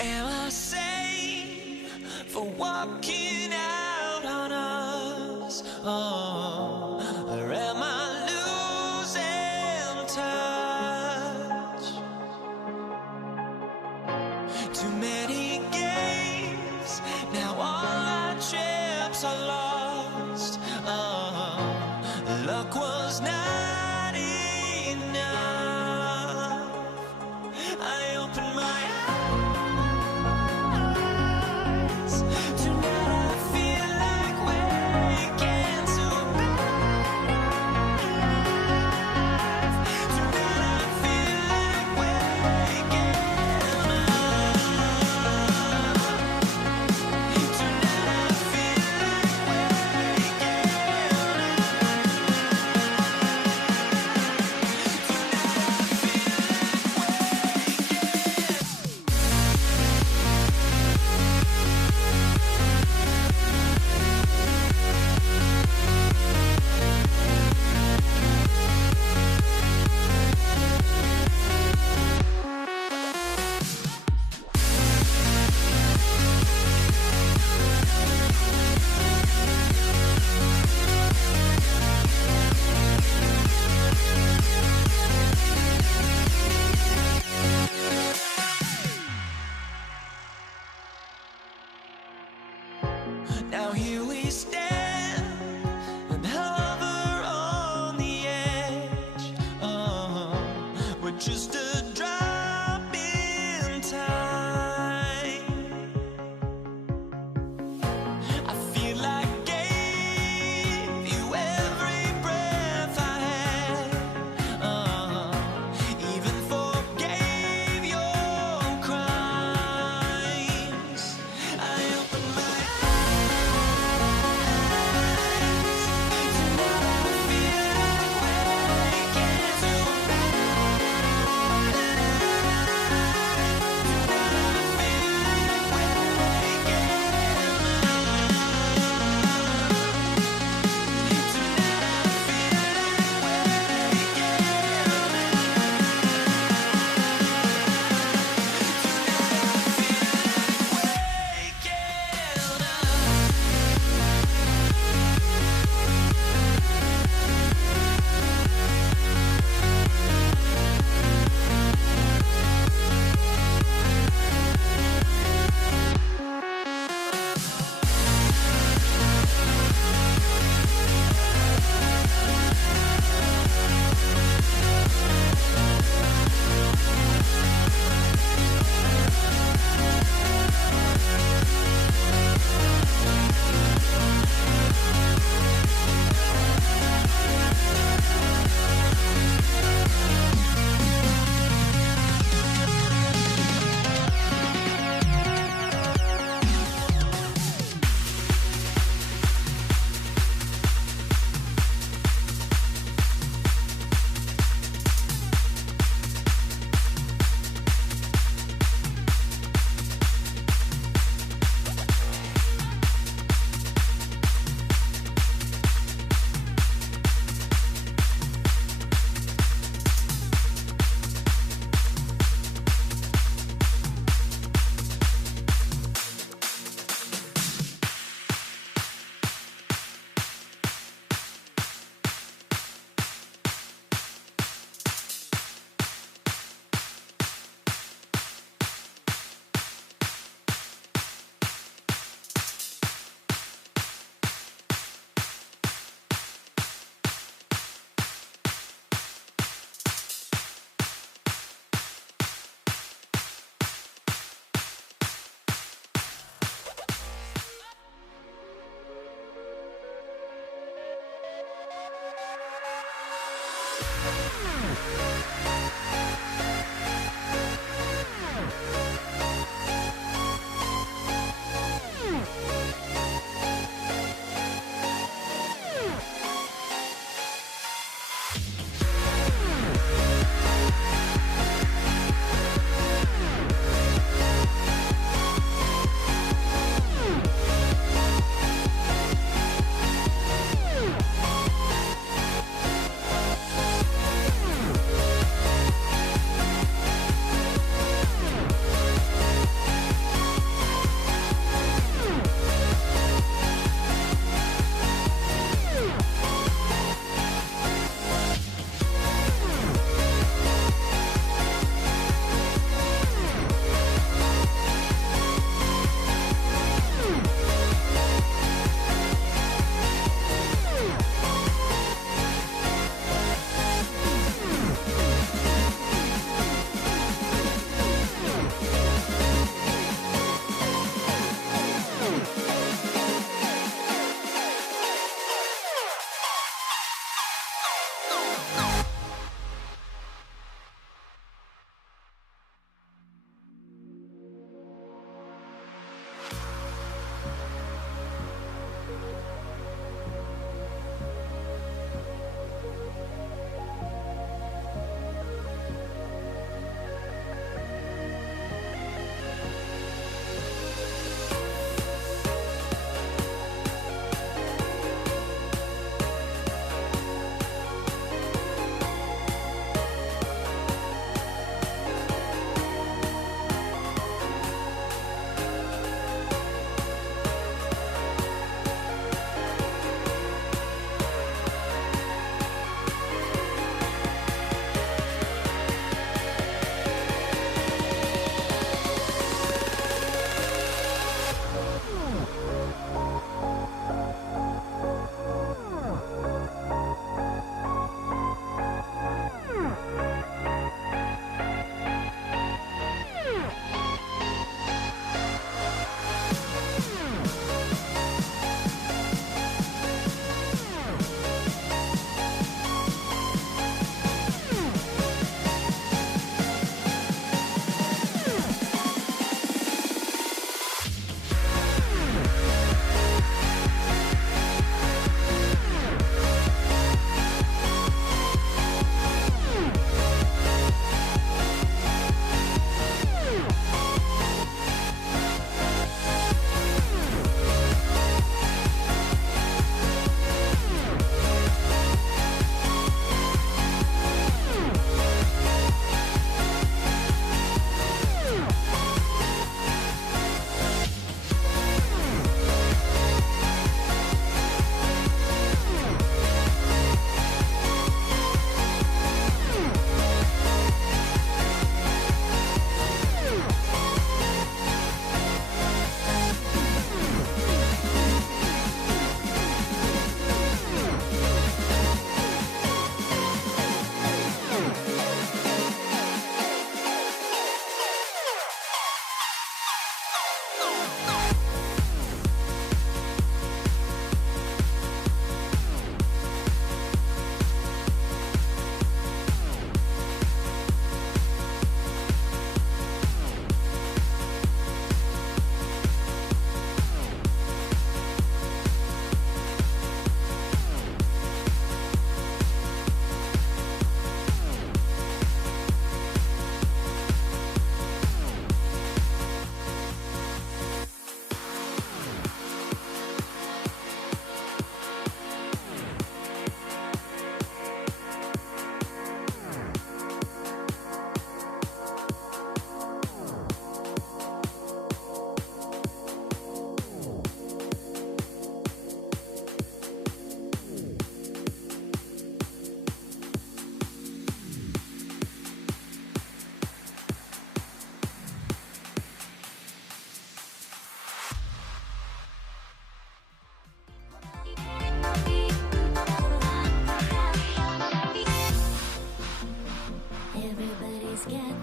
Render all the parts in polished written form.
Am I sane for walking out on us? Oh, or am I losing touch? Too many games, now all our chips are lost. Oh, luck was not enough. I opened my eyes tonight.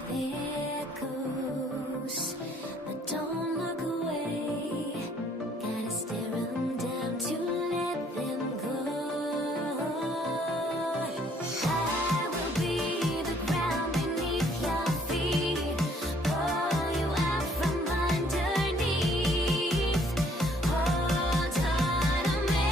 there goes, but don't look away. Gotta stare 'em down to let them go. I will be the ground beneath your feet, pull you out from underneath. Hold on to me.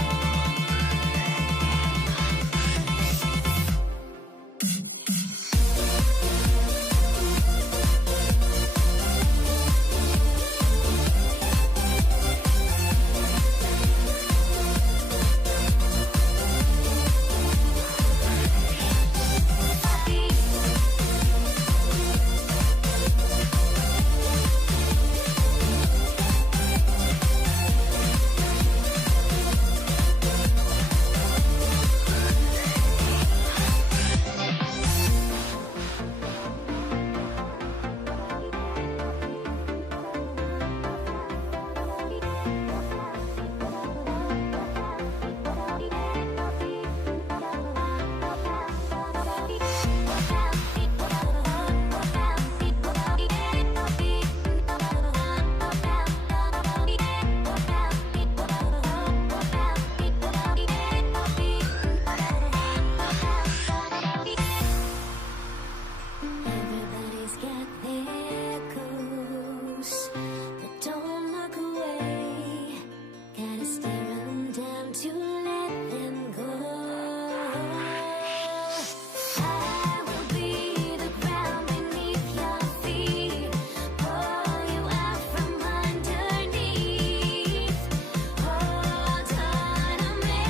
Everybody's got their goals, but don't look away. Gotta stare 'em down to let them go. I will be the ground beneath your feet, pull you out from underneath. Hold on to me.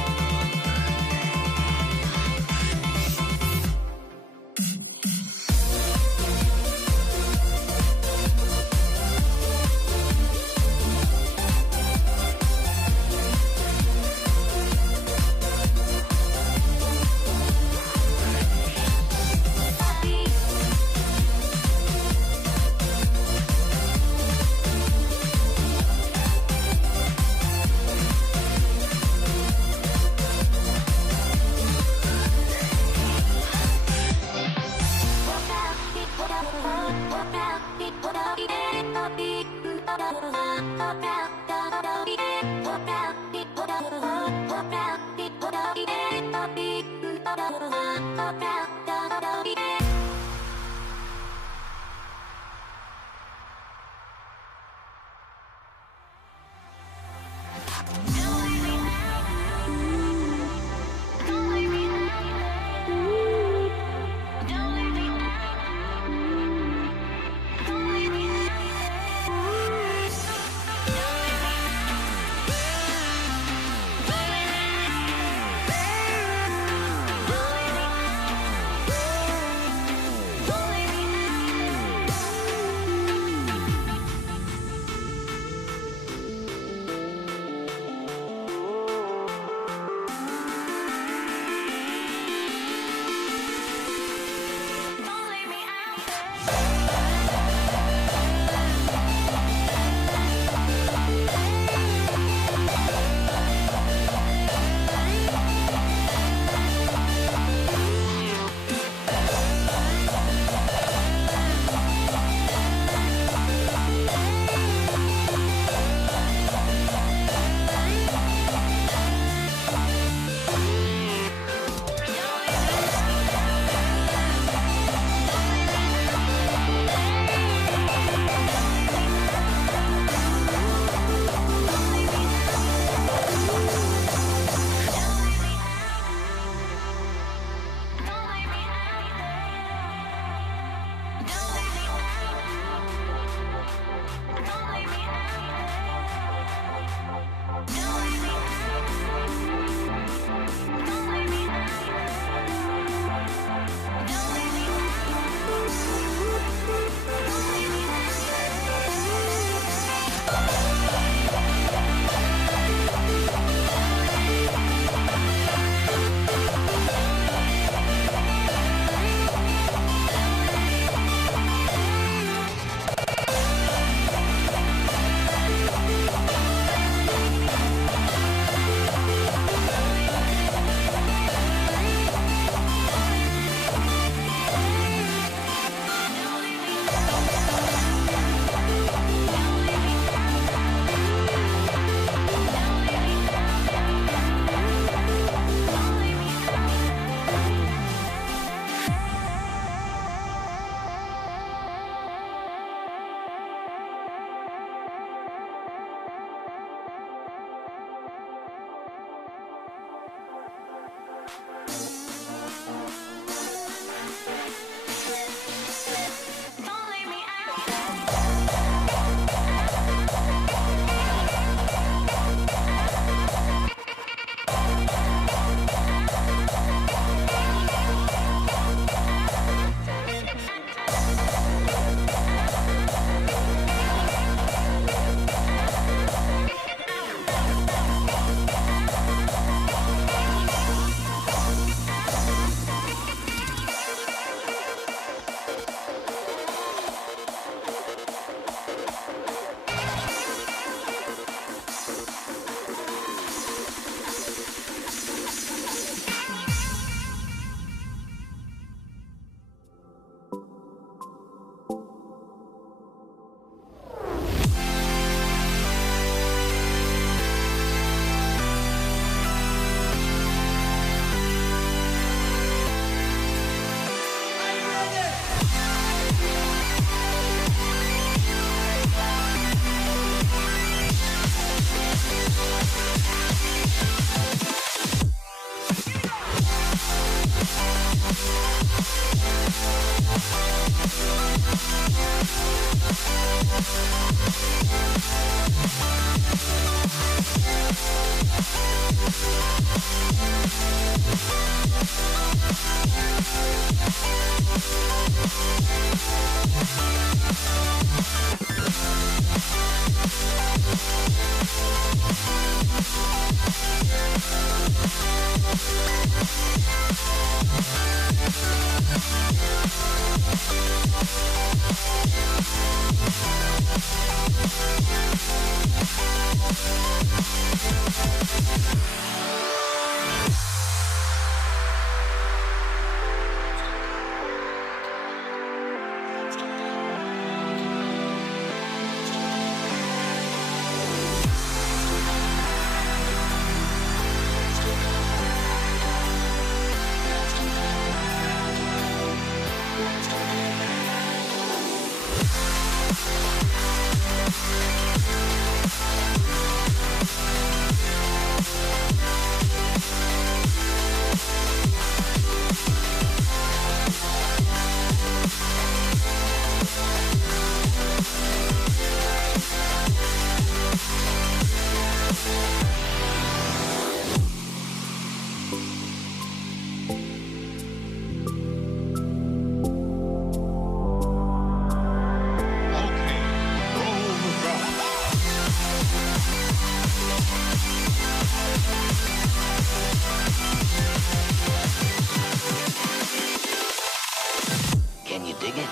Can you dig it?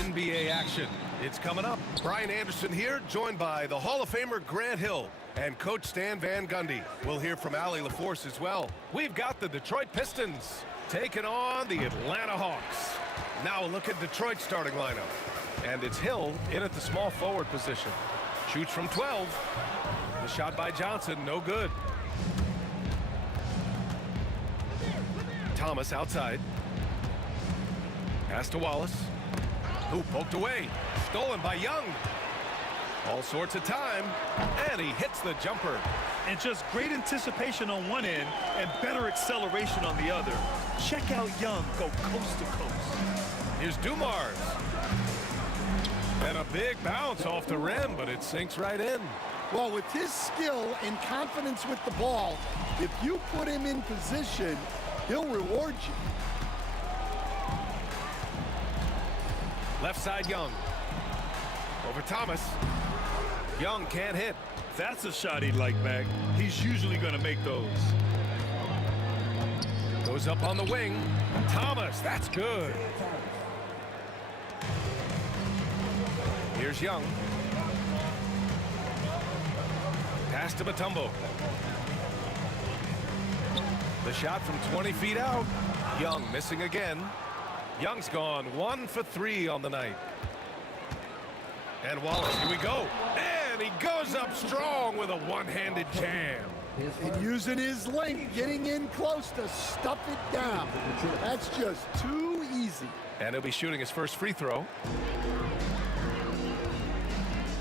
NBA action. It's coming up. Brian Anderson here, joined by the Hall of Famer Grant Hill and Coach Stan Van Gundy. We'll hear from Allie LaForce as well. We've got the Detroit Pistons taking on the Atlanta Hawks. Now a look at Detroit's starting lineup. And it's Hill in at the small forward position. Shoots from 12. The shot by Johnson, no good. Thomas outside. Pass to Wallace. Who poked away. Stolen by Young. All sorts of time. And he hits the jumper. And just great anticipation on one end and better acceleration on the other. Check out Young go coast to coast. Here's Dumars. And a big bounce off the rim, but it sinks right in. Well, with his skill and confidence with the ball, if you put him in position, he'll reward you. Left side, Young. Over Thomas. Young can't hit. That's a shot he'd like back. He's usually going to make those. Goes up on the wing. Thomas, that's good. Here's Young. Pass to Mutombo. The shot from 20 feet out. Young missing again. Young's gone 1 for 3 on the night. And Wallace, here we go. And he goes up strong with a one-handed jam. And using his length, getting in close to stuff it down. That's just too easy. And he'll be shooting his first free throw.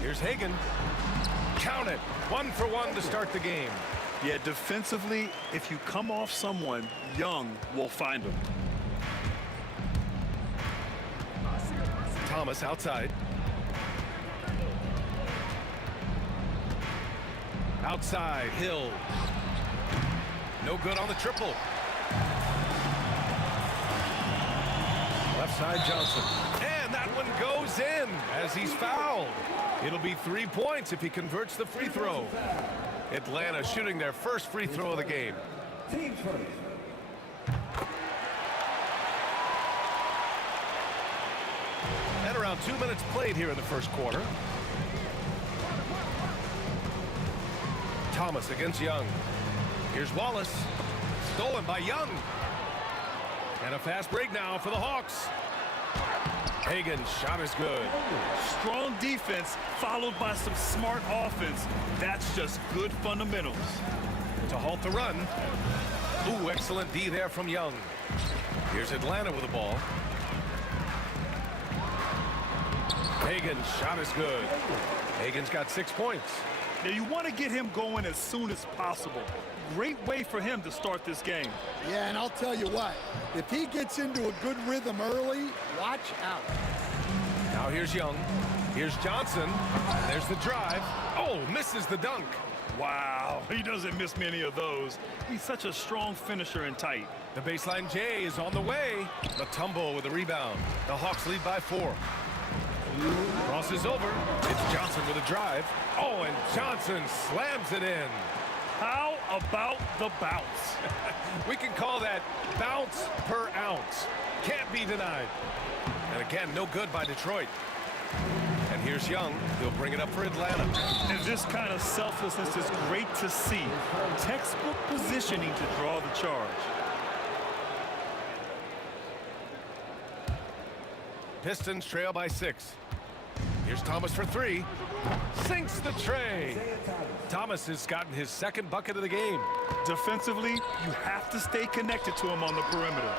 Here's Hagan. Count it. 1 for 1 to start the game. Yeah, defensively, if you come off someone, Young will find him. Thomas outside. Outside, Hill. No good on the triple. Left side, Johnson. And that one goes in as he's fouled. It'll be 3 points if he converts the free throw. Atlanta shooting their first free throw of the game. And around 2 minutes played here in the first quarter. Thomas against Young. Here's Wallace. Stolen by Young. And a fast break now for the Hawks. Hagan's shot is good. Strong defense followed by some smart offense. That's just good fundamentals. To halt the run. Ooh, excellent D there from Young. Here's Atlanta with the ball. Hagan's shot is good. Hagan's got 6 points. Now you want to get him going as soon as possible. Great way for him to start this game. Yeah, and I'll tell you what, if he gets into a good rhythm early, watch out. Now here's Young. Here's Johnson. There's the drive. Oh, misses the dunk. Wow, he doesn't miss many of those. He's such a strong finisher and tight. The baseline J is on the way. Mutombo with the rebound. The Hawks lead by 4. Crosses over. It's Johnson with a drive. Oh, and Johnson slams it in. How about the bounce? We can call that bounce per ounce. Can't be denied. And again, no good by Detroit. And here's Young. He'll bring it up for Atlanta. And this kind of selflessness is great to see. Textbook positioning to draw the charge. Pistons trail by 6. Here's Thomas for 3. Sinks the tray. Thomas has gotten his 2nd bucket of the game. Defensively, you have to stay connected to him on the perimeter.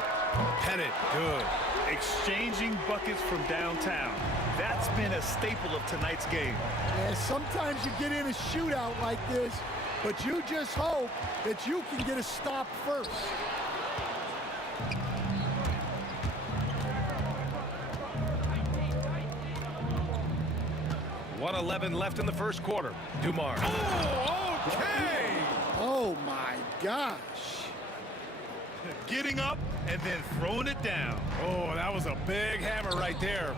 Pettit, good. Exchanging buckets from downtown. That's been a staple of tonight's game. Yeah, sometimes you get in a shootout like this, but you just hope that you can get a stop first. 1:11 left in the first quarter. Dumars. Oh, okay. Oh, my gosh. Getting up and then throwing it down. Oh, that was a big hammer right there.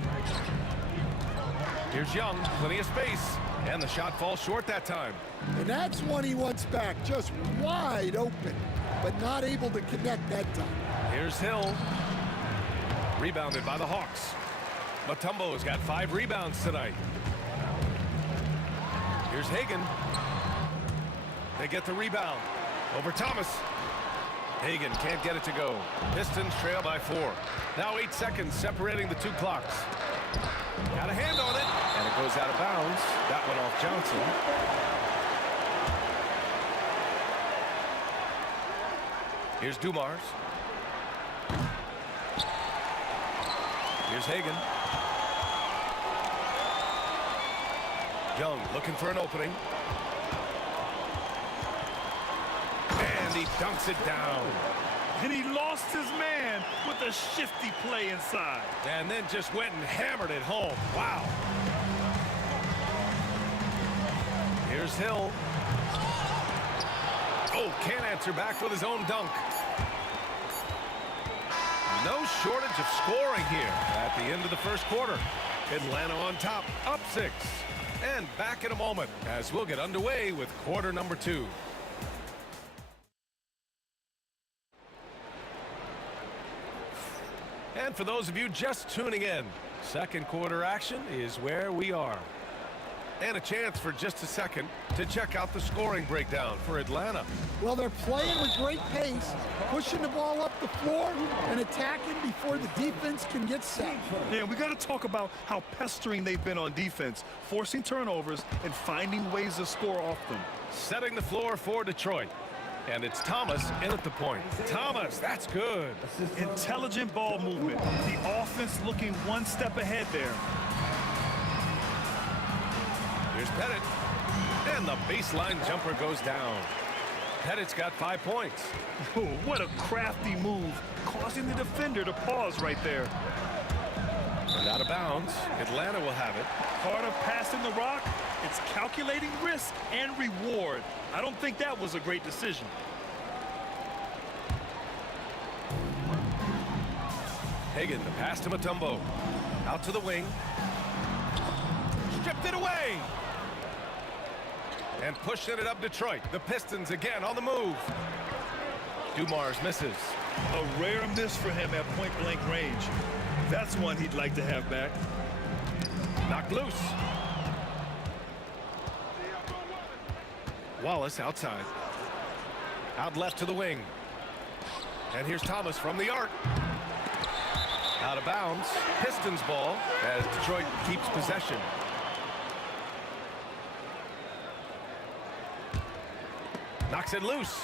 Here's Young, plenty of space, and the shot falls short that time. And that's one he wants back, just wide open, but not able to connect that time. Here's Hill. Rebounded by the Hawks. Mutombo's got 5 rebounds tonight. Here's Hagan. They get the rebound. Over Thomas. Hagan can't get it to go. Pistons trail by 4. Now 8 seconds separating the 2 clocks. Got a hand on it, and it goes out of bounds. That one off Johnson. Here's Dumars. Here's Hagan. Young looking for an opening. And he dunks it down. And he lost his man with a shifty play inside. And then just went and hammered it home. Wow. Here's Hill. Oh, can't answer back with his own dunk. No shortage of scoring here at the end of the first quarter. Atlanta on top, up 6. And back in a moment as we'll get underway with quarter number 2. And for those of you just tuning in, second quarter action is where we are. And a chance for just a second to check out the scoring breakdown for Atlanta. Well, they're playing with great pace, pushing the ball up the floor and attacking before the defense can get set. Yeah, we got to talk about how pestering they've been on defense, forcing turnovers and finding ways to score off them. Setting the floor for Detroit. And it's Thomas in at the point. Thomas, that's good. Intelligent ball movement. The offense looking one step ahead there. Here's Pettit. And the baseline jumper goes down. Pettit's got 5 points. Oh, what a crafty move, causing the defender to pause right there. And out of bounds, Atlanta will have it. Part of passing the rock, it's calculating risk and reward. I don't think that was a great decision. Hagan, the pass to Mutombo. Out to the wing. Stripped it away. And pushing it up Detroit. The Pistons again on the move. Dumars misses. A rare miss for him at point-blank range. That's one he'd like to have back. Knocked loose. Wallace outside. Out left to the wing. And here's Thomas from the arc. Out of bounds. Pistons ball as Detroit keeps possession. Knocks it loose.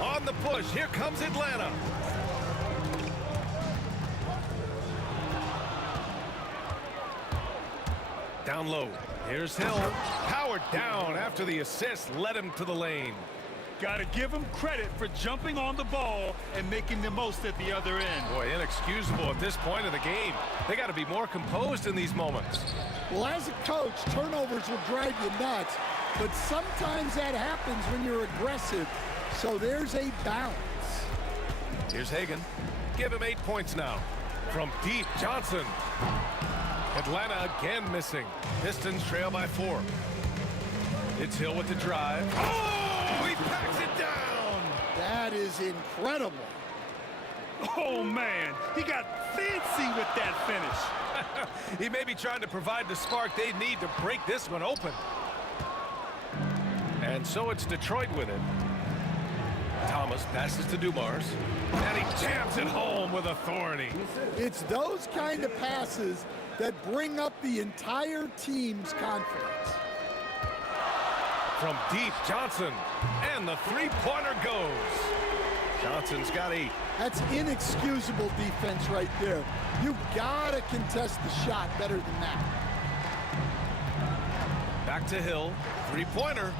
On the push. Here comes Atlanta. Down low. Here's Hill. Powered down after the assist led him to the lane. Got to give him credit for jumping on the ball and making the most at the other end. Boy, inexcusable at this point of the game. They got to be more composed in these moments. Well, as a coach, turnovers will drive you nuts, but sometimes that happens when you're aggressive. So there's a balance. Here's Hagan. Give him 8 points now. From deep, Johnson. Atlanta again missing. Pistons trail by 4. It's Hill with the drive. Oh, he packs it down. That is incredible. Oh, man, he got fancy with that finish. He may be trying to provide the spark they need to break this one open. And so it's Detroit with it. Thomas passes to Dumars, and he jams it home with authority. It's those kind of passes that bring up the entire team's confidence. From deep, Johnson, and the three-pointer goes. Johnson's got 8. That's inexcusable defense right there. You gotta contest the shot better than that. Back to Hill, three-pointer.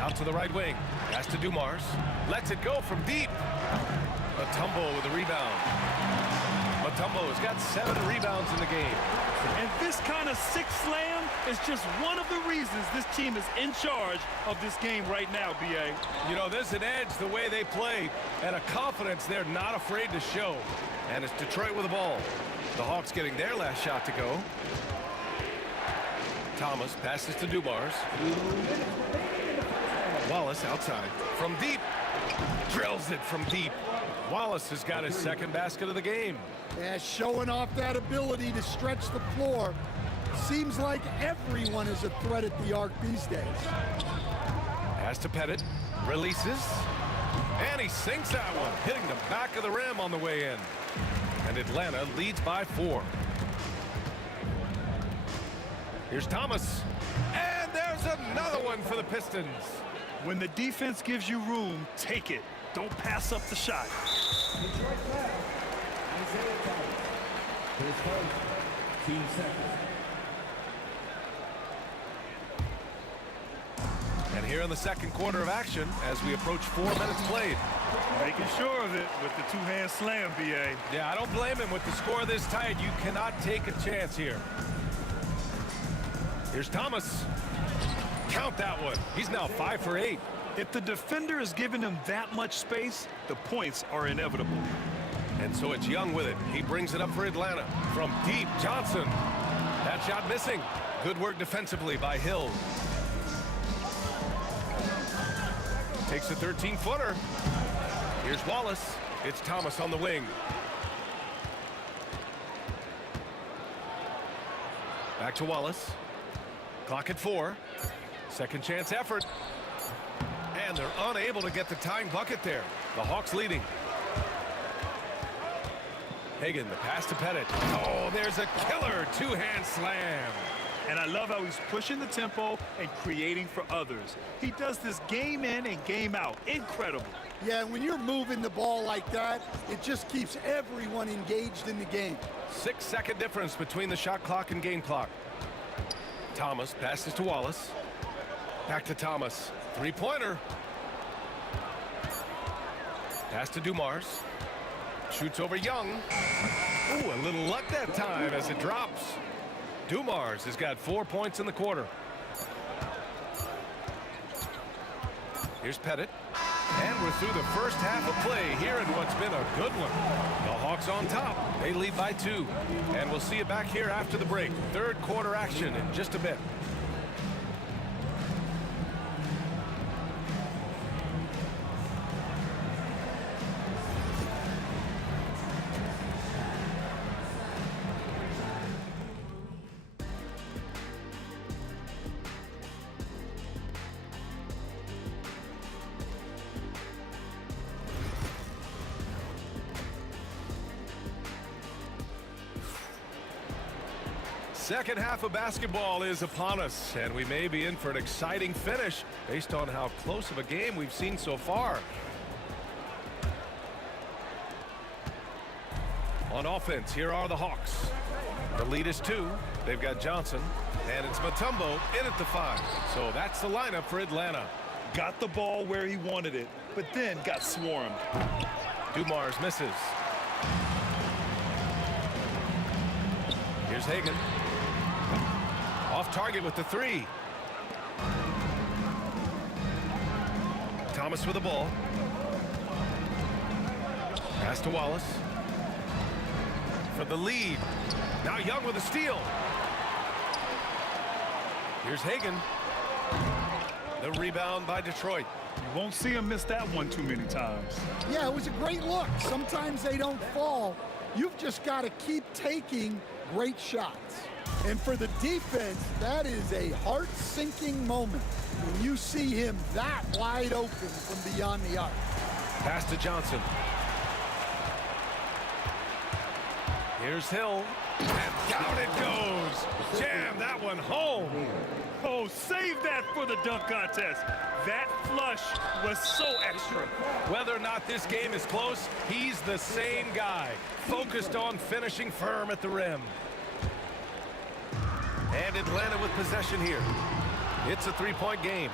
Out to the right wing. Pass to Dumars. Lets it go from deep. Mutombo with a rebound. Mutombo's got 7 rebounds in the game. And this kind of six slam is just one of the reasons this team is in charge of this game right now, B.A. You know, there's an edge the way they play and a confidence they're not afraid to show. And it's Detroit with the ball. The Hawks getting their last shot to go. Thomas passes to Dumars. Wallace outside. From deep. Drills it from deep. Wallace has got his second basket of the game. Yeah, showing off that ability to stretch the floor. Seems like everyone is a threat at the arc these days. Pass to Pettit. Releases. And he sinks that one, hitting the back of the rim on the way in. And Atlanta leads by 4. Here's Thomas. And there's another one for the Pistons. When the defense gives you room, take it. Don't pass up the shot. And here in the second quarter of action, as we approach 4 minutes played. Making sure of it with the two-hand slam, B.A. Yeah, I don't blame him. With the score this tight, you cannot take a chance here. Here's Thomas. Count that one. He's now 5 for 8. If the defender is giving him that much space, the points are inevitable. And so it's Young with it. He brings it up for Atlanta. From deep, Johnson. That shot missing. Good work defensively by Hill. Takes a 13-footer. Here's Wallace. It's Thomas on the wing. Back to Wallace. Clock at 4. Second chance effort. And they're unable to get the tying bucket there. The Hawks leading. Hagan, the pass to Pettit. Oh, there's a killer two-hand slam. And I love how he's pushing the tempo and creating for others. He does this game in and game out. Incredible. Yeah, when you're moving the ball like that, it just keeps everyone engaged in the game. 6-second difference between the shot clock and game clock. Thomas passes to Wallace. Back to Thomas. Three-pointer. Pass to Dumars. Shoots over Young. Ooh, a little luck that time as it drops. Dumars has got 4 points in the quarter. Here's Pettit. And we're through the first half of play here in what's been a good one. The Hawks on top. They lead by 2. And we'll see you back here after the break. Third quarter action in just a bit. Second half of basketball is upon us, and we may be in for an exciting finish based on how close of a game we've seen so far. On offense, here are the Hawks. The lead is 2. They've got Johnson, and it's Mutombo in at the 5. So that's the lineup for Atlanta. Got the ball where he wanted it, but then got swarmed. Dumars misses. Here's Hagan. Off target with the 3. Thomas with the ball. Pass to Wallace. For the lead. Now Young with a steal. Here's Hagan. The rebound by Detroit. You won't see him miss that one too many times. Yeah, it was a great look. Sometimes they don't fall. You've just got to keep taking great shots. And for the defense, that is a heart-sinking moment when you see him that wide open from beyond the arc. Pass to Johnson. Here's Hill. And down it goes. Jam that one home. Oh, save that for the dunk contest. That flush was so extra. Whether or not this game is close, he's the same guy, focused on finishing firm at the rim. And Atlanta with possession here. It's a 3-point game.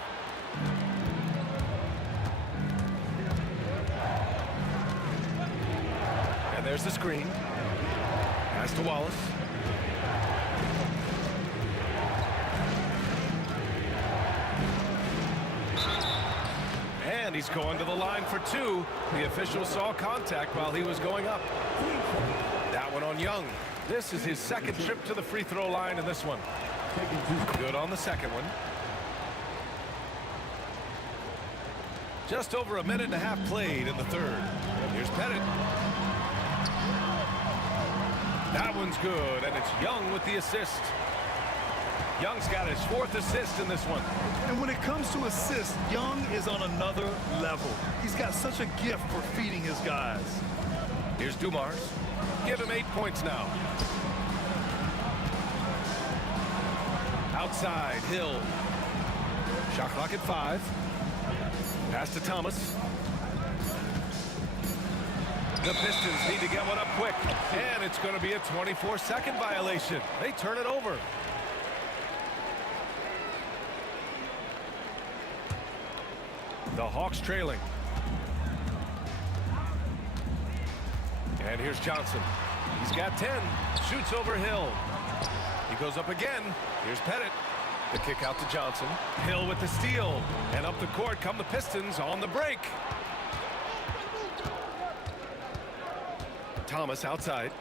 And there's the screen. Pass to Wallace. And he's going to the line for 2. The official saw contact while he was going up. That one on Young. This is his second trip to the free throw line in this one. Good on the second one. Just over a minute and a half played in the third. Here's Pettit. That one's good, and it's Young with the assist. Young's got his 4th assist in this one. And when it comes to assists, Young is on another level. He's got such a gift for feeding his guys. Here's Dumars. Give him 8 points now. Outside, Hill. Shot clock at 5. Pass to Thomas. The Pistons need to get one up quick. And it's going to be a 24-second violation. They turn it over. The Hawks trailing. And here's Johnson. He's got 10. Shoots over Hill. He goes up again. Here's Pettit. The kick out to Johnson. Hill with the steal. And up the court come the Pistons on the break. Thomas outside.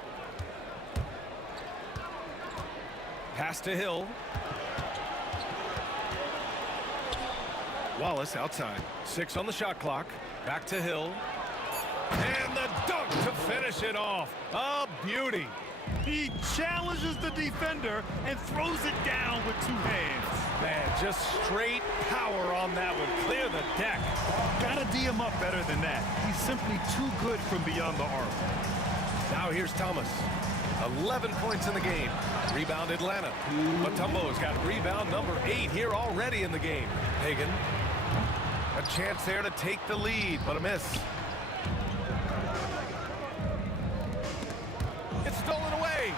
Pass to Hill. Wallace outside. 6 on the shot clock. Back to Hill. And the dunk to finish it off. A beauty. He challenges the defender and throws it down with 2 hands. Man, just straight power on that one. Clear the deck. Gotta D him up better than that. He's simply too good from beyond the arc. Now here's Thomas. 11 points in the game. Rebound Atlanta. Mutombo's got rebound number 8 here already in the game. Hagan. A chance there to take the lead, but a miss. It's stolen away.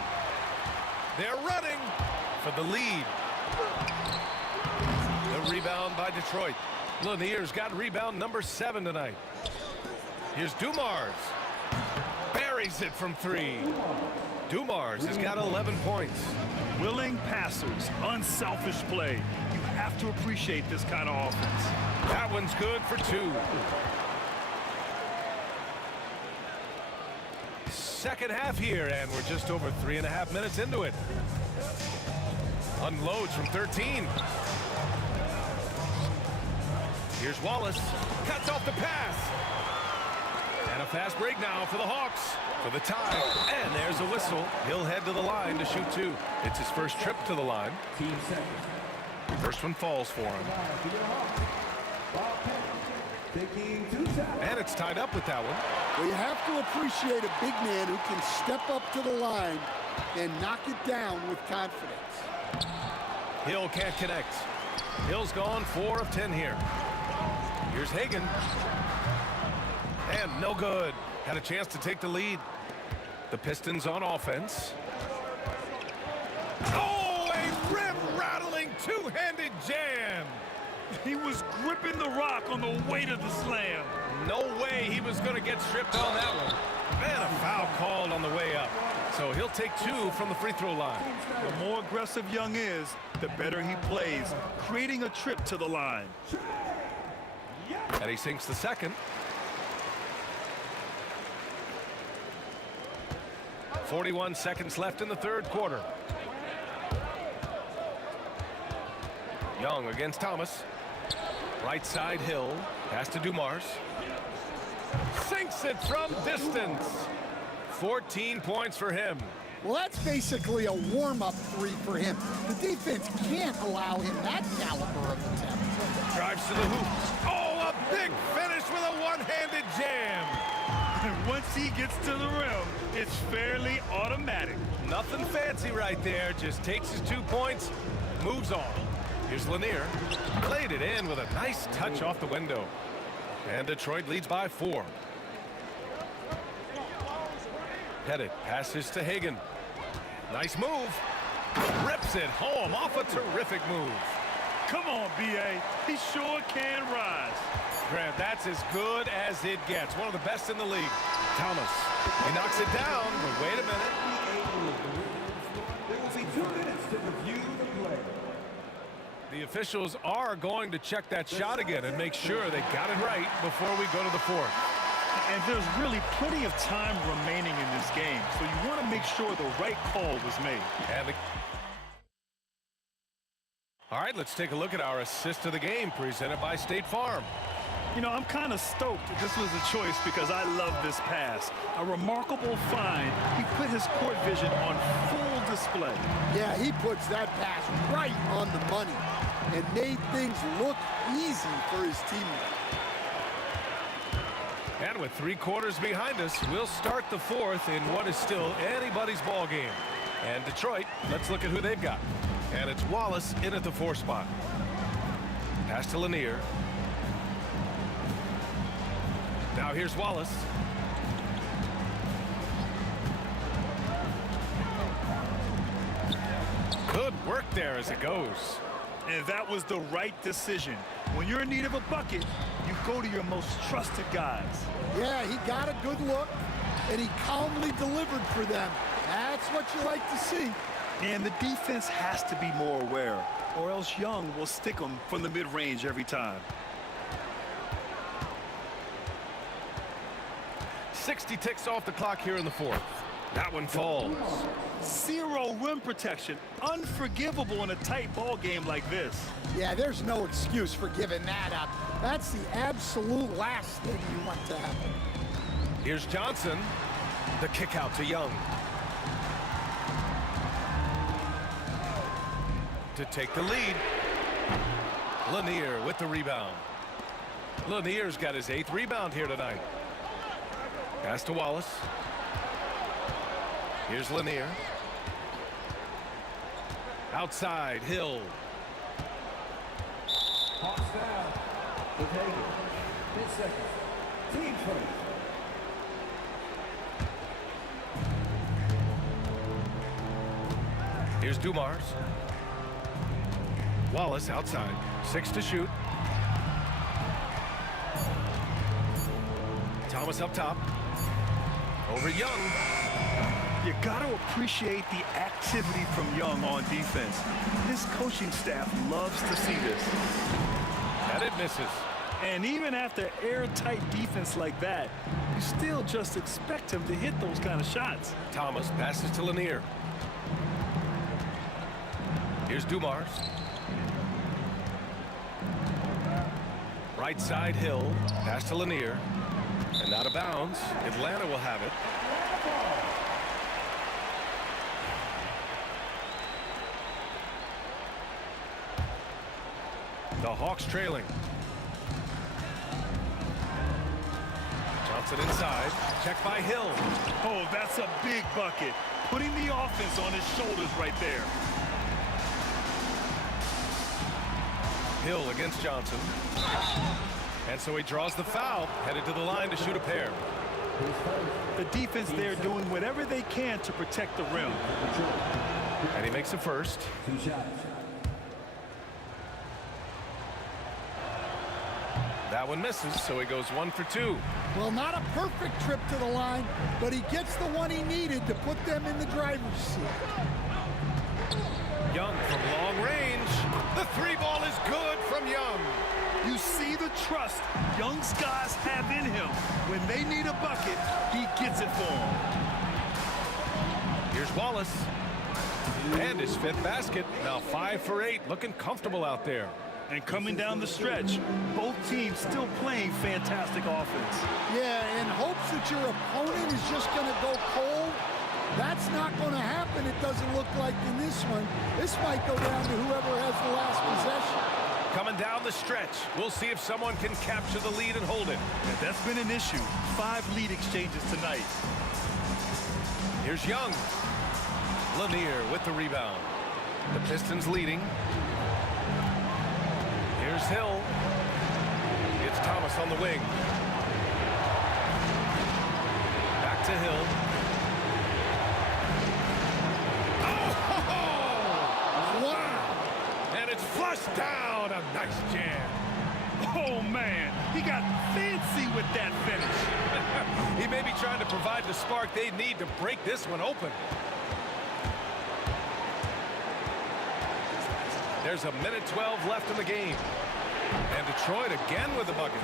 They're running for the lead. The rebound by Detroit. Lanier's got rebound number 7 tonight. Here's Dumars. Buries it from 3. Dumars has got 11 points. Willing passers, unselfish play. You have to appreciate this kind of offense. That one's good for 2. Second half here, and we're just over 3.5 minutes into it. Unloads from 13. Here's Wallace. Cuts off the pass. And a fast break now for the Hawks for the tie. And there's a whistle. He'll head to the line to shoot 2. It's his first trip to the line. First one falls for him. And it's tied up with that one. Well, you have to appreciate a big man who can step up to the line and knock it down with confidence. Hill can't connect. Hill's gone 4 of 10 here. Here's Hagan. And no good. Had a chance to take the lead. The Pistons on offense. Oh, a rim-rattling two-handed jam. He was gripping the rock on the weight of the slam. No way he was going to get stripped on that one. And a foul called on the way up. So he'll take 2 from the free throw line. The more aggressive Young is, the better he plays, creating a trip to the line. And he sinks the second. 41 seconds left in the third quarter. Young against Thomas. Right side Hill. Pass to Dumars. Sinks it from distance. 14 points for him. Well, that's basically a warm-up 3 for him. The defense can't allow him that caliber of attempt. Drives to the hoop. Oh, a big finish with a one-handed jam. And once he gets to the rim, it's fairly automatic. Nothing fancy right there. Just takes his 2 points, moves on. Here's Lanier. Played it in with a nice touch off the window. And Detroit leads by 4. Pettit passes to Hagan. Nice move. Rips it home off a terrific move. Come on, B.A. He sure can rise. Grant, that's as good as it gets. One of the best in the league. Thomas. He knocks it down, but wait a minute. There will be 2 minutes to review the play. The officials are going to check that shot again and make sure they got it right before we go to the 4th. And there's really plenty of time remaining in this game, so you want to make sure the right call was made. All right, let's take a look at our assist of the game presented by State Farm. You know, I'm kind of stoked that this was a choice because I love this pass. A remarkable find. He put his court vision on full display. Yeah, he puts that pass right on the money and made things look easy for his teammates. And with 3 quarters behind us, we'll start the 4th in what is still anybody's ball game. And Detroit, let's look at who they've got. And it's Wallace in at the 4 spot. Pass to Lanier. Now here's Wallace. Good work there as it goes. And that was the right decision. When you're in need of a bucket, you go to your most trusted guys. Yeah, he got a good look, and he calmly delivered for them. That's what you like to see. And the defense has to be more aware, or else Young will stick them from the mid-range every time. 60 ticks off the clock here in the 4th. That one falls. 0 rim protection. Unforgivable in a tight ball game like this. Yeah, there's no excuse for giving that up. That's the absolute last thing you want to happen. Here's Johnson. The kick out to Young. To take the lead. Lanier with the rebound. Lanier's got his 8th rebound here tonight. Pass to Wallace. Here's Lanier. Outside, Hill. Hawks down. With Hagan. 10 seconds. Team first. Here's Dumars. Wallace outside. 6 to shoot. Thomas up top. Over Young. You got to appreciate the activity from Young on defense. His coaching staff loves to see this. And it misses. And even after airtight defense like that, you still just expect him to hit those kind of shots. Thomas passes to Lanier. Here's Dumars. Right side Hill. Pass to Lanier. And out of bounds. Atlanta will have it. The Hawks trailing. Johnson inside. Check by Hill. Oh, that's a big bucket. Putting the offense on his shoulders right there. Hill against Johnson. And so he draws the foul, headed to the line to shoot a pair. The defense there doing whatever they can to protect the rim. And he makes a first. 2 shots. That one misses, so he goes 1 for 2. Well, not a perfect trip to the line, but he gets the one he needed to put them in the driver's seat. Young from long range. The 3-ball is good from Young. You see the trust Young's guys have in him. When they need a bucket, he gets it for them. Here's Wallace. And his 5th basket. Now 5 for 8, looking comfortable out there. And coming down the stretch, both teams still playing fantastic offense. Yeah, in hopes that your opponent is just going to go cold. That's not going to happen, it doesn't look like in this one. This might go down to whoever has the last possession. Coming down the stretch. We'll see if someone can capture the lead and hold it. And that's been an issue. 5 lead exchanges tonight. Here's Young. Lanier with the rebound. The Pistons leading. Here's Hill. It's Thomas on the wing. Back to Hill. And it's flushed down. A nice jam. Oh, man. He got fancy with that finish. He may be trying to provide the spark they need to break this one open. There's a minute 12 left in the game. And Detroit again with the bucket.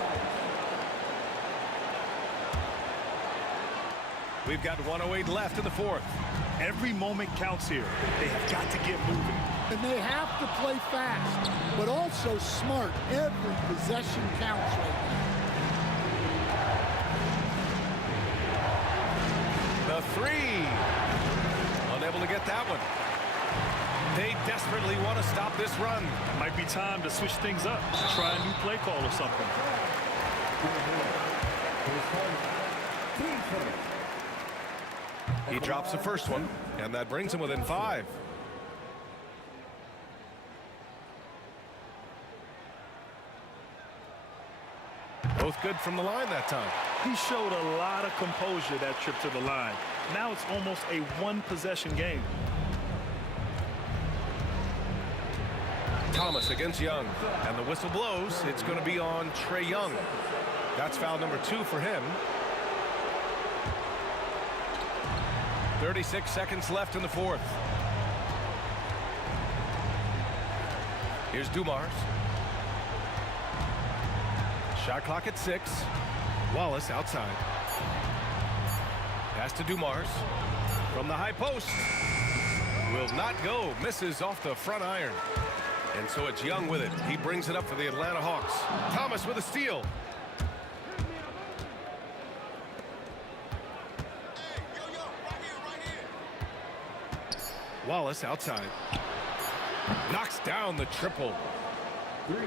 We've got 1:08 left in the 4th. Every moment counts here. They have got to get moving. And they have to play fast, but also smart. Every possession counts right now. The 3. Unable to get that one. They desperately want to stop this run. Might be time to switch things up. Try a new play call or something. He drops the first one, and that brings him within 5. Both good from the line that time. He showed a lot of composure that trip to the line. Now it's almost a one-possession game. Thomas against Young, and the whistle blows. It's going to be on Trae Young. That's foul number 2 for him. 36 seconds left in the 4th. Here's Dumars. Shot clock at 6. Wallace outside. Pass to Dumars. From the high post. Will not go. Misses off the front iron. And so it's Young with it. He brings it up for the Atlanta Hawks. Thomas with a steal. Wallace outside. Knocks down the triple. 3.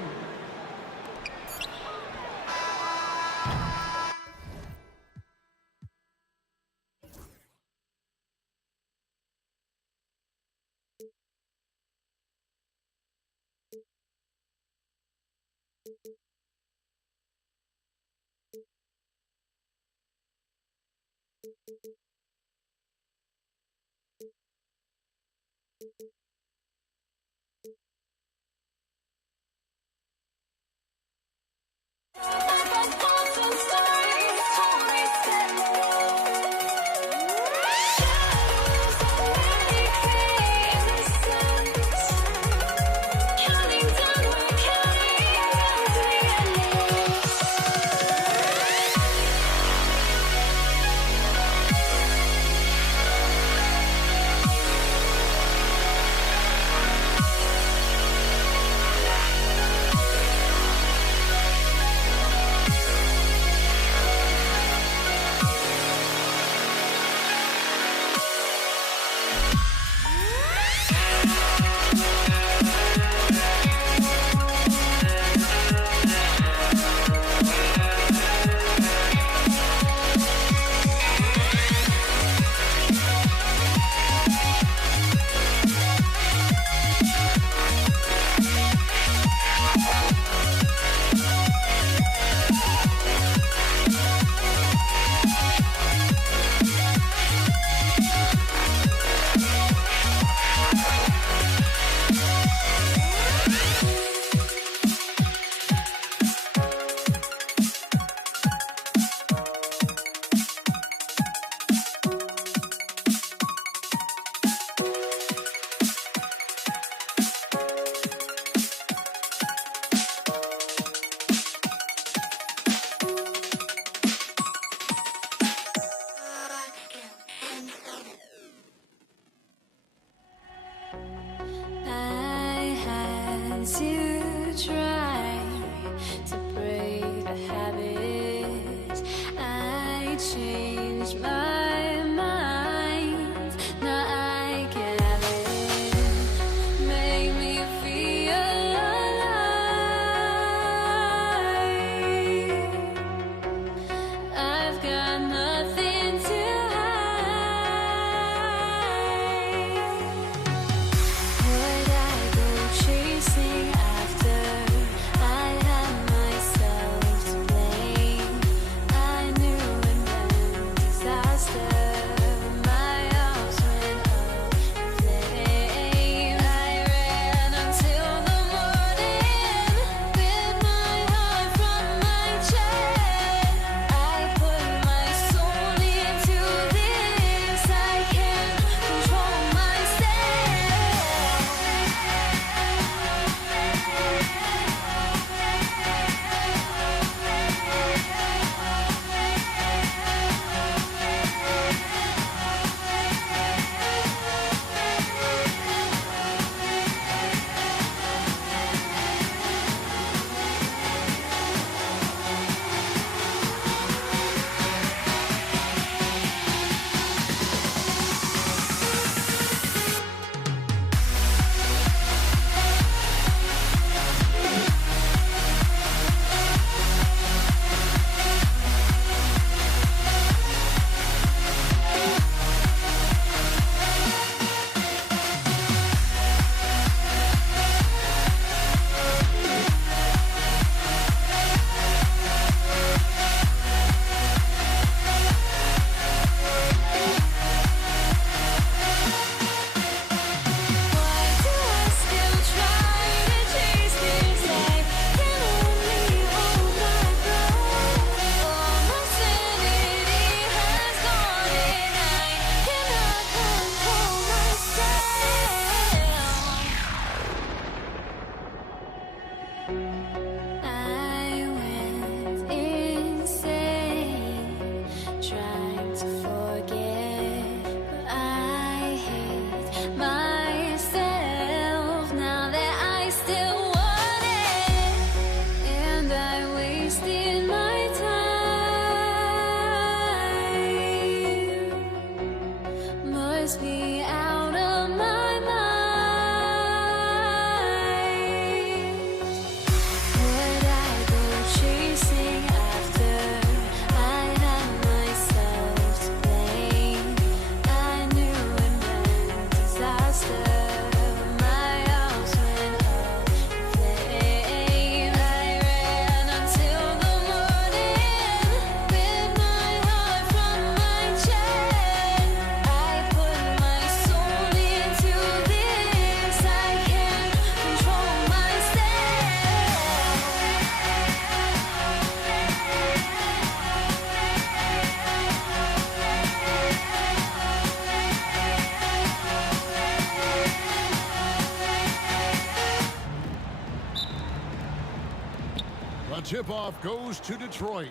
The tip-off goes to Detroit.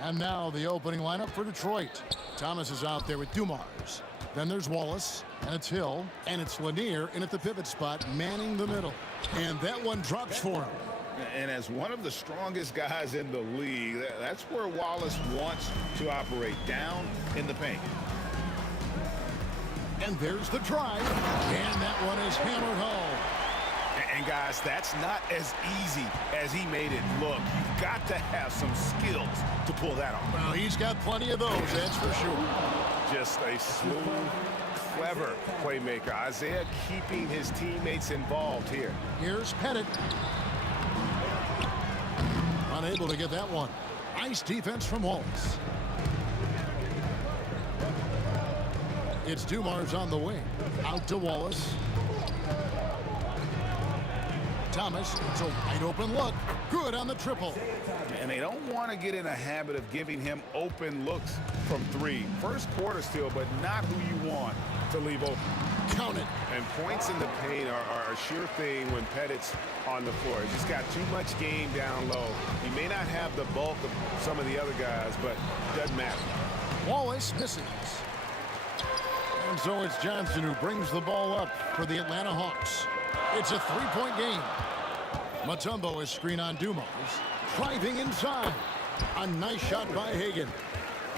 And now the opening lineup for Detroit. Thomas is out there with Dumars. Then there's Wallace, and it's Hill, and it's Lanier in at the pivot spot, manning the middle. And that one drops for him. And as one of the strongest guys in the league, that's where Wallace wants to operate, down in the paint. And there's the drive, and that one is hammered home. And guys, that's not as easy as he made it look. You've got to have some skills to pull that off. Well, he's got plenty of those, that's for sure. Just a smooth, clever playmaker. Isaiah keeping his teammates involved here. Here's Pettit. Unable to get that one. Nice defense from Wallace. It's Dumars on the wing. Out to Wallace. Thomas, it's a wide open look. Good on the triple. And they don't want to get in a habit of giving him open looks from three. First quarter still, but not who you want to leave open. Count it. And points in the paint are a sure thing when Pettit's on the floor. He's just got too much game down low. He may not have the bulk of some of the other guys, but it doesn't matter. Wallace misses. And so it's Johnson who brings the ball up for the Atlanta Hawks. It's a three-point game. Mutombo is screen on Dumars. Driving inside. A nice shot by Hagan.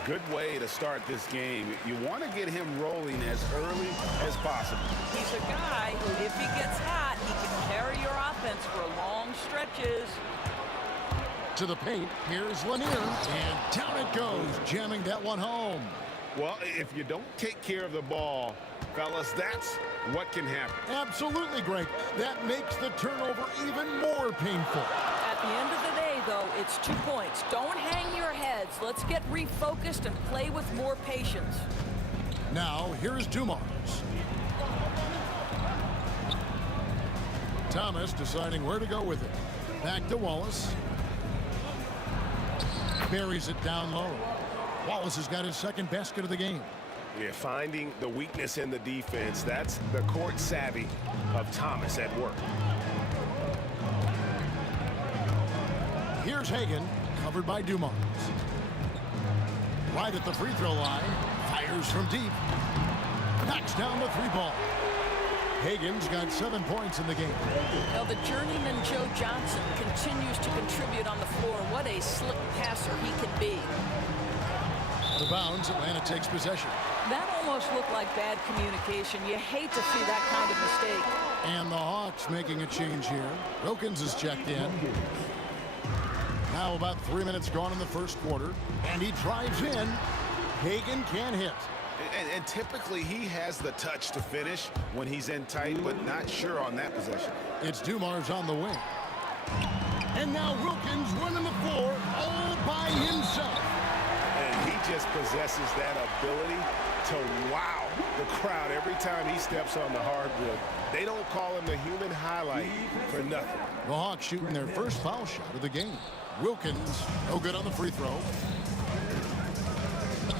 Good way to start this game. You want to get him rolling as early as possible. He's a guy who, if he gets hot, he can carry your offense for long stretches. To the paint, here's Lanier, and down it goes, jamming that one home. Well, if you don't take care of the ball, fellas, that's what can happen. Absolutely, Greg. That makes the turnover even more painful. At the end of the day, though, it's 2 points. Don't hang your heads. Let's get refocused and play with more patience. Now, here's Dumars. Thomas deciding where to go with it. Back to Wallace. Buries it down low. Wallace has got his second basket of the game. Yeah, finding the weakness in the defense. That's the court savvy of Thomas at work. Here's Hagan, covered by Dumars. Right at the free throw line. Fires from deep. Knocks down the three ball. Hagan's got 7 points in the game. Now, the journeyman Joe Johnson continues to contribute on the floor. What a slick passer he can be. The bounds, Atlanta takes possession. That almost looked like bad communication. You hate to see that kind of mistake. And the Hawks making a change here. Wilkins is checked in. Now about 3 minutes gone in the first quarter. And he drives in. Hagan can't hit. And typically he has the touch to finish when he's in tight, but not sure on that possession. It's Dumars on the wing. And now Wilkins running the floor all by himself. And he just possesses that ability to wow the crowd every time he steps on the hardwood. They don't call him the human highlight for nothing. The Hawks shooting their first foul shot of the game. Wilkins, no good on the free throw.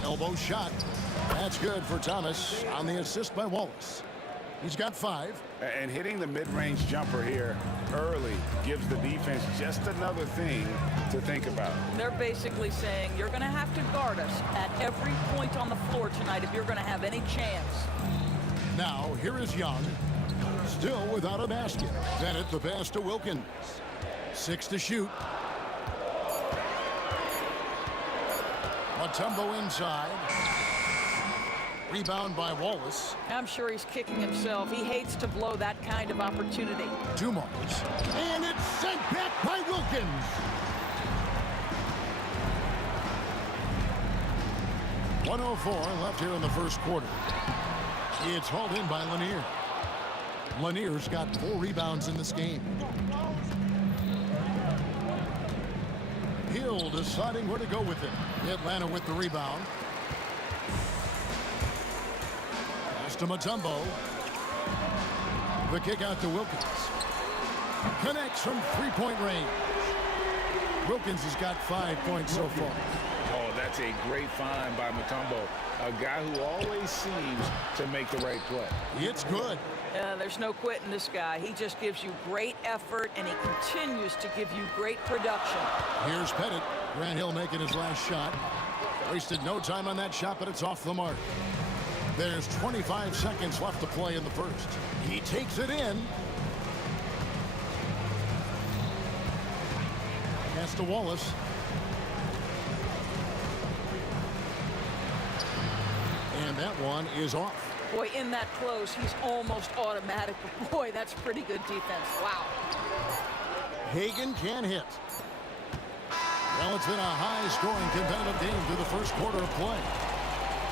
Elbow shot. That's good for Thomas on the assist by Wallace. He's got 5. And hitting the mid-range jumper here early gives the defense just another thing to think about. They're basically saying you're going to have to guard us at every point on the floor tonight if you're going to have any chance. Now, here is Young, still without a basket. Bennett the pass to Wilkins. 6 to shoot. Mutombo inside. Rebound by Wallace. I'm sure he's kicking himself. He hates to blow that kind of opportunity. Dumars. And it's sent back by Wilkins. .104 left here in the first quarter. It's hauled in by Lanier. Lanier's got 4 rebounds in this game. Hill deciding where to go with it. Atlanta with the rebound. To Mutombo. The kick out to Wilkins. Connects from 3-point range. Wilkins has got 5 points so far. Oh, that's That's a great find by Mutombo, a guy who always seems to make the right play. It's good. There's no quitting this guy. He just gives you great effort, and he continues to give you great production. Here's Pettit. Grant Hill making his last shot. Wasted no time on that shot, but it's off the mark. There's 25 seconds left to play in the first. He takes it in. Pass to Wallace. And that one is off. Boy, in that close, he's almost automatic. But boy, that's pretty good defense. Wow. Hagan can hit. Well, it's been a high-scoring competitive game through the first quarter of play.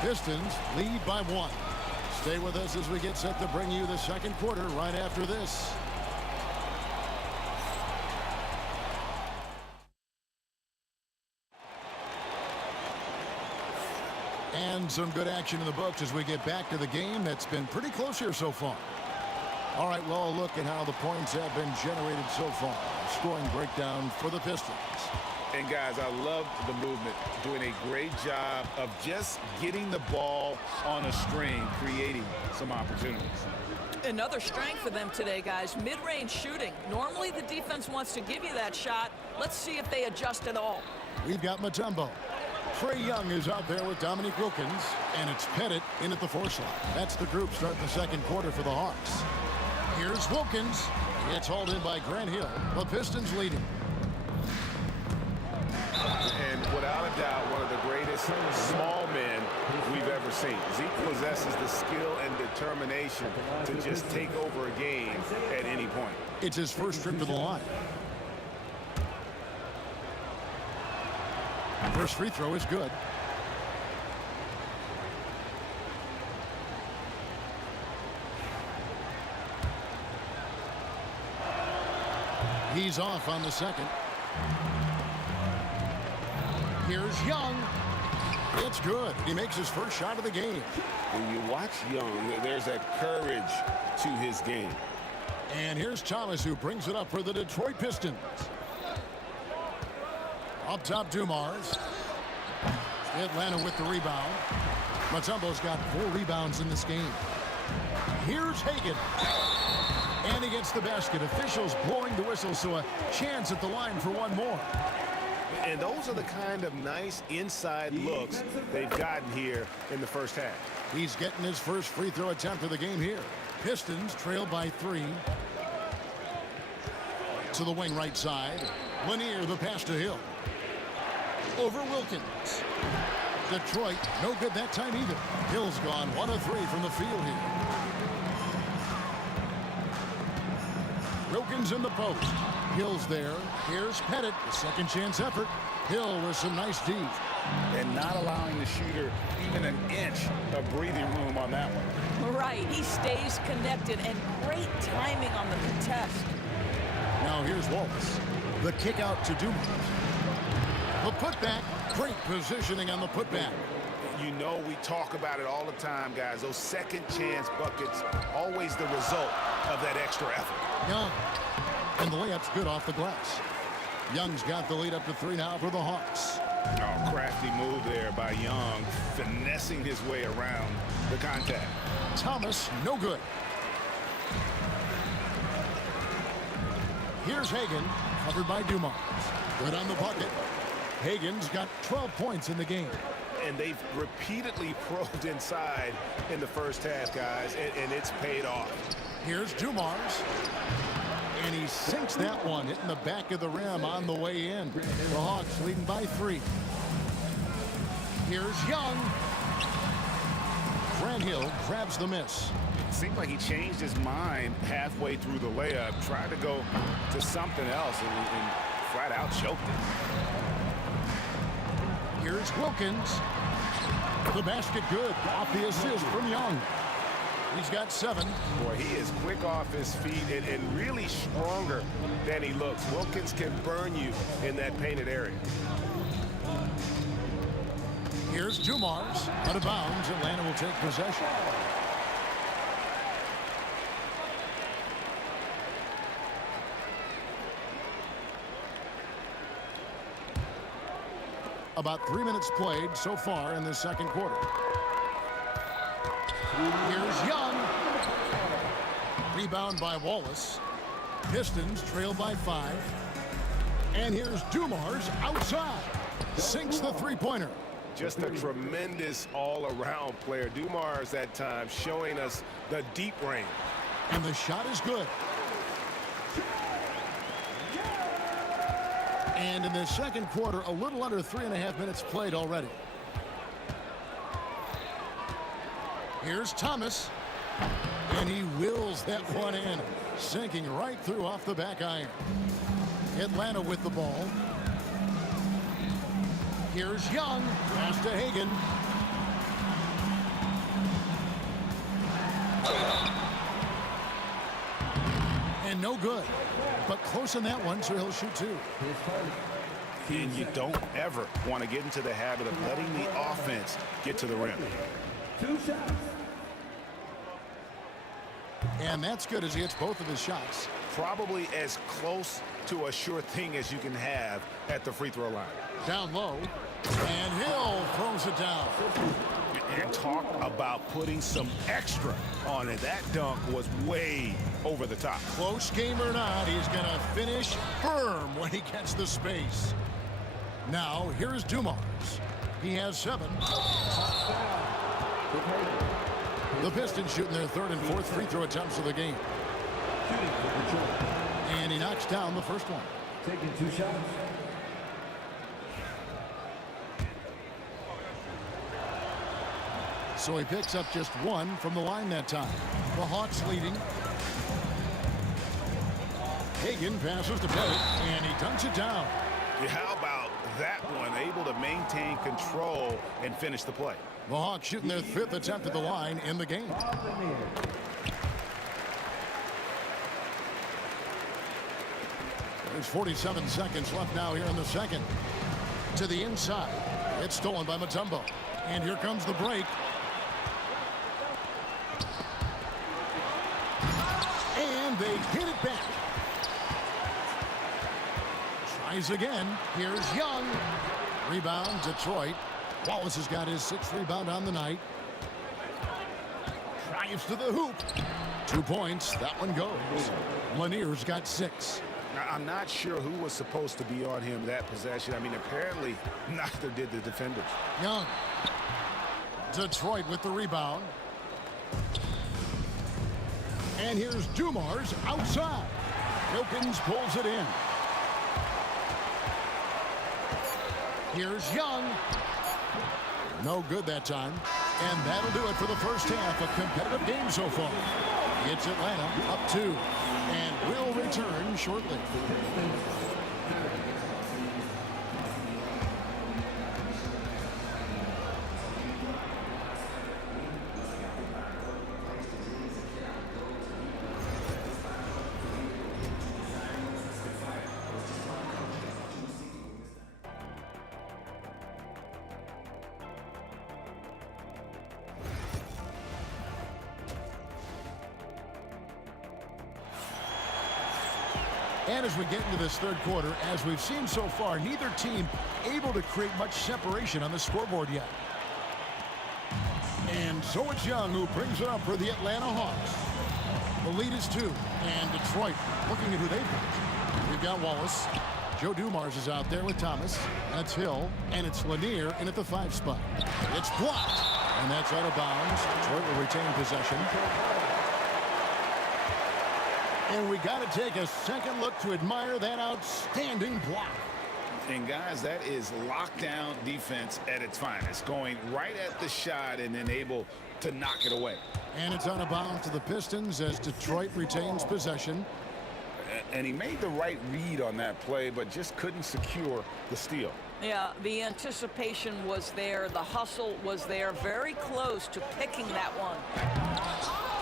Pistons lead by 1. Stay with us as we get set to bring you the second quarter right after this. And some good action in the books as we get back to the game that's been pretty close here so far. All right, well, look at how the points have been generated so far. Scoring breakdown for the Pistons. And, guys, I love the movement, doing a great job of just getting the ball on a string, creating some opportunities. Another strength for them today, guys, mid-range shooting. Normally the defense wants to give you that shot. Let's see if they adjust at all. We've got Mutombo. Trae Young is out there with Dominique Wilkins, and it's Pettit in at the 4 slot. That's the group starting the second quarter for the Hawks. Here's Wilkins. It's hauled in by Grant Hill. The Pistons leading. And without a doubt, one of the greatest small men we've ever seen. Zeke possesses the skill and determination to just take over a game at any point. It's his first trip to the line. First free throw is good. He's off on the second. Here's Young. It's good. He makes his first shot of the game. When you watch Young, there's a courage to his game. And here's Thomas, who brings it up for the Detroit Pistons. Up top, Dumars. Atlanta with the rebound. Mutombo's got 4 rebounds in this game. Here's Hagan. And he gets the basket. Officials blowing the whistle, so a chance at the line for one more. And those are the kind of nice inside looks they've gotten here in the first half. He's getting his first free throw attempt of the game here. Pistons trail by 3. To the wing right side. Lanier, the pass to Hill. Over Wilkins. Detroit, no good that time either. Hill's gone 1 of 3 from the field here. Wilkins in the post. Hill's there. Here's Pettit, the second chance effort. Hill with some nice D. And not allowing the shooter even an inch of breathing room on that one. Right, he stays connected, and great timing on the contest. Now here's Wallace. The kick out to Dumars. The putback. Great positioning on the putback. You know, we talk about it all the time, guys. Those second chance buckets, always the result of that extra effort. Young. And the layup's good off the glass. Young's got the lead up to 3 now for the Hawks. Oh, crafty move there by Young, finessing his way around the contact. Thomas, no good. Here's Hagan, covered by Dumars. Good on the bucket. Hagan's got 12 points in the game. And they've repeatedly probed inside in the first half, guys, and it's paid off. Here's Dumars. And he sinks that one, hitting the back of the rim on the way in. The Hawks leading by 3. Here's Young. Grant Hill grabs the miss. Seemed like he changed his mind halfway through the layup, tried to go to something else, and flat out choked it. Here's Wilkins. The basket good off the assist from Young. He's got 7. Boy, he is quick off his feet and really stronger than he looks. Wilkins can burn you in that painted area. Here's Dumars. Out of bounds. Atlanta will take possession. About 3 minutes played so far in the second quarter. Here's Young. Rebound by Wallace. Pistons trail by 5. And here's Dumars outside. Sinks the three-pointer. Just a tremendous all-around player. Dumars at times showing us the deep range. And the shot is good. And in the second quarter, a little under 3.5 minutes played already. Here's Thomas. And he wills that one in, sinking right through off the back iron. Atlanta with the ball. Here's Young. Pass to Hagan. And no good. But close in that one, so he'll shoot 2. And you don't ever want to get into the habit of letting the offense get to the rim. 2 shots. And that's good as he hits both of his shots. Probably as close to a sure thing as you can have at the free throw line. Down low. And Hill throws it down. And talk about putting some extra on it. That dunk was way over the top. Close game or not, he's going to finish firm when he gets the space. Now, here's Dumars. He has 7. The Pistons shooting their 3rd and 4th free throw attempts of the game. And he knocks down the first one. Taking 2 shots. So he picks up just 1 from the line that time. The Hawks leading. Hagan passes to Pettit, and he dunks it down. Yeah, how about that one? Able to maintain control and finish the play. The Hawks shooting their 5th attempt at the line in the game. There's 47 seconds left now here in the second. To the inside. It's stolen by Mutombo. And here comes the break. And they hit it back. Tries again. Here's Young. Rebound, Detroit. Wallace has got his 6th rebound on the night. Drives to the hoop. 2 points. That one goes. Lanier's got 6. I'm not sure who was supposed to be on him that possession. I mean, apparently neither did the defenders. Young. Detroit with the rebound. And here's Dumars outside. Wilkins pulls it in. Here's Young. No good that time. And that'll do it for the first half of competitive game so far. It's Atlanta up 2. And we'll return shortly. And as we get into this third quarter, as we've seen so far, neither team able to create much separation on the scoreboard yet. And so it's Young who brings it up for the Atlanta Hawks. The lead is 2, and Detroit looking at who they picked. We've got Wallace. Joe Dumars is out there with Thomas. That's Hill, and it's Lanier in at the 5 spot. It's blocked, and that's out of bounds. Detroit will retain possession. And we got to take a second look to admire that outstanding block. And guys, that is lockdown defense at its finest. Going right at the shot and then able to knock it away. And it's out of bounds to the Pistons as Detroit retains possession. And he made the right read on that play, but just couldn't secure the steal. Yeah, the anticipation was there. The hustle was there. Very close to picking that one.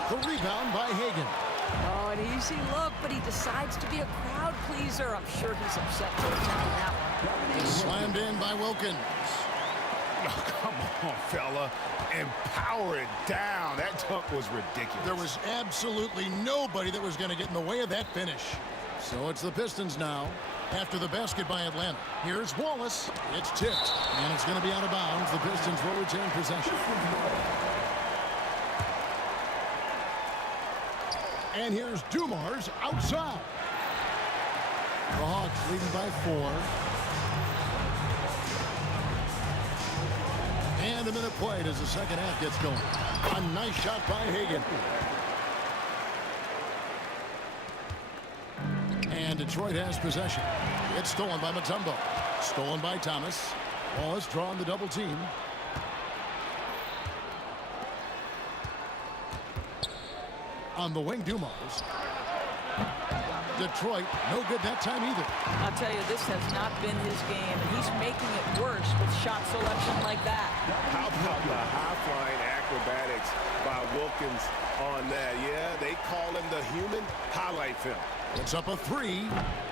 The rebound by Hagan. Oh, an easy look, but he decides to be a crowd pleaser. I'm sure he's upset for attempting that one. Slammed in by Wilkins. Oh, come on, fella. And power it down. That dunk was ridiculous. There was absolutely nobody that was going to get in the way of that finish. So it's the Pistons now. After the basket by Atlanta, here's Wallace. It's tipped, and it's going to be out of bounds. The Pistons will retain possession. And here's Dumars outside. The Hawks leading by 4. And a minute played as the second half gets going. A nice shot by Hagan. And Detroit has possession. It's stolen by Mutombo. Stolen by Thomas. Wallace drawing the double team. On the wing, Dumars. Detroit, no good that time either. I'll tell you, this has not been his game, and he's making it worse with shot selection like that. How about the high-flying acrobatics by Wilkins on that? Yeah, they call him the human highlight film. It's up a 3.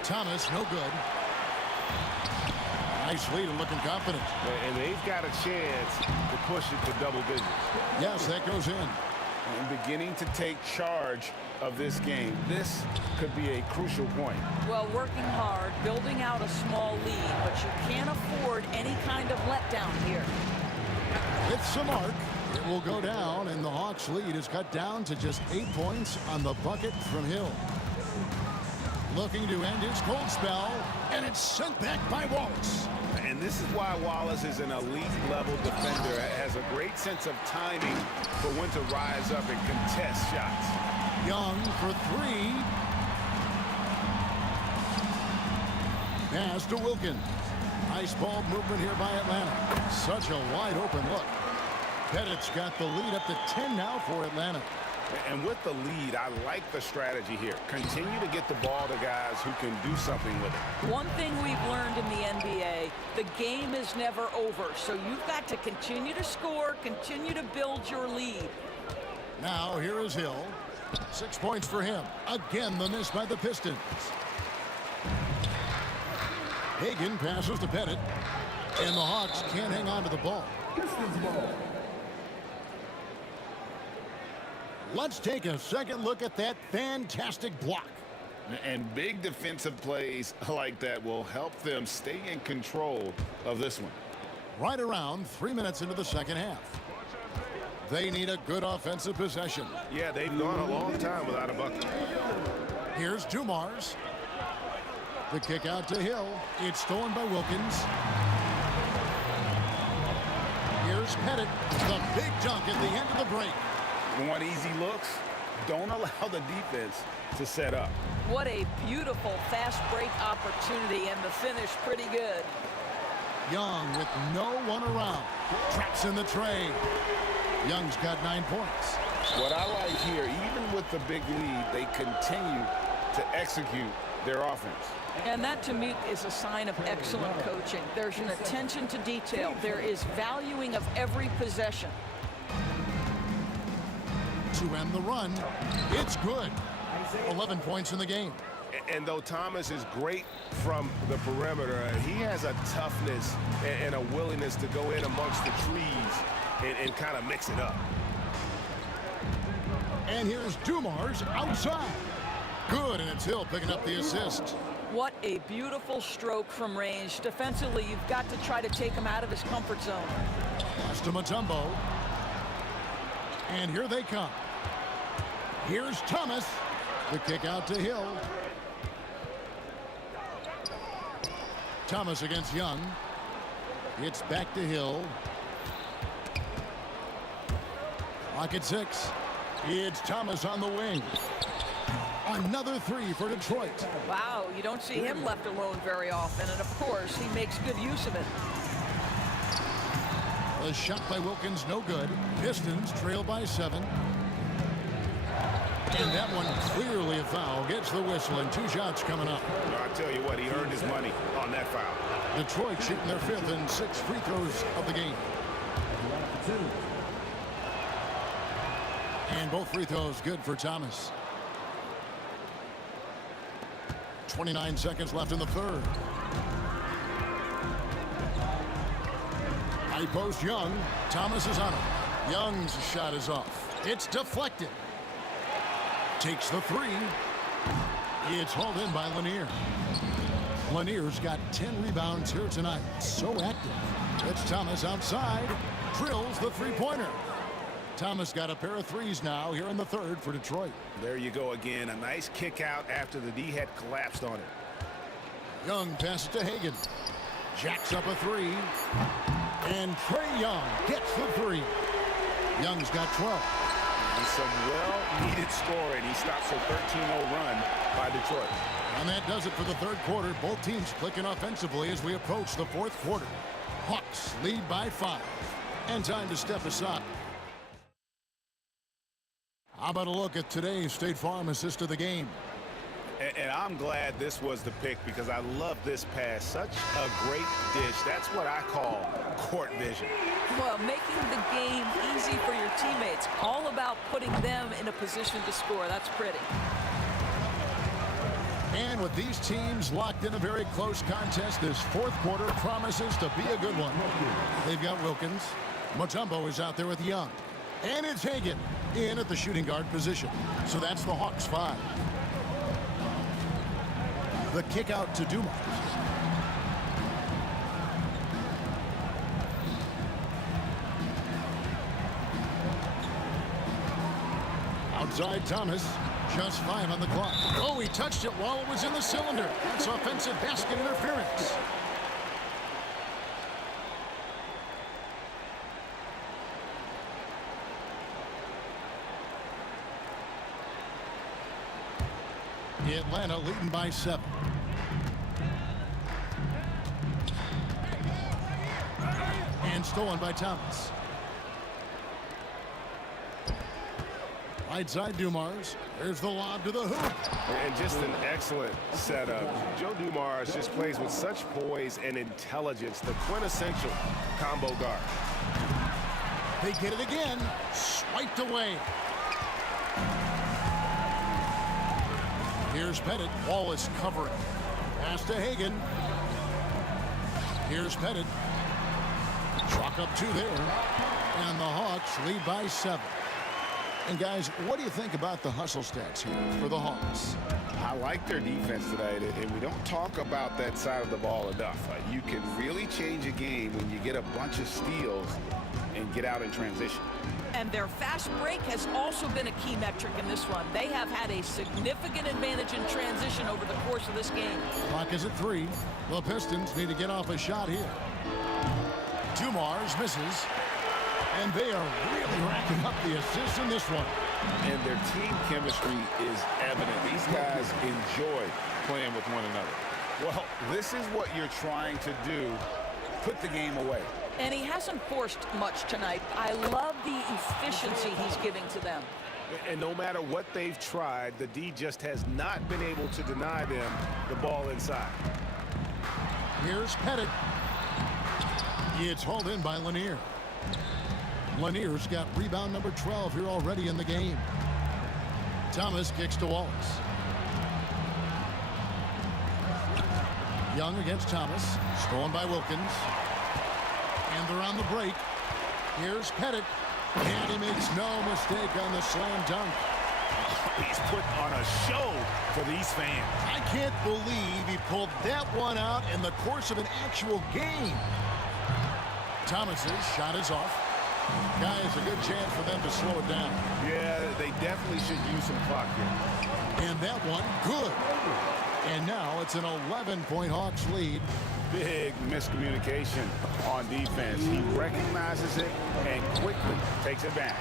Thomas, no good. Nice lead and looking confident. And they've got a chance to push it to double digits. Yes, that goes in. And beginning to take charge of this game. This could be a crucial point. Well, working hard, building out a small lead, but you can't afford any kind of letdown here. It's the mark. It will go down, and the Hawks' lead is cut down to just 8 points on the bucket from Hill. Looking to end his cold spell, and it's sent back by Wallace. And this is why Wallace is an elite-level defender. Has a great sense of timing for when to rise up and contest shots. Young for 3. Pass to Wilkins. Nice ball movement here by Atlanta. Such a wide-open look. Pettit's got the lead up to 10 now for Atlanta. And with the lead, I like the strategy here. Continue to get the ball to guys who can do something with it. One thing we've learned in the NBA, the game is never over. So you've got to continue to score, continue to build your lead. Now here is Hill. 6 points for him. Again, the miss by the Pistons. Hagan passes to Pettit. And the Hawks can't hang on to the ball. Pistons ball. Let's take a second look at that fantastic block. And big defensive plays like that will help them stay in control of this one. Right around 3 minutes into the second half. They need a good offensive possession. Yeah, they've gone a long time without a bucket. Here's Dumars. The kick out to Hill. It's stolen by Wilkins. Here's Pettit. The big dunk at the end of the break. Want easy looks? Don't allow the defense to set up. What a beautiful fast break opportunity, and the finish pretty good. Young with no one around. Traps in the tray. Young's got 9 points. What I like here, even with the big lead, they continue to execute their offense. And that, to me, is a sign of excellent coaching. There's an attention to detail. There is valuing of every possession. To end the run, it's good. 11 points in the game. And though Thomas is great from the perimeter, he has a toughness and a willingness to go in amongst the trees and kind of mix it up. And here's Dumars outside. Good, and it's Hill picking up the assist. What a beautiful stroke from range. Defensively, you've got to try to take him out of his comfort zone. Pass to Mutombo. And here they come. Here's Thomas. The kick out to Hill. Thomas against Young. It's back to Hill. Clock at 6. It's Thomas on the wing. Another 3 for Detroit. Wow, you don't see him left alone very often, and of course, he makes good use of it. The shot by Wilkins, no good. Pistons trail by 7. And that one clearly a foul. Gets the whistle, and 2 shots coming up. I tell you what, he earned his money on that foul. Detroit shooting their 5th and 6th free throws of the game. And both free throws good for Thomas. 29 seconds left in the third. High post Young. Thomas is on it. Young's shot is off. It's deflected. Takes the 3. It's hauled in by Lanier. Lanier's got 10 rebounds here tonight. So active. It's Thomas outside. Drills the three-pointer. Thomas got a pair of threes now here in the third for Detroit. There you go again. A nice kick out after the D had collapsed on it. Young passes to Hagan. Jacks up a three. And Trae Young gets the three. Young's got 12. And some well-needed scoring. He stops a 13-0 run by Detroit. And that does it for the third quarter. Both teams clicking offensively as we approach the fourth quarter. Hawks lead by 5. And time to step aside. How about a look at today's State Farm assist of the game? And I'm glad this was the pick because I love this pass. Such a great dish. That's what I call court vision. Well, making the game easy for your teammates. All about putting them in a position to score. That's pretty. And with these teams locked in a very close contest, this fourth quarter promises to be a good one. They've got Wilkins. Mutombo is out there with Young. And it's Hagan in at the shooting guard position. So that's the Hawks 5. The kick out to Dumas. Outside Thomas. Just 5 on the clock. Oh, he touched it while it was in the cylinder. That's offensive basket interference. Atlanta leading by 7. And stolen by Thomas. Right side Dumars. There's the lob to the hoop. And just an excellent setup. Joe Dumars just plays with such poise and intelligence. The quintessential combo guard. They get it again. Swiped away. Here's Pettit. Wallace covering. Pass to Hagan. Here's Pettit. Chalk up 2 there. And the Hawks lead by 7. And guys, what do you think about the hustle stats here for the Hawks? I like their defense tonight, and we don't talk about that side of the ball enough. You can really change a game when you get a bunch of steals and get out in transition. And their fast break has also been a key metric in this one. They have had a significant advantage in transition over the course of this game. Clock is at 3. The Pistons need to get off a shot here. Dumars misses. And they are really racking up the assists in this one. And their team chemistry is evident. These guys enjoy playing with one another. Well, this is what you're trying to do. Put the game away. And he hasn't forced much tonight. I love the efficiency he's giving to them. And no matter what they've tried, the D just has not been able to deny them the ball inside. Here's Pettit. It's hauled in by Lanier. Lanier's got rebound number 12 here already in the game. Thomas kicks to Wallace. Young against Thomas. Stolen by Wilkins. And they're on the break. Here's Pettit. And he makes no mistake on the slam dunk. He's put on a show for these fans. I can't believe he pulled that one out in the course of an actual game. Thomas's shot is off. Guys, a good chance for them to slow it down. Yeah, they definitely should use some clock here. And that one, good. And now it's an 11-point Hawks lead. Big miscommunication on defense. He recognizes it and quickly takes advantage.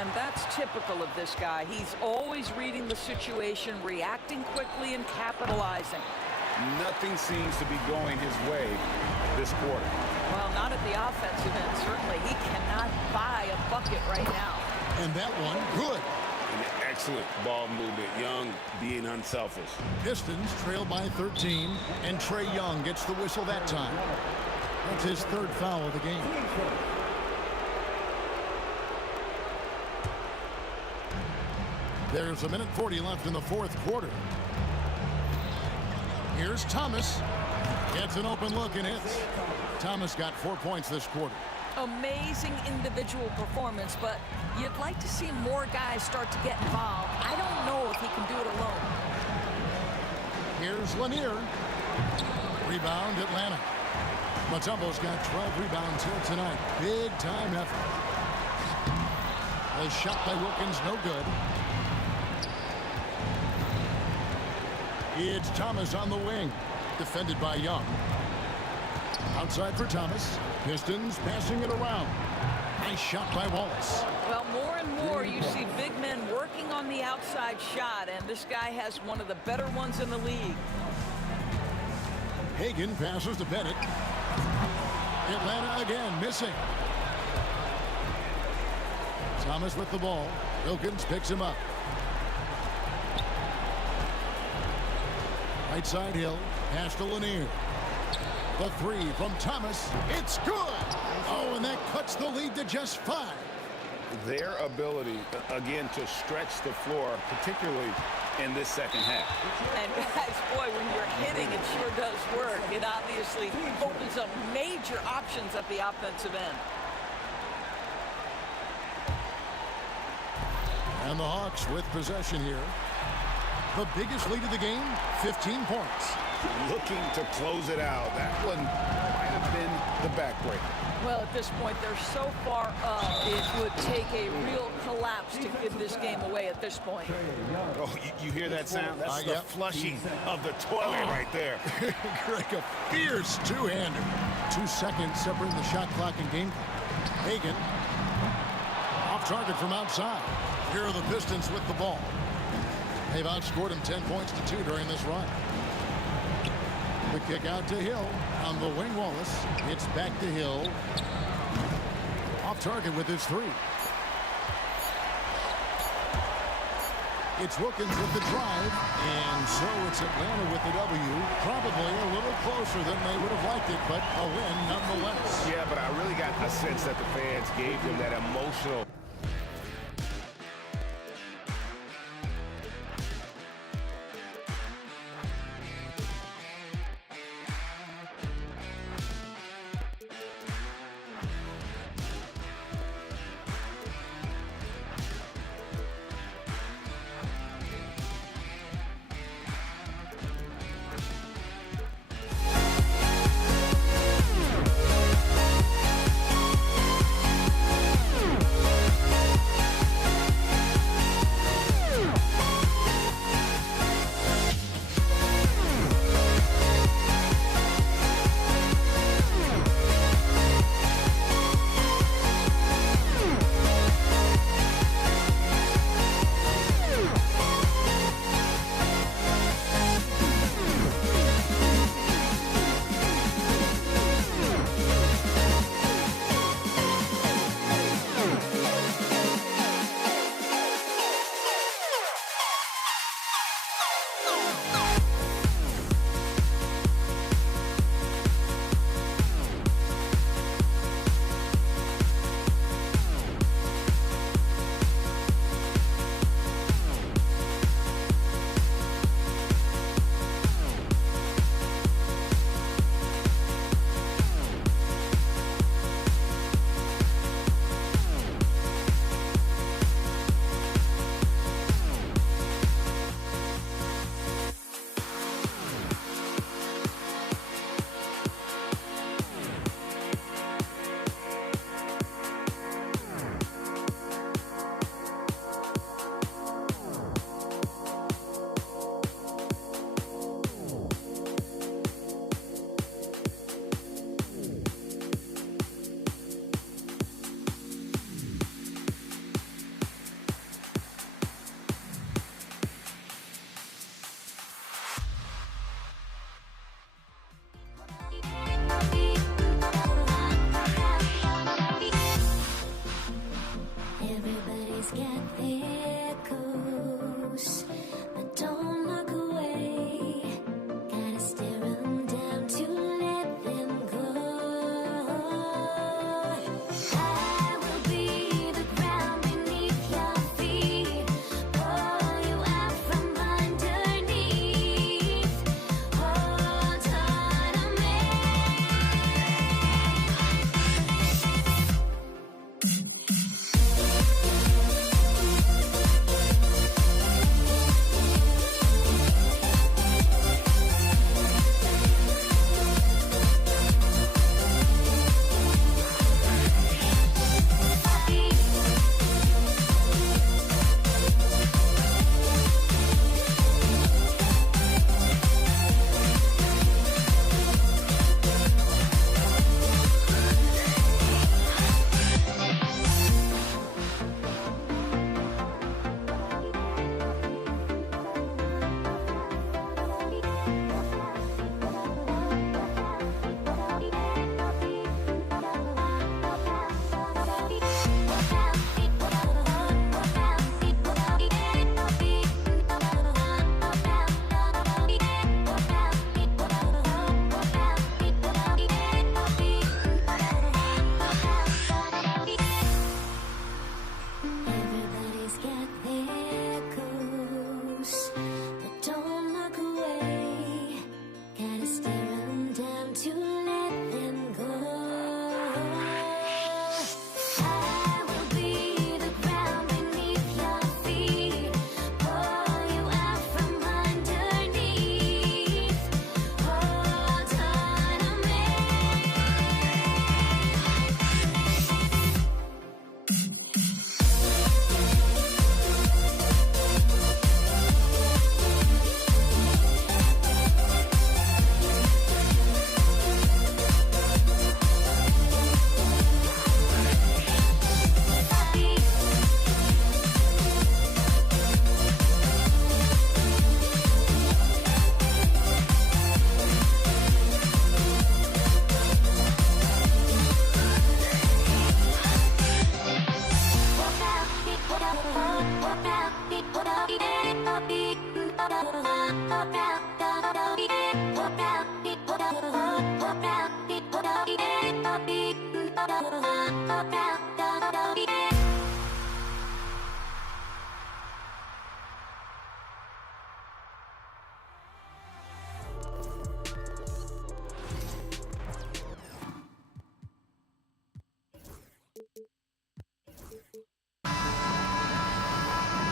And that's typical of this guy. He's always reading the situation, reacting quickly, and capitalizing. Nothing seems to be going his way this quarter. Well, not at the offensive end, certainly. He cannot buy a bucket right now. And that one, good. An excellent ball movement. Young being unselfish. Pistons trail by 13, and Trae Young gets the whistle that time. That's his third foul of the game. There's 1:40 left in the fourth quarter. Here's Thomas. Gets an open look and hits. Thomas got 4 points this quarter. Amazing individual performance, but you'd like to see more guys start to get involved. I don't know if he can do it alone. Here's Lanier. Rebound, Atlanta. Mutombo's got 12 rebounds here tonight. Big time effort. A shot by Wilkins, no good. It's Thomas on the wing. Defended by Young. Outside for Thomas. Pistons passing it around. Nice shot by Wallace. Well, more and more you see big men working on the outside shot, and this guy has one of the better ones in the league. Hagan passes to Bennett. Atlanta again missing. Thomas with the ball. Wilkins picks him up. Right side Hill. Pass to Lanier. The three from Thomas. It's good. Oh, and that cuts the lead to just 5. Their ability, again, to stretch the floor, particularly in this second half. And guys, boy, when you're hitting, it sure does work. It obviously opens up major options at the offensive end. And the Hawks with possession here. The biggest lead of the game, 15 points. Looking to close it out. That one might have been the backbreaker. Well, at this point, they're so far up, it would take a real collapse to give this game away at this point. Oh, you hear that sound? That's the flushing of the toilet right there. Greg, a fierce two-hander. 2 seconds separating the shot clock and game clock. Hagan off target from outside. Here are the Pistons with the ball. They've outscored him 10 points to 2 during this run. The kick out to Hill on the wing. Wallace. It's back to Hill. Off target with his 3. It's Wilkins with the drive. And so it's Atlanta with the W. Probably a little closer than they would have liked it, but a win nonetheless. Yeah, but I really got a sense that the fans gave him that emotional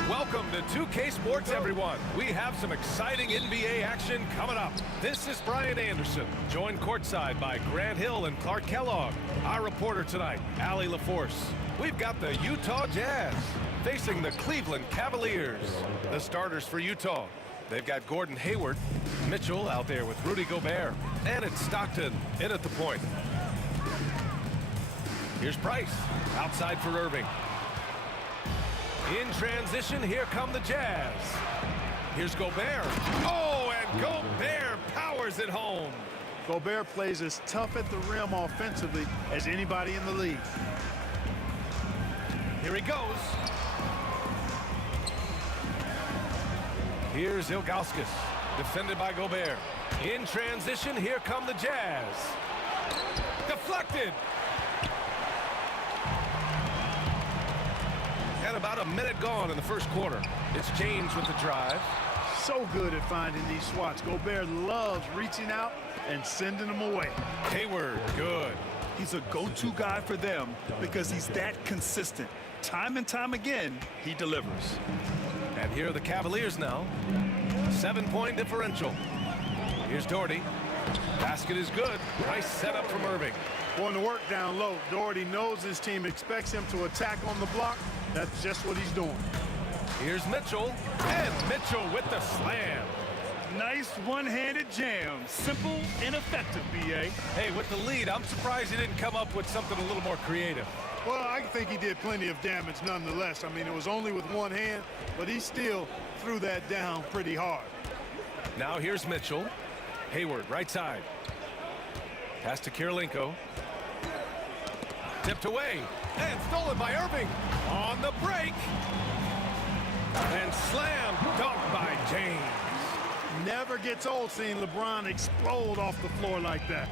Welcome to 2K Sports, everyone. We have some exciting NBA action coming up. This is Brian Anderson, joined courtside by Grant Hill and Clark Kellogg. Our reporter tonight, Allie LaForce. We've got the Utah Jazz facing the Cleveland Cavaliers. The starters for Utah. They've got Gordon Hayward, Mitchell out there with Rudy Gobert, and it's Stockton in at the point. Here's Price, outside for Irving. In transition, here come the Jazz. Here's Gobert. Oh, and Gobert powers it home. Gobert plays as tough at the rim offensively as anybody in the league. Here he goes. Here's Ilgauskas, defended by Gobert. In transition, here come the Jazz. Deflected. And about a minute gone in the first quarter. It's James with the drive. So good at finding these swats. Gobert loves reaching out and sending them away. Hayward, good. He's a go-to guy for them because he's that consistent. Time and time again, he delivers. And here are the Cavaliers now. 7-point differential. Here's Doherty. Basket is good. Nice setup from Irving. Going to work down low. Doherty knows his team expects him to attack on the block. That's just what he's doing. Here's Mitchell. And Mitchell with the slam. Nice one-handed jam. Simple and effective, B.A. Hey, with the lead, I'm surprised he didn't come up with something a little more creative. Well, I think he did plenty of damage nonetheless. I mean, it was only with one hand, but he still threw that down pretty hard. Now here's Mitchell. Hayward, right side. Pass to Kirilenko. Tipped away. And stolen by Irving. On the break. And slam dunked by James. Never gets old seeing LeBron explode off the floor like that.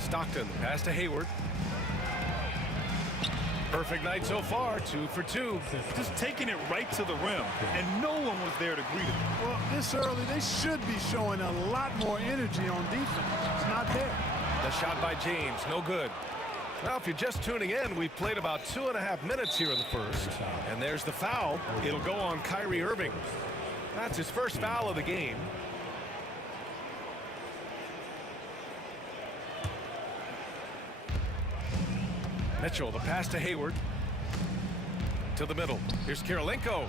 Stockton, pass to Hayward. Perfect night so far, 2 for 2. Just taking it right to the rim, and no one was there to greet him. Well, this early, they should be showing a lot more energy on defense. It's not there. The shot by James, no good. Now, if you're just tuning in, we've played about 2.5 minutes here in the first. And there's the foul. It'll go on Kyrie Irving. That's his first foul of the game. Mitchell, the pass to Hayward. To the middle. Here's Kirilenko.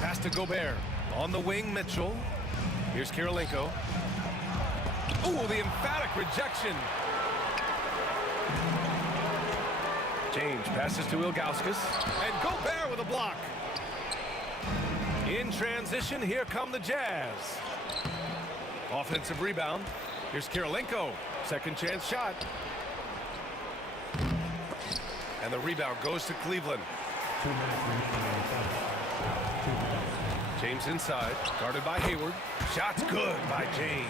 Pass to Gobert. On the wing, Mitchell. Here's Kirilenko. Ooh, the emphatic rejection. James passes to Ilgauskas. And Gobert with a block. In transition, here come the Jazz. Offensive rebound. Here's Kirilenko. Second chance shot. And the rebound goes to Cleveland. James inside, guarded by Hayward. Shot's good by James.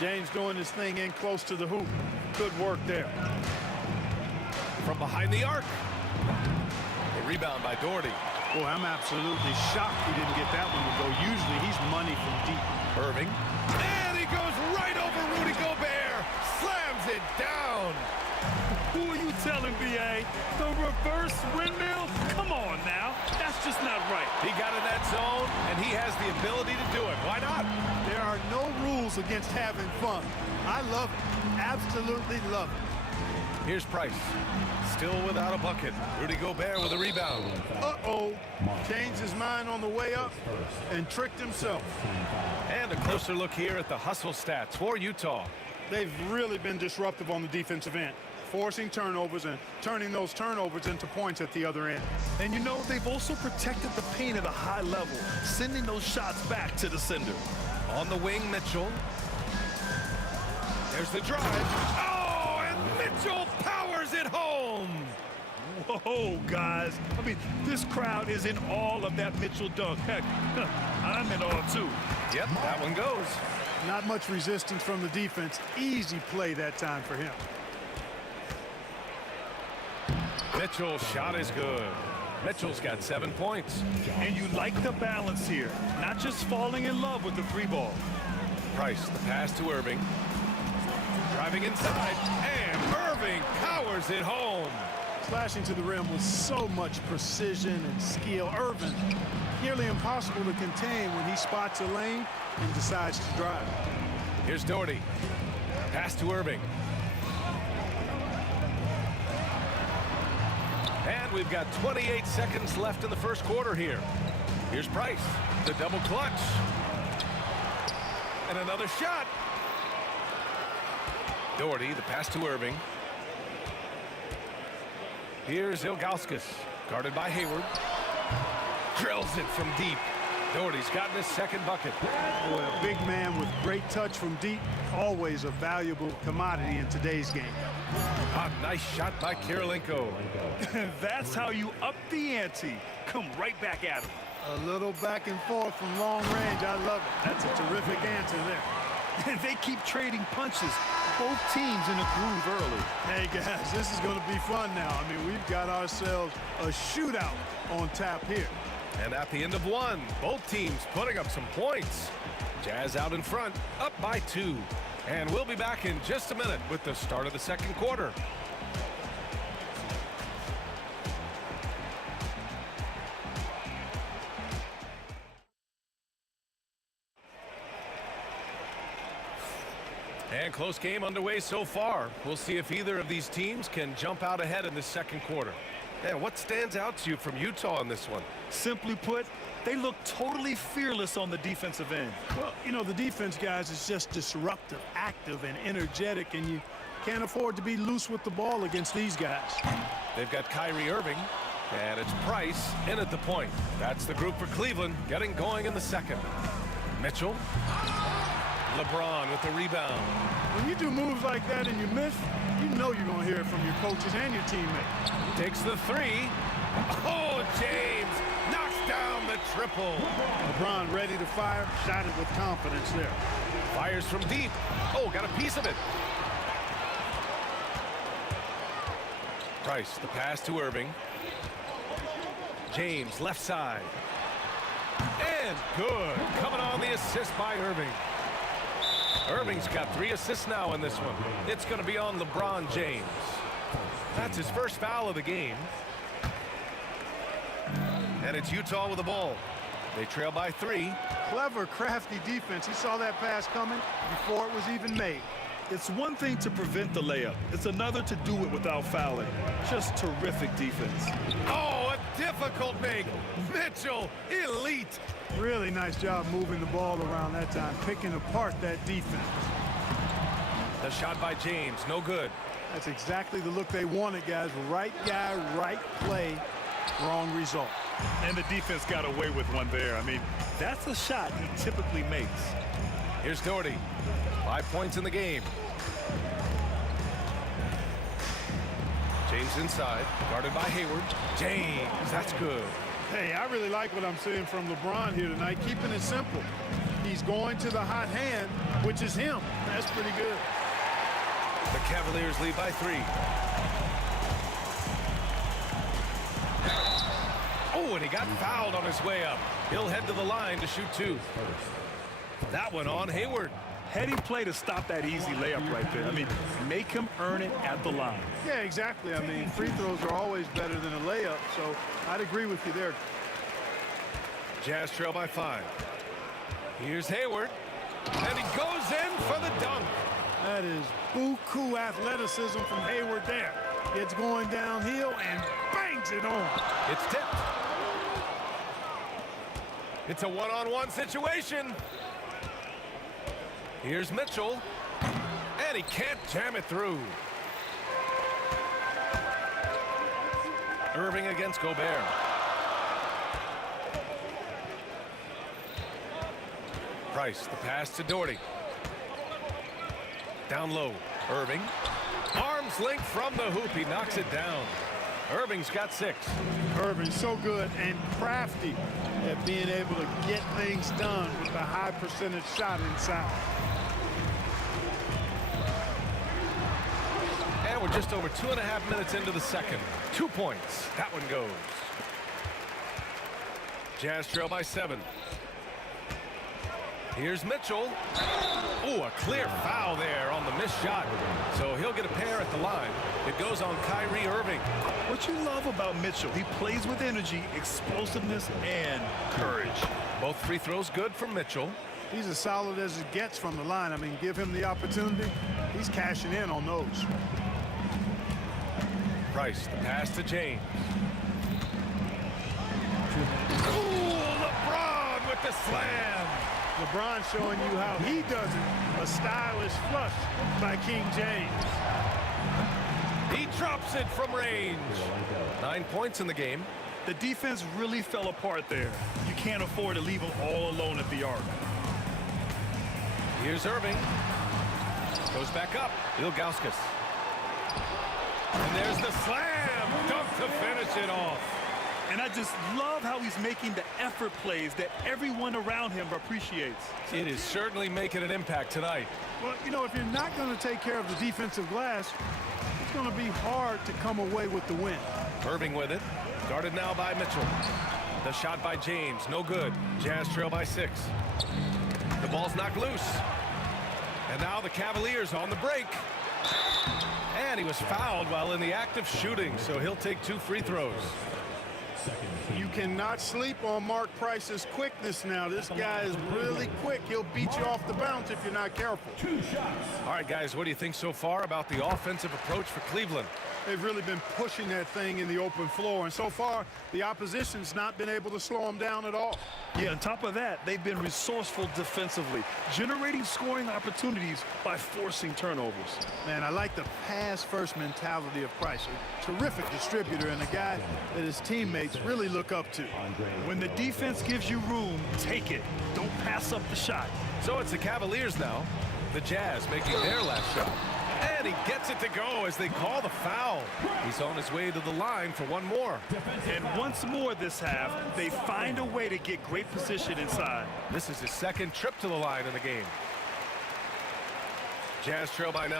James doing his thing in close to the hoop. Good work there. From behind the arc. The rebound by Doherty. Boy, I'm absolutely shocked he didn't get that one to go. Usually he's money from deep. Irving. And he goes right over Rudy Gobert. Slams it down. Who are you telling, B.A.? The reverse windmill? Come on now. That's just not right. He got in that zone, and he has the ability to do it. Why not? There are no rules against having fun. I love it. Absolutely love it. Here's Price. Still without a bucket. Rudy Gobert with a rebound. Uh-oh. Changed his mind on the way up and tricked himself. And a closer look here at the hustle stats for Utah. They've really been disruptive on the defensive end, forcing turnovers and turning those turnovers into points at the other end. And you know, they've also protected the paint at a high level, sending those shots back to the sender. On the wing, Mitchell. There's the drive. Oh, and Mitchell powers it home. Whoa, guys. I mean, this crowd is in all of that Mitchell dunk. Heck, I'm in all too. Yep, that one goes. Not much resistance from the defense. Easy play that time for him. Mitchell's shot is good. Mitchell's got 7 points. And you like the balance here, not just falling in love with the three ball. Price, the pass to Irving. Driving inside, and Irving powers it home. Slashing to the rim with so much precision and skill. Irving, nearly impossible to contain when he spots a lane and decides to drive. Here's Doherty. Pass to Irving. And we've got 28 seconds left in the first quarter here. Here's Price, the double clutch. And another shot. Doherty, the pass to Irving. Here's Ilgauskas, guarded by Hayward. Drills it from deep. Doherty's gotten his second bucket. Boy, a big man with great touch from deep, always a valuable commodity in today's game. A nice shot by Kirilenko. That's how you up the ante. Come right back at him. A little back and forth from long range. I love it. That's a terrific answer there. They keep trading punches. Both teams in a groove early. Hey, guys, this is going to be fun now. I mean, we've got ourselves a shootout on tap here. And at the end of one, both teams putting up some points. Jazz out in front, up by 2. And we'll be back in just a minute with the start of the second quarter. And close game underway so far. We'll see if either of these teams can jump out ahead in the second quarter. Yeah, what stands out to you from Utah in this one? Simply put, they look totally fearless on the defensive end. Well, you know, the defense, guys, is just disruptive, active, and energetic, and you can't afford to be loose with the ball against these guys. They've got Kyrie Irving, and it's Price in at the point. That's the group for Cleveland, getting going in the second. Mitchell. LeBron with the rebound. When you do moves like that and you miss, you know you're going to hear it from your coaches and your teammates. Takes the three. Oh, James knocks down the triple. LeBron ready to fire, shot it with confidence there. Fires from deep. Oh, got a piece of it. Price, the pass to Irving. James, left side. And good. Coming on the assist by Irving. Irving's got 3 assists now in this one. It's going to be on LeBron James. That's his first foul of the game. And it's Utah with the ball. They trail by 3. Clever, crafty defense. He saw that pass coming before it was even made. It's one thing to prevent the layup. It's another to do it without fouling. Just terrific defense. Oh, a difficult make. Mitchell, elite. Really nice job moving the ball around that time, picking apart that defense. The shot by James, no good. That's exactly the look they wanted, guys. Right guy, right play, wrong result. And the defense got away with one there. I mean, that's a shot he typically makes. Here's Doherty. 5 points in the game. James inside, guarded by Hayward. James, that's good. Hey, I really like what I'm seeing from LeBron here tonight, keeping it simple. He's going to the hot hand, which is him. That's pretty good. The Cavaliers lead by 3. Oh, and he got fouled on his way up. He'll head to the line to shoot 2. That one on Hayward. Heady play to stop that easy layup right there. I mean, make him earn it at the line. Yeah, exactly. I mean, free throws are always better than a layup, so I'd agree with you there. Jazz trail by 5. Here's Hayward, and he goes in for the dunk. That is buku athleticism from Hayward there. Gets going downhill and bangs it on. It's tipped. It's a one-on-one situation. Here's Mitchell, and he can't jam it through. Irving against Gobert. Price, the pass to Doherty. Down low, Irving. Arms length from the hoop, he knocks it down. Irving's got 6. Irving's so good and crafty at being able to get things done with a high percentage shot inside. We're just over 2.5 minutes into the second. 2 points. That one goes. Jazz trail by 7. Here's Mitchell. Oh, a clear foul there on the missed shot. So he'll get a pair at the line. It goes on Kyrie Irving. What you love about Mitchell, he plays with energy, explosiveness, and courage. Both free throws good from Mitchell. He's as solid as it gets from the line. I mean, give him the opportunity. He's cashing in on those. Price, the pass to James. Ooh, LeBron with the slam. LeBron showing you how he does it. A stylish flush by King James. He drops it from range. 9 points in the game. The defense really fell apart there. You can't afford to leave them all alone at the arc. Here's Irving. Goes back up. Ilgauskas. And there's the slam. Dunk to finish it off. And I just love how he's making the effort plays that everyone around him appreciates. It is certainly making an impact tonight. Well, you know, if you're not going to take care of the defensive glass, it's going to be hard to come away with the win. Irving with it. Guarded now by Mitchell. The shot by James. No good. Jazz trail by 6. The ball's knocked loose. And now the Cavaliers on the break. And he was fouled while in the act of shooting, so he'll take 2 free throws. You cannot sleep on Mark Price's quickness now. This guy is really quick. He'll beat you off the bounce if you're not careful. All right, guys, what do you think so far about the offensive approach for Cleveland? They've really been pushing that thing in the open floor, and so far, the opposition's not been able to slow them down at all. Yeah, on top of that, they've been resourceful defensively, generating scoring opportunities by forcing turnovers. Man, I like the pass-first mentality of Price. A terrific distributor and a guy that his teammates really look up to. When the defense gives you room, take it. Don't pass up the shot. So it's the Cavaliers now. The Jazz making their last shot. And he gets it to go as they call the foul. He's on his way to the line for one more. And once more this half, they find a way to get great position inside. This is his second trip to the line in the game. Jazz trail by 9.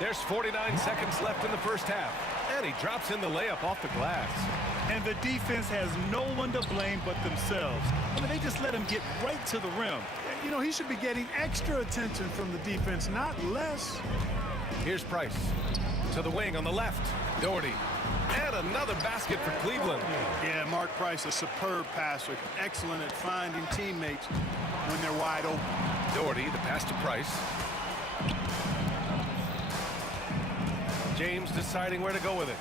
There's 49 seconds left in the first half. And he drops in the layup off the glass. And the defense has no one to blame but themselves. I mean, they just let him get right to the rim. You know, he should be getting extra attention from the defense, not less. Here's Price. To the wing on the left. Doherty. And another basket for Cleveland. Yeah, Mark Price, a superb passer. Excellent at finding teammates when they're wide open. Doherty, the pass to Price. James deciding where to go with it.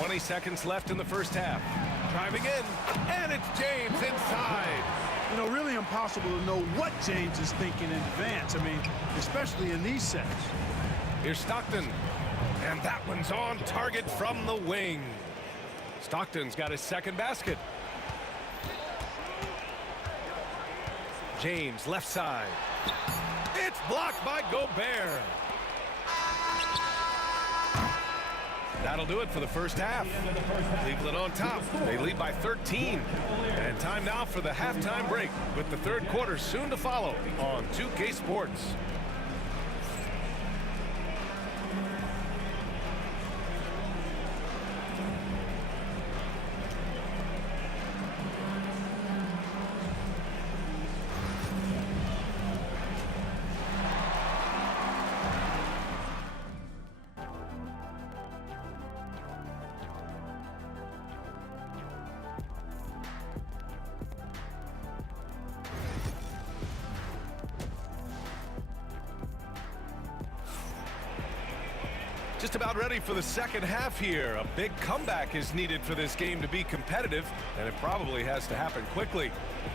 20 seconds left in the first half. Driving in, and it's James inside. You know, really impossible to know what James is thinking in advance. I mean, especially in these sets. Here's Stockton, and that one's on target from the wing. Stockton's got his second basket. James, left side. It's blocked by Gobert. That'll do it for the first half. Cleveland on top. They lead by 13. And time now for the halftime break, with the third quarter soon to follow on 2K Sports. Just about ready for the second half here. A big comeback is needed for this game to be competitive, and it probably has to happen quickly.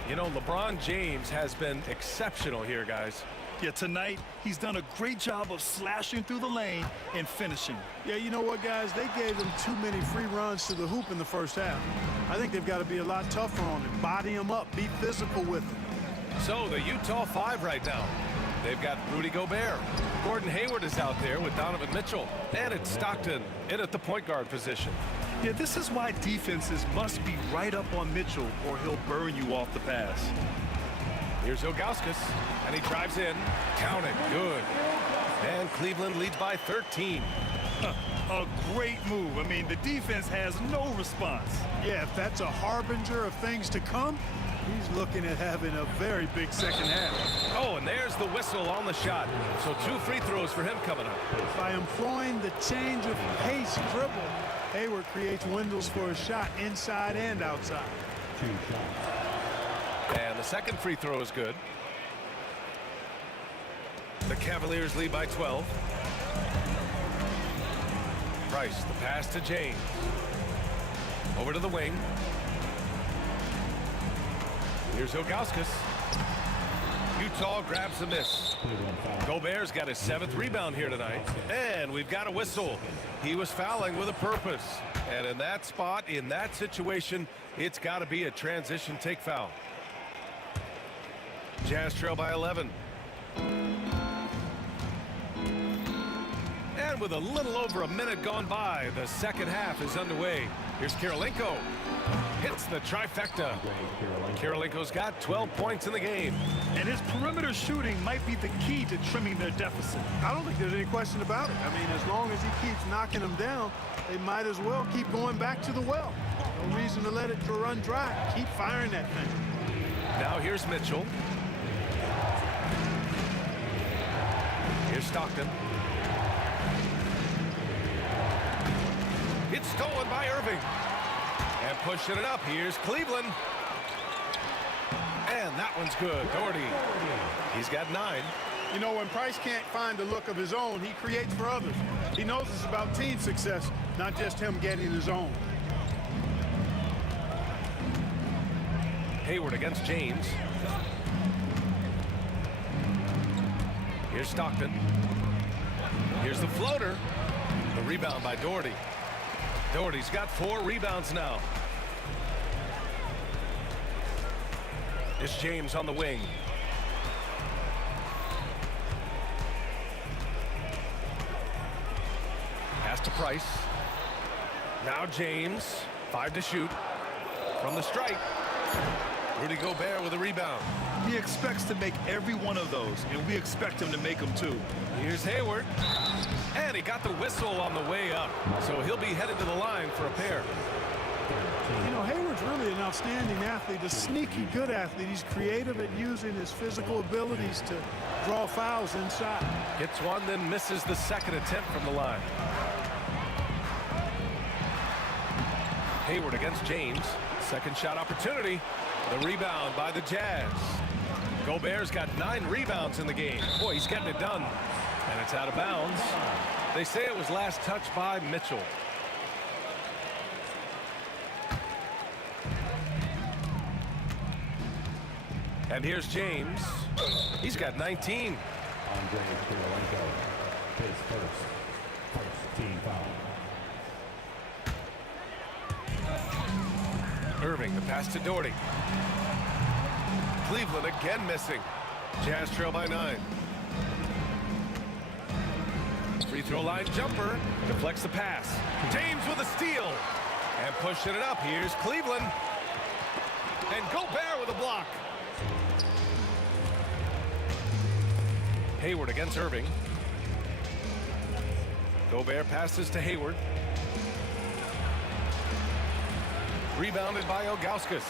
You know, LeBron James has been exceptional here, guys. Yeah, tonight, he's done a great job of slashing through the lane and finishing. Yeah, you know what, guys? They gave him too many free runs to the hoop in the first half. I think they've got to be a lot tougher on him. Body him up. Be physical with him. So, the Utah 5 right now. They've got Rudy Gobert. Gordon Hayward is out there with Donovan Mitchell. And it's Stockton in at the point guard position. Yeah, this is why defenses must be right up on Mitchell or he'll burn you off the pass. Here's Ilgauskas, and he drives in. Count it. Good. And Cleveland leads by 13. A great move. I mean, the defense has no response. Yeah, if that's a harbinger of things to come, he's looking at having a very big second half. Oh, and there's the whistle on the shot. So 2 free throws for him coming up. By employing the change of pace dribble, Hayward creates windows for a shot inside and outside. 2 shots. And the second free throw is good. The Cavaliers lead by 12. Price, the pass to James. Over to the wing. Here's Ilgauskas. Utah grabs the miss. Gobert's got his 7th rebound here tonight. And we've got a whistle. He was fouling with a purpose. And in that spot, in that situation, it's got to be a transition take foul. Jazz trail by 11. And with a little over a minute gone by, the second half is underway. Here's Kirilenko. Hits the trifecta. Kirilenko's got 12 points in the game. And his perimeter shooting might be the key to trimming their deficit. I don't think there's any question about it. I mean, as long as he keeps knocking them down, they might as well keep going back to the well. No reason to let it run dry. Keep firing that thing. Now here's Mitchell. Here's Stockton. It's stolen by Irving. And pushing it up, here's Cleveland. And that one's good. Doherty. He's got 9. You know, when Price can't find a look of his own, he creates for others. He knows it's about team success, not just him getting his own. Hayward against James. Here's Stockton. Here's the floater. The rebound by Doherty. Doherty's got 4 rebounds now. It's James on the wing. Pass to Price. Now James. 5 to shoot. From the strike. Rudy Gobert with a rebound. He expects to make every one of those, and we expect him to make them too. Here's Hayward. And he got the whistle on the way up. So he'll be headed to the line for a pair. You know, Hayward's really an outstanding athlete, a sneaky good athlete. He's creative at using his physical abilities to draw fouls inside. Gets one, then misses the second attempt from the line. Hayward against James. Second shot opportunity. The rebound by the Jazz. Gobert's got 9 rebounds in the game. Boy, he's getting it done. And it's out of bounds. They say it was last touched by Mitchell. And here's James. He's got 19. Andre Kirilenko, his first team foul. Irving, the pass to Doherty. Cleveland again missing. Jazz trail by 9. Free throw line jumper. Deflects the pass. James with a steal. And pushing it up. Here's Cleveland. And Gobert with a block. Hayward against Irving. Gobert passes to Hayward. Rebounded by Ilgauskas.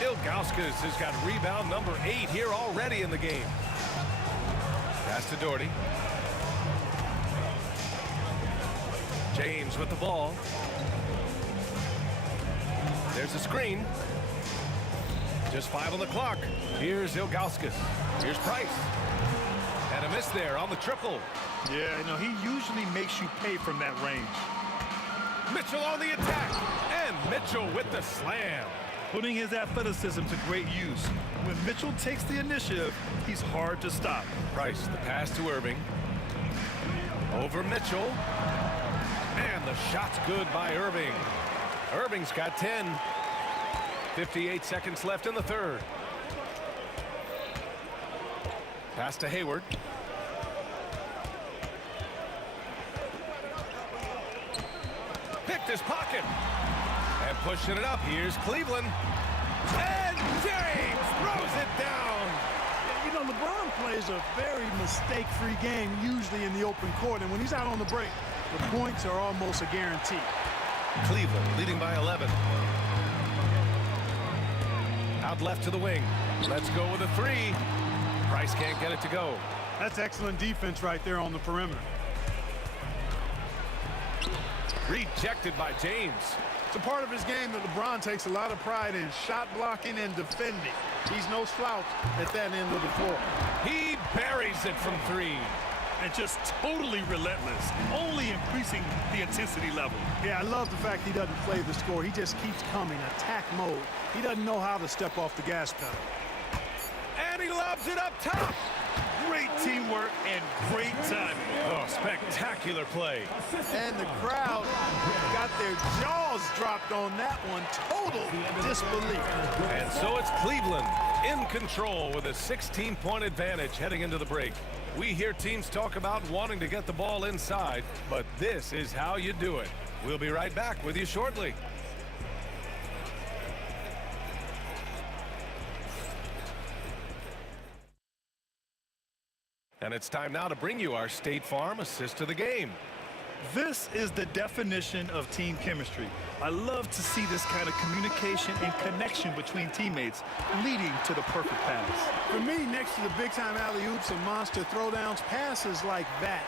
Ilgauskas has got rebound number 8 here already in the game. Pass to Doherty. James with the ball. There's a screen. Just 5 on the clock. Here's Ilgauskas. Here's Price. And a miss there on the triple. Yeah, you know, he usually makes you pay from that range. Mitchell on the attack. And Mitchell with the slam. Putting his athleticism to great use. When Mitchell takes the initiative, he's hard to stop. Price, the pass to Irving. Over Mitchell. And the shot's good by Irving. Irving's got 10. 58 seconds left in the third. Pass to Hayward. Picked his pocket. And pushing it up. Here's Cleveland. And James throws it down. You know, LeBron plays a very mistake-free game usually in the open court, and when he's out on the break, the points are almost a guarantee. Cleveland leading by 11. Out left to the wing. Let's go with a three. Price can't get it to go. That's excellent defense right there on the perimeter. Rejected by James. It's a part of his game that LeBron takes a lot of pride in, shot blocking and defending. He's no slouch at that end of the floor. He buries it from three. And just totally relentless, only increasing the intensity level. Yeah, I love the fact he doesn't play the score. He just keeps coming, attack mode. He doesn't know how to step off the gas pedal. And he lobs it up top. Great teamwork and great timing. Oh, spectacular play. And the crowd got their jaws dropped on that one. Total disbelief. And so it's Cleveland in control with a 16-point advantage heading into the break. We hear teams talk about wanting to get the ball inside, but this is how you do it. We'll be right back with you shortly. And it's time now to bring you our State Farm assist to the game. This is the definition of team chemistry. I love to see this kind of communication and connection between teammates leading to the perfect pass. For me, next to the big-time alley-oops and monster throwdowns, passes like that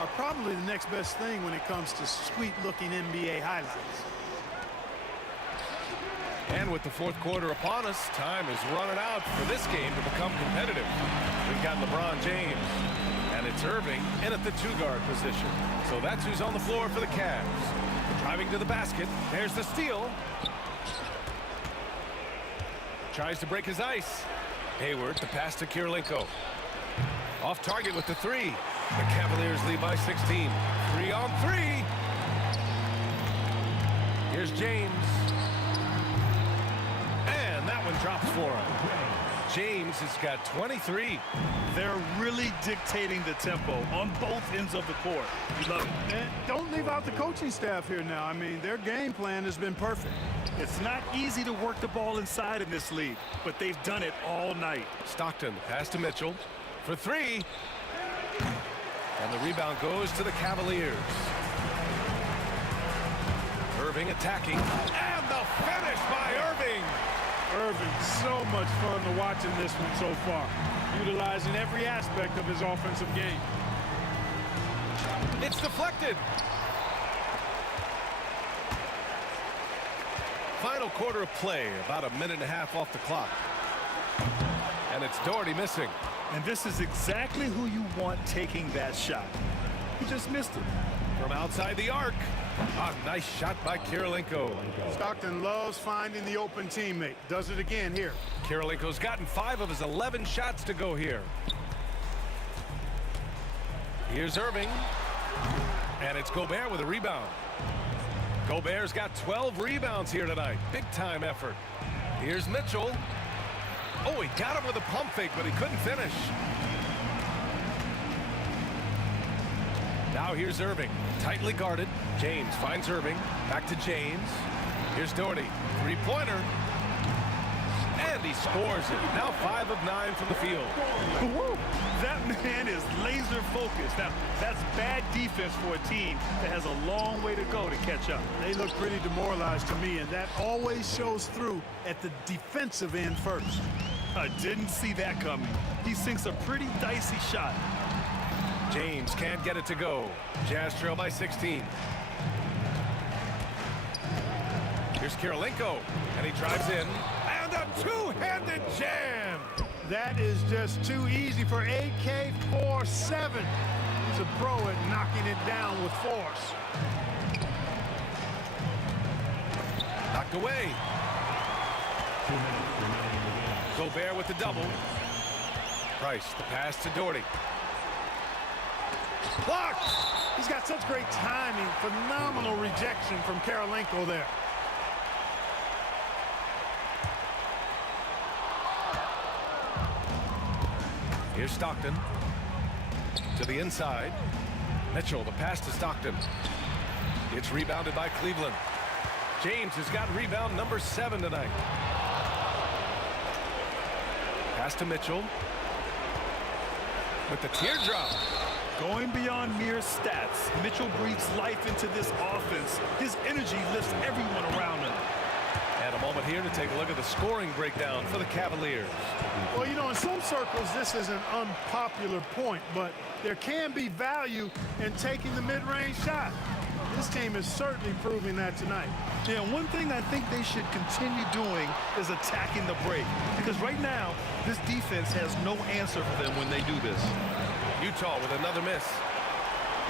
are probably the next best thing when it comes to sweet-looking NBA highlights. And with the fourth quarter upon us, time is running out for this game to become competitive. We've got LeBron James, and it's Irving in at the two-guard position. So that's who's on the floor for the Cavs. Driving to the basket. There's the steal. Tries to break his ice. Hayward, the pass to Kirilenko. Off target with the three. The Cavaliers lead by 16. 3 on 3. Here's James. And that one drops for him. James has got 23. They're really dictating the tempo on both ends of the court. You love it. And don't leave out the coaching staff here now. I mean, their game plan has been perfect. It's not easy to work the ball inside in this league, but they've done it all night. Stockton, pass to Mitchell for three. And the rebound goes to the Cavaliers. Irving attacking. And the finish by Irving. Irving, so much fun to watch in this one so far, utilizing every aspect of his offensive game. It's deflected. Final quarter of play, about a minute and a half off the clock. And it's Doherty missing. And this is exactly who you want taking that shot. He just missed it. From outside the arc. A nice shot by Kirilenko. Stockton loves finding the open teammate. Does it again here. Kirilenko's gotten 5 of his 11 shots to go here. Here's Irving. And it's Gobert with a rebound. Gobert's got 12 rebounds here tonight. Big time effort. Here's Mitchell. Oh, he got him with a pump fake, but he couldn't finish. Now here's Irving, tightly guarded. James finds Irving, back to James. Here's Doherty, three-pointer. And he scores it. Now 5 of 9 from the field. Woo! That man is laser focused. Now, that's bad defense for a team that has a long way to go to catch up. They look pretty demoralized to me, and that always shows through at the defensive end first. I didn't see that coming. He sinks a pretty dicey shot. James can't get it to go. Jazz trail by 16. Here's Kirilenko, and he drives in. And a two-handed jam! That is just too easy for AK-47. He's a pro at knocking it down with force. Knocked away. Gobert with the double. Price, the pass to Doherty. Blocked! He's got such great timing. Phenomenal rejection from Kirilenko there. Here's Stockton. To the inside. Mitchell, the pass to Stockton. It's rebounded by Cleveland. James has got rebound number 7 tonight. Pass to Mitchell. With the teardrop. Going beyond mere stats, Mitchell breathes life into this offense. His energy lifts everyone around him. And a moment here to take a look at the scoring breakdown for the Cavaliers. Well, you know, in some circles, this is an unpopular point, but there can be value in taking the mid-range shot. This team is certainly proving that tonight. Yeah, one thing I think they should continue doing is attacking the break. Because right now, this defense has no answer for them when they do this. Utah with another miss.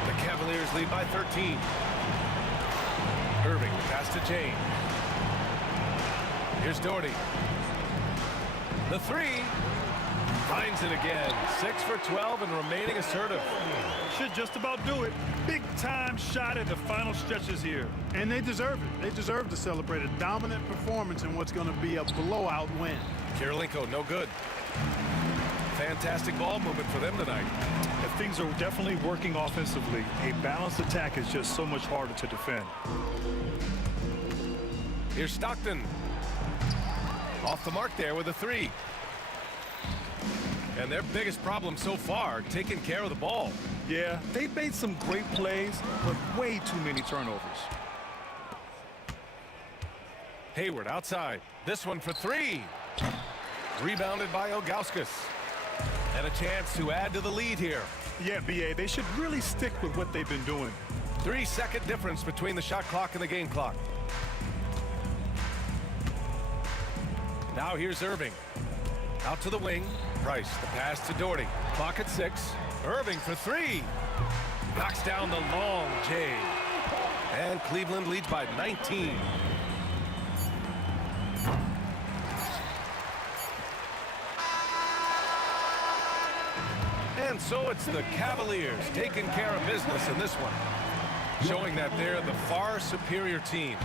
The Cavaliers lead by 13. Irving, pass to James. Here's Doherty. The three. Finds it again. 6 for 12 and remaining assertive. Should just about do it. Big time shot at the final stretches here. And they deserve it. They deserve to celebrate a dominant performance in what's going to be a blowout win. Kirilenko, no good. Fantastic ball movement for them tonight. And things are definitely working offensively. A balanced attack is just so much harder to defend. Here's Stockton. Off the mark there with a three. And their biggest problem so far, taking care of the ball. Yeah, they've made some great plays, but way too many turnovers. Hayward outside. This one for three. Rebounded by Ilgauskas. And a chance to add to the lead here. Yeah, BA, they should really stick with what they've been doing. 3-second difference between the shot clock and the game clock. Now here's Irving. Out to the wing. Price, the pass to Doherty. Clock at 6. Irving for three. Knocks down the long J. And Cleveland leads by 19. And so it's the Cavaliers taking care of business in this one, showing that they're the far superior team.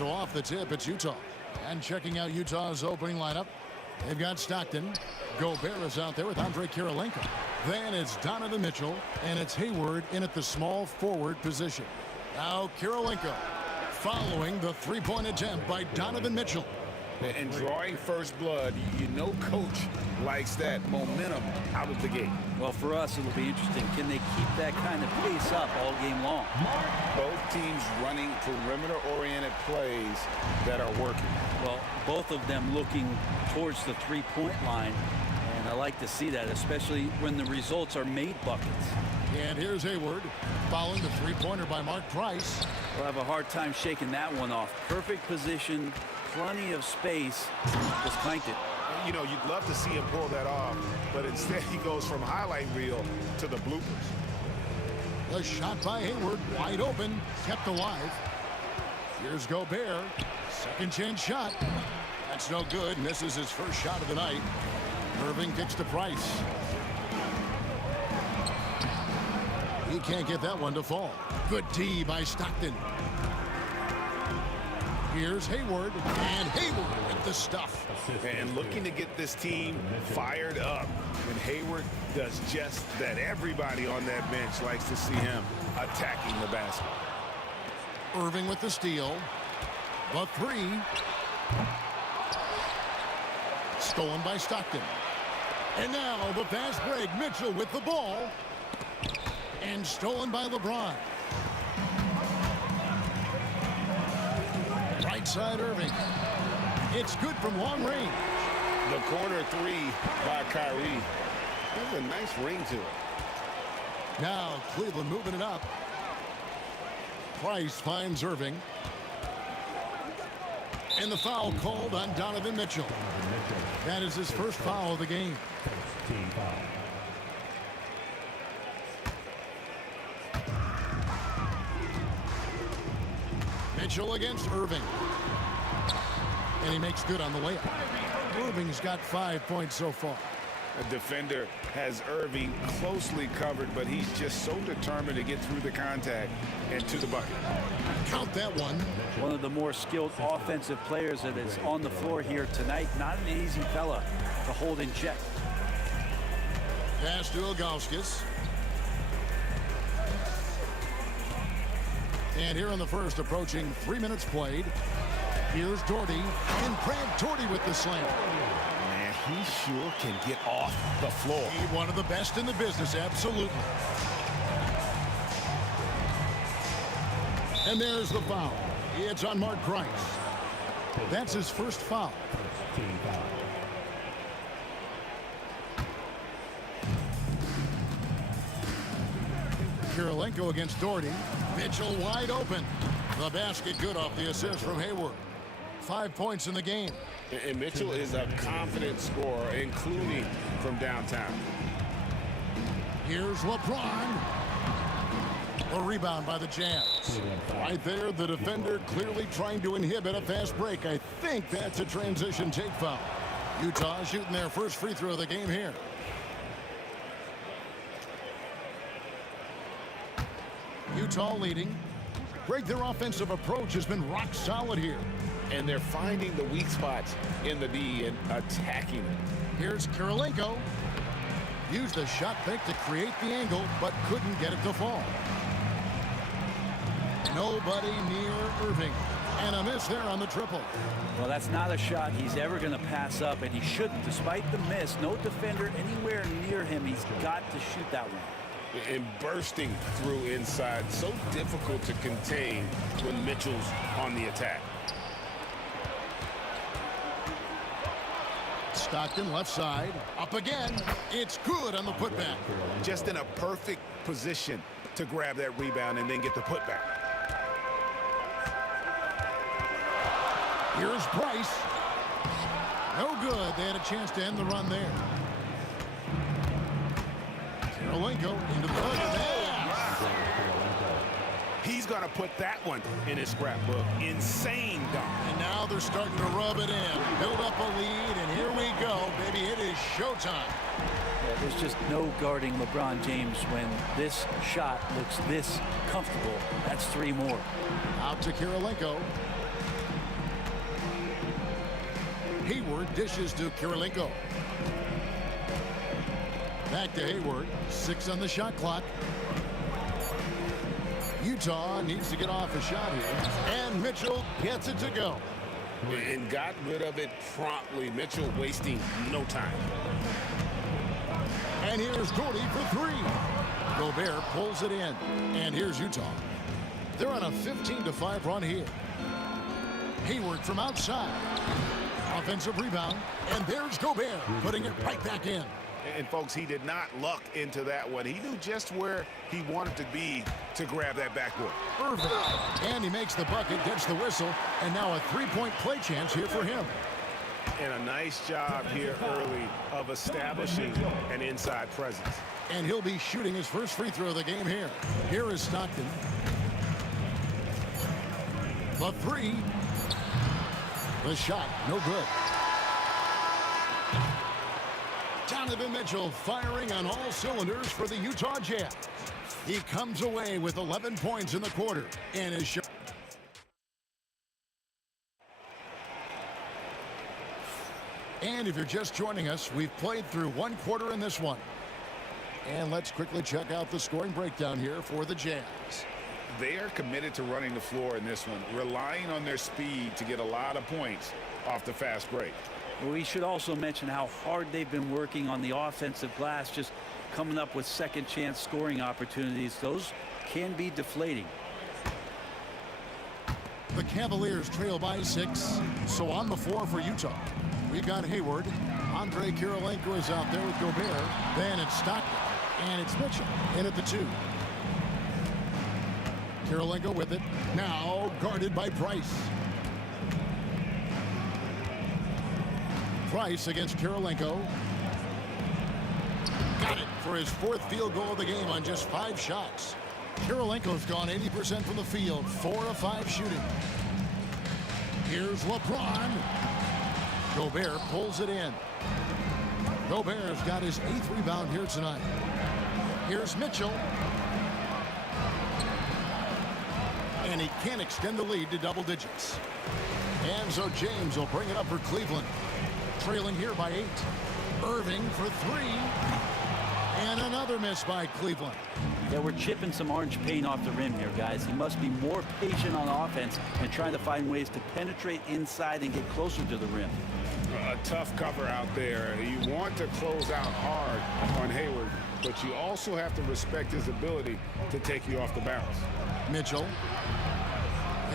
So off the tip, it's Utah. And checking out Utah's opening lineup, they've got Stockton. Gobert is out there with Andre Kirilenko. Then it's Donovan Mitchell, and it's Hayward in at the small forward position. Now Kirilenko following the three-point attempt by Donovan Mitchell. And drawing first blood, you know coach likes that momentum out of the gate. Well, for us, it'll be interesting. Can they keep that kind of pace up all game long? Both teams running perimeter-oriented plays that are working. Well, both of them looking towards the three-point line, and I like to see that, especially when the results are made buckets. And here's Hayward following the three-pointer by Mark Price. We'll have a hard time shaking that one off. Perfect position, plenty of space, just clanked it. You know, you'd love to see him pull that off, but instead he goes from highlight reel to the bloopers. The shot by Hayward, wide open, kept alive. Here's Gobert, second chance shot. That's no good, misses his first shot of the night. Irving kicks to Price. He can't get that one to fall. Good D by Stockton. Here's Hayward, and Hayward with the stuff. And looking to get this team fired up. And Hayward does just that. Everybody on that bench likes to see him attacking the basket. Irving with the steal. The three. Stolen by Stockton. And now the fast break. Mitchell with the ball. And stolen by LeBron. Right side Irving. It's good from long range. The corner three by Kyrie. There's a nice ring to it. Now Cleveland moving it up. Price finds Irving. And the foul called on Donovan Mitchell. That is his first foul of the game. Mitchell against Irving. And he makes good on the layup. Irving's got 5 points so far. A defender has Irving closely covered, but he's just so determined to get through the contact and to the bucket. Count that one. One of the more skilled offensive players that is on the floor here tonight. Not an easy fella to hold in check. Pass to Ilgauskas. And here in the first, approaching 3 minutes played. Here's Doherty, and Brad Doherty with the slam. Man, he sure can get off the floor. He's one of the best in the business, absolutely. And there's the foul. It's on Mark Price. That's his first foul. Kirilenko against Doherty. Mitchell wide open. The basket good off the assist from Hayward. 5 points in the game. And Mitchell is a confident scorer, including from downtown. Here's LeBron. A rebound by the Jazz. Right there, the defender clearly trying to inhibit a fast break. I think that's a transition take foul. Utah shooting their first free throw of the game here. Utah leading. Greg, their offensive approach has been rock solid here. And they're finding the weak spots in the D and attacking it. Here's Kirilenko. Used the shot fake to create the angle, but couldn't get it to fall. Nobody near Irving. And a miss there on the triple. Well, that's not a shot he's ever going to pass up, and he shouldn't. Despite the miss, no defender anywhere near him. He's got to shoot that one. And bursting through inside. So difficult to contain when Mitchell's on the attack. Stockton left side. Up again. It's good on the putback. Just in a perfect position to grab that rebound and then get the putback. Here's Price. No good. They had a chance to end the run there. Kirilenko into the bucket. He's going to put that one in his scrapbook. Insane dunk. And now they're starting to rub it in. Build up a lead, and here we go, baby. It is showtime. Yeah, there's just no guarding LeBron James when this shot looks this comfortable. That's three more. Out to Kirilenko. Hayward dishes to Kirilenko. Back to Hayward. 6 on the shot clock. Utah needs to get off a shot here. And Mitchell gets it to go. And got rid of it promptly. Mitchell wasting no time. And here's Gordy for 3. Gobert pulls it in. And here's Utah. They're on a 15-5 run here. Hayward from outside. Offensive rebound. And there's Gobert putting it right back in. And folks, he did not luck into that one. He knew just where he wanted to be to grab that backboard. Irving. And he makes the bucket, gets the whistle, and now a 3-point play chance here for him. And a nice job here early of establishing an inside presence. And he'll be shooting his first free throw of the game here. Here is Stockton. The 3. The shot, no good. Donovan Mitchell firing on all cylinders for the Utah Jazz. He comes away with 11 points in the quarter and is shot. And if you're just joining us, we've played through 1 quarter in this one. And let's quickly check out the scoring breakdown here for the Jazz. They are committed to running the floor in this one, relying on their speed to get a lot of points off the fast break. We should also mention how hard they've been working on the offensive glass, just coming up with second chance scoring opportunities. Those can be deflating. The Cavaliers trail by 6. So on the floor for Utah, we've got Hayward. Andre Kirilenko is out there with Gobert. Then it's Stockton. And it's Mitchell in at the 2. Kirilenko with it. Now guarded by Price. Price against Kirilenko. Got it for his 4th field goal of the game on just 5 shots. Kirilenko's gone 80% from the field, 4 of 5 shooting. Here's LeBron. Gobert pulls it in. Gobert's got his 8th rebound here tonight. Here's Mitchell. And he can't extend the lead to double digits. And so James will bring it up for Cleveland. Trailing here by 8. Irving for 3. And another miss by Cleveland. Yeah, we're chipping some orange paint off the rim here, guys. He must be more patient on offense and trying to find ways to penetrate inside and get closer to the rim. A tough cover out there. You want to close out hard on Hayward, but you also have to respect his ability to take you off the bounce. Mitchell.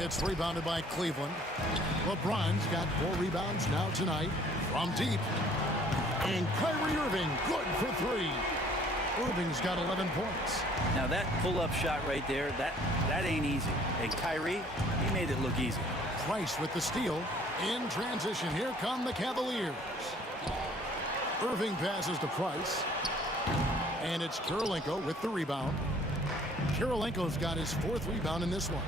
It's rebounded by Cleveland. LeBron's got 4 rebounds now tonight from deep. And Kyrie Irving good for 3. Irving's got 11 points. Now that pull-up shot right there, that ain't easy. And Kyrie, he made it look easy. Price with the steal. In transition, here come the Cavaliers. Irving passes to Price. And it's Kirilenko with the rebound. Kirilenko's got his 4th rebound in this one.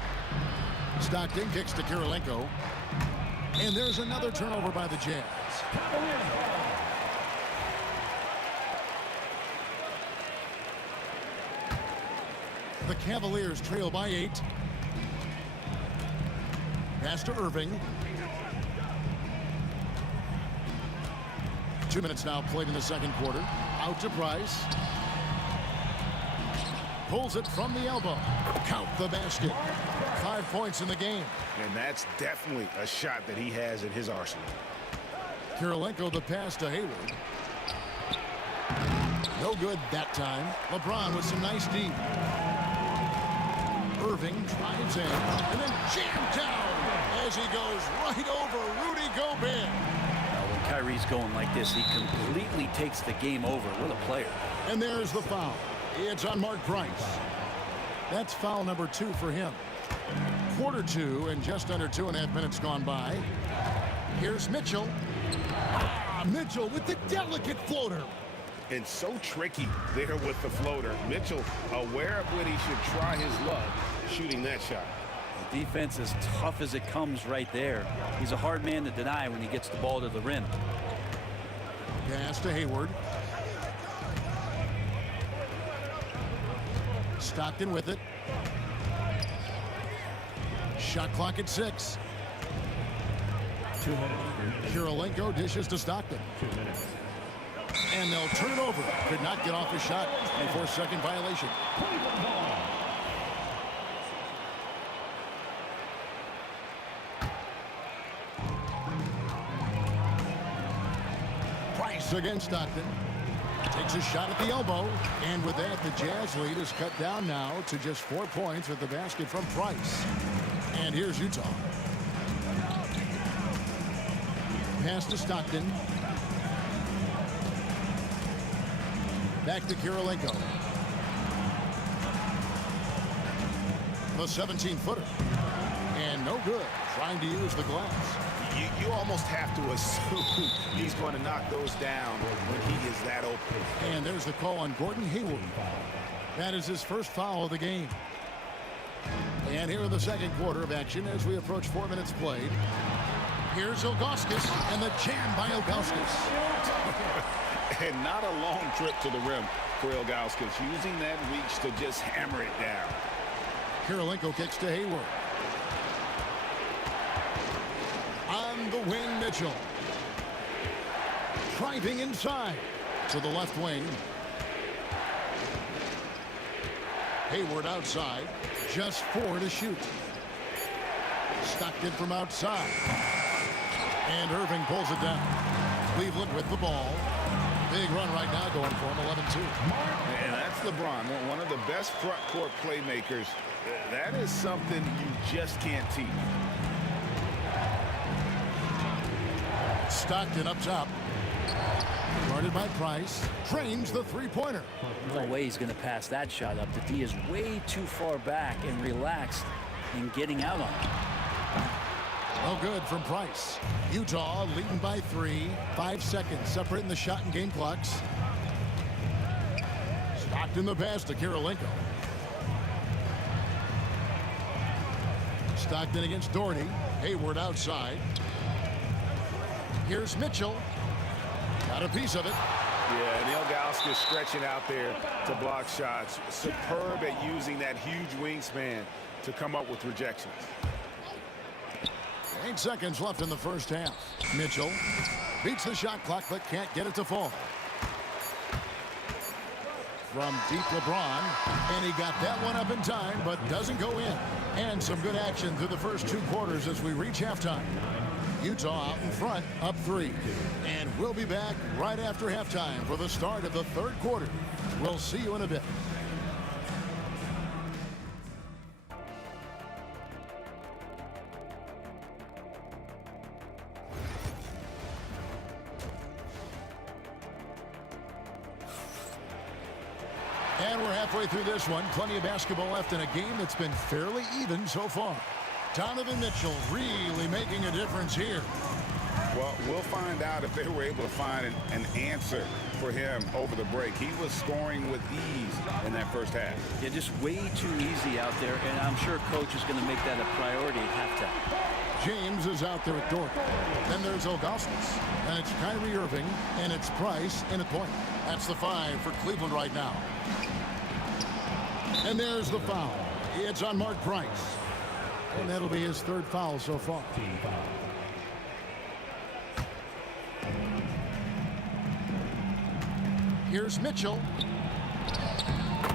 Stockton kicks to Kirilenko. And there's another turnover by the Jazz. The Cavaliers trail by 8. Pass to Irving. 2 minutes now played in the second quarter. Out to Price. Pulls it from the elbow. Count the basket. 5 points in the game. And that's definitely a shot that he has in his arsenal. Kirilenko the pass to Hayward. No good that time. LeBron with some nice D. Irving drives in and then jammed down as he goes right over Rudy Gobert. When Kyrie's going like this, he completely takes the game over. What a player. And there's the foul. It's on Mark Price. That's foul number 2 for him. Quarter 2 and just under 2.5 minutes gone by. Here's Mitchell. Mitchell with the delicate floater. And so tricky there with the floater. Mitchell aware of when he should try his luck shooting that shot. The defense is tough as it comes right there. He's a hard man to deny when he gets the ball to the rim. Pass to Hayward. Stockton with it. Shot clock at 6. Kirilenko dishes to Stockton. And they'll turn it over. Could not get off his shot. A 4-second violation. Price against Stockton. Takes a shot at the elbow. And with that, the Jazz lead is cut down now to just 4 points with the basket from Price. And here's Utah. Pass to Stockton. Back to Kirilenko. The 17-footer. And no good. Trying to use the glass. You almost have to assume he's going to knock those down when he is that open. And there's the call on Gordon Hayward. That is his first foul of the game. And here in the second quarter of action as we approach 4 minutes played. Here's Ilgauskas, and the jam by Ilgauskas. And not a long trip to the rim for Ilgauskas, using that reach to just hammer it down. Kirilenko kicks to Hayward. On the wing, Mitchell. Driving inside to the left wing. Hayward outside. Just 4 to shoot. Stockton from outside. And Irving pulls it down. Cleveland with the ball. Big run right now going for him, 11-2. And that's LeBron, one of the best front court playmakers. That is something you just can't teach. Stockton up top. Guarded by Price. Trains the three-pointer. No way he's going to pass that shot up. The D is way too far back and relaxed in getting out on it. No good from Price. Utah leading by 3. 5 seconds separating the shot and game clocks. Stockton the pass to Kirilenko. Stockton against Doherty. Hayward outside. Here's Mitchell. Got a piece of it. Yeah, and Ilgauskas stretching out there to block shots. Superb at using that huge wingspan to come up with rejections. 8 seconds left in the first half. Mitchell beats the shot clock but can't get it to fall. From deep LeBron, and he got that one up in time but doesn't go in. And some good action through the first 2 quarters as we reach halftime. Utah out in front, up 3. And we'll be back right after halftime for the start of the third quarter. We'll see you in a bit. And we're halfway through this one. Plenty of basketball left in a game that's been fairly even so far. Donovan Mitchell really making a difference here. Well, we'll find out if they were able to find an answer for him over the break. He was scoring with ease in that first half. Yeah, just way too easy out there, and I'm sure coach is going to make that a priority at halftime. James is out there at Doherty. Then there's Ilgauskas. And it's Kyrie Irving, and it's Price in at point. That's the 5 for Cleveland right now. And there's the foul. It's on Mark Price. And that'll be his 3rd foul so far. Here's Mitchell.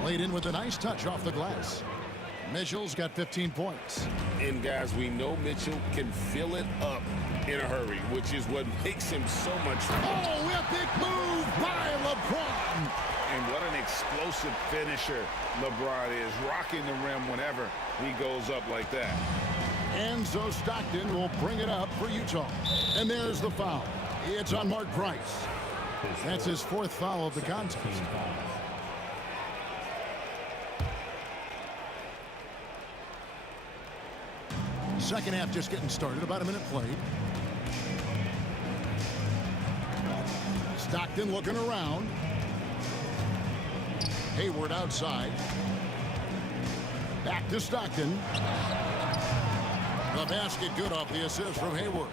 Laid in with a nice touch off the glass. Mitchell's got 15 points. And guys, we know Mitchell can fill it up in a hurry, which is what makes him so much fun. Oh, epic move by LeBron. And what an explosive finisher LeBron is, rocking the rim whenever he goes up like that. And so Stockton will bring it up for Utah. And there's the foul. It's on Mark Price. That's his 4th foul of the contest. Second half just getting started, about a minute played. Stockton looking around. Hayward outside. Back to Stockton. The basket good off the assist from Hayward.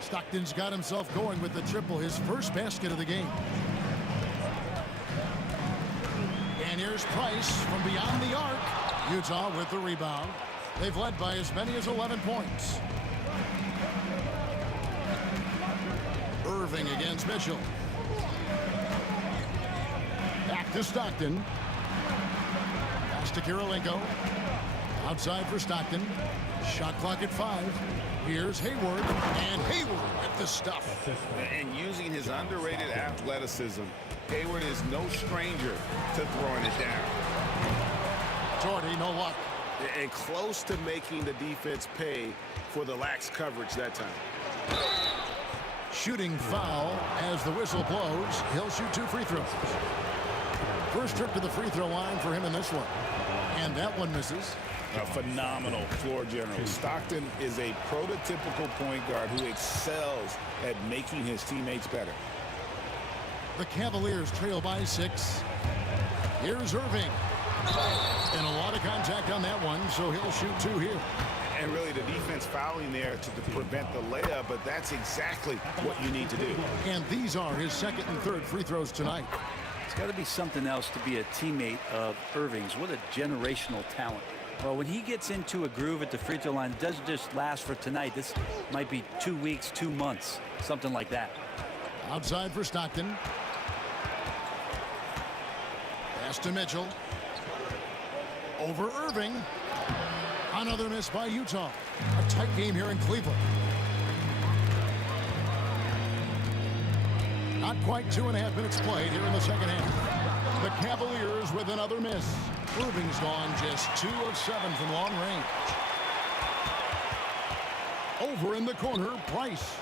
Stockton's got himself going with the triple, his first basket of the game. And here's Price from beyond the arc. Utah with the rebound. They've led by as many as 11 points. Irving against Mitchell. Back to Stockton. Pass to Kirilenko. Outside for Stockton. Shot clock at 5. Here's Hayward. And Hayward with the stuff. And using his underrated athleticism, Hayward is no stranger to throwing it down. Jordy, no luck. And close to making the defense pay for the lax coverage that time. Shooting foul as the whistle blows. He'll shoot 2 free throws. First trip to the free throw line for him in this one. And that one misses. A phenomenal floor general. Stockton is a prototypical point guard who excels at making his teammates better. The Cavaliers trail by 6. Here's Irving. And a lot of contact on that one, so he'll shoot 2 here. And really the defense fouling there to prevent the layup, but that's exactly what you need to do. And these are his second and third free throws tonight. It's got to be something else to be a teammate of Irving's. What a generational talent. Well, when he gets into a groove at the free throw line, it doesn't just last for tonight. This might be 2 weeks, 2 months, something like that. Outside for Stockton. Pass to Mitchell. Over Irving. Another miss by Utah. A tight game here in Cleveland. Not quite 2.5 minutes played here in the second half. The Cavaliers with another miss. Irving's gone just 2 of 7 from long range. Over in the corner, Price.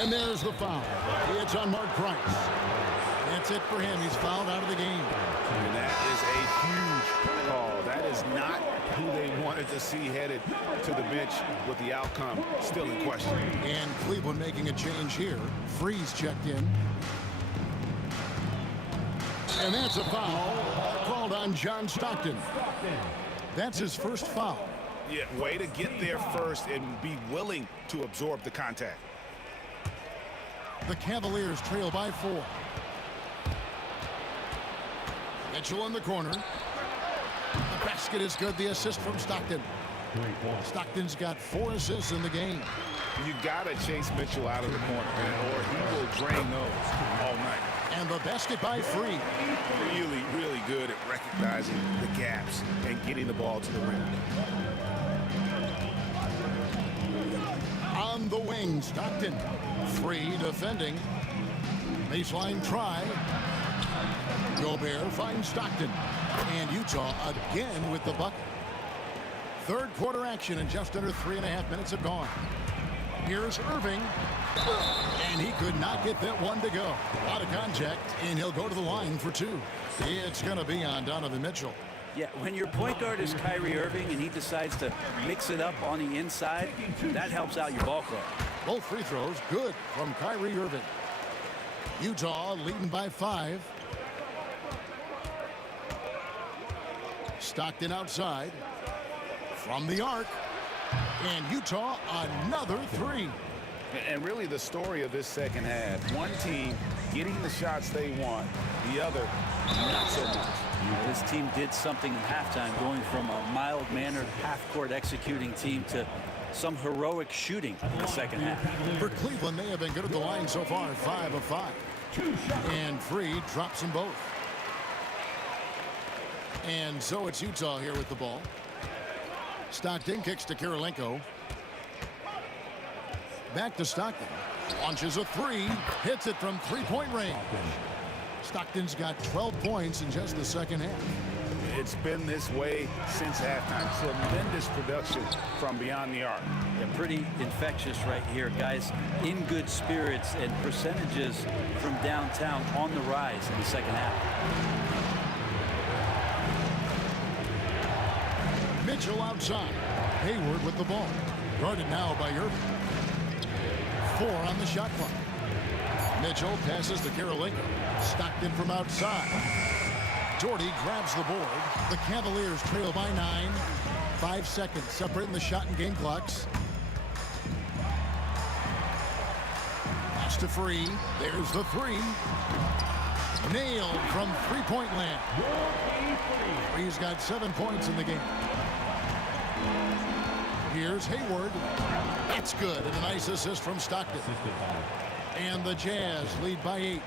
And there's the foul. It's on Mark Price. That's it for him. He's fouled out of the game. And that is a huge call. That is not who they wanted to see headed to the bench with the outcome still in question. And Cleveland making a change here. Freeze checked in. And that's a foul called on John Stockton. That's his first foul. Yeah, way to get there first and be willing to absorb the contact. The Cavaliers trail by 4. Mitchell in the corner. The basket is good. The assist from Stockton. Stockton's got 4 assists in the game. You got to chase Mitchell out of the corner, or he will drain those all night. And the basket by Free. Really, really good at recognizing the gaps and getting the ball to the rim. On the wing, Stockton. Free defending. Baseline try. Gobert finds Stockton. And Utah again with the bucket. Third quarter action and just under 3.5 minutes have gone. Here's Irving. And he could not get that one to go. Out of contact, and he'll go to the line for 2. It's going to be on Donovan Mitchell. Yeah, when your point guard is Kyrie Irving and he decides to mix it up on the inside, that helps out your ball club. Both free throws good from Kyrie Irving. Utah leading by 5. Stockton outside. From the arc. And Utah another 3. And really the story of this second half, one team getting the shots they want, the other not so much. This team did something in halftime, going from a mild-mannered half-court executing team to some heroic shooting in the second half. For Cleveland, they have been good at the line so far, 5 of 5. And Free drops them both. And so it's Utah here with the ball. Stockton kicks to Kirilenko. Back to Stockton. Launches a 3. Hits it from 3-point range. Stockton's got 12 points in just the second half. It's been this way since halftime. Tremendous production from beyond the arc. Yeah, pretty infectious right here, guys. In good spirits and percentages from downtown on the rise in the second half. Mitchell outside. Hayward with the ball. Guarded now by Irving. 4 on the shot clock. Mitchell passes to Kirilenko. Stockton from outside. Jordy grabs the board. The Cavaliers trail by 9. 5 seconds separating the shot and game clocks. Pass to Free. There's the 3. Nailed from 3-point land. Free's got 7 points in the game. Here's Hayward. That's good. And a nice assist from Stockton. And the Jazz lead by 8.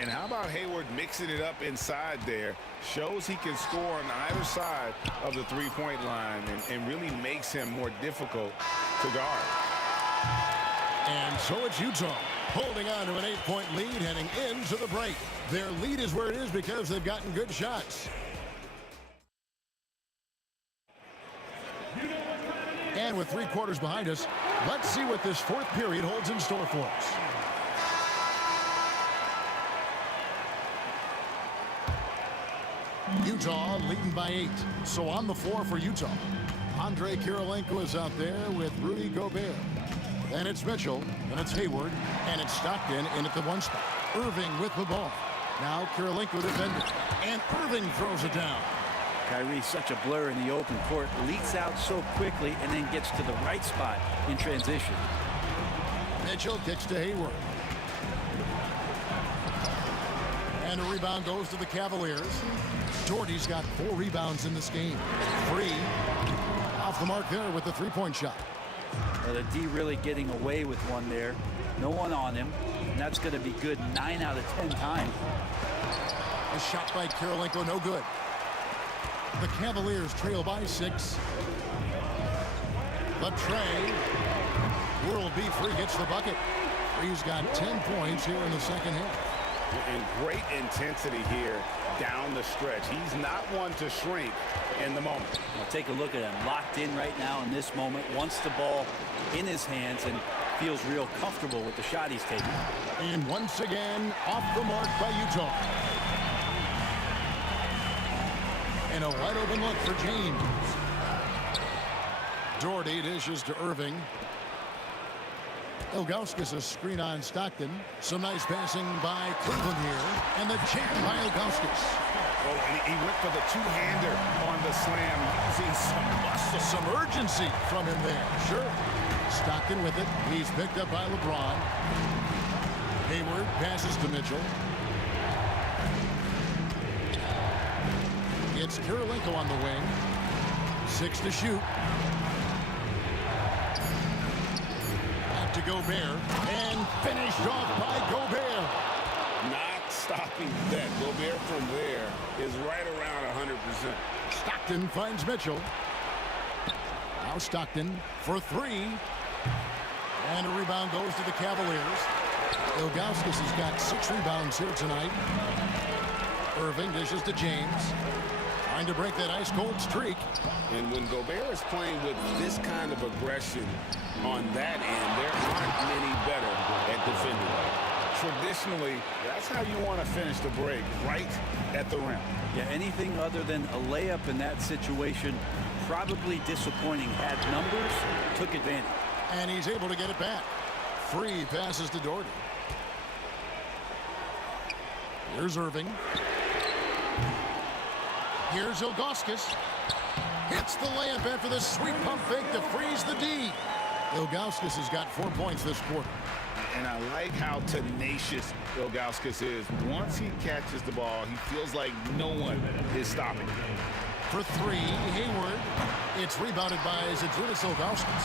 And how about Hayward mixing it up inside there? Shows he can score on either side of the three-point line and really makes him more difficult to guard. And so it's Utah holding on to an 8-point lead heading into the break. Their lead is where it is because they've gotten good shots. And with 3 quarters behind us, let's see what this 4th period holds in store for us. Utah leading by 8. So on the floor for Utah, Andre Kirilenko is out there with Rudy Gobert. Then it's Mitchell, then it's Hayward, and it's Stockton in at the 1 spot. Irving with the ball. Now Kirilenko defending, and Irving throws it down. Kyrie's such a blur in the open court, leaks out so quickly and then gets to the right spot in transition. Mitchell kicks to Hayward. And a rebound goes to the Cavaliers. Doherty's got 4 rebounds in this game. Free. Off the mark there with the 3-point shot. Well, the D really getting away with one there. No one on him. And that's going to be good 9 out of 10 times. A shot by Kirilenko, no good. The Cavaliers trail by 6. But Trey, World B. Free gets the bucket. Free's got 10 points here in the second half. And great intensity here down the stretch. He's not one to shrink in the moment. Now take a look at him, locked in right now in this moment, wants the ball in his hands and feels real comfortable with the shot he's taking. And once again, off the mark by Utah. And a wide open look for James. Doherty dishes to Irving. Ilgauskas a screen on Stockton. Some nice passing by Cleveland here. And the jam by Ilgauskas. Oh, and he went for the two-hander on the slam, using some muscle. Some urgency from him there. Sure. Stockton with it. He's picked up by LeBron. Hayward passes to Mitchell. It's Kirilenko on the wing. 6 to shoot. To Gobert, and finished off by Gobert. Not stopping that. Gobert from there is right around 100%. Stockton finds Mitchell. Now Stockton for 3. And a rebound goes to the Cavaliers. Ilgauskas has got 6 rebounds here tonight. Irving dishes to James. Trying to break that ice-cold streak. And when Gobert is playing with this kind of aggression on that end, there aren't many better at defending. Traditionally, that's how you want to finish the break, right at the rim. Yeah, anything other than a layup in that situation, probably disappointing. Had numbers, took advantage. And he's able to get it back. Free passes to Doherty. Here's Irving. Here's Ilgauskas. Hits the layup after the sweet pump fake to freeze the D. Ilgauskas has got 4 points this quarter. And I like how tenacious Ilgauskas is. Once he catches the ball, he feels like no one is stopping him. For 3, Hayward. It's rebounded by Zydrunas Ilgauskas.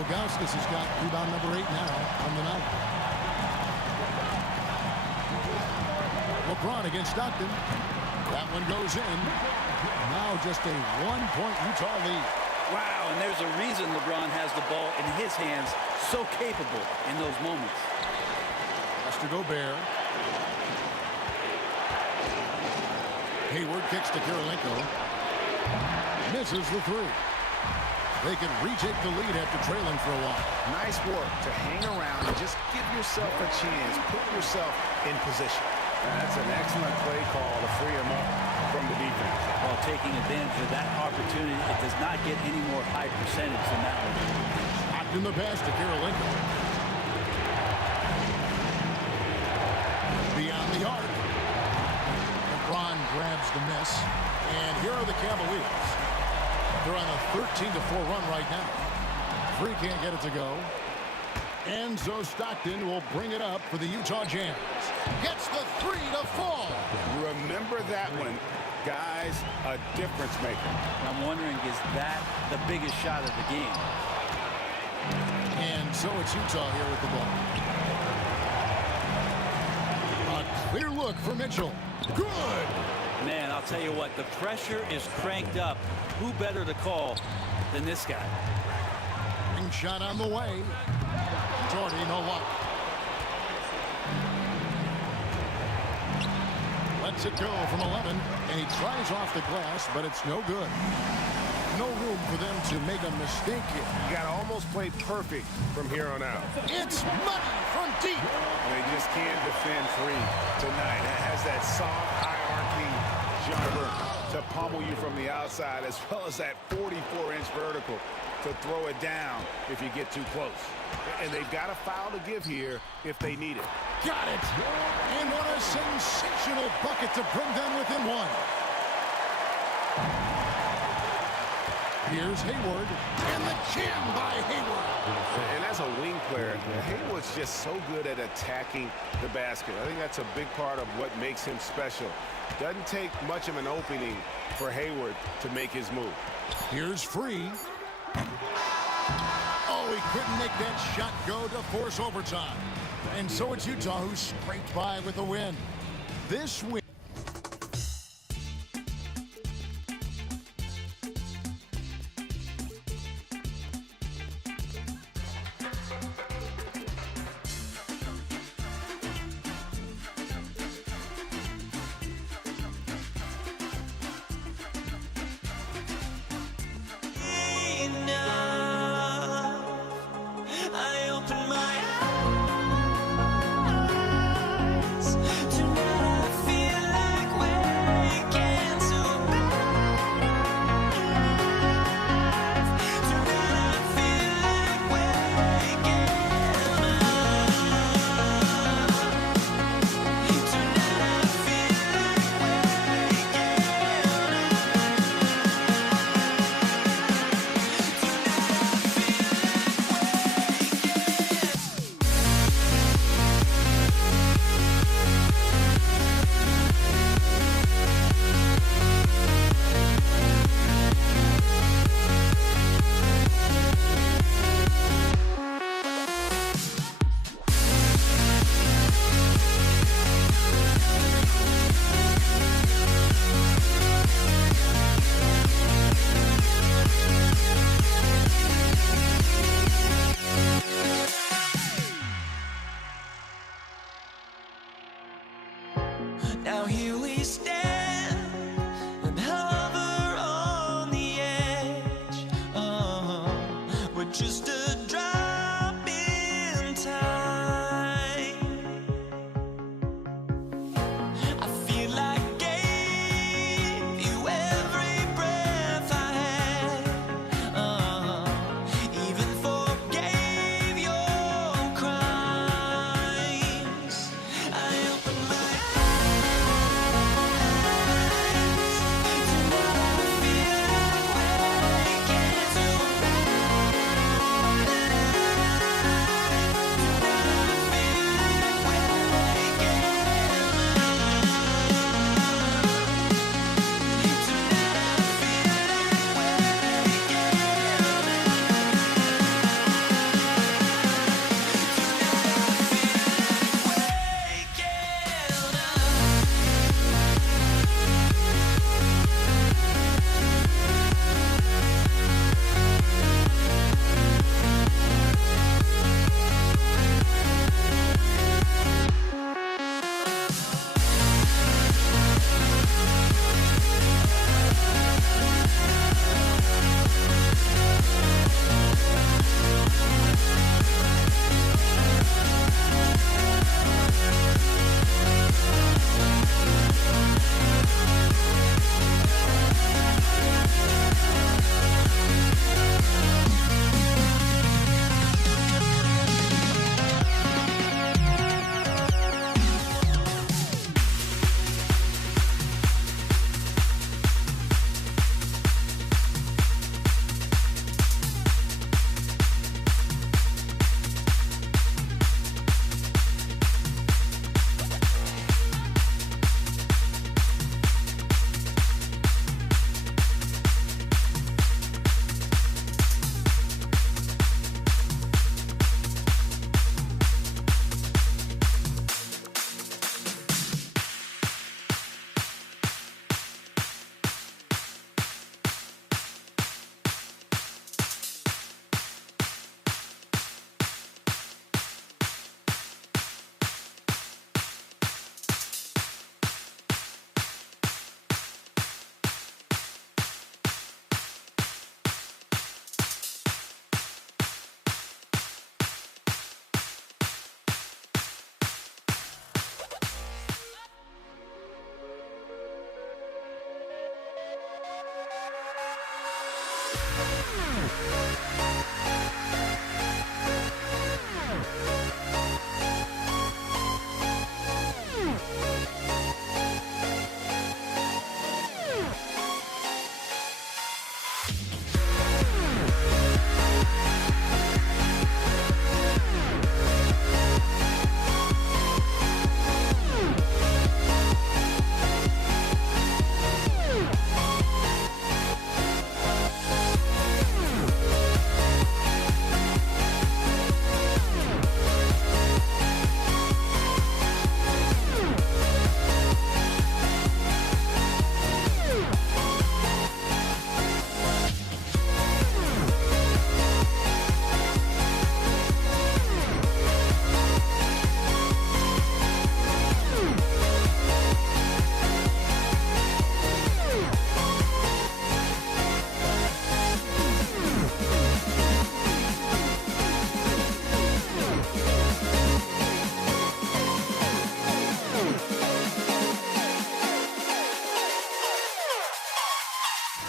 Ilgauskas has got rebound number 8 now on the night. LeBron against Stockton. That one goes in. Now just a 1-point Utah lead. Wow, and there's a reason LeBron has the ball in his hands, so capable in those moments. Pass to Gobert. Hayward kicks to Kirilenko. Misses the 3. They can retake the lead after trailing for a while. Nice work to hang around and just give yourself a chance. Put yourself in position. That's an excellent play call to free him up from the defense. While taking advantage of that opportunity, it does not get any more high percentage than that one. Knocked in the pass to Kirilenko. Beyond the arc. LeBron grabs the miss. And here are the Cavaliers. They're on a 13-4 run right now. Free can't get it to go. Enzo Stockton will bring it up for the Utah Jazz. Gets the 3 to fall. Remember that one. Guys, a difference maker. I'm wondering, is that the biggest shot of the game? And so it's Utah here with the ball. A clear look for Mitchell. Good. Man, I'll tell you what, the pressure is cranked up. Who better to call than this guy? Ring shot on the way. Jordy, no luck. Lets it go from 11, and he tries off the glass, but it's no good. No room for them to make a mistake here. You got to almost play perfect from here on out. It's money from deep. They just can't defend free tonight. It has that soft, high-arcing jumper to pummel you from the outside, as well as that 44-inch vertical to throw it down if you get too close. And they've got a foul to give here if they need it. Got it. And what a sensational bucket to bring them within one. Here's Hayward, and the jam by Hayward. And as a wing player, Hayward's just so good at attacking the basket. I think that's a big part of what makes him special. Doesn't take much of an opening for Hayward to make his move. Here's Free. Oh, he couldn't make that shot go to force overtime. And so it's Utah who scraped by with a win. This win. Tonight I feel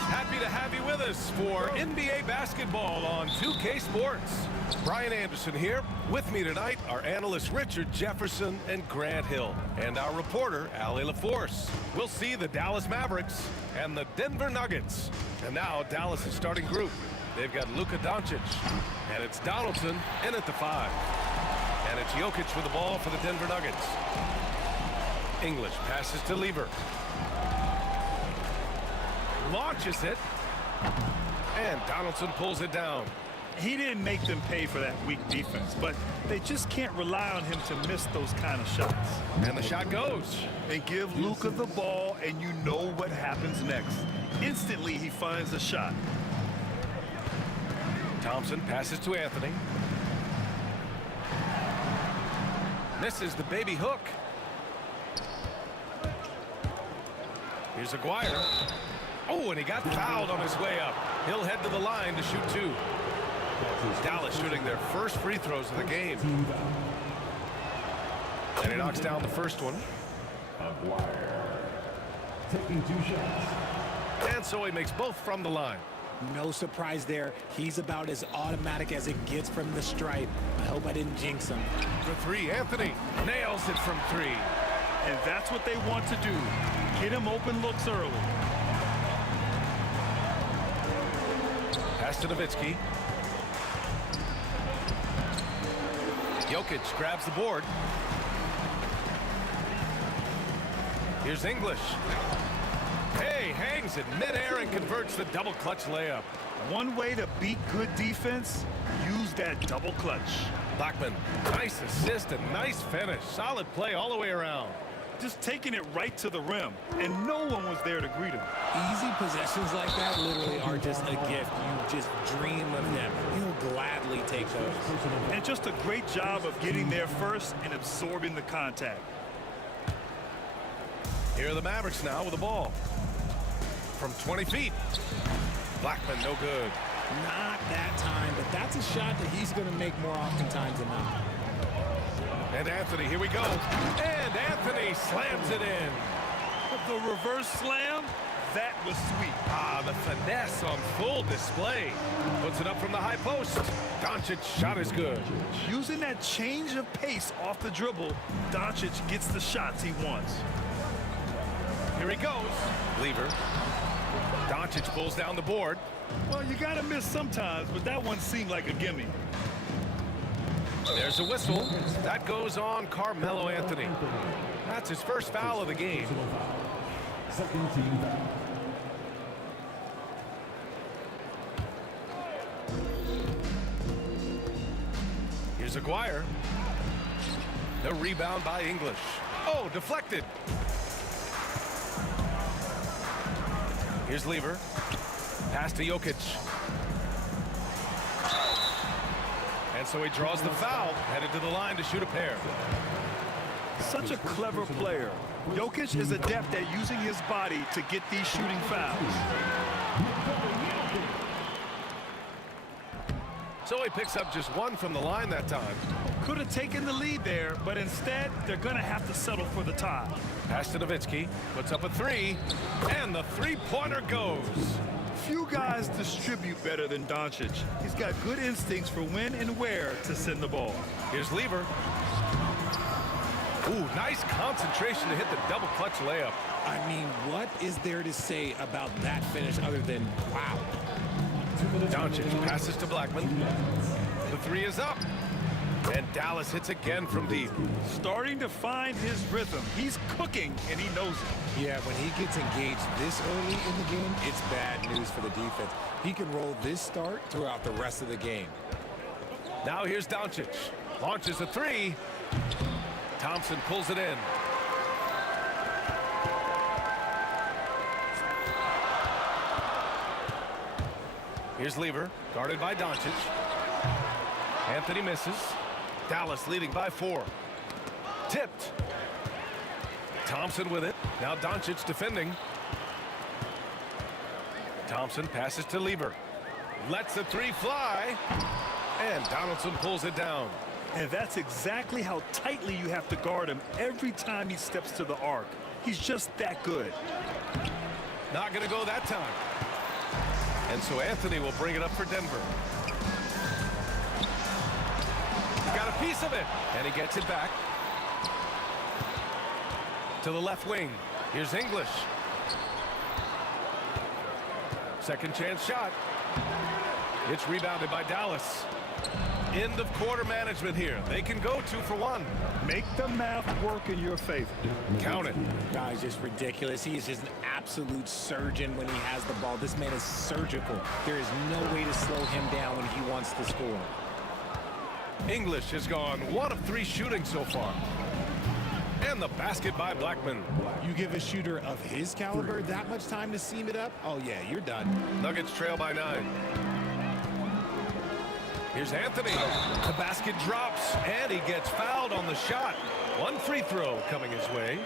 Happy to have you with us for NBA basketball on 2K Sports. Brian Anderson here. With me tonight, our analysts Richard Jefferson and Grant Hill, and our reporter, Allie LaForce. We'll see the Dallas Mavericks and the Denver Nuggets. And now, Dallas' starting group. They've got Luka Doncic, and it's Donaldson in at the 5. And it's Jokic with the ball for the Denver Nuggets. English passes to Lever. Launches it, and Donaldson pulls it down. He didn't make them pay for that weak defense, but they just can't rely on him to miss those kind of shots. And the shot goes. And give Luka the ball, and you know what happens next. Instantly, he finds a shot. Thompson passes to Anthony. Misses the baby hook. Here's Aguirre. Oh, and he got fouled on his way up. He'll head to the line to shoot 2. Dallas shooting their first free throws of the game. And he knocks down the first one. Aguirre taking 2 shots. And so he makes both from the line. No surprise there. He's about as automatic as it gets from the stripe. I hope I didn't jinx him. For 3, Anthony nails it from 3. And that's what they want to do. Get him open looks early. Pass to Nowitzki. Jokic grabs the board. Here's English. Hey, hangs it midair and converts the double clutch layup. One way to beat good defense, use that double clutch. Blackman, nice assist and nice finish. Solid play all the way around. Just taking it right to the rim, and no one was there to greet him. Easy possessions like that literally are just a gift. You just dream of them. You'll gladly take those. And just a great job of getting there first and absorbing the contact. Here are the Mavericks now with the ball. From 20 feet. Blackman, no good. Not that time, but that's a shot that he's going to make more oftentimes than not. And Anthony, here we go. And Anthony slams it in. The reverse slam, that was sweet. Ah, the finesse on full display. Puts it up from the high post. Doncic's shot is good. Using that change of pace off the dribble, Doncic gets the shots he wants. Here he goes. Lever. Doncic pulls down the board. Well, you got to miss sometimes, but that one seemed like a gimme. There's a whistle. That goes on Carmelo Anthony. That's his first foul of the game. Second team foul. Here's Aguirre. The rebound by English. Oh, deflected. Here's Lever. Pass to Jokic. And so he draws the foul, headed to the line to shoot a pair. Such a clever player. Jokic is adept at using his body to get these shooting fouls. So he picks up just 1 from the line that time. Could have taken the lead there, but instead, they're going to have to settle for the tie. Pass to Nowitzki, puts up a 3, and the 3-pointer goes. Few guys distribute better than Doncic. He's got good instincts for when and where to send the ball. Here's Lever. Ooh, nice concentration to hit the double clutch layup. I mean, what is there to say about that finish other than, wow? Doncic passes to Blackman. The three is up. And Dallas hits again from deep. Starting to find his rhythm. He's cooking, and he knows it. Yeah, when he gets engaged this early in the game, it's bad news for the defense. He can roll this start throughout the rest of the game. Now here's Doncic. Launches a three. Thompson pulls it in. Here's Lever, guarded by Doncic. Anthony misses. Dallas leading by 4. Tipped. Thompson with it. Now Doncic defending. Thompson passes to Lever. Lets the three fly. And Donaldson pulls it down. And that's exactly how tightly you have to guard him every time he steps to the arc. He's just that good. Not going to go that time. And so Anthony will bring it up for Denver. Got a piece of it, and he gets it back. To the left wing. Here's English. Second chance shot. It's rebounded by Dallas. End of quarter management here. They can go 2 for 1. Make the math work in your favor. Count it. Guy's just ridiculous. He is just an absolute surgeon when he has the ball. This man is surgical. There is no way to slow him down when he wants to score. English has gone 1 of 3 shooting so far. And the basket by Blackman. You give a shooter of his caliber that much time to seam it up? Oh, yeah, you're done. Nuggets trail by 9. Here's Anthony. The basket drops, and he gets fouled on the shot. 1 free throw coming his way.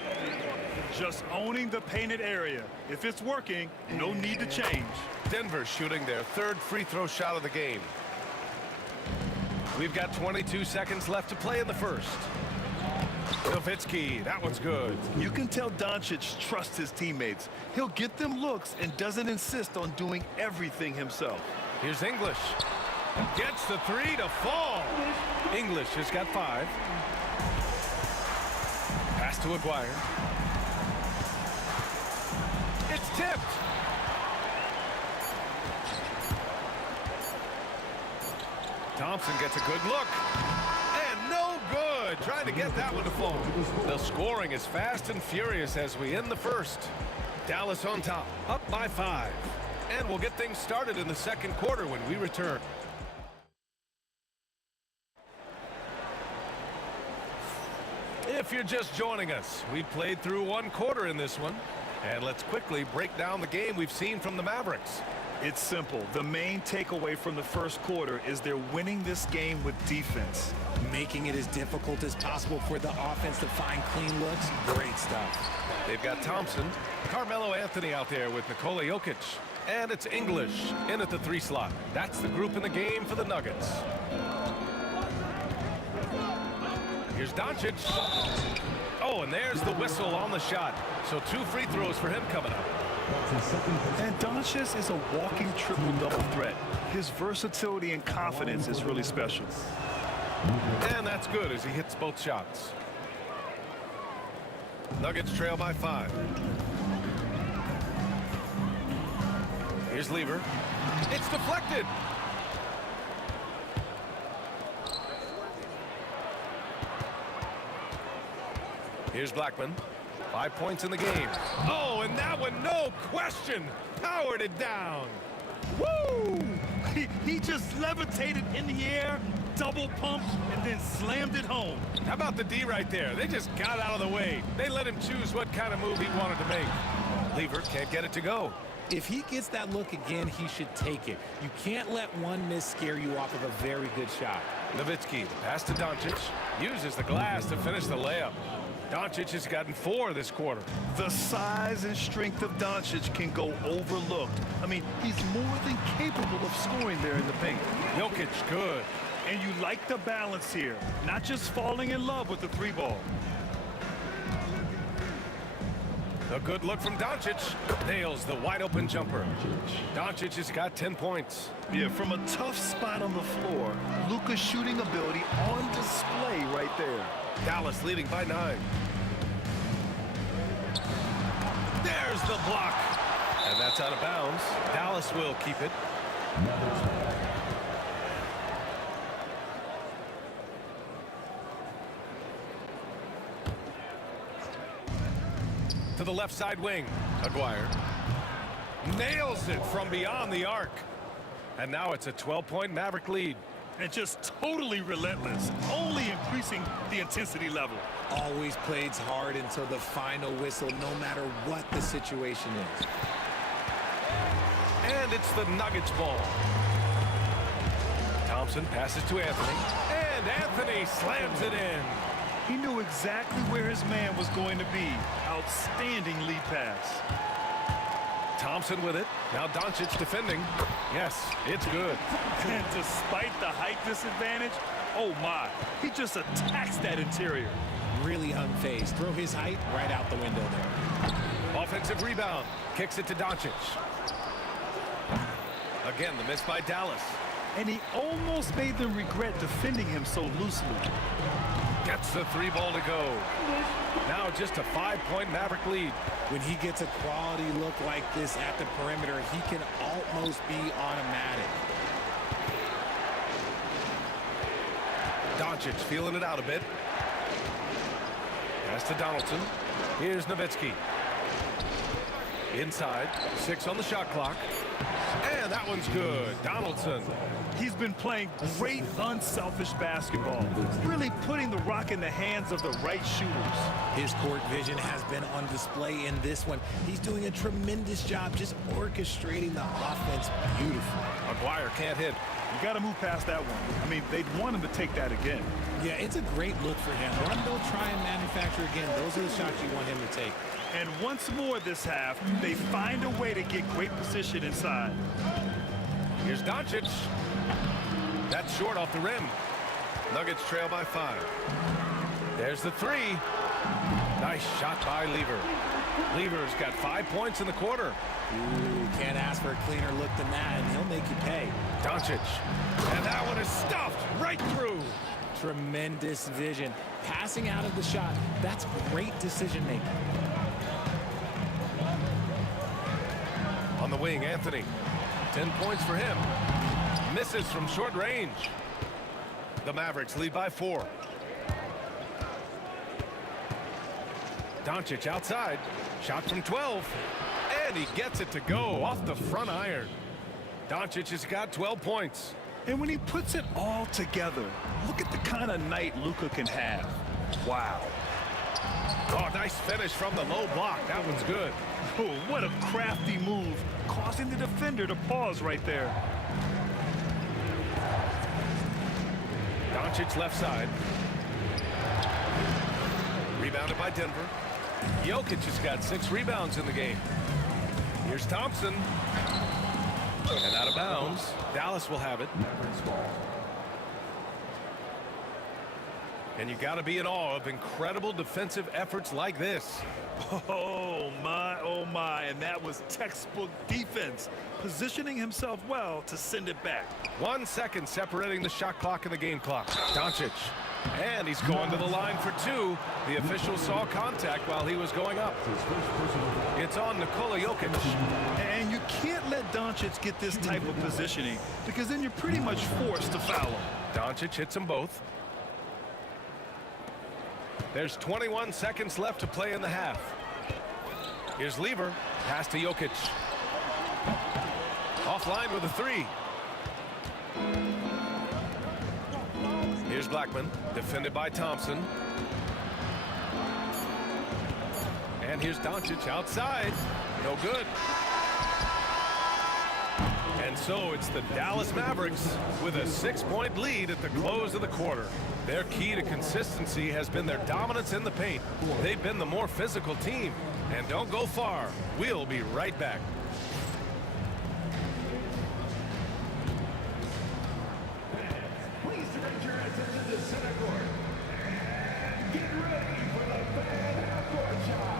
Just owning the painted area. If it's working, no need to change. Denver shooting their 3rd free throw shot of the game. We've got 22 seconds left to play in the first. Nowitzki, that one's good. You can tell Doncic trusts his teammates. He'll get them looks and doesn't insist on doing everything himself. Here's English. Gets the 3 to fall. English has got 5. Pass to Aguirre. It's tipped. Thompson gets a good look. And no good. Trying to get that one to fall. The scoring is fast and furious as we end the first. Dallas on top, up by 5. And we'll get things started in the second quarter when we return. If you're just joining us, we played through 1 quarter in this one. And let's quickly break down the game we've seen from the Mavericks. It's simple. The main takeaway from the first quarter is they're winning this game with defense. Making it as difficult as possible for the offense to find clean looks. Great stuff. They've got Thompson, Carmelo Anthony out there with Nikola Jokic. And it's English in at the 3 slot. That's the group in the game for the Nuggets. Here's Doncic. Oh, and there's the whistle on the shot. So 2 free throws for him coming up. And Doncic is a walking triple-double threat. His versatility and confidence is really special. And that's good as he hits both shots. Nuggets trail by 5. Here's Lever. It's deflected. Here's Blackman. 5 points in the game. Oh, and that one, no question, powered it down. Woo! He just levitated in the air, double pumped, and then slammed it home. How about the D right there? They just got out of the way. They let him choose what kind of move he wanted to make. Lever can't get it to go. If he gets that look again, he should take it. You can't let one miss scare you off of a very good shot. Nowitzki, pass to Doncic, uses the glass to finish the layup. Doncic has gotten 4 this quarter. The size and strength of Doncic can go overlooked. I mean, he's more than capable of scoring there in the paint. Jokic, good. And you like the balance here, not just falling in love with the 3 ball. A good look from Doncic. Nails the wide-open jumper. Doncic has got 10 points. Yeah, from a tough spot on the floor, Luka's shooting ability on display right there. Dallas leading by 9. There's the block. And that's out of bounds. Dallas will keep it. To the left side wing. Aguirre nails it from beyond the arc. And now it's a 12-point Maverick lead. And just totally relentless, only increasing the intensity level. Always plays hard until the final whistle, no matter what the situation is. And it's the Nuggets ball. Thompson passes to Anthony. And Anthony slams it in. He knew exactly where his man was going to be. Outstanding lead pass. Thompson with it. Now Doncic defending. Yes, it's good. And despite the height disadvantage, oh my, he just attacks that interior. Really unfazed. Throw his height right out the window there. Offensive rebound. Kicks it to Doncic. Again, the miss by Dallas. And he almost made them regret defending him so loosely. Gets the 3 ball to go. Now just a 5-point Maverick lead. When he gets a quality look like this at the perimeter, he can almost be automatic. Doncic feeling it out a bit. Pass to Donaldson. Here's Nowitzki. Inside. 6 on the shot clock. And that one's good. Donaldson. He's been playing great unselfish basketball, really putting the rock in the hands of the right shooters. His court vision has been on display in this one. He's doing a tremendous job just orchestrating the offense beautifully. Aguirre can't hit. You got to move past that one. I mean, they'd want him to take that again. Yeah, it's a great look for him. One they'll try and manufacture again. Those are the shots you want him to take. And once more this half, they find a way to get great position inside. Here's Doncic. That's short off the rim. Nuggets trail by 5. There's the 3. Nice shot by Lever. Lever's got 5 points in the quarter. Ooh, can't ask for a cleaner look than that, and he'll make you pay. Doncic. And that one is stuffed right through. Tremendous vision. Passing out of the shot, that's great decision making. On the wing, Anthony. 10 points for him. Misses from short range. The Mavericks lead by 4. Doncic outside. Shot from 12. And he gets it to go off the front iron. Doncic has got 12 points. And when he puts it all together, look at the kind of night Luka can have. Wow. Oh, nice finish from the low block. That one's good. Oh, what a crafty move, causing the defender to pause right there. Doncic left side. Rebounded by Denver. Jokic has got 6 rebounds in the game. Here's Thompson. And out of bounds. Dallas will have it. And you got to be in awe of incredible defensive efforts like this. Oh my, and that was textbook defense, positioning himself well to send it back. 1 second separating the shot clock and the game clock. Doncic. And he's going to the line for 2. The official saw contact while he was going up. It's on Nikola Jokic. And you can't let Doncic get this type of positioning, because then you're pretty much forced to foul him. Doncic hits them both. There's 21 seconds left to play in the half. Here's Lever. Pass to Jokic. Offline with a 3. Here's Blackman. Defended by Thompson. And here's Doncic outside. No good. And so it's the Dallas Mavericks with a 6-point lead at the close of the quarter. Their key to consistency has been their dominance in the paint. They've been the more physical team. And don't go far. We'll be right back. Please direct your attention to center court. And get ready for the fan half-court shot.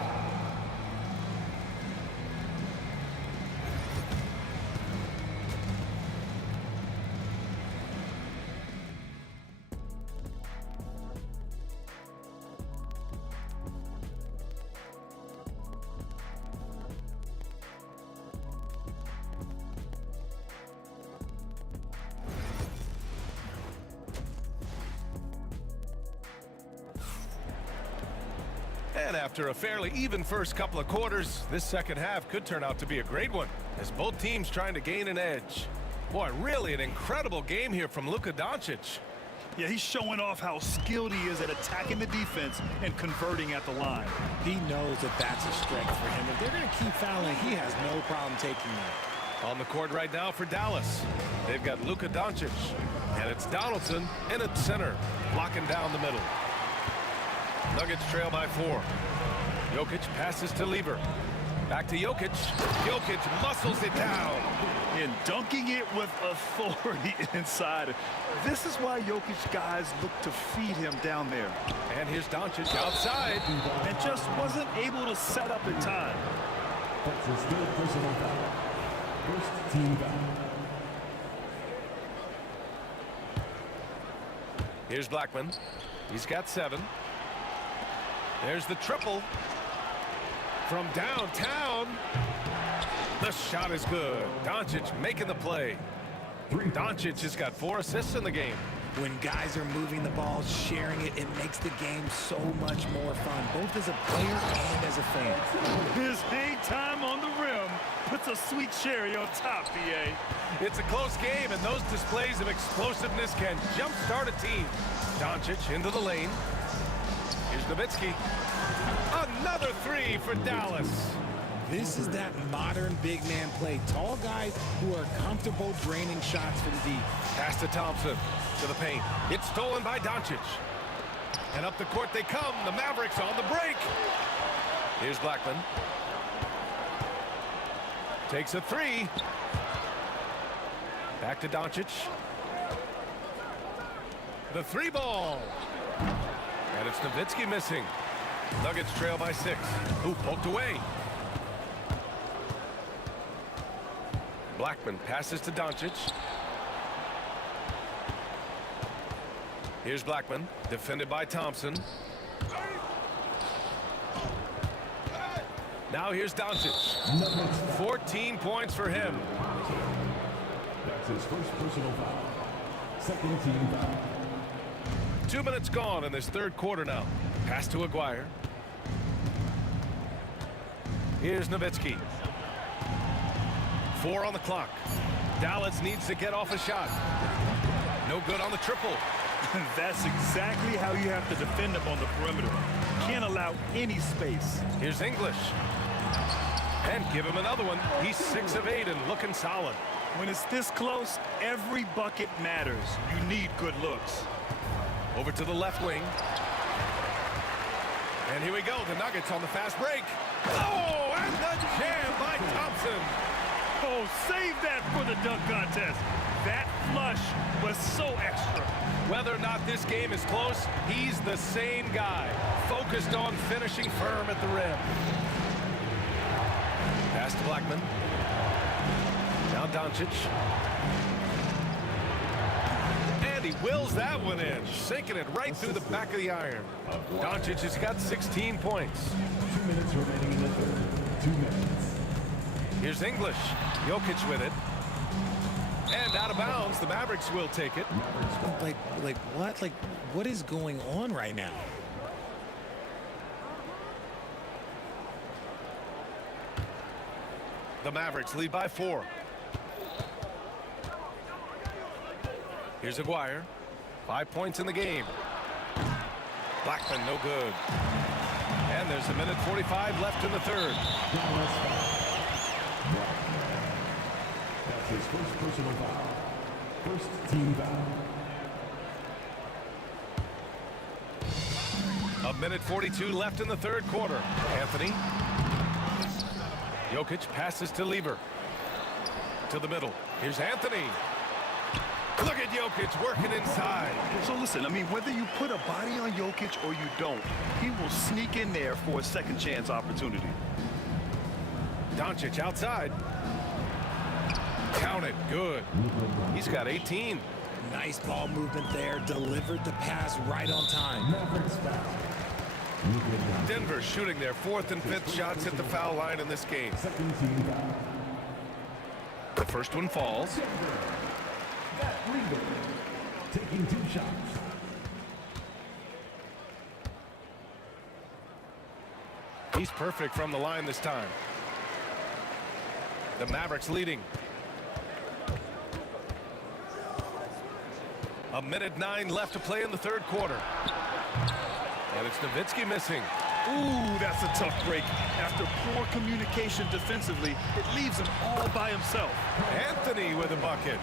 And after a fairly even first couple of quarters, this second half could turn out to be a great one, as both teams trying to gain an edge. Boy, really an incredible game here from Luka Doncic. Yeah, he's showing off how skilled he is at attacking the defense and converting at the line. He knows that that's a strength for him. If they're going to keep fouling, he has no problem taking that. On the court right now for Dallas, they've got Luka Doncic, and it's Donaldson in at center, blocking down the middle. Nuggets trail by 4. Jokic passes to Lieber. Back to Jokic. Jokic muscles it down. And dunking it with authority inside. This is why Jokic guys look to feed him down there. And here's Doncic outside. And just wasn't able to set up in time. That's his third personal foul. First team foul. Here's Blackman. He's got 7. There's the triple from downtown. The shot is good. Doncic making the play. Doncic has got 4 assists in the game. When guys are moving the ball, sharing it, it makes the game so much more fun, both as a player and as a fan. His hang time on the rim puts a sweet cherry on top, BA. It's a close game, and those displays of explosiveness can jumpstart a team. Doncic into the lane. Here's Nowitzki. Another 3 for Dallas. This is that modern big man play. Tall guys who are comfortable draining shots from deep. Pass to Thompson to the paint. It's stolen by Doncic. And up the court they come. The Mavericks on the break. Here's Blackman. Takes a 3. Back to Doncic. The 3 ball. And it's Nowitzki missing. Nuggets trail by 6. Ooh, poked away. Blackman passes to Doncic. Here's Blackman, defended by Thompson. Now here's Doncic. 14 points for him. That's his first personal foul. Second team foul. 2 minutes gone in this third quarter now. Pass to Aguirre. Here's Nowitzki. 4 on the clock. Dallas needs to get off a shot. No good on the triple. That's exactly how you have to defend him on the perimeter. Can't allow any space. Here's English. And give him another one. He's 6 of 8 and looking solid. When it's this close, every bucket matters. You need good looks. Over to the left wing. And here we go. The Nuggets on the fast break. Oh, and the jam by Thompson. Oh, save that for the dunk contest. That flush was so extra. Whether or not this game is close, he's the same guy, focused on finishing firm at the rim. Pass to Blackman. Now Doncic. And he wills that one in, sinking it right through the back of the iron. Doncic has got 16 points. 2 minutes remaining in the third. 2 minutes. Here's English. Jokic with it. And out of bounds. The Mavericks will take it. Like what? Like, what is going on right now? The Mavericks lead by 4. Here's Aguirre. 5 points in the game. Blackman, no good. And there's a minute 45 left in the third. That's his first personal foul. First team foul. A minute 42 left in the third quarter. Anthony. Jokic passes to Lieber. To the middle. Here's Anthony. Look at Jokic working inside. So listen, I mean, whether you put a body on Jokic or you don't, he will sneak in there for a second chance opportunity. Doncic outside. Count it. Good. He's got 18. Nice ball movement there. Delivered the pass right on time. Denver shooting their 4th and 5th shots at the foul line in this game. Second team foul. The first one falls. Taking 2 shots. He's perfect from the line this time. The Mavericks leading. 1:09 left to play in the third quarter. And it's Nowitzki missing. Ooh, that's a tough break. After poor communication defensively, it leaves him all by himself. Anthony with a bucket.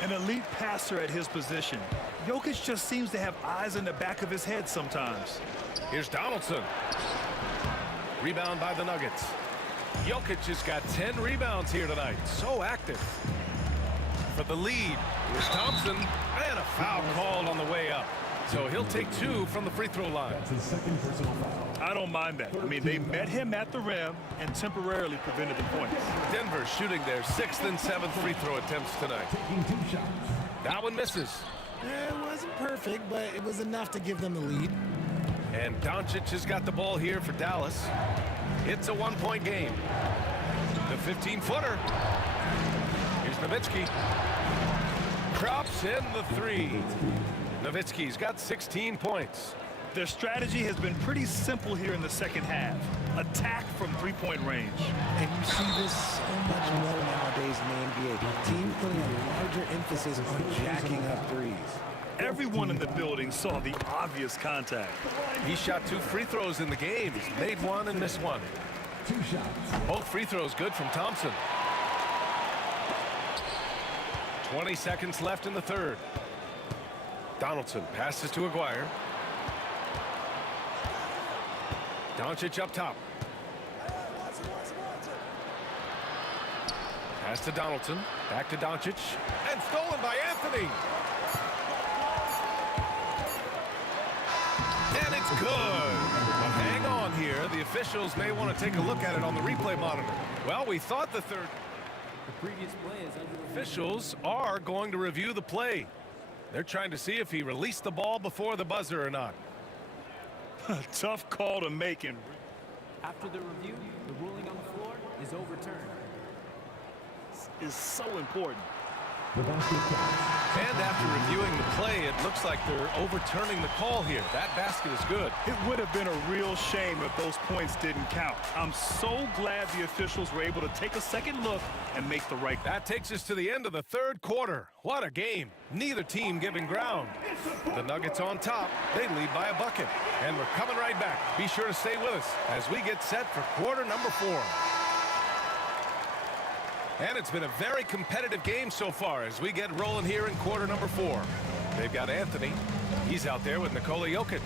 An elite passer at his position. Jokic just seems to have eyes in the back of his head sometimes. Here's Donaldson. Rebound by the Nuggets. Jokic has got 10 rebounds here tonight. So active. For the lead, here's Thompson. And a foul called on the way up. So he'll take 2 from the free throw line. That's his second personal foul. I don't mind that. I mean, they met him at the rim and temporarily prevented the points. Denver shooting their 6th and 7th free throw attempts tonight. Taking 2 shots. That one misses. It wasn't perfect, but it was enough to give them the lead. And Doncic has got the ball here for Dallas. It's a 1-point game. The 15-footer. Here's Nowitzki. Drops in the 3. Nowitzki's got 16 points. Their strategy has been pretty simple here in the second half. Attack from three-point range. And you see this so much more nowadays in the NBA. Teams putting a larger emphasis on jacking up threes. Everyone in the building saw the obvious contact. He shot 2 free throws in the game. He's made 1 and missed 1. 2 shots. Both free throws good from Thompson. 20 seconds left in the third. Donaldson passes to Aguirre. Doncic up top. Pass to Donaldson. Back to Doncic. And stolen by Anthony. And it's good. But hang on here. The officials may want to take a look at it on the replay monitor. Well, we thought the previous play is under. Officials are going to review the play. They're trying to see if he released the ball before the buzzer or not. Tough call to make. And after the review, the ruling on the floor is overturned. Is so important. The basket counts. And after reviewing the play, it looks like they're overturning the call here. That basket is good. It would have been a real shame if those points didn't count. I'm so glad the officials were able to take a second look and make the right. That takes us to the end of the third quarter. What a game. Neither team giving ground. The Nuggets on top. They lead by a bucket. And we're coming right back. Be sure to stay with us as we get set for quarter number 4. And it's been a very competitive game so far as we get rolling here in quarter number 4. They've got Anthony. He's out there with Nikola Jokic.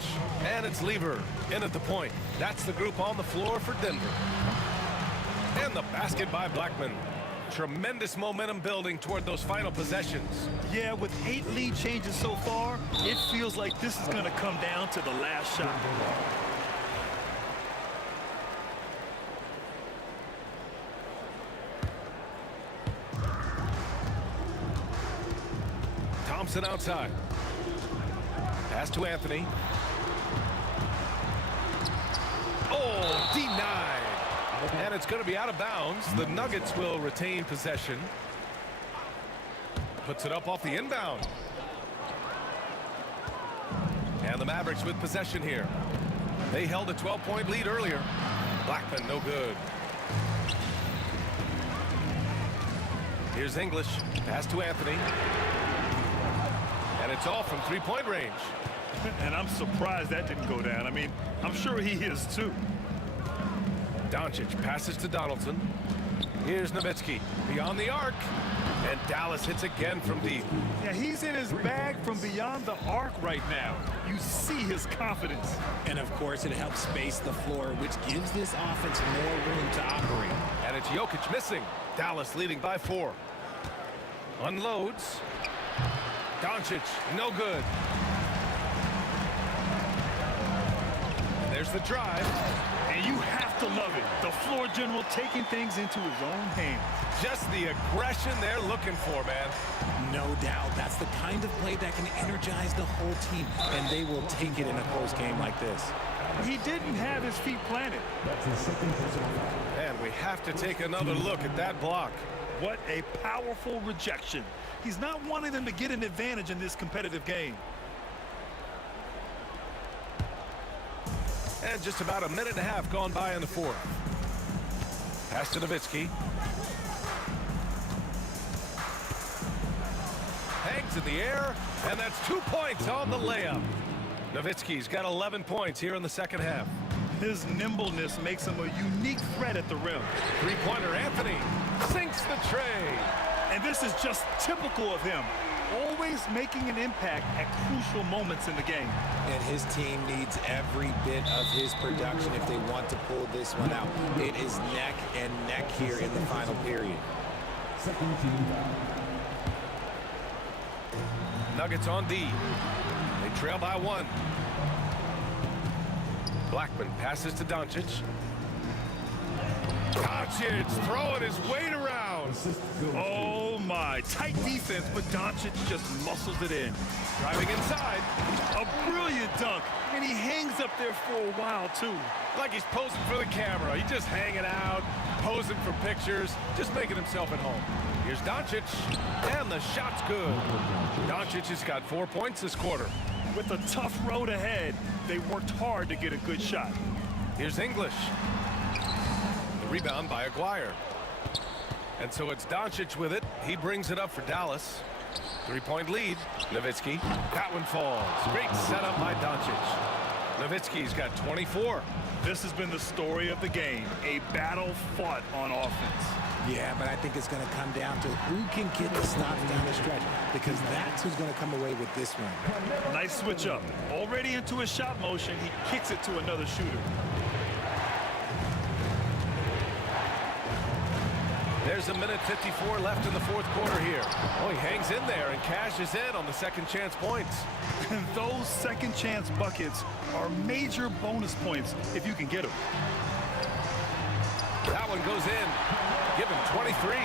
And it's Lever in at the point. That's the group on the floor for Denver. And the basket by Blackman. Tremendous momentum building toward those final possessions. Yeah, with 8 lead changes so far, it feels like this is going to come down to the last shot. Thompson outside. Pass to Anthony. Oh, denied. And it's going to be out of bounds. The Nuggets will retain possession. Puts it up off the inbound. And the Mavericks with possession here. They held a 12-point lead earlier. Blackman, no good. Here's English. Pass to Anthony. And it's all from three-point range. And I'm surprised that didn't go down. I mean, I'm sure he is too. Doncic passes to Donaldson. Here's Nowitzki beyond the arc. And Dallas hits again from deep. Yeah, he's in his bag from beyond the arc right now. You see his confidence. And of course, it helps space the floor, which gives this offense more room to operate. And it's Jokic missing. Dallas leading by 4. Unloads. Doncic, no good. And there's the drive. And you have to love it. The floor general taking things into his own hands. Just the aggression they're looking for, man. No doubt. That's the kind of play that can energize the whole team. And they will take it in a close game like this. He didn't have his feet planted. That's his second personal foul. And we have to take another look at that block. What a powerful rejection. He's not wanting them to get an advantage in this competitive game. And just about a minute and a half gone by in the fourth. Pass to Nowitzki. Hangs in the air, and that's 2 points on the layup. Nowitzki's got 11 points here in the second half. His nimbleness makes him a unique threat at the rim. Three-pointer Anthony sinks the tray. And this is just typical of him. Always making an impact at crucial moments in the game. And his team needs every bit of his production if they want to pull this one out. It is neck and neck here in the final period. Nuggets on D. They trail by 1. Blackman passes to Doncic. Doncic throwing his weight around. Oh my, tight defense, but Doncic just muscles it in. Driving inside. A brilliant dunk, and he hangs up there for a while too. Like he's posing for the camera. He's just hanging out, posing for pictures, just making himself at home. Here's Doncic, and the shot's good. Doncic has got 4 points this quarter. With a tough road ahead, they worked hard to get a good shot. Here's English. The rebound by Aguirre. And so it's Doncic with it. He brings it up for Dallas. 3-point lead. Nowitzki. That one falls. Great setup by Doncic. Nowitzki's got 24. This has been the story of the game. A battle fought on offense. Yeah, but I think it's going to come down to who can get the stops down the stretch, because that's who's going to come away with this one. Nice switch up. Already into a shot motion, he kicks it to another shooter. There's a minute 54 left in the fourth quarter here. Oh, he hangs in there and cashes in on the second chance points. And those second chance buckets are major bonus points if you can get them. That one goes in. Give him 23.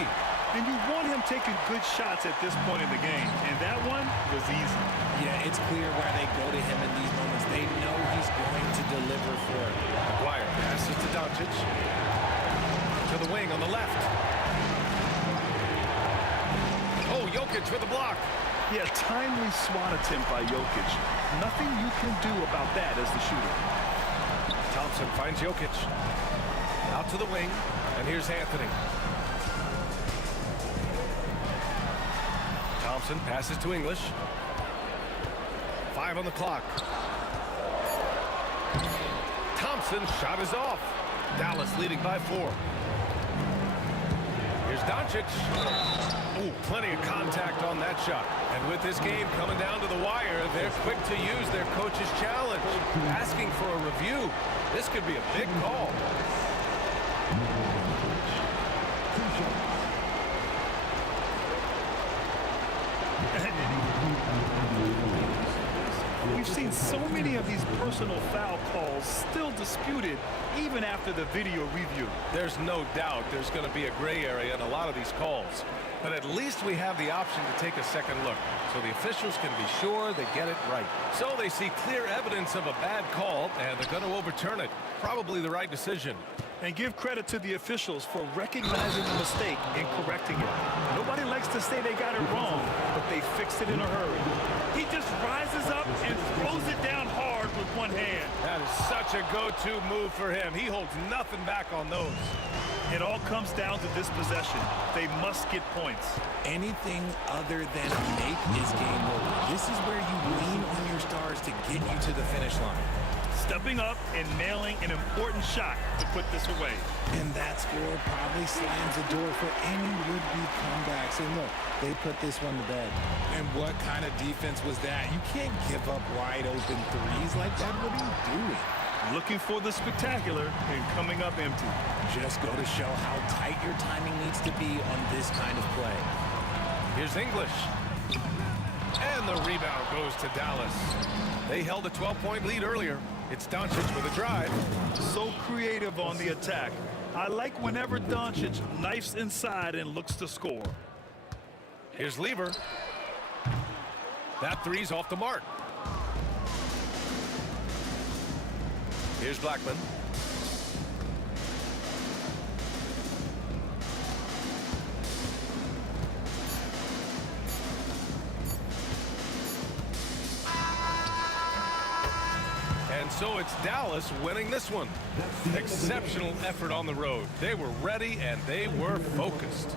And you want him taking good shots at this point in the game. And that one was easy. Yeah, it's clear why they go to him in these moments. They know he's going to deliver for it. Aguirre passes to Doncic. To the wing on the left. Oh, Jokic with a block. Yeah, timely swat attempt by Jokic. Nothing you can do about that as the shooter. Thompson finds Jokic. Out to the wing, and here's Anthony. Thompson passes to English. 5 on the clock. Thompson's shot is off. Dallas leading by 4. Here's Doncic. Ooh, plenty of contact on that shot. And with this game coming down to the wire, they're quick to use their coach's challenge, asking for a review. This could be a big call. We've seen so many of these personal foul calls still disputed even after the video review. There's no doubt there's going to be a gray area in a lot of these calls. But at least we have the option to take a second look, so the officials can be sure they get it right. So they see clear evidence of a bad call, and they're going to overturn it. Probably the right decision. And give credit to the officials for recognizing the mistake and correcting it. Nobody likes to say they got it wrong, but they fixed it in a hurry. He just rises up and throws it down hard with one hand. That is such a go-to move for him. He holds nothing back on those. It all comes down to this possession. They must get points. Anything other than a make is game over. This is where you lean on your stars to get you to the finish line. Stepping up and nailing an important shot to put this away. And that score probably slams the door for any would-be comebacks. And look, they put this one to bed. And what kind of defense was that? You can't give up wide open threes like that. What are you doing? Looking for the spectacular and coming up empty. Just go to show how tight your timing needs to be on this kind of play. Here's English. And the rebound goes to Dallas. They held a 12-point lead earlier. It's Doncic with a drive. So creative on the attack. I like whenever Doncic knifes inside and looks to score. Here's Lever. That three's off the mark. Here's Blackman. And so it's Dallas winning this one. Exceptional effort on the road. They were ready and they were focused.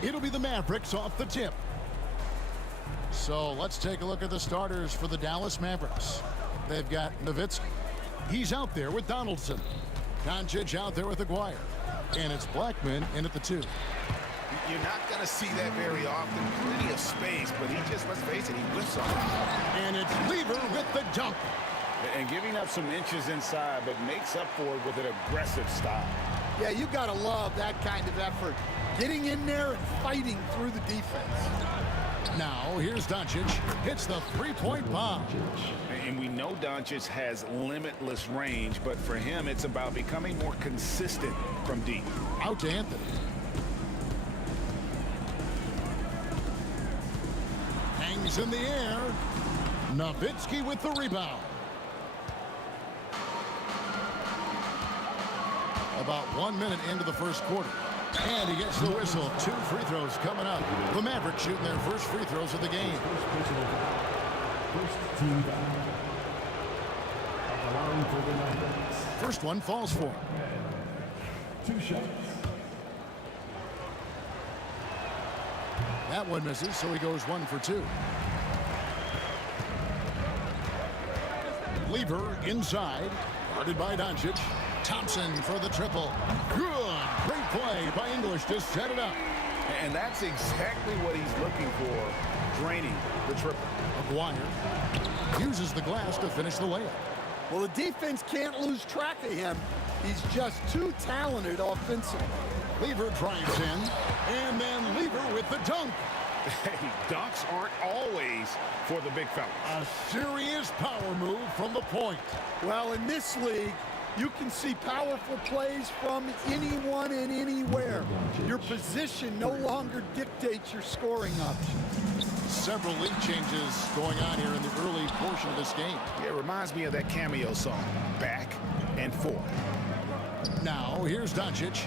It'll be the Mavericks off the tip. So let's take a look at the starters for the Dallas Mavericks. They've got Nowitzki. He's out there with Donaldson. Doncic out there with Aguirre. And it's Blackman in at the 2. You're not going to see that very often. Plenty of space, but he just, let's face it, he whiffs on it. And it's Lever with the dunk. And giving up some inches inside, but makes up for it with an aggressive style. Yeah, you got to love that kind of effort. Getting in there and fighting through the defense. Now, here's Doncic. Hits the three-point bomb. And we know Doncic has limitless range, but for him, it's about becoming more consistent from deep. Out to Anthony. Hangs in the air. Nowitzki with the rebound. About 1 minute into the first quarter. And he gets the whistle. 2 free throws coming up. The Mavericks shooting their first free throws of the game. First team foul. Allowing for the Mavericks. First one falls for him. 2 shots. That one misses, so he goes 1 for 2. Lever inside. Guarded by Doncic. Thompson for the triple. Good. Great play by English to set it up. And that's exactly what he's looking for, draining the triple. Aguirre uses the glass to finish the layup. Well, the defense can't lose track of him. He's just too talented offensively. Lever drives in, and then Lever with the dunk. Hey, dunks aren't always for the big fellas. A serious power move from the point. Well, in this league, You can see powerful plays from anyone and anywhere. Your position no longer dictates your scoring options. Several lead changes going on here in the early portion of this game. Yeah, it reminds me of that cameo song, Back and Forth. Now, here's Doncic.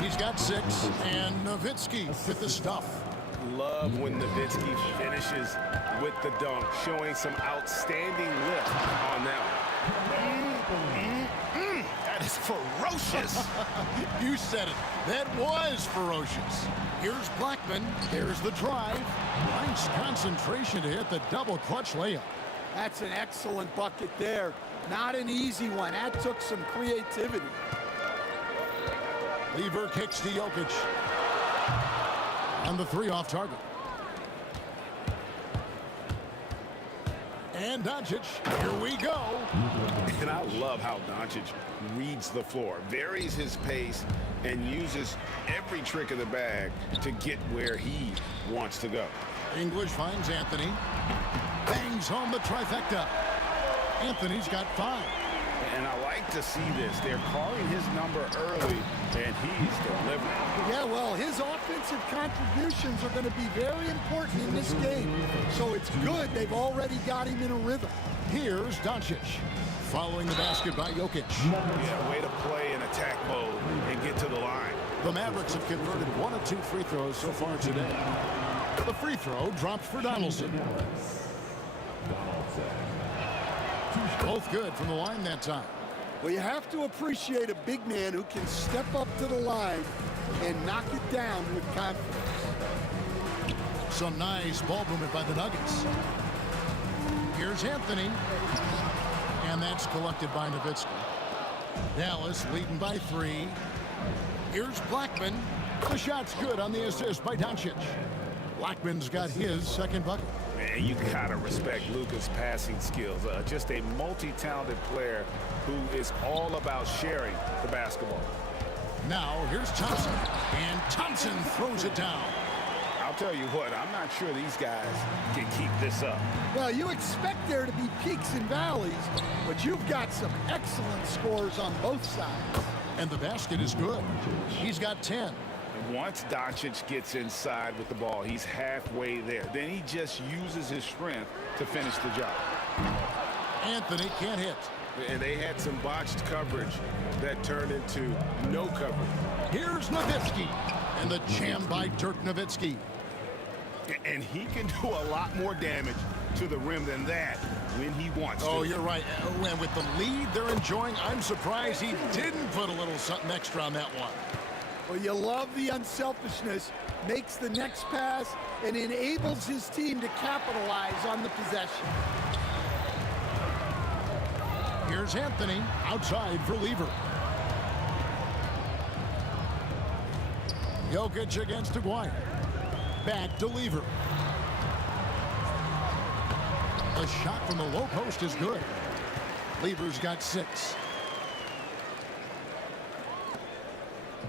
He's got 6, and Nowitzki with the stuff. Love when Nowitzki finishes with the dunk, showing some outstanding lift on that one. That is ferocious. You said it. That was ferocious. Here's Blackman. Here's the drive. Nice concentration to hit the double clutch layup. That's an excellent bucket there. Not an easy one. That took some creativity. Lever kicks to Jokic. And the 3 off target. And Doncic, here we go. And I love how Doncic reads the floor, varies his pace, and uses every trick of the bag to get where he wants to go. English finds Anthony. Bangs home the trifecta. Anthony's got 5. And I like to see this. They're calling his number early, and he's delivering. Yeah, well, his offensive contributions are going to be very important in this game. So it's good they've already got him in a rhythm. Here's Doncic. Following the basket by Jokic. Yeah, way to play in attack mode and get to the line. The Mavericks have converted 1 of 2 free throws so far today. The free throw dropped for Donaldson. Both good from the line that time. Well, you have to appreciate a big man who can step up to the line and knock it down with confidence. Some nice ball movement by the Nuggets. Here's Anthony. And that's collected by Nowitzki. Dallas leading by 3. Here's Blackman. The shot's good on the assist by Doncic. Blackman's got his second bucket. Man, you gotta respect Luka's passing skills. Just a multi-talented player who is all about sharing the basketball. Now, here's Thompson. And Thompson throws it down. I'll tell you what, I'm not sure these guys can keep this up. Well, you expect there to be peaks and valleys, but you've got some excellent scores on both sides. And the basket is good. He's got 10. Once Doncic gets inside with the ball, he's halfway there. Then he just uses his strength to finish the job. Anthony can't hit. And they had some botched coverage that turned into no coverage. Here's Nowitzki. And the jam by Dirk Nowitzki. And he can do a lot more damage to the rim than that when he wants to. Oh, you're right. And with the lead they're enjoying, I'm surprised he didn't put a little something extra on that one. Well, you love the unselfishness, makes the next pass, and enables his team to capitalize on the possession. Here's Anthony outside for Lever. Jokic against Aguirre. Back to Lever. The shot from the low post is good. Lever's got 6.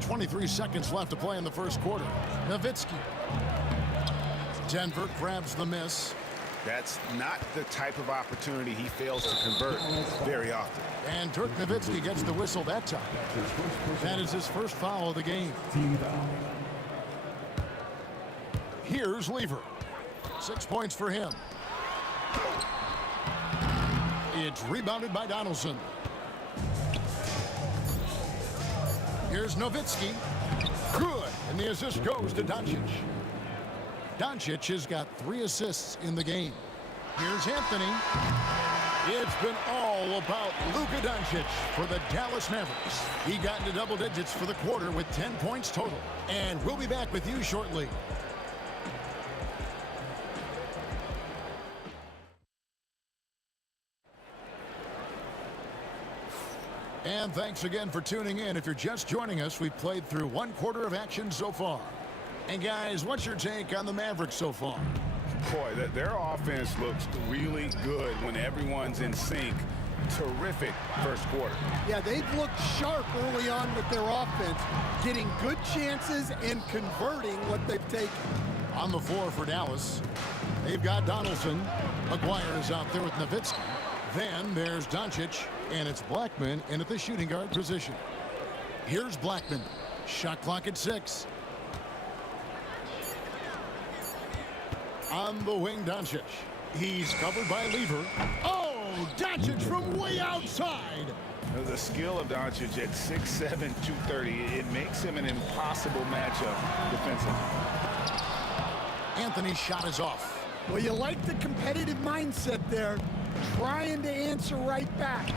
23 seconds left to play in the first quarter. Nowitzki. Denver grabs the miss. That's not the type of opportunity he fails to convert very often. And Dirk Nowitzki gets the whistle that time. That is his first foul of the game. Here's Lever. 6 points for him. It's rebounded by Donaldson. Here's Nowitzki. Good. And the assist goes to Doncic. Doncic has got 3 assists in the game. Here's Anthony. It's been all about Luka Doncic for the Dallas Mavericks. He got into double digits for the quarter with 10 points total. And we'll be back with you shortly. And thanks again for tuning in. If you're just joining us, we've played through 1 quarter of action so far. And guys, what's your take on the Mavericks so far? Boy, their offense looks really good when everyone's in sync. Terrific first quarter. Yeah, they've looked sharp early on with their offense, getting good chances and converting what they've taken. On the floor for Dallas, they've got Donaldson. Aguirre is out there with Nowitzki. Then there's Doncic, and it's Blackman in at the shooting guard position. Here's Blackman. Shot clock at 6. On the wing, Doncic. He's covered by Lever. Oh, Doncic from way outside. The skill of Doncic at 6'7", 230, it makes him an impossible matchup defensively. Anthony's shot is off. Well, you like the competitive mindset there, trying to answer right back.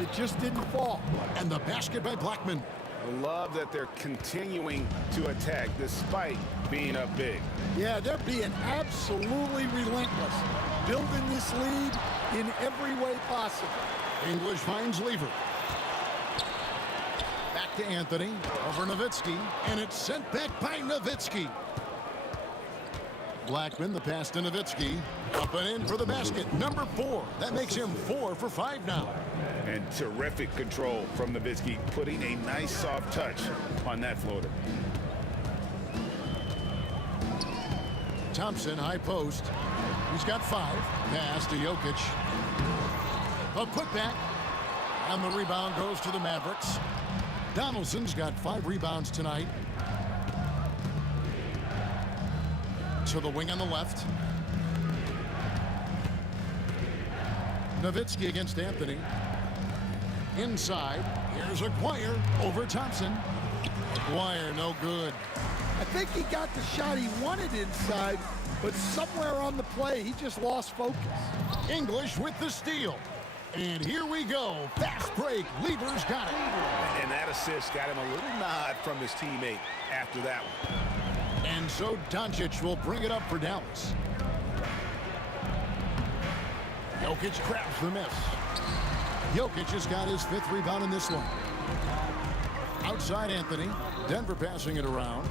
It just didn't fall. And the basket by Blackman. I love that they're continuing to attack despite being up big. Yeah, they're being absolutely relentless, building this lead in every way possible. English finds Lever. Back to Anthony, over Nowitzki, and it's sent back by Nowitzki. Blackman, the pass to Nowitzki, up and in for the basket, number 4. That makes him 4 for 5 now. And terrific control from Nowitzki, putting a nice soft touch on that floater. Thompson, high post. He's got 5. Pass to Jokic. A putback. And the rebound goes to the Mavericks. Donaldson's got 5 rebounds tonight. To the wing on the left. Nowitzki against Anthony. Inside. Here's Aguirre over Thompson. Aguirre, no good. I think he got the shot he wanted inside, but somewhere on the play, he just lost focus. English with the steal. And here we go. Fast break. Lever's got it. And that assist got him a little nod from his teammate after that one. And so Doncic will bring it up for Dallas. Jokic grabs the miss. Jokic has got his 5th rebound in this one. Outside Anthony. Denver passing it around.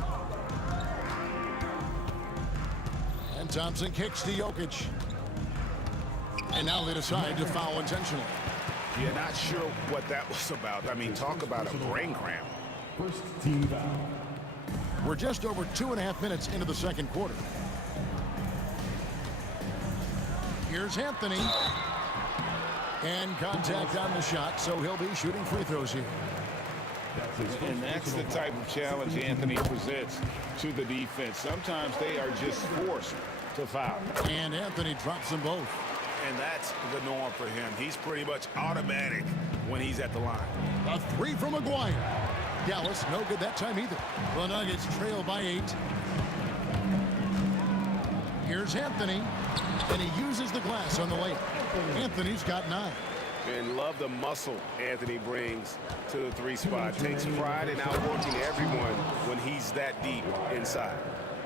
And Thompson kicks to Jokic. And now they decide to foul intentionally. You're not sure what that was about. I mean, talk about a brain cramp. First team foul. We're just over 2.5 minutes into the second quarter. Here's Anthony. And contact on the shot, so he'll be shooting free throws here. And that's the type of challenge Anthony presents to the defense. Sometimes they are just forced to foul. And Anthony drops them both. And that's the norm for him. He's pretty much automatic when he's at the line. A 3 from Aguirre. Dallas, no good that time either. The Nuggets trail by 8. Here's Anthony. And he uses the glass on the layup. Anthony's got 9. And love the muscle Anthony brings to the 3 spot. Takes pride in outworking everyone when he's that deep inside.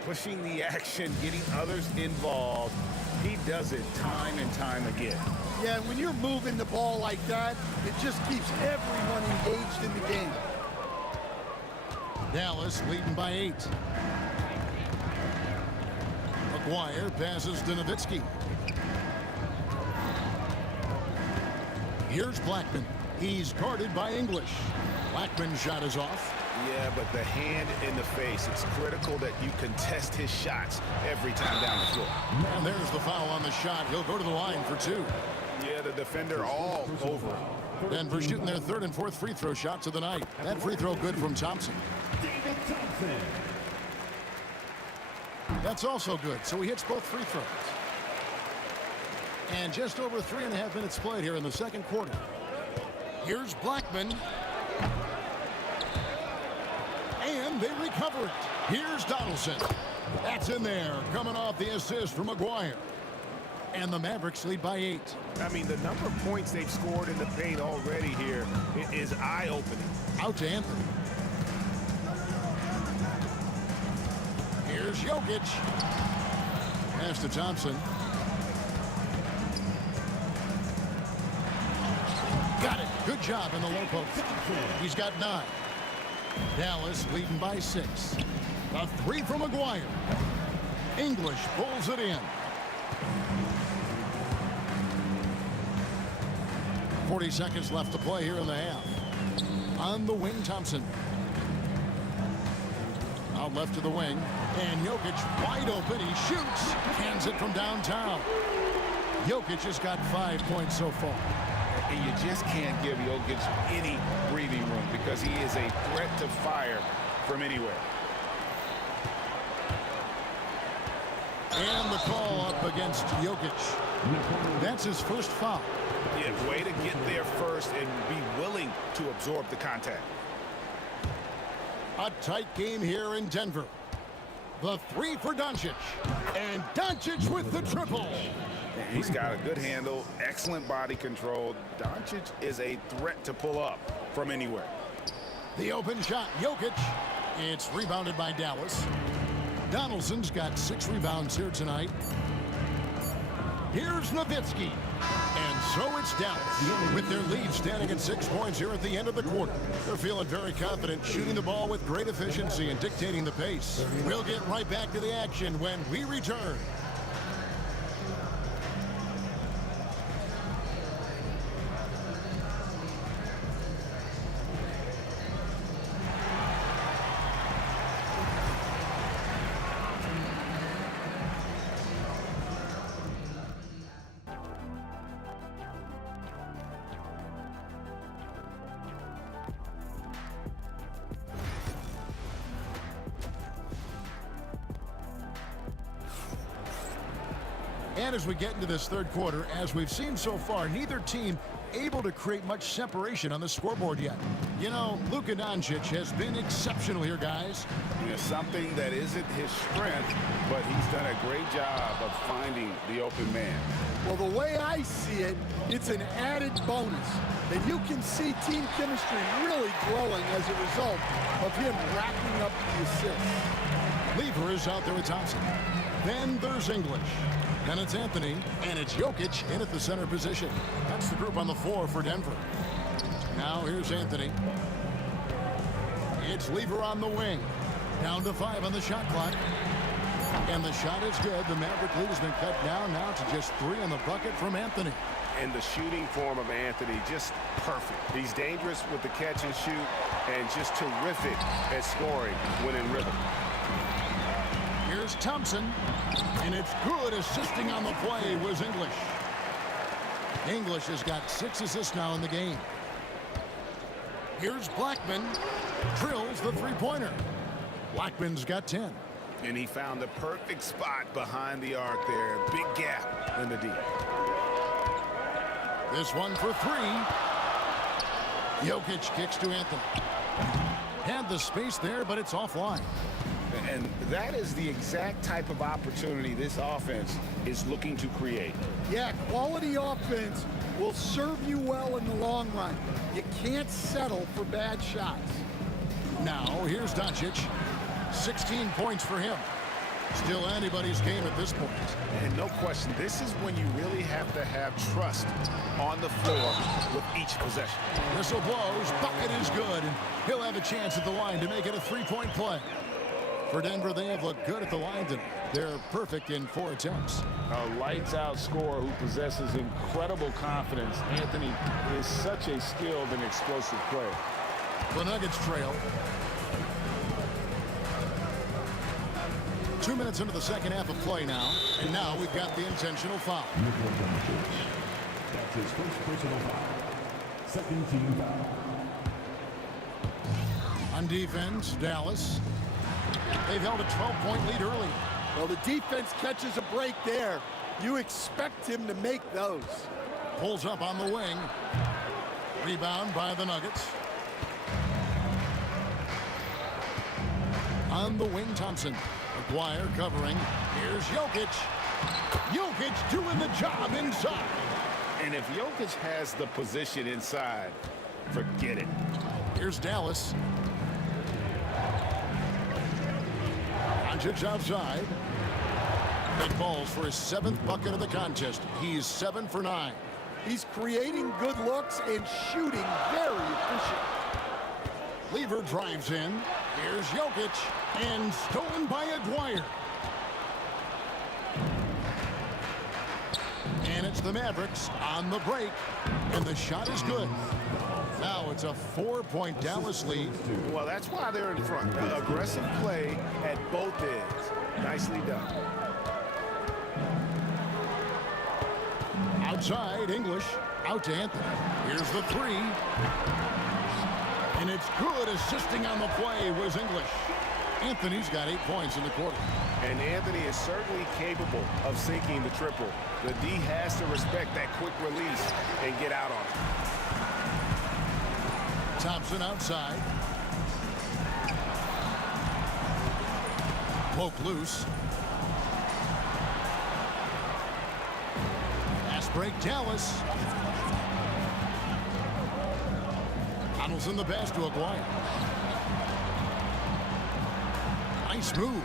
Pushing the action, getting others involved. He does it time and time again. Yeah, when you're moving the ball like that, it just keeps everyone engaged in the game. Dallas leading by 8. Aguirre passes to Nowitzki. Here's Blackman. He's guarded by English. Blackman's shot is off. Yeah, but the hand in the face, it's critical that you contest his shots every time down the floor. And there's the foul on the shot. He'll go to the line for 2. Yeah, the defender all over him. Denver shooting their 3rd and 4th free throw shots of the night. That free throw good from Thompson. David Thompson. That's also good, so he hits both free throws. And just over 3.5 minutes played here in the second quarter. Here's Blackman. And they recover it. Here's Donaldson. That's in there, coming off the assist from Aguirre. And the Mavericks lead by 8. I mean, the number of points they've scored in the paint already here is eye-opening. Out to Anthony. Here's Jokic. Pass to Thompson. Got it. Good job in the low post. He's got 9. Dallas leading by 6. A 3 from Aguirre. English pulls it in. 40 seconds left to play here in the half. On the wing, Thompson. Out left to the wing. And Jokic wide open. He shoots. Cans it from downtown. Jokic has got 5 points so far. And you just can't give Jokic any breathing room because he is a threat to fire from anywhere. And the call up against Jokic. That's his first foul. Yeah, way to get there first and be willing to absorb the contact. A tight game here in Denver. The three for Doncic. And Doncic with the triple. He's got a good handle, excellent body control. Doncic is a threat to pull up from anywhere. The open shot, Jokic. It's rebounded by Dallas. Donaldson's got 6 rebounds here tonight. Here's Nowitzki. And so it's Dallas with their lead standing at 6 points here at the end of the quarter. They're feeling very confident, shooting the ball with great efficiency and dictating the pace. We'll get right back to the action when we return. And as we get into this third quarter, as we've seen so far, neither team able to create much separation on the scoreboard yet. You know, Luka Doncic has been exceptional here, guys. You know, something that isn't his strength, but he's done a great job of finding the open man. Well, the way I see it, it's an added bonus. And you can see team chemistry really growing as a result of him racking up the assists. Lever is out there with Thompson. Then there's English. Then it's Anthony, and it's Jokic in at the center position. That's the group on the floor for Denver. Now here's Anthony. It's Lever on the wing. Down to 5 on the shot clock. And the shot is good. The Maverick lead has been cut down now to just 3 on the bucket from Anthony. And the shooting form of Anthony, just perfect. He's dangerous with the catch and shoot, and just terrific at scoring when in rhythm. Here's Thompson, and it's good. Assisting on the play was English. English has got 6 assists now in the game. Here's Blackman, drills the three-pointer. Blackman's got 10. And he found the perfect spot behind the arc there. Big gap in the D. This one for 3. Jokic kicks to Anthony. Had the space there, but it's offline. And that is the exact type of opportunity this offense is looking to create. Yeah, quality offense will serve you well in the long run. You can't settle for bad shots. Now, here's Doncic. 16 points for him. Still anybody's game at this point. And no question, this is when you really have to have trust on the floor with each possession. Whistle blows, bucket is good, and he'll have a chance at the line to make it a 3-point play. For Denver, they have looked good at the line tonight. They're perfect in 4 attempts. A lights-out scorer who possesses incredible confidence. Anthony is such a skilled and explosive player. The Nuggets trail. 2 minutes into the second half of play now, and now we've got the intentional foul. That's his first personal foul. Second team foul. On defense, Dallas. They've held a 12-point lead early. Well, the defense catches a break there. You expect him to make those. Pulls up on the wing. Rebound by the Nuggets. On the wing, Thompson. McGuire covering. Here's Jokic. Jokic doing the job inside. And if Jokic has the position inside, forget it. Here's Dallas. Doncic outside. Big balls for his 7th bucket of the contest. He's 7 for 9. He's creating good looks and shooting very efficient. Lever drives in. Here's Jokic. And stolen by Aguirre. And it's the Mavericks on the break. And the shot is good. Now it's a 4-point Dallas lead. Well, that's why they're in front. Aggressive play at both ends. Nicely done. outside, English. Out to Anthony. Here's the three. And it's good. Assisting on the play was English. Anthony's got 8 points in the quarter. And Anthony is certainly capable of sinking the triple. The D has to respect that quick release and get out on it. Thompson outside. Poke loose. Fast break, Dallas. Donaldson the pass to Aguirre. Nice move.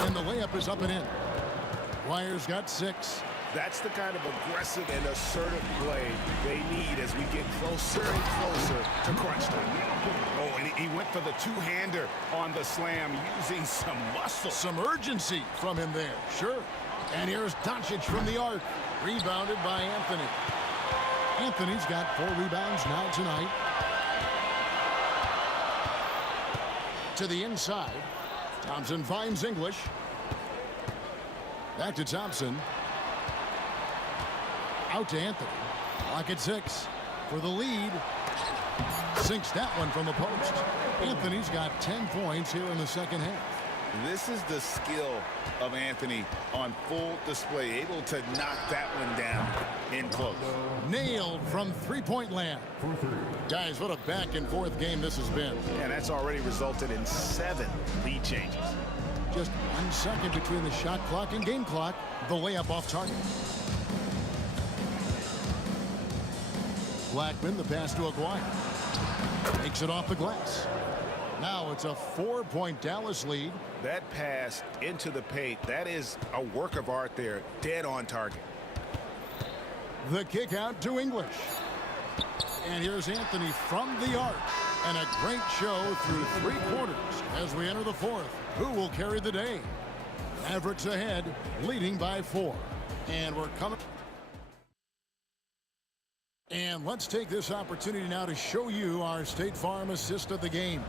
And the layup is up and in. Aguirre's got 6. That's the kind of aggressive and assertive play they need as we get closer and closer to crunch time. Oh, and he went for the two-hander on the slam using some muscle. Some urgency from him there, sure. And here's Doncic from the arc. Rebounded by Anthony. Anthony's got 4 rebounds now tonight. To the inside. Thompson finds English. Back to Thompson. Out to Anthony. Clock at 6 for the lead. Sinks that one from the post. Anthony's got 10 points here in the second half. This is the skill of Anthony on full display, able to knock that one down in close. Nailed from three-point land. Guys, what a back-and-forth game this has been. And that's already resulted in 7 lead changes. Just 1 second between the shot clock and game clock. The layup off target. Blackman, the pass to Aguirre. Takes it off the glass. Now it's a 4-point Dallas lead. That pass into the paint, that is a work of art there. Dead on target. The kick out to English. And here's Anthony from the arc. And a great show through 3 quarters as we enter the 4th. Who will carry the day? Mavericks ahead, leading by 4. And we're coming. And let's take this opportunity now to show you our State Farm assist of the game.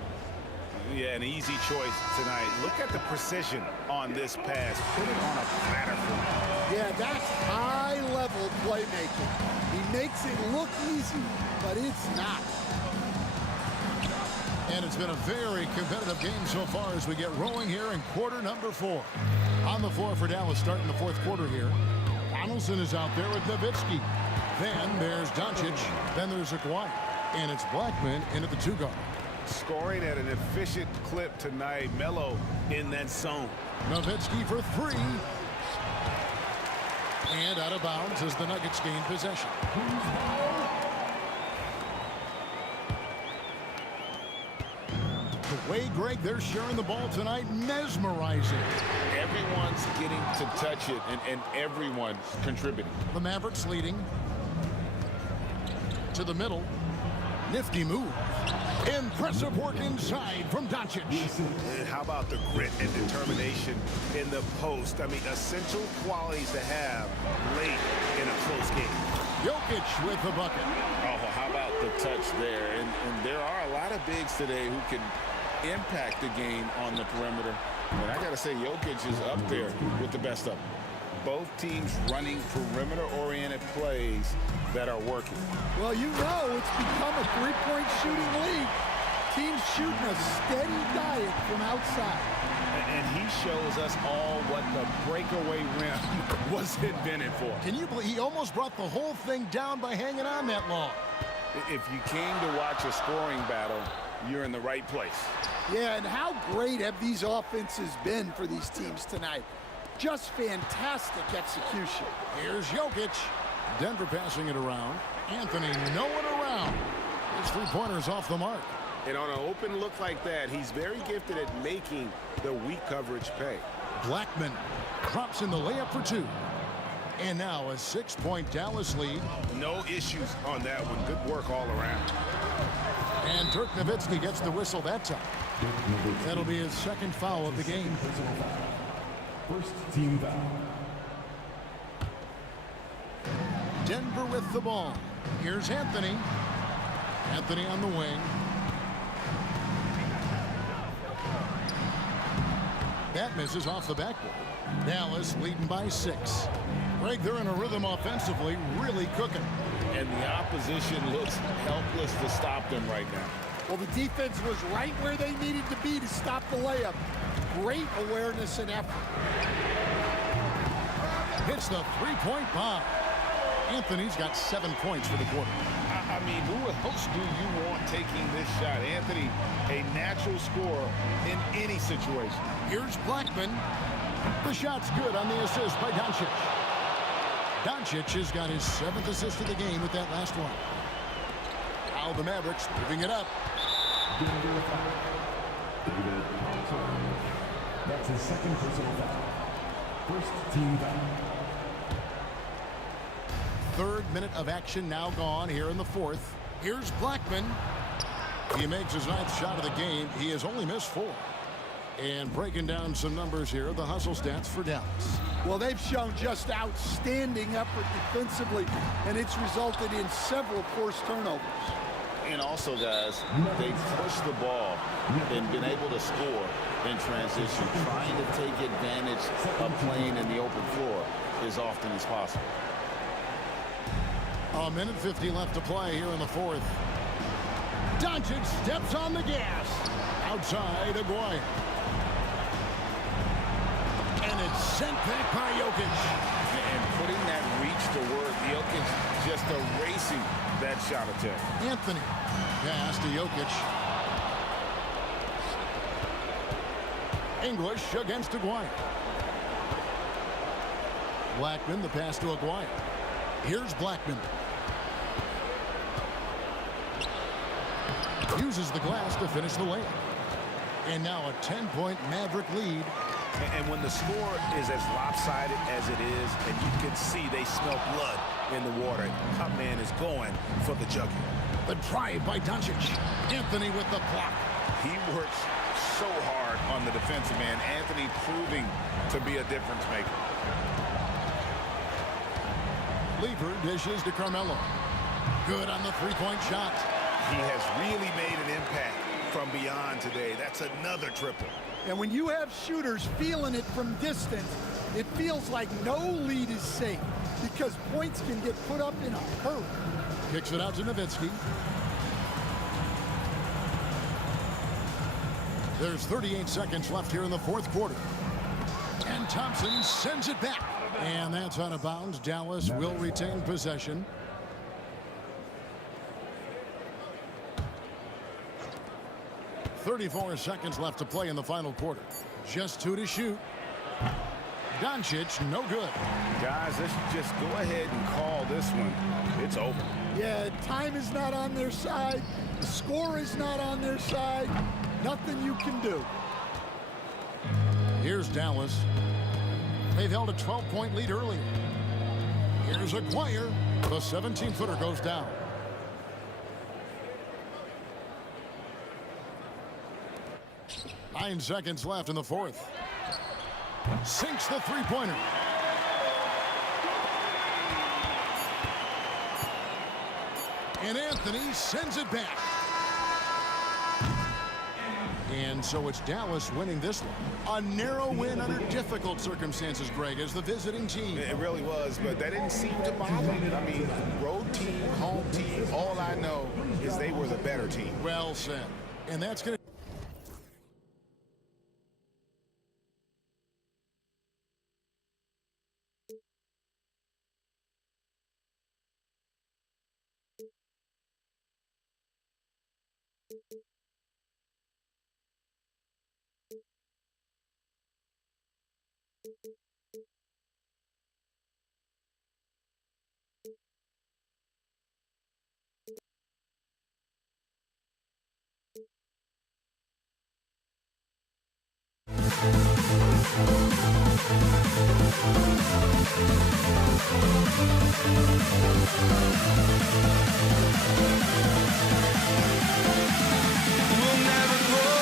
Yeah, an easy choice tonight. Look at the precision on this pass. Put it on a platter for him. Yeah, that's high-level playmaking. He makes it look easy, but it's not. And it's been a very competitive game so far as we get rolling here in quarter number 4. On the floor for Dallas starting the 4th quarter here. Donaldson is out there with Nowitzki. Then there's Doncic. Then there's Aguirre. And it's Blackman in at the 2 guard. Scoring at an efficient clip tonight. Melo in that zone. Nowitzki for 3. And out of bounds as the Nuggets gain possession. The way, Greg, they're sharing the ball tonight, mesmerizing. Everyone's getting to touch it, and everyone's contributing. The Mavericks leading. To the middle. Nifty move. Impressive work inside from Doncic. And how about the grit and determination in the post? I mean, essential qualities to have late in a close game. Jokic with the bucket. Oh, how about the touch there? And there are a lot of bigs today who can impact the game on the perimeter. And I got to say, Jokic is up there with the best of them. Both teams running perimeter-oriented plays that are working. Well, you know it's become a 3-point shooting league. Teams shooting a steady diet from outside. And he shows us all what the breakaway rim was invented for. Can you believe he almost brought the whole thing down by hanging on that long? If you came to watch a scoring battle, you're in the right place. Yeah, and how great have these offenses been for these teams tonight? Just fantastic execution. Here's Jokic. Denver passing it around. Anthony nowhere around. His 3-pointers off the mark. And on an open look like that, he's very gifted at making the weak coverage pay. Blackman drops in the layup for 2. And now a 6-point Dallas lead. No issues on that one. Good work all around. And Dirk Nowitzki gets the whistle that time. That'll be his 2nd foul of the game. First team foul. Denver with the ball. Here's Anthony. Anthony on the wing. That misses off the backboard. Dallas leading by 6. Greg, they're in a rhythm offensively, really cooking. And the opposition looks helpless to stop them right now. Well, the defense was right where they needed to be to stop the layup. Great awareness and effort. Hits the three-point bomb. Anthony's got 7 points for the quarter. I mean, who else do you want taking this shot? Anthony, a natural scorer in any situation. Here's Blackman. The shot's good on the assist by Doncic. Doncic has got his 7th assist of the game with that last one. Now the Mavericks moving it up. That's his second personal foul. First team foul. 3rd minute of action now gone here in the 4th. Here's Blackman. He makes his 9th shot of the game. He has only missed 4. And breaking down some numbers here, the hustle stats for Dallas. Well, they've shown just outstanding effort defensively, and it's resulted in several forced turnovers. And also, guys, they pushed the ball and been able to score in transition, trying to take advantage of playing in the open floor as often as possible. A minute 50 left to play here in the 4th. Doncic steps on the gas. Outside, Aguirre. And it's sent back by Jokic. And putting that reach to work, Jokic just erasing that shot attempt. Anthony pass to Jokic. English against Aguirre. Blackman, the pass to Aguirre. Here's Blackman. Uses the glass to finish the layup. And now a 10-point Maverick lead. And when the score is as lopsided as it is, and you can see they smell blood in the water, Cup Man is going for the jugular. The drive by Doncic. Anthony with the block. He works so hard on the defensive end. Anthony proving to be a difference maker. Lever dishes to Carmelo. Good on the three-point shot. He has really made an impact from beyond today. That's another triple. And when you have shooters feeling it from distance, it feels like no lead is safe because points can get put up in a hurry. Kicks it out to Nowitzki. There's 38 seconds left here in the 4th quarter. And Thompson sends it back. And that's out of bounds. Dallas will retain possession. .34 seconds left to play in the final quarter. Just 2 to shoot. Doncic, no good. Guys, let's just go ahead and call this one. It's over. Yeah, time is not on their side. The score is not on their side. Nothing you can do. Here's Dallas. They've held a 12-point lead earlier. Here's Aguirre. The 17-footer goes down. Nine seconds left in the 4th. Sinks the three-pointer. And Anthony sends it back. And so it's Dallas winning this one. A narrow win under difficult circumstances, Greg, as the visiting team. It really was, but that didn't seem to bother me. I mean, road team, home team, all I know is they were the better team. Well said. And that's going to... We'll never grow.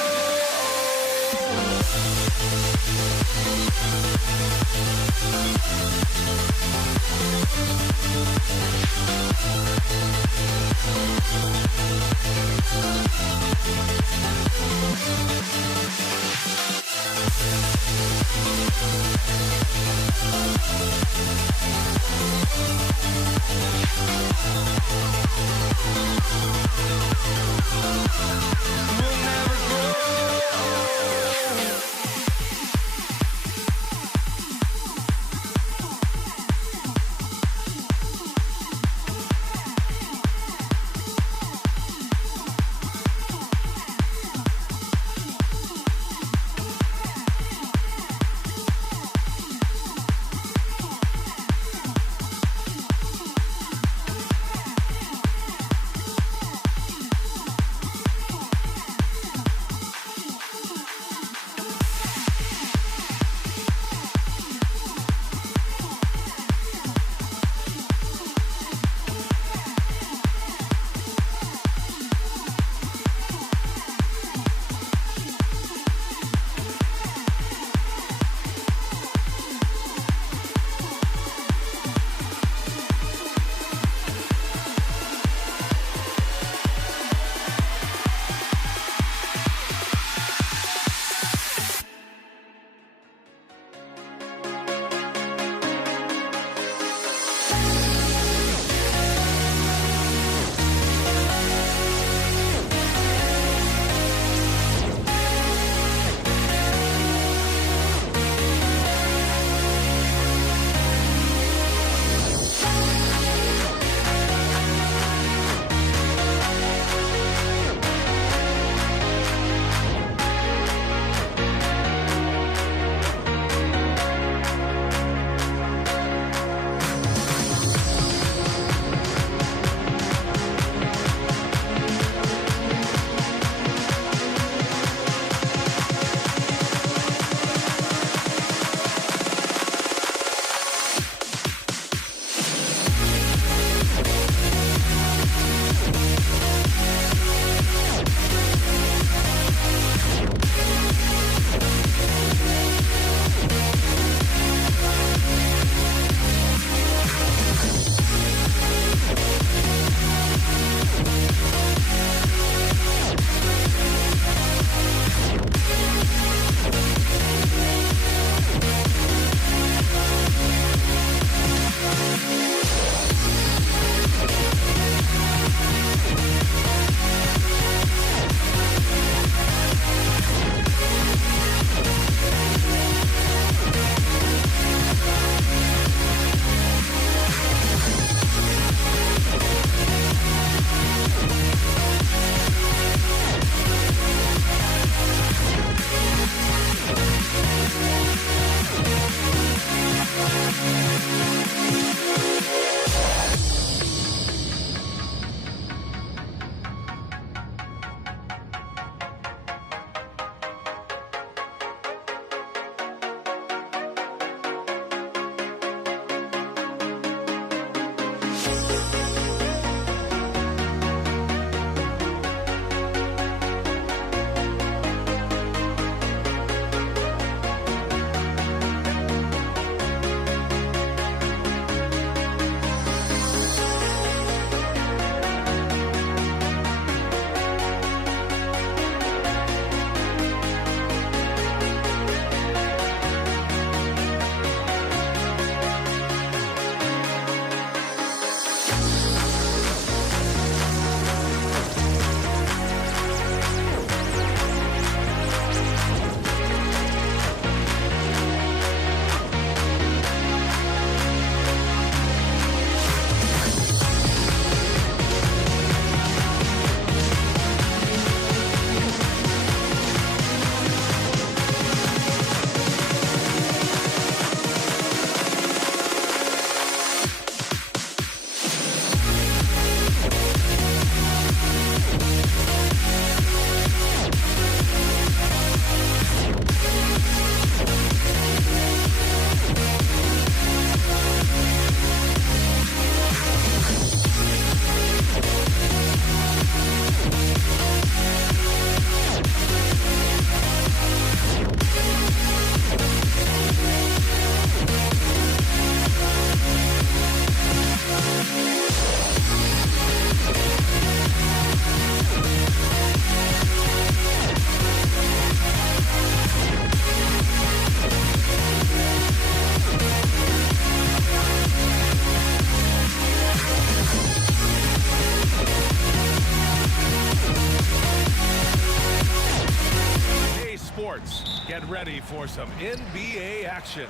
sports. Get ready for some NBA action.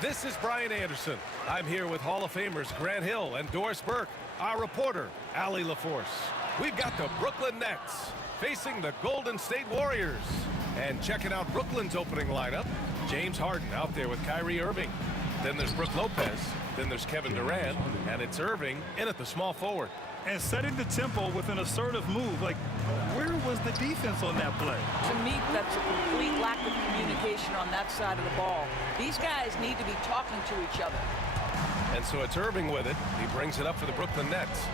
This is Brian Anderson. I'm here with Hall of Famers Grant Hill and Doris Burke, our reporter, Allie LaForce. We've got the Brooklyn Nets facing the Golden State Warriors. And checking out Brooklyn's opening lineup, James Harden out there with Kyrie Irving. Then there's Brook Lopez. Then there's Kevin Durant. And it's Irving in at the small forward. And setting the tempo with an assertive move. Like, where was the defense on that play? To me, that's a complete lack of communication on that side of the ball. These guys need to be talking to each other. And so it's Irving with it. He brings it up for the Brooklyn Nets.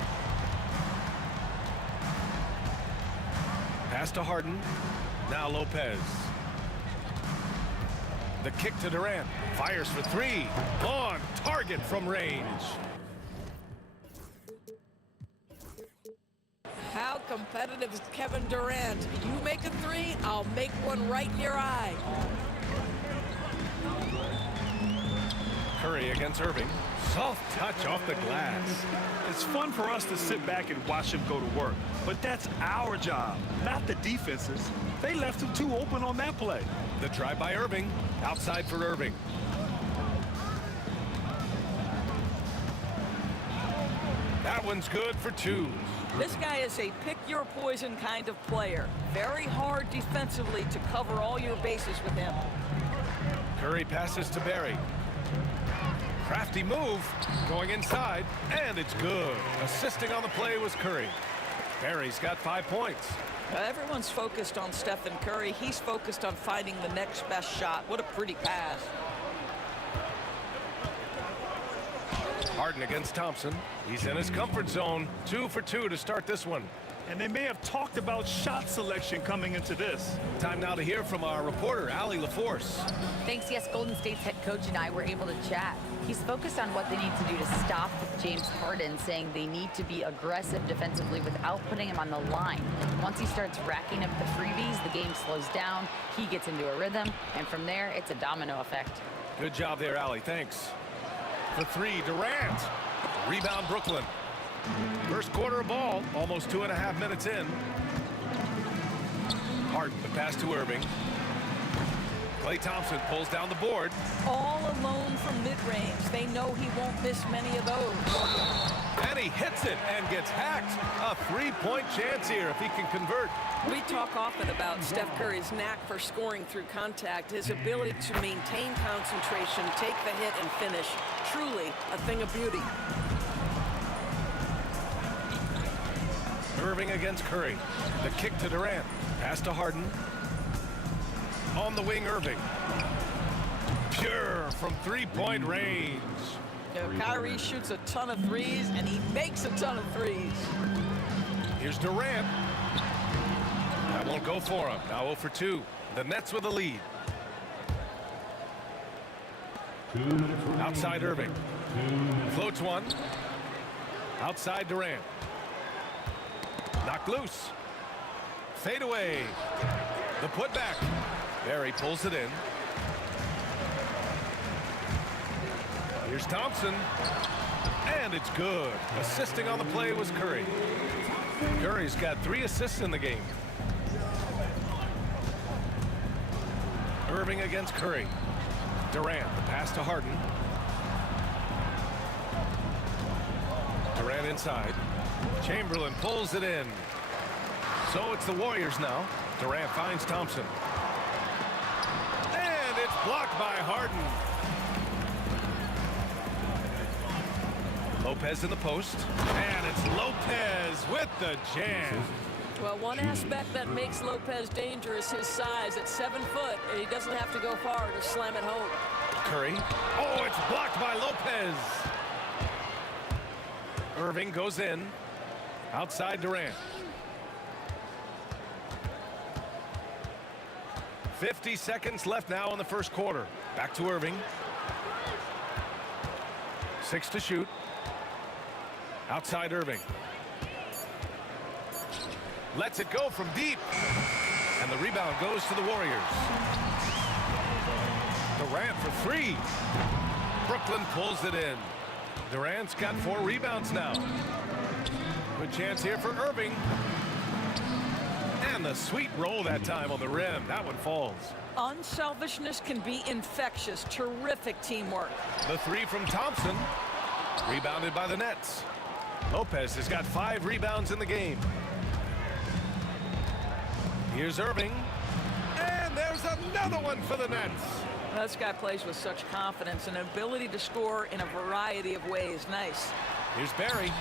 Pass to Harden. Now Lopez. The kick to Durant. Fires for three. On target from range. How competitive is Kevin Durant? You make a three, I'll make one right in your eye. Curry against Irving. Soft touch off the glass. It's fun for us to sit back and watch him go to work. But that's our job, not the defense's. They left him too open on that play. The drive by Irving. Outside for Irving. That one's good for two. This guy is a pick-your-poison kind of player. Very hard defensively to cover all your bases with him. Curry passes to Barry. Crafty move. Going inside. And it's good. Assisting on the play was Curry. Barry's got 5 points. Everyone's focused on Stephen Curry. He's focused on finding the next best shot. What a pretty pass. Harden against Thompson. He's in his comfort zone. 2 for 2 to start this one. And they may have talked about shot selection coming into this. Time now to hear from our reporter, Allie LaForce. Thanks. Yes, Golden State's head coach and I were able to chat. He's focused on what they need to do to stop James Harden, saying they need to be aggressive defensively without putting him on the line. Once he starts racking up the freebies, the game slows down, he gets into a rhythm, and from there, it's a domino effect. Good job there, Allie. Thanks. For three, Durant. Rebound, Brooklyn. First quarter of ball, almost 2.5 minutes in. Harden, the pass to Irving. Klay Thompson pulls down the board. All alone from mid-range. They know he won't miss many of those. And he hits it and gets hacked. A 3-point chance here if he can convert. We talk often about Steph Curry's knack for scoring through contact, his ability to maintain concentration, take the hit, and finish. Truly a thing of beauty. Irving against Curry. The kick to Durant. Pass to Harden. On the wing, Irving. Pure from three-point range. Kyrie shoots a ton of threes, and he makes a ton of threes. Here's Durant. That won't go for him. Now 0 for 2. The Nets with a lead. Outside Irving. Floats one. Outside Durant. Knocked loose. Fade away. The putback. Barry pulls it in. Here's Thompson. And it's good. Assisting on the play was Curry. Curry's got 3 assists in the game. Irving against Curry. Durant, the pass to Harden. Durant inside. Chamberlain pulls it in. So it's the Warriors now. Durant finds Thompson. And it's blocked by Harden. Lopez in the post. And it's Lopez with the jam. Well, one aspect that makes Lopez dangerous is his size. At 7 foot, and he doesn't have to go far to slam it home. Curry. Oh, it's blocked by Lopez. Irving goes in. Outside Durant. 50 seconds left now in the first quarter. Back to Irving. 6 to shoot. Outside Irving. Lets it go from deep. And the rebound goes to the Warriors. Durant for 3. Brooklyn pulls it in. Durant's got 4 rebounds now. Good chance here for Irving. And the sweet roll that time on the rim. That one falls. Unselfishness can be infectious. Terrific teamwork. The three from Thompson. Rebounded by the Nets. Lopez has got 5 rebounds in the game. Here's Irving. And there's another one for the Nets. This guy plays with such confidence and ability to score in a variety of ways. Nice. Here's Barry.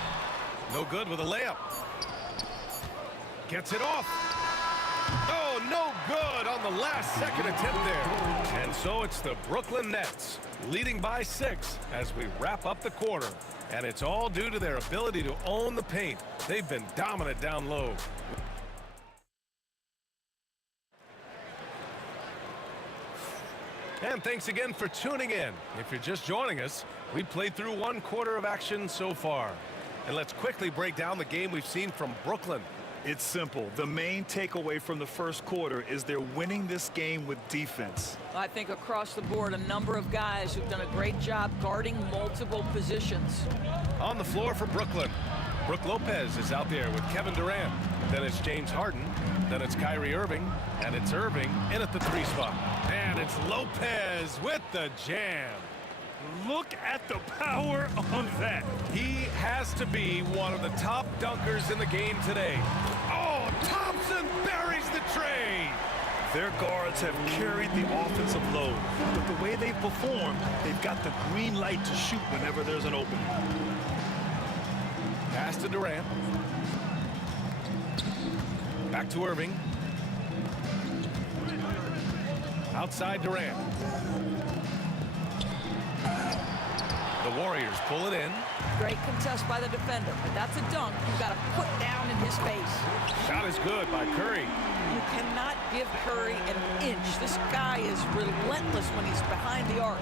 No good with a layup. Gets it off. Oh, no good on the last second attempt there. And so it's the Brooklyn Nets leading by 6 as we wrap up the quarter. And it's all due to their ability to own the paint. They've been dominant down low. And thanks again for tuning in. If you're just joining us, we played through 1 quarter of action so far. And let's quickly break down the game we've seen from Brooklyn. It's simple. The main takeaway from the first quarter is they're winning this game with defense. I think across the board, a number of guys who've done a great job guarding multiple positions. On the floor for Brooklyn, Brook Lopez is out there with Kevin Durant. Then it's James Harden. Then it's Kyrie Irving. And it's Irving in at the 3 spot. And it's Lopez with the jam. Look at the power on that. He has to be one of the top dunkers in the game today. Oh, Thompson buries the tray. Their guards have carried the offensive load, but the way they've performed, they've got the green light to shoot whenever there's an opening. Pass to Durant. Back to Irving. Outside Durant. The Warriors pull it in. Great contest by the defender, but that's a dunk you've got to put down in his face. Shot is good by Curry. You cannot give Curry an inch. This guy is relentless when he's behind the arc.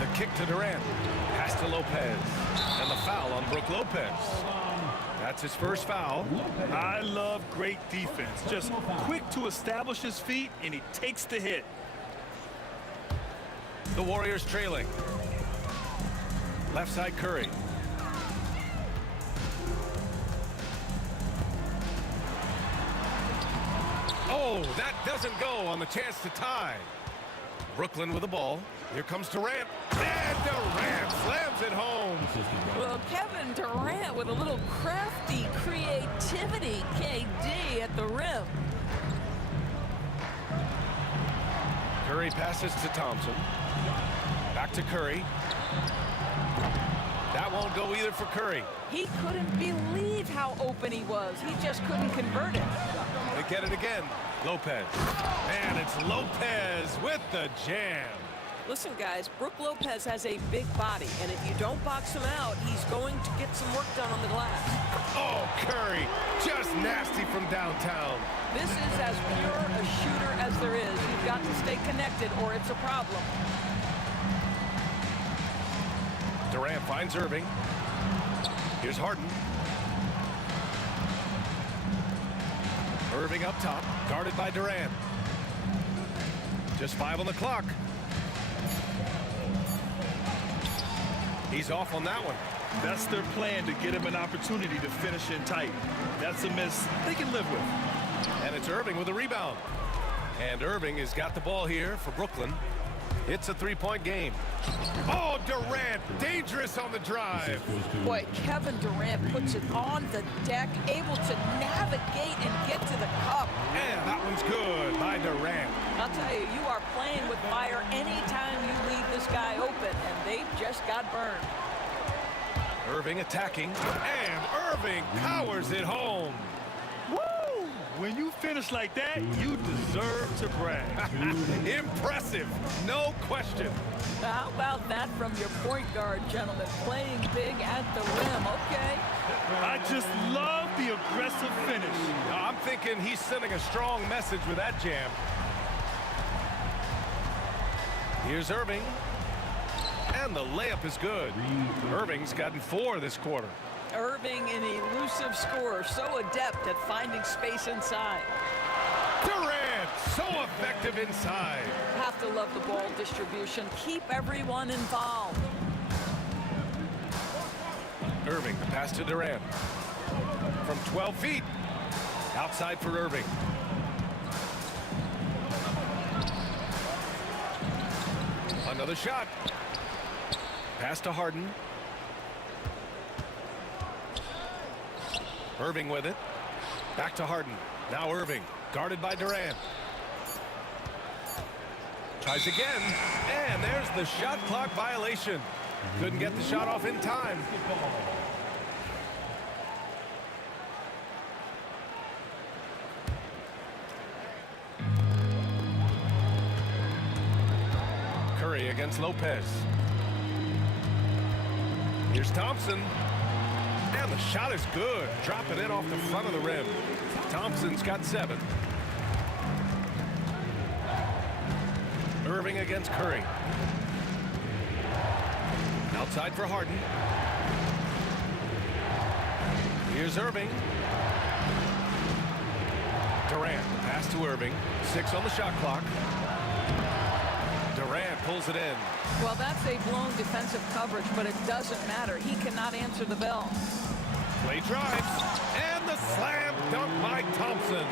The kick to Durant. Pass to Lopez. And the foul on Brook Lopez. That's his first foul. I love great defense. Just quick to establish his feet, and he takes the hit. The Warriors trailing. Left side Curry. Oh, that doesn't go on the chance to tie. Brooklyn with the ball. Here comes Durant. And Durant slams it home. Well, Kevin Durant with a little crafty creativity. KD at the rim. Curry passes to Thompson. Back to Curry. That won't go either for Curry. He couldn't believe how open he was. He just couldn't convert it. They get it again. Lopez. And it's Lopez with the jam. Listen, guys, Brook Lopez has a big body, and if you don't box him out, he's going to get some work done on the glass. Oh, Curry, just nasty from downtown. This is as pure a shooter as there is. You've got to stay connected, or it's a problem. Durant finds Irving. Here's Harden. Irving up top, guarded by Durant. Just 5 on the clock. He's off on that one. That's their plan, to get him an opportunity to finish in tight. That's a miss they can live with. And it's Irving with a rebound. And Irving has got the ball here for Brooklyn. It's a 3-point game. Oh, Durant, dangerous on the drive. Boy, Kevin Durant puts it on the deck, able to navigate and get to the cup. And that one's good by Durant. I'll tell you, you are playing with fire anytime you leave this guy open, and they just got burned. Irving attacking, and Irving powers it home. Woo! When you finish like that, you deserve to brag. Impressive, no question. How about that from your point guard, gentlemen? Playing big at the rim, okay. I just love the aggressive finish. I'm thinking he's sending a strong message with that jam. Here's Irving. And the layup is good. Irving's gotten 4 this quarter. Irving, an elusive scorer, so adept at finding space inside. Durant, so effective inside. Have to love the ball distribution. Keep everyone involved. Irving, the pass to Durant. From 12 feet. Outside for Irving. Another shot. Pass to Harden. Irving with it. Back to Harden. Now Irving, guarded by Durant. Tries again, and there's the shot clock violation. Couldn't get the shot off in time. Curry against Lopez. Here's Thompson. And the shot is good. Drop it in off the front of the rim. Thompson's got 7. Irving against Curry. Outside for Harden. Here's Irving. Durant, pass to Irving. 6 on the shot clock. Durant pulls it in. Well, that's a blown defensive coverage, but it doesn't matter. He cannot answer the bell. Play drives, and the slam dunk by Thompson.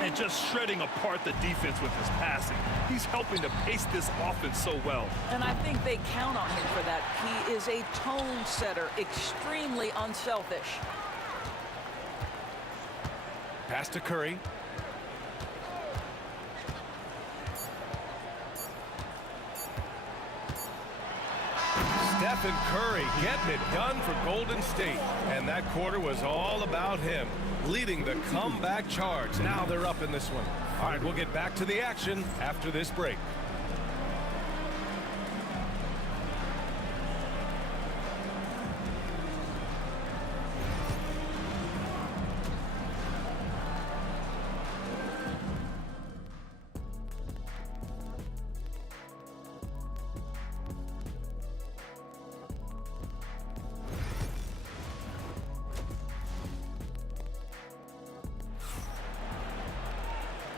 And just shredding apart the defense with his passing. He's helping to pace this offense so well. And I think they count on him for that. He is a tone setter, extremely unselfish. Pass to Curry. Stephen Curry getting it done for Golden State. And that quarter was all about him, leading the comeback charge. Now they're up in this one. All right, we'll get back to the action after this break.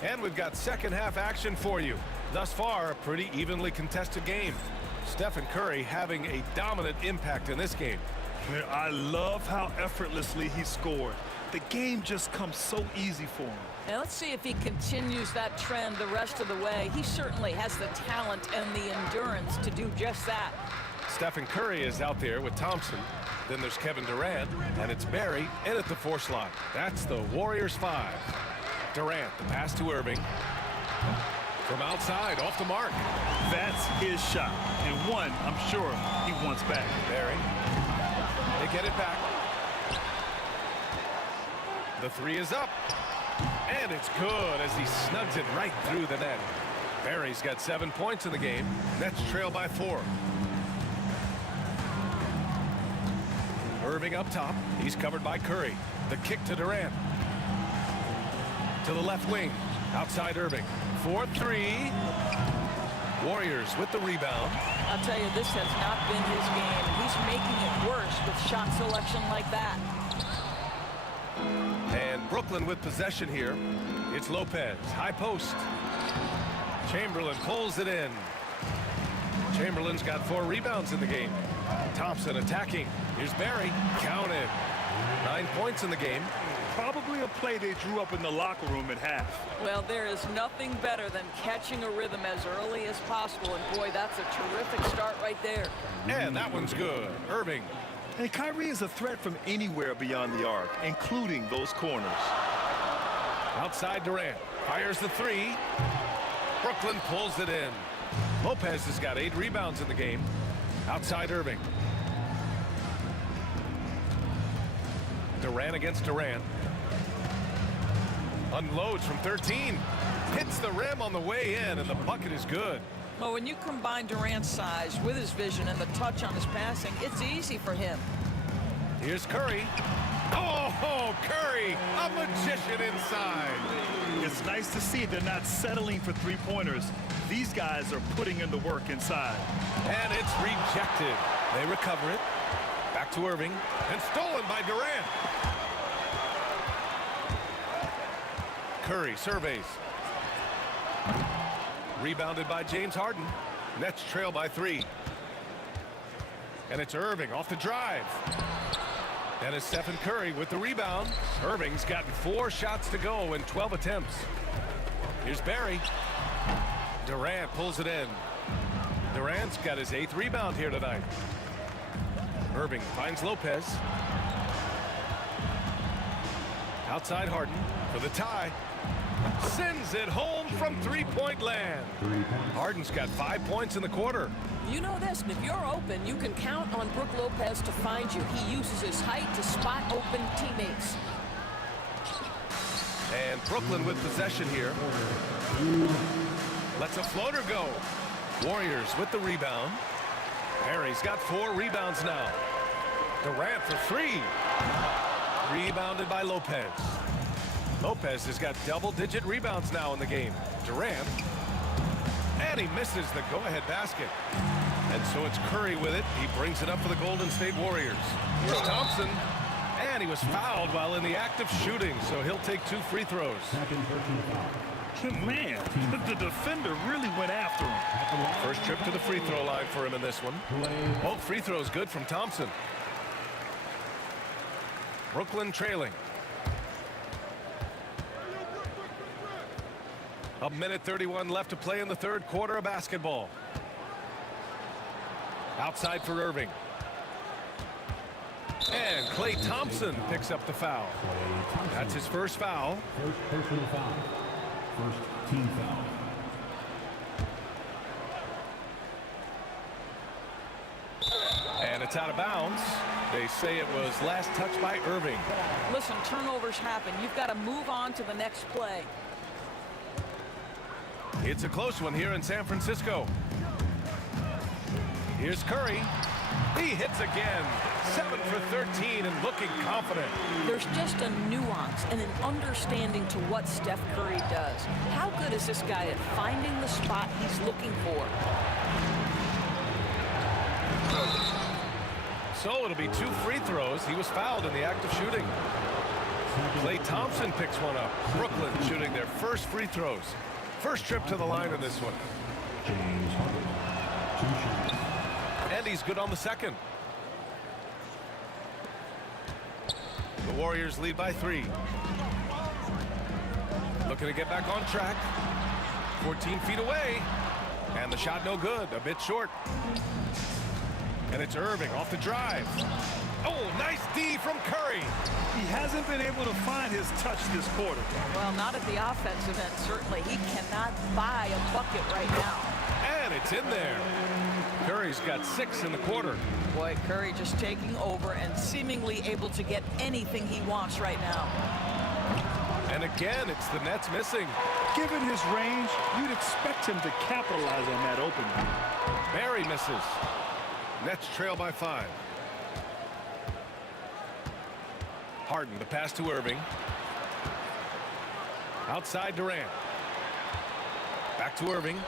And we've got second half action for you. Thus far, a pretty evenly contested game. Stephen Curry having a dominant impact in this game. Man, I love how effortlessly he scored. The game just comes so easy for him. Now let's see if he continues that trend the rest of the way. He certainly has the talent and the endurance to do just that. Stephen Curry is out there with Thompson. Then there's Kevin Durant, and it's Barry in at the 4 slot. That's the Warriors 5. Durant, the pass to Irving. From outside, off the mark. That's his shot. And one, I'm sure, he wants back. Barry. They get it back. The 3 is up. And it's good as he snugs it right through the net. Barry's got 7 points in the game. Nets trail by 4. Irving up top. He's covered by Curry. The kick to Durant. To the left wing. Outside Irving. 4-3. Warriors with the rebound. I'll tell you, this has not been his game. He's making it worse with shot selection like that. And Brooklyn with possession here. It's Lopez. High post. Chamberlain pulls it in. Chamberlain's got 4 rebounds in the game. Thompson attacking. Here's Barry. Counted. 9 points in the game. Probably a play they drew up in the locker room at half. Well, there is nothing better than catching a rhythm as early as possible. And boy, that's a terrific start right there. And that one's good. Irving. And Kyrie is a threat from anywhere beyond the arc, including those corners. Outside Durant. Fires the 3. Brooklyn pulls it in. Lopez has got 8 rebounds in the game. Outside Irving. Durant against Durant. Unloads from 13. Hits the rim on the way in, and the bucket is good. Well, when you combine Durant's size with his vision and the touch on his passing, it's easy for him. Here's Curry. Oh, Curry, a magician inside. It's nice to see they're not settling for 3-pointers. These guys are putting in the work inside. And it's rejected. They recover it. Back to Irving. And stolen by Durant. Curry surveys. Rebounded by James Harden. Nets trail by 3. And it's Irving off the drive. And it's Stephen Curry with the rebound. Irving's gotten 4 shots to go in 12 attempts. Here's Barry. Durant pulls it in. Durant's got his 8th rebound here tonight. Irving finds Lopez. Outside Harden for the tie. Sends it home from three-point land. Harden's got 5 points in the quarter. You know this, and if you're open, you can count on Brook Lopez to find you. He uses his height to spot open teammates. And Brooklyn with possession here. Lets a floater go. Warriors with the rebound. Perry's got 4 rebounds now. Durant for 3. Rebounded by Lopez. Lopez has got double-digit rebounds now in the game. Durant. And he misses the go-ahead basket. And so it's Curry with it. He brings it up for the Golden State Warriors. Here's Thompson. And he was fouled while in the act of shooting, so he'll take 2 free throws. Man, the defender really went after him. First trip to the free throw line for him in this one. Both free throws good from Thompson. Brooklyn trailing. A minute 31 left to play in the third quarter of basketball. Outside for Irving. And Klay Thompson picks up the foul. That's his first foul. First personal foul. First team foul. And it's out of bounds. They say it was last touched by Irving. Listen, turnovers happen. You've got to move on to the next play. It's a close one here in San Francisco. Here's Curry. He hits again. 7 for 13 and looking confident. There's just a nuance and an understanding to what Steph Curry does. How good is this guy at finding the spot he's looking for? So it'll be 2 free throws. He was fouled in the act of shooting. Klay Thompson picks one up. Brooklyn shooting their first free throws. First trip to the line in this one. James Harden. 2 shots. And he's good on the second. The Warriors lead by 3. Looking to get back on track. 14 feet away. And the shot no good. A bit short. And it's Irving off the drive. Oh, nice D from Curry. He hasn't been able to find his touch this quarter. Well, not at the offensive end, certainly. He cannot buy a bucket right now. And it's in there. Curry's got 6 in the quarter. Boy, Curry just taking over and seemingly able to get anything he wants right now. And again, it's the Nets missing. Given his range, you'd expect him to capitalize on that opening. Barry misses. Nets trail by 5. Harden, the pass to Irving. Outside Durant. Back to Irving.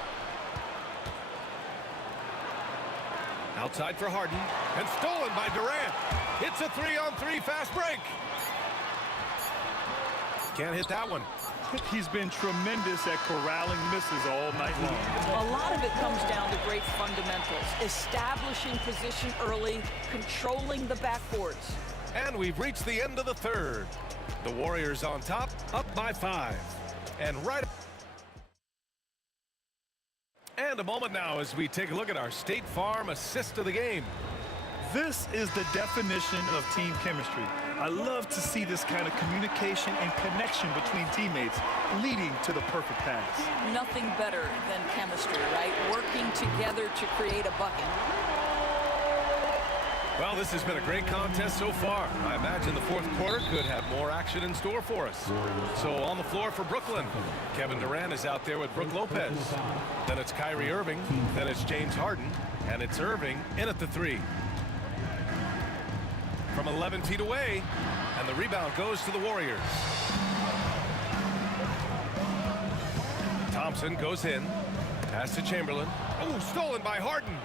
Outside for Harden. And stolen by Durant. It's a 3-on-3 fast break. Can't hit that one. He's been tremendous at corralling misses all night long. A lot of it comes down to great fundamentals. Establishing position early, controlling the backboards. And we've reached the end of the third. The Warriors on top, up by 5. And a moment now as we take a look at our State Farm assist of the game. This is the definition of team chemistry. I love to see this kind of communication and connection between teammates leading to the perfect pass. Nothing better than chemistry, right? Working together to create a bucket. Well, this has been a great contest so far. I imagine the fourth quarter could have more action in store for us. So on the floor for Brooklyn, Kevin Durant is out there with Brook Lopez. Then it's Kyrie Irving. Then it's James Harden. And it's Irving in at the 3. From 11 feet away. And the rebound goes to the Warriors. Thompson goes in. Pass to Chamberlain. Oh, stolen by Harden.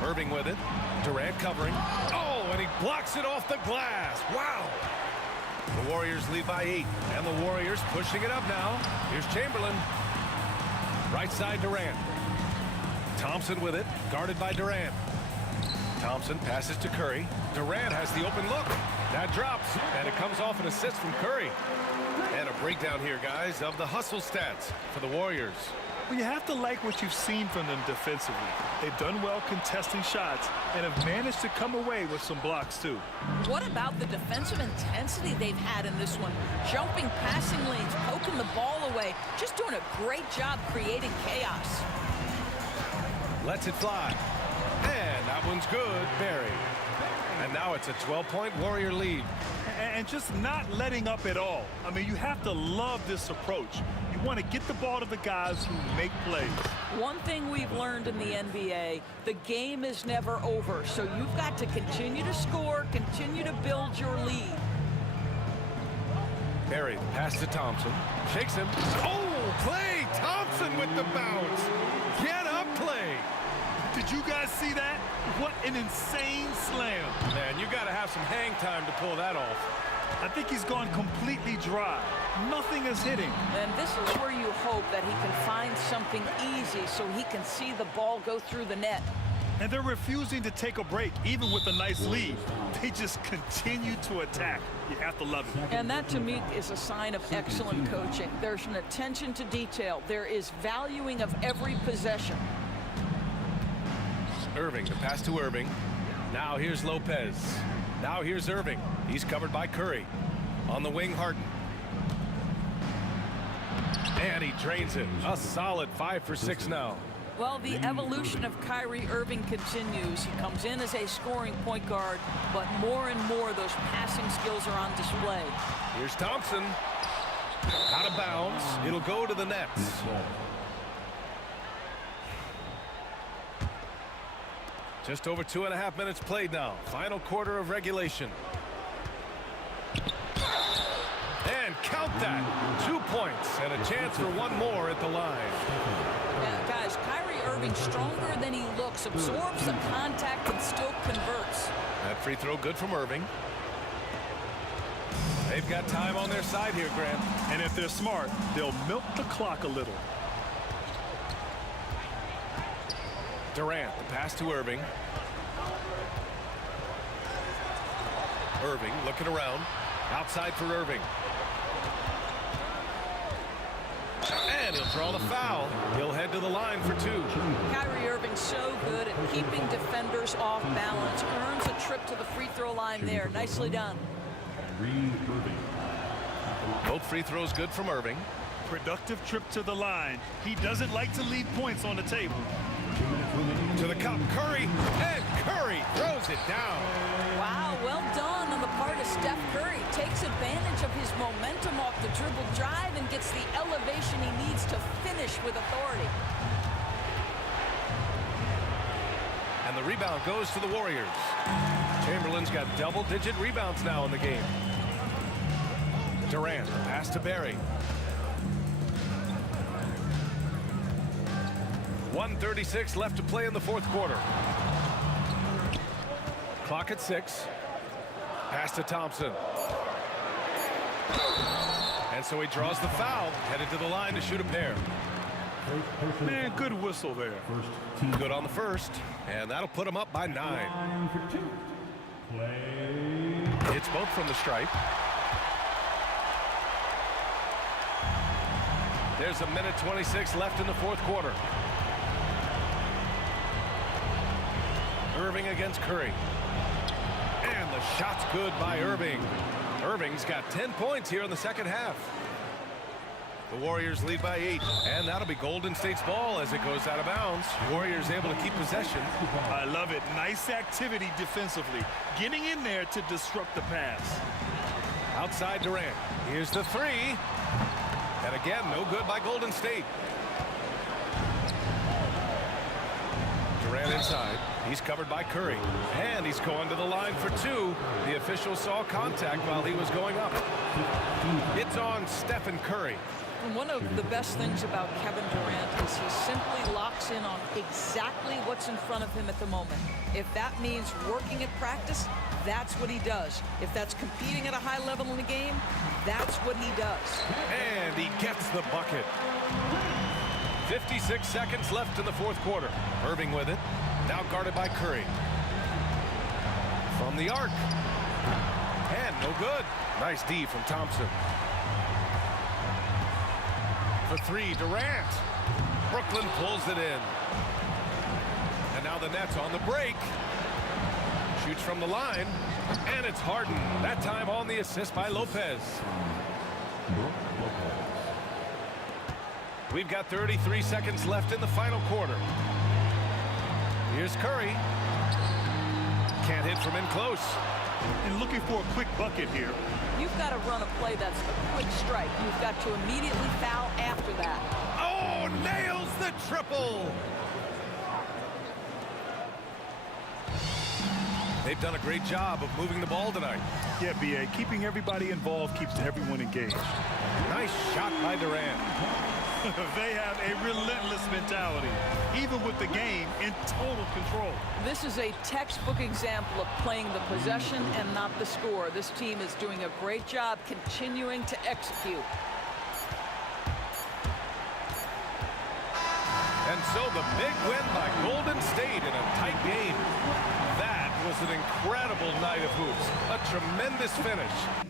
Irving with it. Durant covering. Oh, and he blocks it off the glass. Wow. The Warriors lead by 8. And the Warriors pushing it up now. Here's Chamberlain. Right side Durant. Thompson with it. Guarded by Durant. Thompson passes to Curry. Durant has the open look. That drops, and it comes off an assist from Curry. And a breakdown here, guys, of the hustle stats for the Warriors. Well, you have to like what you've seen from them defensively. They've done well contesting shots and have managed to come away with some blocks, too. What about the defensive intensity they've had in this one? Jumping passing lanes, poking the ball away, just doing a great job creating chaos. Lets it fly. And that one's good. Barry. And now it's a 12-point Warrior lead. And just not letting up at all. I mean, you have to love this approach. You want to get the ball to the guys who make plays. One thing we've learned in the NBA, the game is never over. So you've got to continue to score, continue to build your lead. Barry, the pass to Thompson. Shakes him. Oh, Klay Thompson with the bounce. Get up, Klay. Did you guys see that? What an insane slam. Man, you got to have some hang time to pull that off. I think he's gone completely dry. Nothing is hitting. And this is where you hope that he can find something easy so he can see the ball go through the net. And they're refusing to take a break, even with a nice lead. They just continue to attack. You have to love it. And that, to me, is a sign of excellent coaching. There's an attention to detail. There is valuing of every possession. Irving, the pass to Irving. Now here's Lopez. Now here's Irving. He's covered by Curry. On the wing, Harden. And he drains it. A solid 5 for 6 now. Well, the evolution of Kyrie Irving continues. He comes in as a scoring point guard, but more and more those passing skills are on display. Here's Thompson. Out of bounds. It'll go to the Nets. Just over 2.5 minutes played now. Final quarter of regulation. And count that. 2 points and a chance for one more at the line. Yeah, guys, Kyrie Irving stronger than he looks, absorbs the contact and still converts. That free throw good from Irving. They've got time on their side here, Grant. And if they're smart, they'll milk the clock a little. Durant, the pass to Irving. Irving looking around. Outside for Irving. And he'll draw the foul. He'll head to the line for 2. Kyrie Irving's so good at keeping defenders off balance. Earns a trip to the free throw line there. Nicely done. Both free throws good from Irving. Productive trip to the line. He doesn't like to leave points on the table. To the cup, Curry, and Curry throws it down. Wow, well done on the part of Steph Curry. Takes advantage of his momentum off the dribble drive and gets the elevation he needs to finish with authority. And the rebound goes to the Warriors. Chamberlain's got double-digit rebounds now in the game. Durant, pass to Barry. 1:36 left to play in the fourth quarter. Clock at 6. Pass to Thompson. And so he draws the foul, headed to the line to shoot a pair. Man, good whistle there. Good on the first, and that'll put him up by 9. It's both from the stripe. There's 1:26 left in the fourth quarter. Irving against Curry. And the shot's good by Irving. Irving's got 10 points here in the second half. The Warriors lead by 8, and that'll be Golden State's ball as it goes out of bounds. Warriors able to keep possession. I love it. Nice activity defensively. Getting in there to disrupt the pass. Outside Durant. Here's the 3. And again, no good by Golden State. Durant inside. He's covered by Curry. And he's going to the line for 2. The official saw contact while he was going up. It's on Stephen Curry. And one of the best things about Kevin Durant is he simply locks in on exactly what's in front of him at the moment. If that means working at practice, that's what he does. If that's competing at a high level in the game, that's what he does. And he gets the bucket. 56 seconds left in the fourth quarter. Irving with it. Now guarded by Curry. From the arc. And no good. Nice D from Thompson. For three, Durant. Brooklyn pulls it in. And now the Nets on the break. Shoots from the line. And it's Harden. That time on the assist by Lopez. We've got 33 seconds left in the final quarter. Here's Curry. Can't hit from in close. And looking for a quick bucket here. You've got to run a play that's a quick strike. You've got to immediately foul after that. Oh, nails the triple. They've done a great job of moving the ball tonight. Yeah, B.A. Keeping everybody involved keeps everyone engaged. Nice shot by Durant. They have a relentless mentality, even with the game in total control. This is a textbook example of playing the possession and not the score. This team is doing a great job continuing to execute. And so the big win by Golden State in a tight game. That was an incredible night of hoops. A tremendous finish.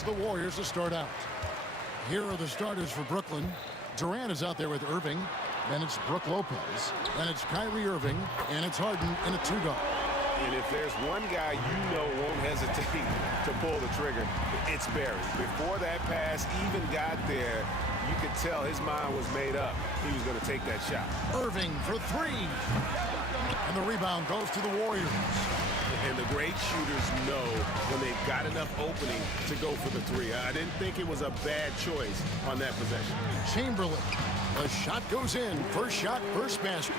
It's the Warriors to start out. Here are the starters for Brooklyn. Durant is out there with Irving. Then it's Brook Lopez. Then it's Kyrie Irving. And it's Harden in a 2-guard. And if there's one guy you know won't hesitate to pull the trigger, it's Barry. Before that pass even got there, you could tell his mind was made up. He was going to take that shot. Irving for 3. And the rebound goes to the Warriors. And the great shooters know when they've got enough opening to go for the 3. I didn't think it was a bad choice on that possession. Chamberlain. The shot goes in. First shot, first basket.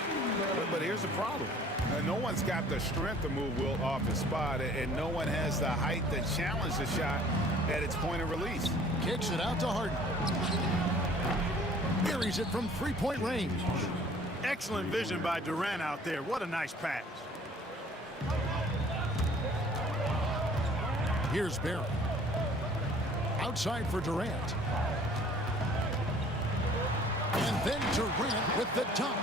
But here's the problem. No one's got the strength to move Wilt off his spot, and no one has the height to challenge the shot at its point of release. Kicks it out to Harden. Buries it from 3-point range. Excellent vision by Durant out there. What a nice pass. Here's Barry. Outside for Durant. And then Durant with the dunk.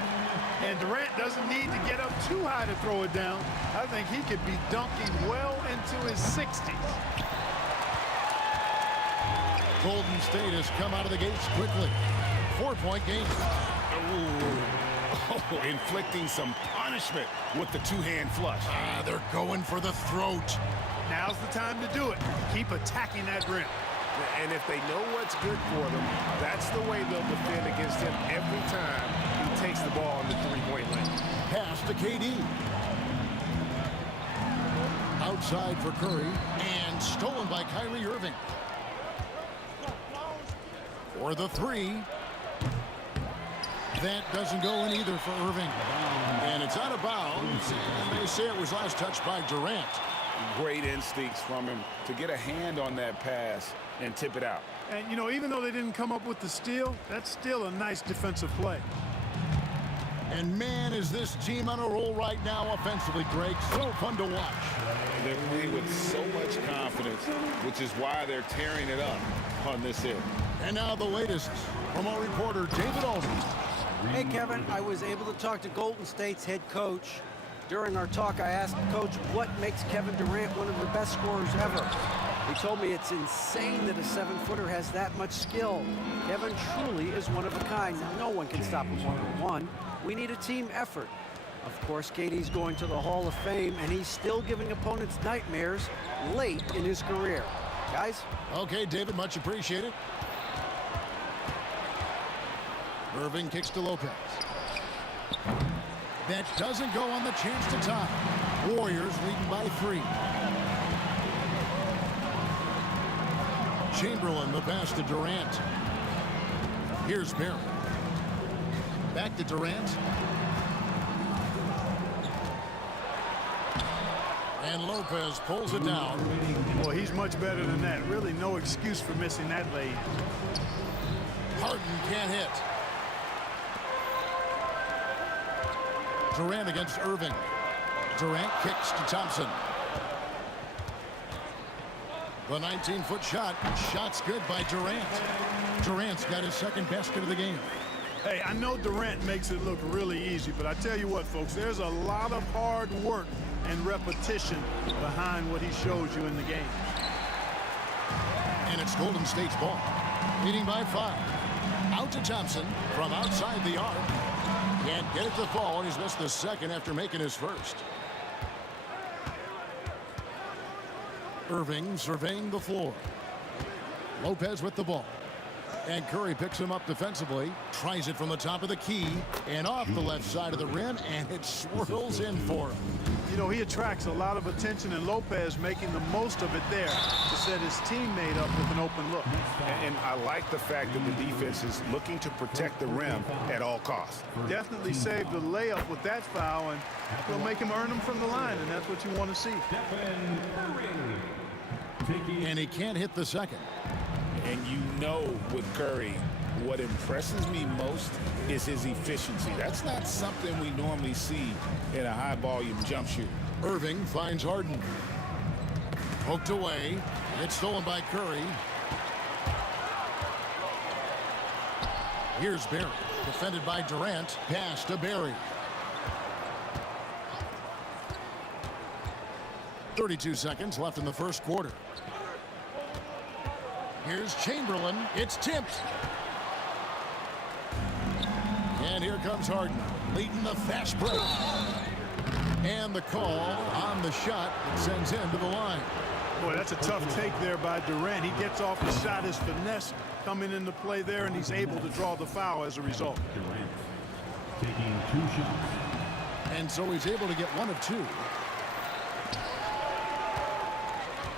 And Durant doesn't need to get up too high to throw it down. I think he could be dunking well into his 60s. Golden State has come out of the gates quickly. 4-point game. Oh, inflicting some punishment with the two-hand flush. They're going for the throat. Now's the time to do it. Keep attacking that rim. And if they know what's good for them, that's the way they'll defend against him every time he takes the ball in the 3-point lane. Pass to KD. Outside for Curry. And stolen by Kyrie Irving. For the 3. That doesn't go in either for Irving. And it's out of bounds. And they say it was last touched by Durant. Great instincts from him to get a hand on that pass and tip it out. And, you know, even though they didn't come up with the steal, that's still a nice defensive play. And, man, is this team on a roll right now offensively, Greg. So fun to watch. They're playing with so much confidence, which is why they're tearing it up on this end. And now the latest from our reporter, David Aldridge. Hey, Kevin, I was able to talk to Golden State's head coach. During our talk, I asked Coach what makes Kevin Durant one of the best scorers ever. He told me it's insane that a 7-footer has that much skill. Kevin truly is one of a kind. No one can stop him one-on-one. We need a team effort. Of course, KD's going to the Hall of Fame, and he's still giving opponents nightmares late in his career. Guys? Okay, David, much appreciated. Irving kicks to Lopez. That doesn't go on the chance to tie. Warriors leading by 3. Chamberlain, the pass to Durant. Here's Barry. Back to Durant. And Lopez pulls it down. Well, he's much better than that. Really no excuse for missing that lay. Harden can't hit. Durant against Irving. Durant kicks to Thompson. The 19-foot shot. Shot's good by Durant. Durant's got his second basket of the game. Hey, I know Durant makes it look really easy, but I tell you what, folks, there's a lot of hard work and repetition behind what he shows you in the game. And it's Golden State's ball. Leading by 5. Out to Thompson from outside the arc. Can't get it to fall, and he's missed the second after making his first. Irving surveying the floor. Lopez with the ball. And Curry picks him up defensively. Tries it from the top of the key. And off the left side of the rim, and it swirls in for him. You know, he attracts a lot of attention, and Lopez making the most of it there to set his teammate up with an open look. And I like the fact that the defense is looking to protect the rim at all costs. Definitely saved the layup with that foul, and will make him earn them from the line, and that's what you want to see. And he can't hit the second. And you know with Curry, what impresses me most is his efficiency. That's not something we normally see in a high-volume jump shooter. Irving finds Harden. Poked away. It's stolen by Curry. Here's Barry. Defended by Durant. Pass to Barry. 32 seconds left in the first quarter. Here's Chamberlain. It's tipped. And here comes Harden, leading the fast break. And the call on the shot that sends him to the line. Boy, that's a tough take there by Durant. He gets off the shot, his finesse coming into play there, and he's able to draw the foul as a result. Durant taking 2 shots. And so he's able to get 1 of 2.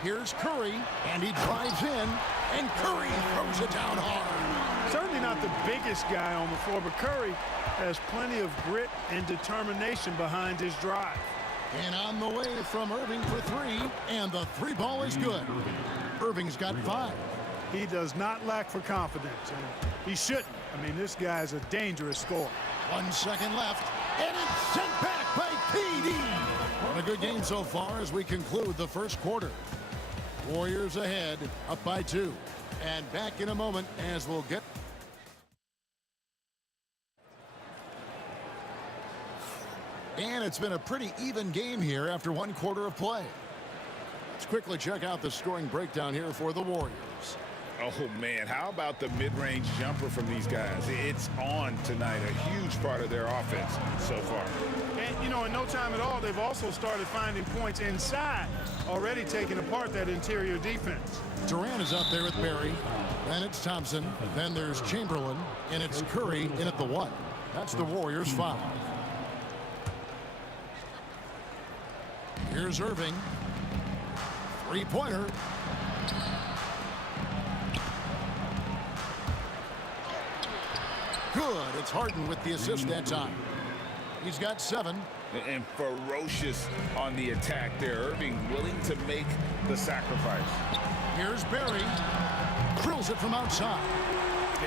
Here's Curry, and he drives in, and Curry throws it down hard. Certainly not the biggest guy on the floor, but Curry has plenty of grit and determination behind his drive. And on the way from Irving for 3, and the 3 ball is good. Irving's got 5. He does not lack for confidence, and he shouldn't. I mean, this guy's a dangerous scorer. 1 second left, and it's sent back by KD. What a good game so far as we conclude the first quarter. Warriors ahead, up by 2. And back in a moment as we'll get... And it's been a pretty even game here after 1 quarter of play. Let's quickly check out the scoring breakdown here for the Warriors. Oh, man, how about the mid-range jumper from these guys? It's on tonight, a huge part of their offense so far. And, you know, in no time at all, they've also started finding points inside, already taking apart that interior defense. Durant is up there with Barry. Then it's Thompson. Then there's Chamberlain. And it's Curry in at the 1. That's the Warriors' foul. Here's Irving. 3-pointer. Good. It's Harden with the assist that time. He's got 7. And ferocious on the attack there. Irving willing to make the sacrifice. Here's Barry. Drills it from outside.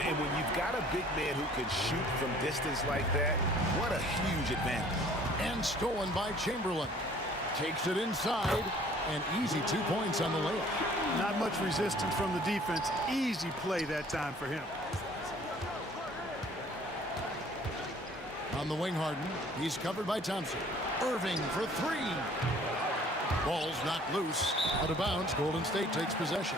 And when you've got a big man who can shoot from distance like that, what a huge advantage. And stolen by Chamberlain. Takes it inside. And easy 2 points on the layup. Not much resistance from the defense. Easy play that time for him. On the wing, Harden. He's covered by Thompson. Irving for 3. Ball's knocked loose. Out of bounds. Golden State takes possession.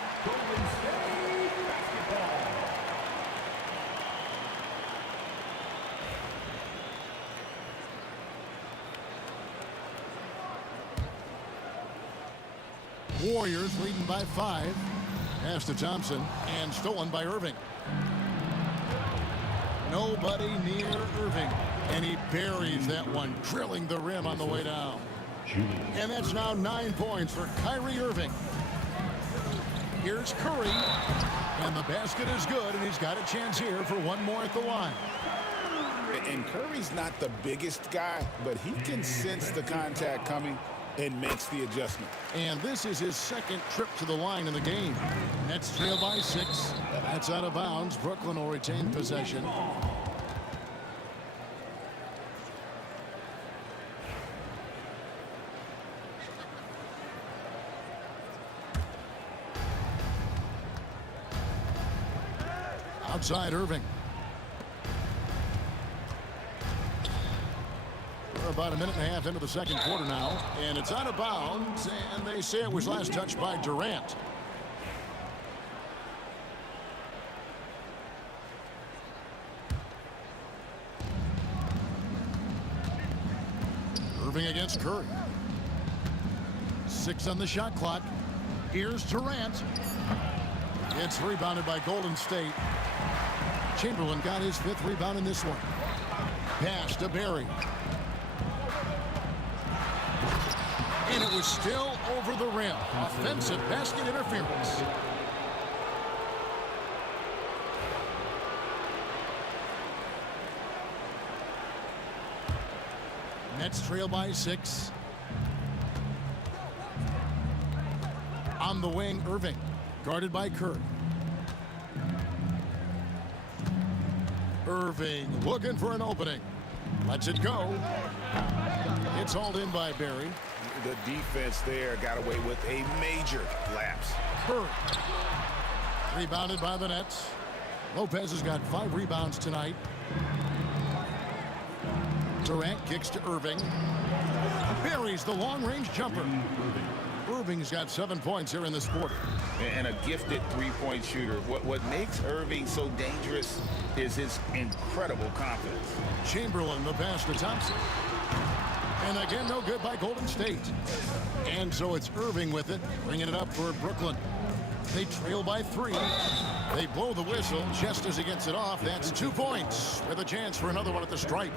Warriors leading by 5. Pass to Thompson. And stolen by Irving. Nobody near Irving. And he buries that one, drilling the rim on the way down. And that's now 9 points for Kyrie Irving. Here's Curry. And the basket is good, and he's got a chance here for 1 more at the line. And Curry's not the biggest guy, but he can sense the contact coming and makes the adjustment. And this is his 2nd trip to the line in the game. Nets trail by 6. That's out of bounds. Brooklyn will retain possession. Outside Irving. We're about a minute and a half into the second quarter now, and it's out of bounds, and they say it was last touched by Durant. Irving against Curry. 6 on the shot clock. Here's Durant. It's rebounded by Golden State. Chamberlain got his 5th rebound in this one. Pass to Barry. And it was still over the rim. Offensive basket interference. Nets trail by 6. On the wing, Irving. Guarded by Curry. Irving looking for an opening. Lets it go. It's hauled in by Barry. The defense there got away with a major lapse. Curry. Rebounded by the Nets. Lopez has got 5 rebounds tonight. Durant kicks to Irving. Buries the long-range jumper. Irving's got 7 points here in this quarter. And a gifted three-point shooter. What makes Irving so dangerous is his incredible confidence. Chamberlain, the pass to Thompson. And again, no good by Golden State. And so it's Irving with it, bringing it up for Brooklyn. They trail by 3. They blow the whistle just as he gets it off. That's 2 points with a chance for another one at the stripe.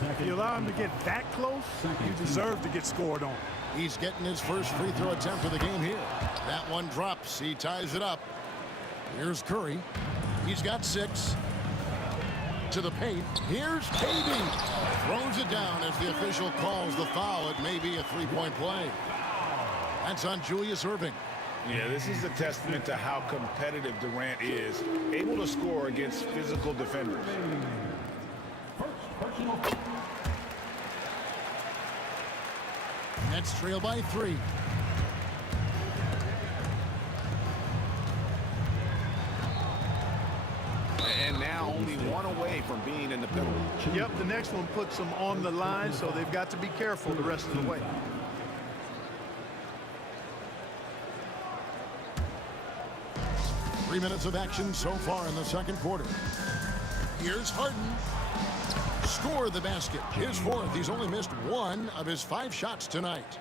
If you allow him to get that close, you deserve to get scored on. He's getting his first free throw attempt of the game here. That one drops. He ties it up. Here's Curry. He's got 6. To the paint. Here's KD. Throws it down as the official calls the foul. It may be a three-point play. That's on Julius Irving. Yeah, this is a testament to how competitive Durant is, able to score against physical defenders. Nets trail by 3. And now only one away from being in the penalty. Yep, the next one puts them on the line, so they've got to be careful the rest of the way. Three minutes of action so far in the second quarter. Here's Harden. Scored the basket. His 4th. He's only missed 1 of his 5 shots tonight.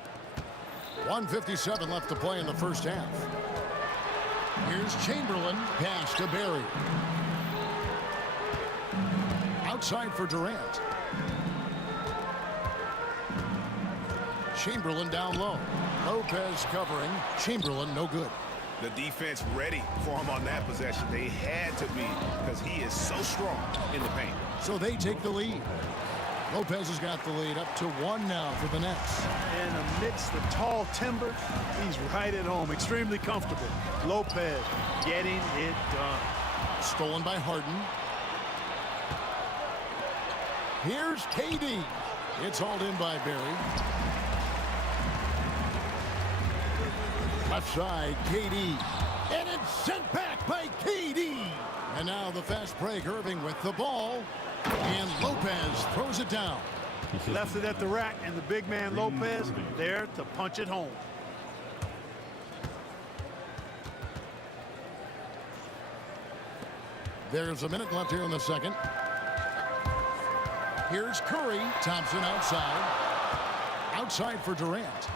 1:57 left to play in the first half. Here's Chamberlain. Pass to Barry. Outside for Durant. Chamberlain down low. Lopez covering. Chamberlain no good. The defense ready for him on that possession. They had to be because he is so strong in the paint. So they take the lead. Lopez has got the lead up to 1 now for the Nets. And amidst the tall timber, he's right at home, extremely comfortable. Lopez getting it done. Stolen by Harden. Here's KD. It's hauled in by Barry. Left side, KD. And it's sent back by KD. And now the fast break, Irving with the ball. And Lopez throws it down. Left it at the rack, and the big man Lopez there to punch it home. There's a minute left here in the second. Here's Curry. Thompson outside. Outside for Durant.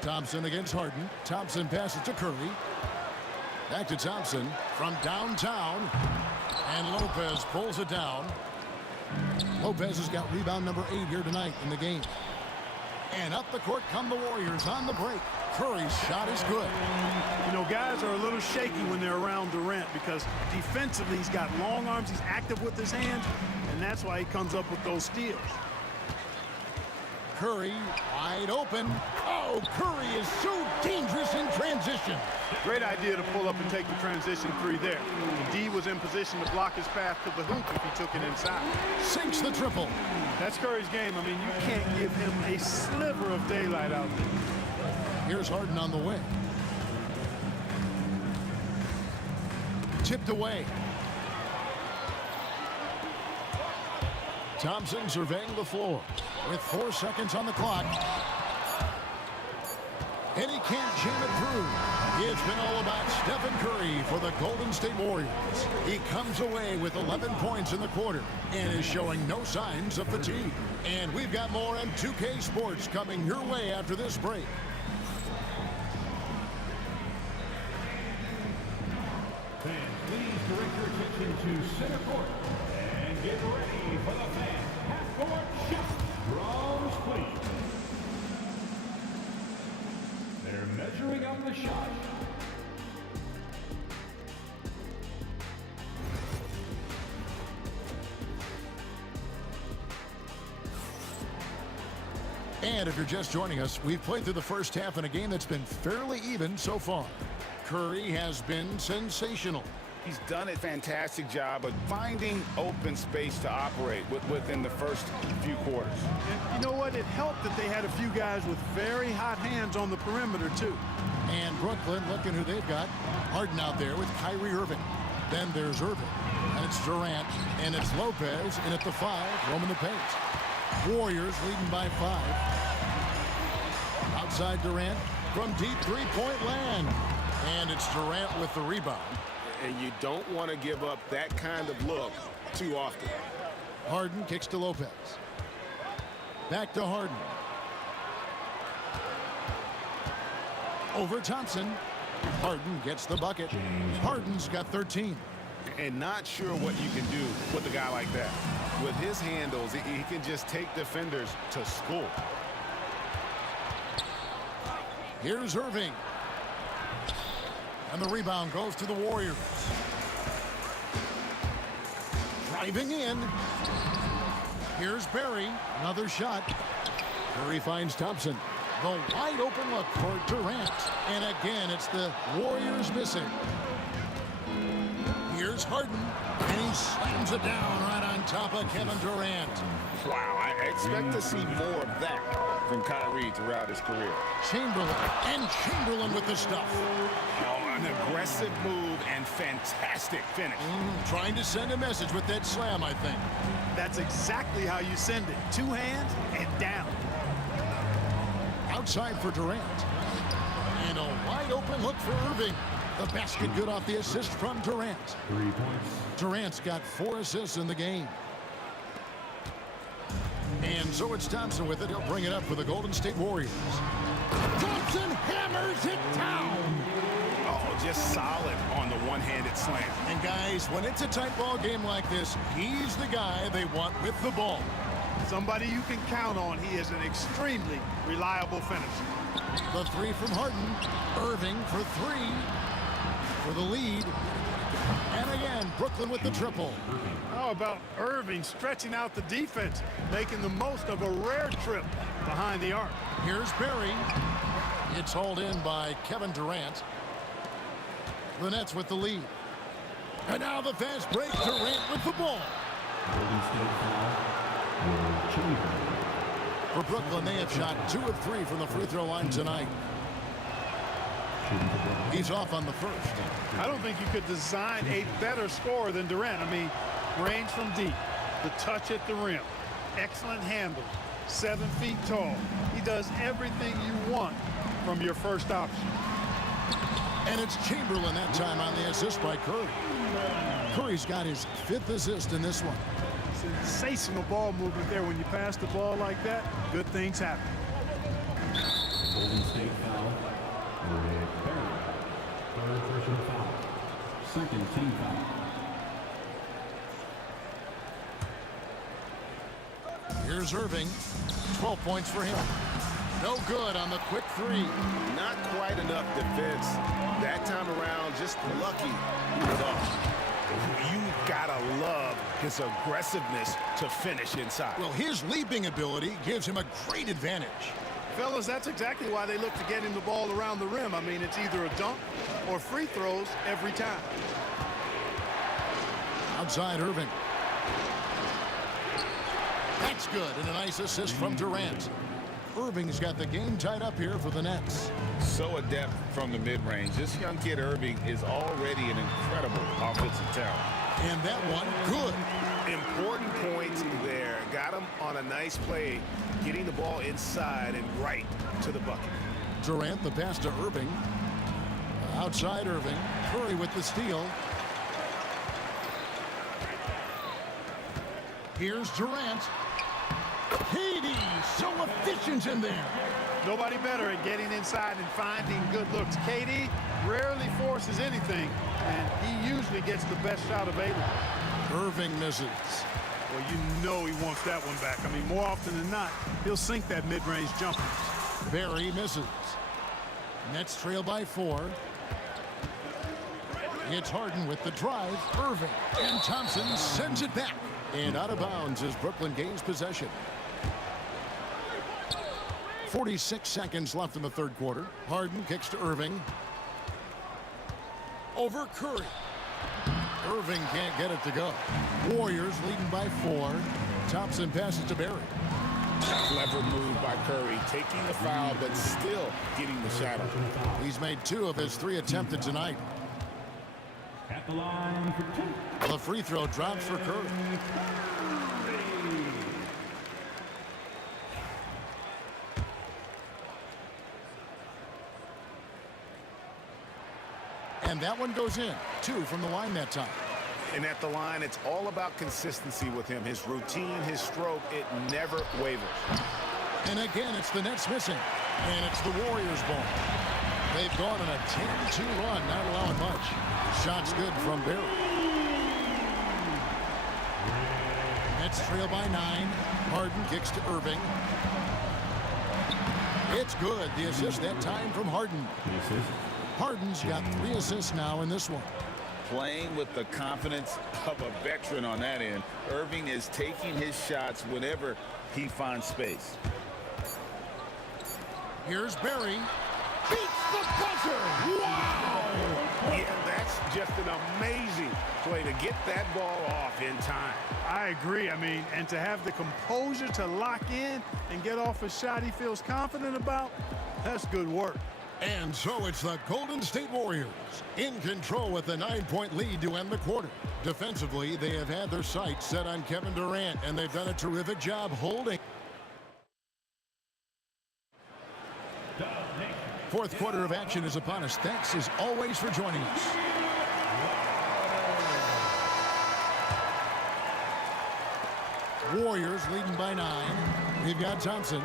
Thompson against Harden. Thompson passes to Curry. Back to Thompson from downtown. And Lopez pulls it down. Lopez has got rebound number 8 here tonight in the game. And up the court come the Warriors on the break. Curry's shot is good. You know, guys are a little shaky when they're around Durant because defensively he's got long arms, he's active with his hands, and that's why he comes up with those steals. Curry wide open. Oh, Curry is so dangerous in transition. Great idea to pull up and take the transition 3 there. The D was in position to block his path to the hoop if he took it inside. Sinks the triple. That's Curry's game. I mean, you can't give him a sliver of daylight out there. Here's Harden on the wing. Tipped away. Thompson surveying the floor with 4 seconds on the clock. And he can't jam it through. It's been all about Stephen Curry for the Golden State Warriors. He comes away with 11 points in the quarter and is showing no signs of fatigue. And we've got more on 2K Sports coming your way after this break. Fans, please direct your attention to center court and get ready for the fan half-court shot from Queens. They're measuring up the shot. And if you're just joining us, we've played through the first half in a game that's been fairly even so far. Curry has been sensational. He's done a fantastic job of finding open space to operate within the first few quarters. And you know what? It helped that they had a few guys with very hot hands on the perimeter, too. And Brooklyn, looking who they've got. Harden out there with Kyrie Irving. Then there's Irving. And it's Durant. And it's Lopez. And at the 5, roaming the paint. Warriors leading by 5. Outside Durant from deep three-point land. And it's Durant with the rebound. And you don't want to give up that kind of look too often. Harden kicks to Lopez. Back to Harden. Over Thompson. Harden gets the bucket. Harden's got 13. And not sure what you can do with a guy like that. With his handles, he can just take defenders to school. Here's Irving. And the rebound goes to the Warriors. Driving in. Here's Barry. Another shot. Curry finds Thompson. The wide open look for Durant. And again, it's the Warriors missing. Here's Harden. And he slams it down right on top of Kevin Durant. Wow, I expect to see more of that from Kyrie throughout his career. Chamberlain with the stuff. Oh, an aggressive move and fantastic finish. Trying to send a message with that slam, I think. That's exactly how you send it. Two hands and down. Outside for Durant. And a wide open look for Irving. The basket good off the assist from Durant. 3 points. Durant's got 4 assists in the game. And so it's Thompson with it. He'll bring it up for the Golden State Warriors. Thompson hammers it down. Oh, just solid on the one-handed slam. And guys, when it's a tight ball game like this, he's the guy they want with the ball. Somebody you can count on. He is an extremely reliable finisher. The three from Harden. Irving for 3 for the lead. And again, Brooklyn with the triple. How about Irving stretching out the defense, making the most of a rare trip behind the arc? Here's Barry. It's hauled in by Kevin Durant. The Nets with the lead. And now the fast break. Durant with the ball. Golden State foul. Will Chamberlain. For Brooklyn, they have shot 2 of 3 from the free throw line tonight. He's off on the first. I don't think you could design a better scorer than Durant. I mean, range from deep, the touch at the rim, excellent handle, 7 feet tall. He does everything you want from your first option. And it's Chamberlain that time on the assist by Curry. Curry's got his 5th assist in this one. Sensational ball movement there. When you pass the ball like that, good things happen. Golden State foul. Rick Barry. 3rd personal foul. 2nd team foul. Here's Irving. 12 points for him. No good on the quick 3. Not quite enough defense. That time around, just lucky he was off. You've got to love his aggressiveness to finish inside. Well, his leaping ability gives him a great advantage. Fellas, that's exactly why they look to get him the ball around the rim. I mean, it's either a dunk or free throws every time. Outside Irving. That's good, and a nice assist from Durant. Irving's got the game tied up here for the Nets. So adept from the mid-range. This young kid, Irving, is already an incredible offensive talent. And that one, good. Important points there. Got him on a nice play, getting the ball inside and right to the bucket. Durant, the pass to Irving. Outside Irving. Curry with the steal. Here's Durant. Katie, so efficient in there. Nobody better at getting inside and finding good looks. KD rarely forces anything, and he usually gets the best shot available. Irving misses. Well, you know he wants that one back. I mean, more often than not, he'll sink that mid-range jumper. Barry misses. Nets trail by 4. It's Harden with the drive. Irving. And Thompson sends it back. And out of bounds as Brooklyn gains possession. 46 seconds left in the 3rd quarter. Harden kicks to Irving. Over Curry. Irving can't get it to go. Warriors leading by 4. Thompson passes to Barry. Clever move by Curry, taking the foul, but still getting the shot up. He's made 2 of his 3 attempted tonight. At the line for 2. The free throw drops for Curry. And that one goes in. 2 from the line that time. And at the line, it's all about consistency with him. His routine, his stroke, it never wavers. And again, it's the Nets missing. And it's the Warriors ball. They've gone on a 10-2 run, not allowing much. Shot's good from Barry. Nets trail by 9. Harden kicks to Irving. It's good. The assist that time from Harden. Harden's got 3 assists now in this one. Playing with the confidence of a veteran on that end. Irving is taking his shots whenever he finds space. Here's Barry. Beats the buzzer. Wow! Yeah, that's just an amazing play to get that ball off in time. I agree. I mean, and to have the composure to lock in and get off a shot he feels confident about, that's good work. And so it's the Golden State Warriors in control with a 9-point lead to end the quarter. Defensively, they have had their sights set on Kevin Durant, and they've done a terrific job holding. Fourth quarter of action is upon us. Thanks as always for joining us. Warriors leading by 9. We've got Thompson.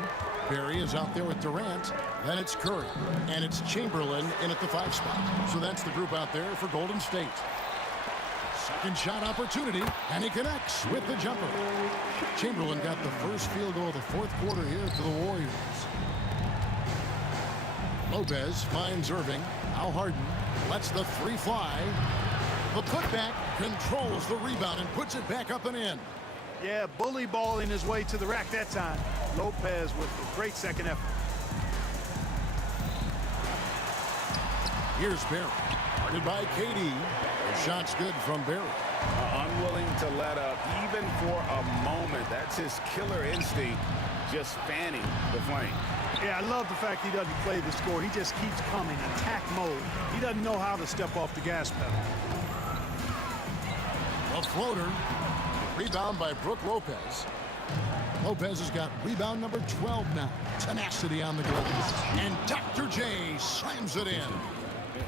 Barry is out there with Durant. Then it's Curry. And it's Chamberlain in at the 5 spot. So that's the group out there for Golden State. Second shot opportunity, and he connects with the jumper. Chamberlain got the first field goal of the fourth quarter here for the Warriors. Lopez finds Irving. Now Harden lets the 3 fly. The putback controls the rebound and puts it back up and in. Yeah, bully balling his way to the rack that time. Lopez with a great second effort. Here's Barry. Guarded by KD. The shot's good from Barry. Unwilling to let up even for a moment. That's his killer instinct, just fanning the flame. Yeah, I love the fact he doesn't play the score. He just keeps coming, attack mode. He doesn't know how to step off the gas pedal. A floater. Rebound by Brook Lopez. Lopez has got rebound number 12 now. Tenacity on the glass. And Dr. J slams it in.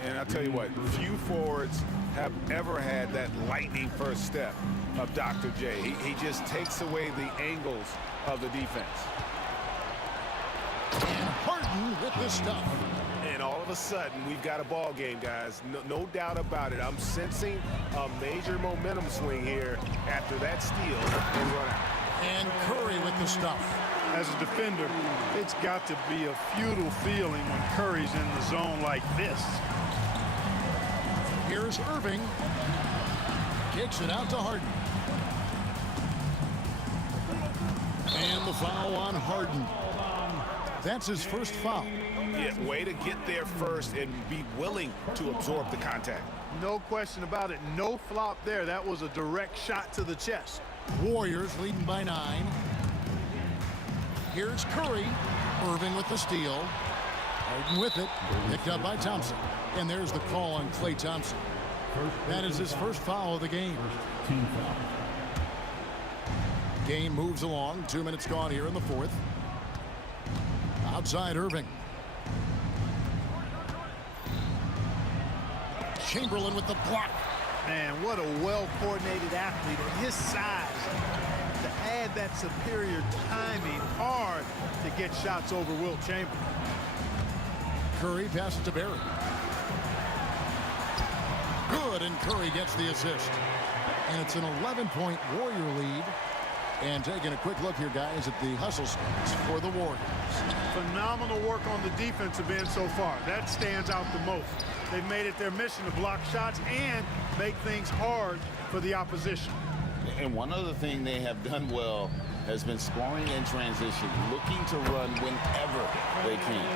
And I'll tell you what, few forwards have ever had that lightning first step of Dr. J. He just takes away the angles of the defense. And Harden with the stuff. And all of a sudden, we've got a ball game, guys. No doubt about it. I'm sensing a major momentum swing here after that steal and run out. And Curry with the stuff. As a defender, it's got to be a futile feeling when Curry's in the zone like this. Here's Irving. Kicks it out to Harden. And the foul on Harden. That's his first foul. Yeah, way to get there first and be willing to absorb the contact. No question about it. No flop there. That was a direct shot to the chest. Warriors leading by 9. Here's Curry. Irving with the steal. Harden with it. Picked up by Thompson. And there's the call on Klay Thompson. That is his first foul of the game. Game moves along. 2 minutes gone here in the fourth. Outside Irving. Chamberlain with the block. Man, what a well-coordinated athlete at his size. To add that superior timing, hard to get shots over Wilt Chamberlain. Curry passes to Barry. Good, and Curry gets the assist. And it's an 11-point Warrior lead. And taking a quick look here, guys, at the hustle stats for the Warriors. Phenomenal work on the defensive end so far. That stands out the most. They've made it their mission to block shots and make things hard for the opposition. And one other thing they have done well has been scoring in transition, looking to run whenever they can.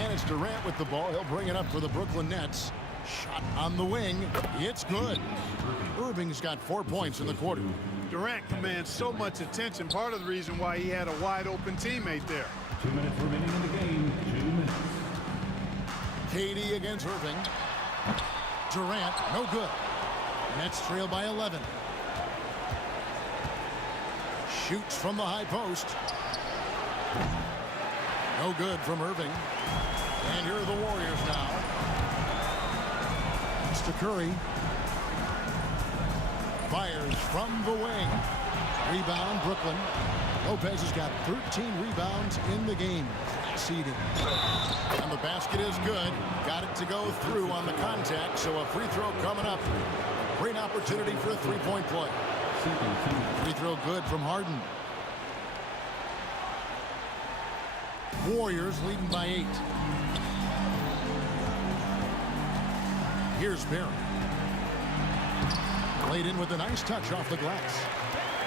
And it's Durant with the ball. He'll bring it up for the Brooklyn Nets. Shot on the wing. It's good. Irving's got 4 points in the quarter. Durant commands so much attention. Part of the reason why he had a wide-open teammate there. 2 minutes remaining in the game. 2 minutes. KD against Irving. Durant, no good. Nets trail by 11. Shoots from the high post. No good from Irving. And here are the Warriors now. It's to Curry. Fires from the wing. Rebound, Brooklyn. Lopez has got 13 rebounds in the game. Class eating. And the basket is good. Got it to go through on the contact, so a free throw coming up. Great opportunity for a three-point play. Free throw good from Harden. Warriors leading by 8. Here's Barry. Played in with a nice touch off the glass.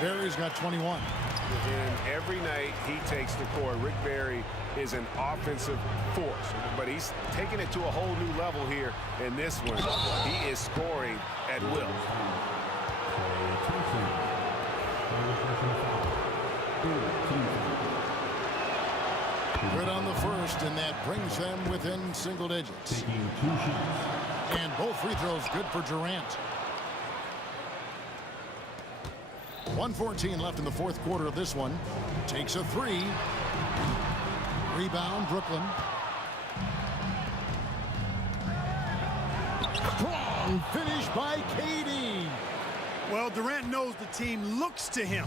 Barry's got 21. And every night he takes the court. Rick Barry is an offensive force, but he's taking it to a whole new level here in this one. He is scoring at will. Good on the first, and that brings them within single digits. And both free throws good for Durant. 1:14 left in the fourth quarter of this one. Takes a three. Rebound, Brooklyn. Strong finish by KD. Well, Durant knows the team looks to him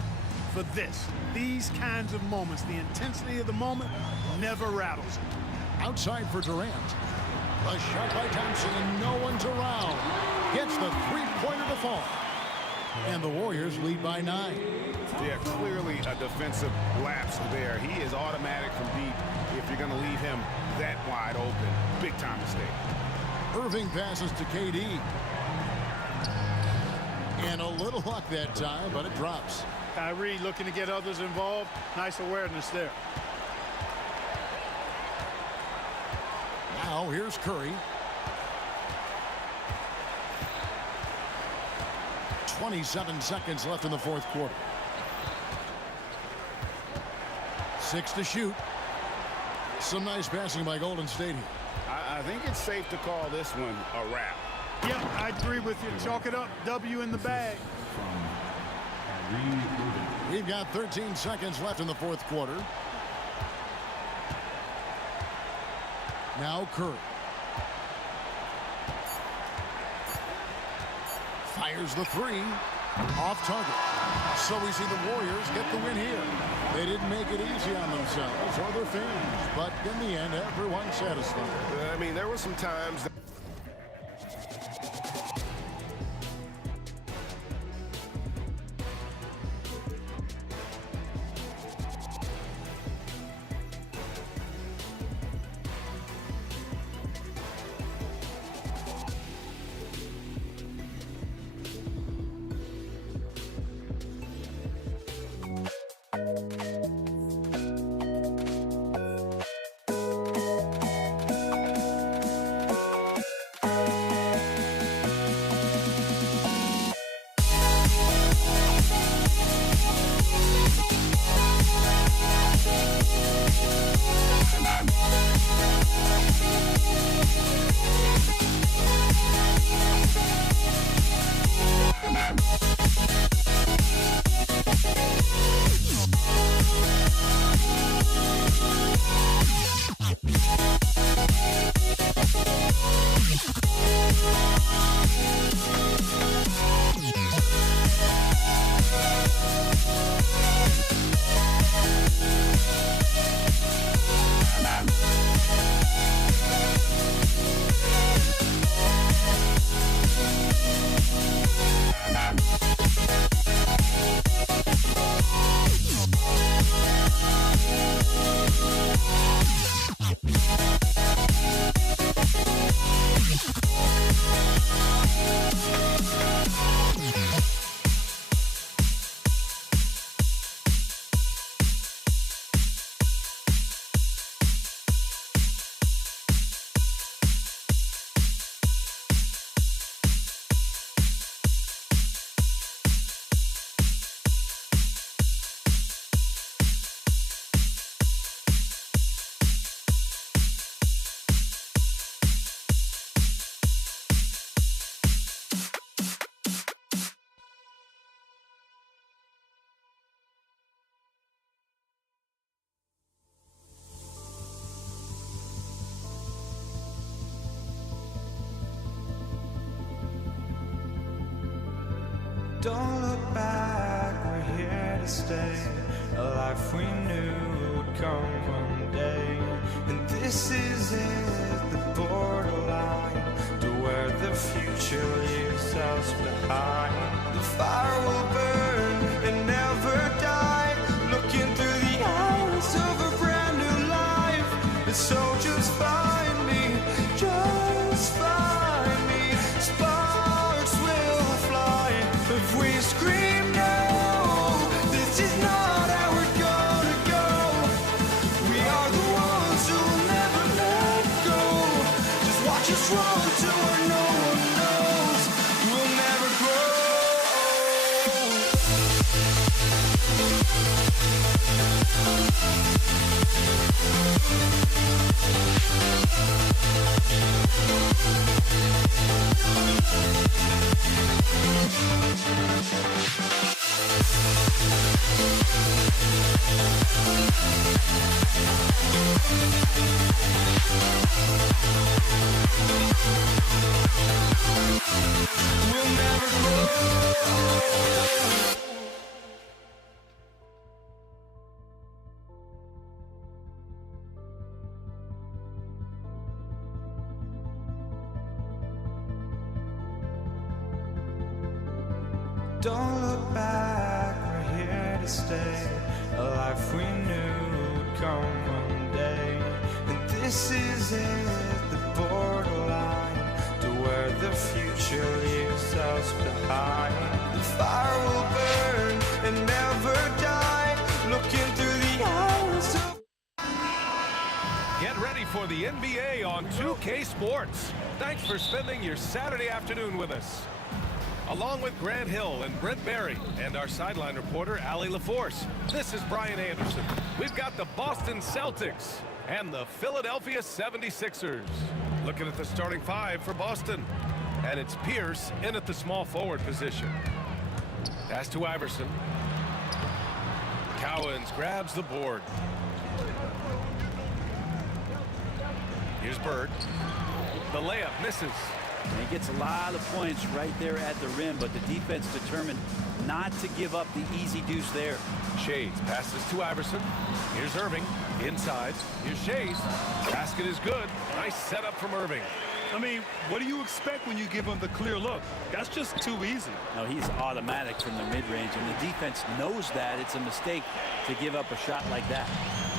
for this. These kinds of moments, the intensity of the moment never rattles him. Outside for Durant. A shot by Thompson, and no one's around. Gets the three-pointer to fall. And the Warriors lead by 9. Yeah, clearly a defensive lapse there. He is automatic from deep if you're going to leave him that wide open. Big time mistake. Irving passes to KD. And a little luck that time, but it drops. Kyrie looking to get others involved. Nice awareness there. Now here's Curry. 27 seconds left in the fourth quarter. 6 to shoot. Some nice passing by Golden State here. I think it's safe to call this one a wrap. Yep, I agree with you. Chalk it up. W in the bag. We've got 13 seconds left in the fourth quarter. Now Curry. Fires the three. Off target. So we see the Warriors get the win here. They didn't make it easy on themselves or their fans, but in the end, everyone's satisfied. I mean, there were some times that Don't look back, we're here to stay. A life we knew would come one day. And this is it, the borderline to where the future leaves us behind. The fire will burn and never die, looking through the eyes of a brand new life. And so just find me, just find me. Sparks will fly if we scream no. This is not how we're gonna go. We are the ones who will never let go. Just watch us run to where no one knows. We'll never grow. We'll never grow. Don't look back, we're here to stay. A life we knew would come one day. And this is it, the borderline to where the future leaves us behind. The fire will burn and never die, looking through the eyes of... Get ready for the NBA on 2K Sports. Thanks for spending your Saturday afternoon with us. Along with Grant Hill and Brent Barry and our sideline reporter, Allie LaForce, this is Brian Anderson. We've got the Boston Celtics and the Philadelphia 76ers. Looking at the starting five for Boston. And it's Pierce in at the small forward position. Pass to Iverson. Cowens grabs the board. Here's Bird. The layup misses. And he gets a lot of points right there at the rim, but the defense determined not to give up the easy deuce there. Shades passes to Iverson. Here's Irving. Inside. Here's Shades. Basket is good. Nice setup from Irving. I mean, what do you expect when you give him the clear look? That's just too easy. No, he's automatic from the mid-range, and the defense knows that it's a mistake to give up a shot like that.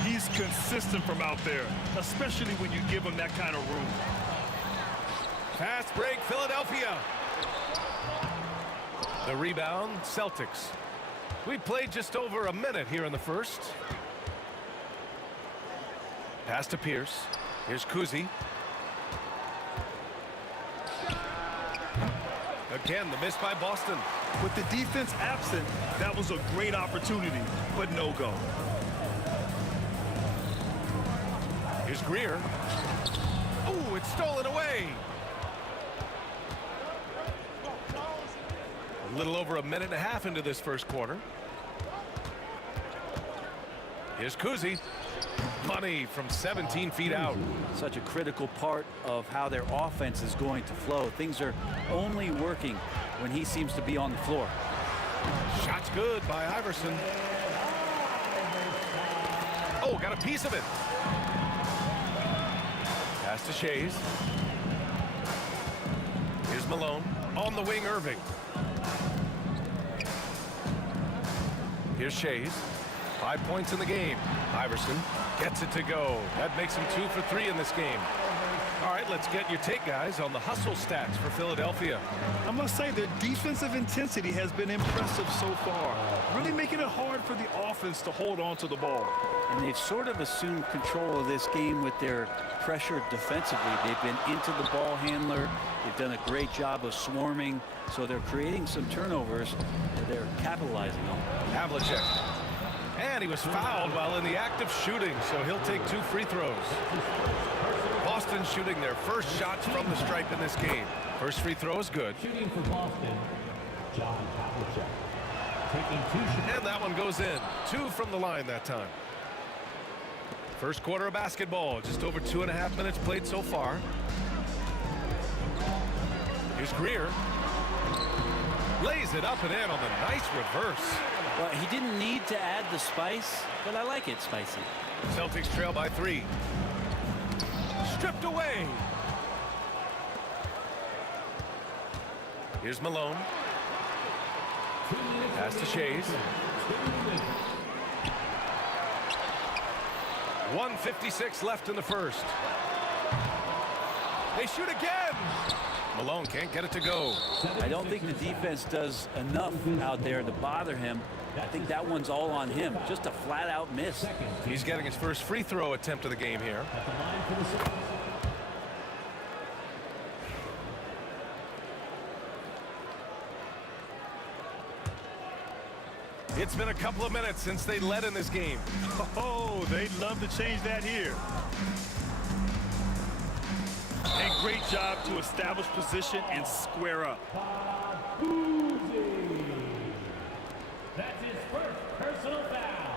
He's consistent from out there, especially when you give him that kind of room. Fast break, Philadelphia. The rebound, Celtics. We played just over a minute here in the first. Pass to Pierce. Here's Kuzi. Again, the miss by Boston. With the defense absent, that was a great opportunity, but no go. Here's Greer. Oh, it's stolen away. A little over a minute and a half into this first quarter. Here's Kuzi. Money from 17 feet out. Such a critical part of how their offense is going to flow. Things are only working when he seems to be on the floor. Shot's good by Iverson. Oh, got a piece of it. Pass to Shays. Here's Malone. On the wing, Irving. Here's Shays. 5 points in the game. Iverson gets it to go. That makes him 2 for 3 in this game. All right, let's get your take, guys, on the hustle stats for Philadelphia. I must say their defensive intensity has been impressive so far, really making it hard for the offense to hold on to the ball. And they've sort of assumed control of this game with their pressure defensively. They've been into the ball handler. They've done a great job of swarming, so they're creating some turnovers that they're capitalizing on. Havlicek. And he was fouled while in the act of shooting, so he'll take 2 free throws. Boston shooting their first shots from the stripe in this game. First free throw is good. Shooting for Boston, John Havlicek. Taking 2 shots. And that one goes in. 2 from the line that time. First quarter of basketball. Just over 2.5 minutes played so far. Here's Greer. Lays it up and in on the nice reverse. Well, he didn't need to add the spice, but I like it spicy. Celtics trail by 3. Stripped away. Here's Malone. Pass to Shays. 1:56 left in the first. They shoot again. Malone can't get it to go. I don't think the defense does enough out there to bother him. I think that one's all on him. Just a flat-out miss. He's getting his first free throw attempt of the game here. It's been a couple of minutes since they led in this game. Oh, they'd love to change that here. And great job to establish position and square up. That's his first personal foul.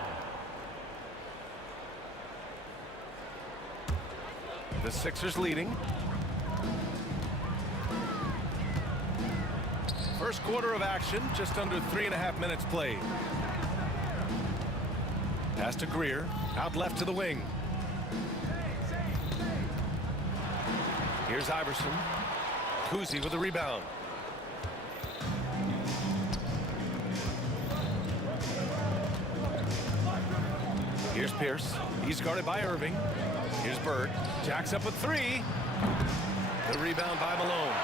The Sixers leading. First quarter of action, just under 3.5 minutes played. Pass to Greer, out left to the wing. Here's Iverson. Kuzi with the rebound. Here's Pierce. He's guarded by Irving. Here's Bird. Jacks up a 3. The rebound by Malone.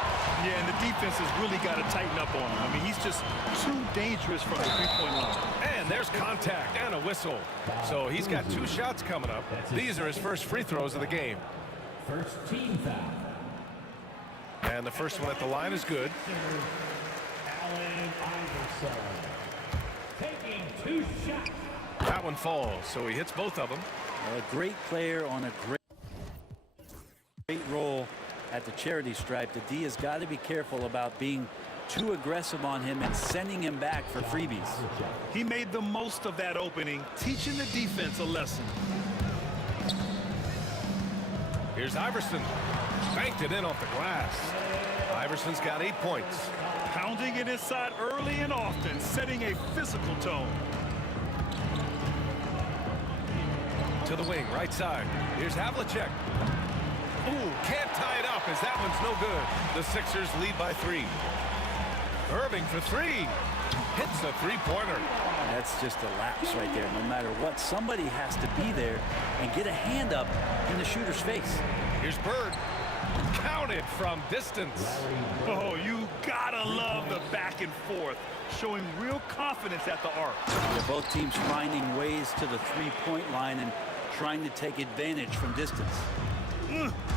Yeah, and the defense has really got to tighten up on him. I mean, he's just too dangerous from the three-point line. And there's contact and a whistle. So he's got 2 shots coming up. These are his first free throws of the game. First team foul. And the first one at the line is good. Allen Iverson. Taking 2 shots. That one falls, so he hits both of them. A great player on a great role at the charity stripe. The D has got to be careful about being too aggressive on him and sending him back for freebies. He made the most of that opening, teaching the defense a lesson. Here's Iverson. Banked it in off the glass. Iverson's got 8 points. Pounding it inside early and often, setting a physical tone. To the wing, right side. Here's Havlicek. Ooh, can't tie it up as that one's no good. The Sixers lead by 3. Irving for 3. Hits a 3-pointer. That's just a lapse right there. No matter what, somebody has to be there and get a hand up in the shooter's face. Here's Bird. Counted from distance. Oh, you gotta love the back and forth, showing real confidence at the arc. Yeah, both teams finding ways to the three-point line and trying to take advantage from distance.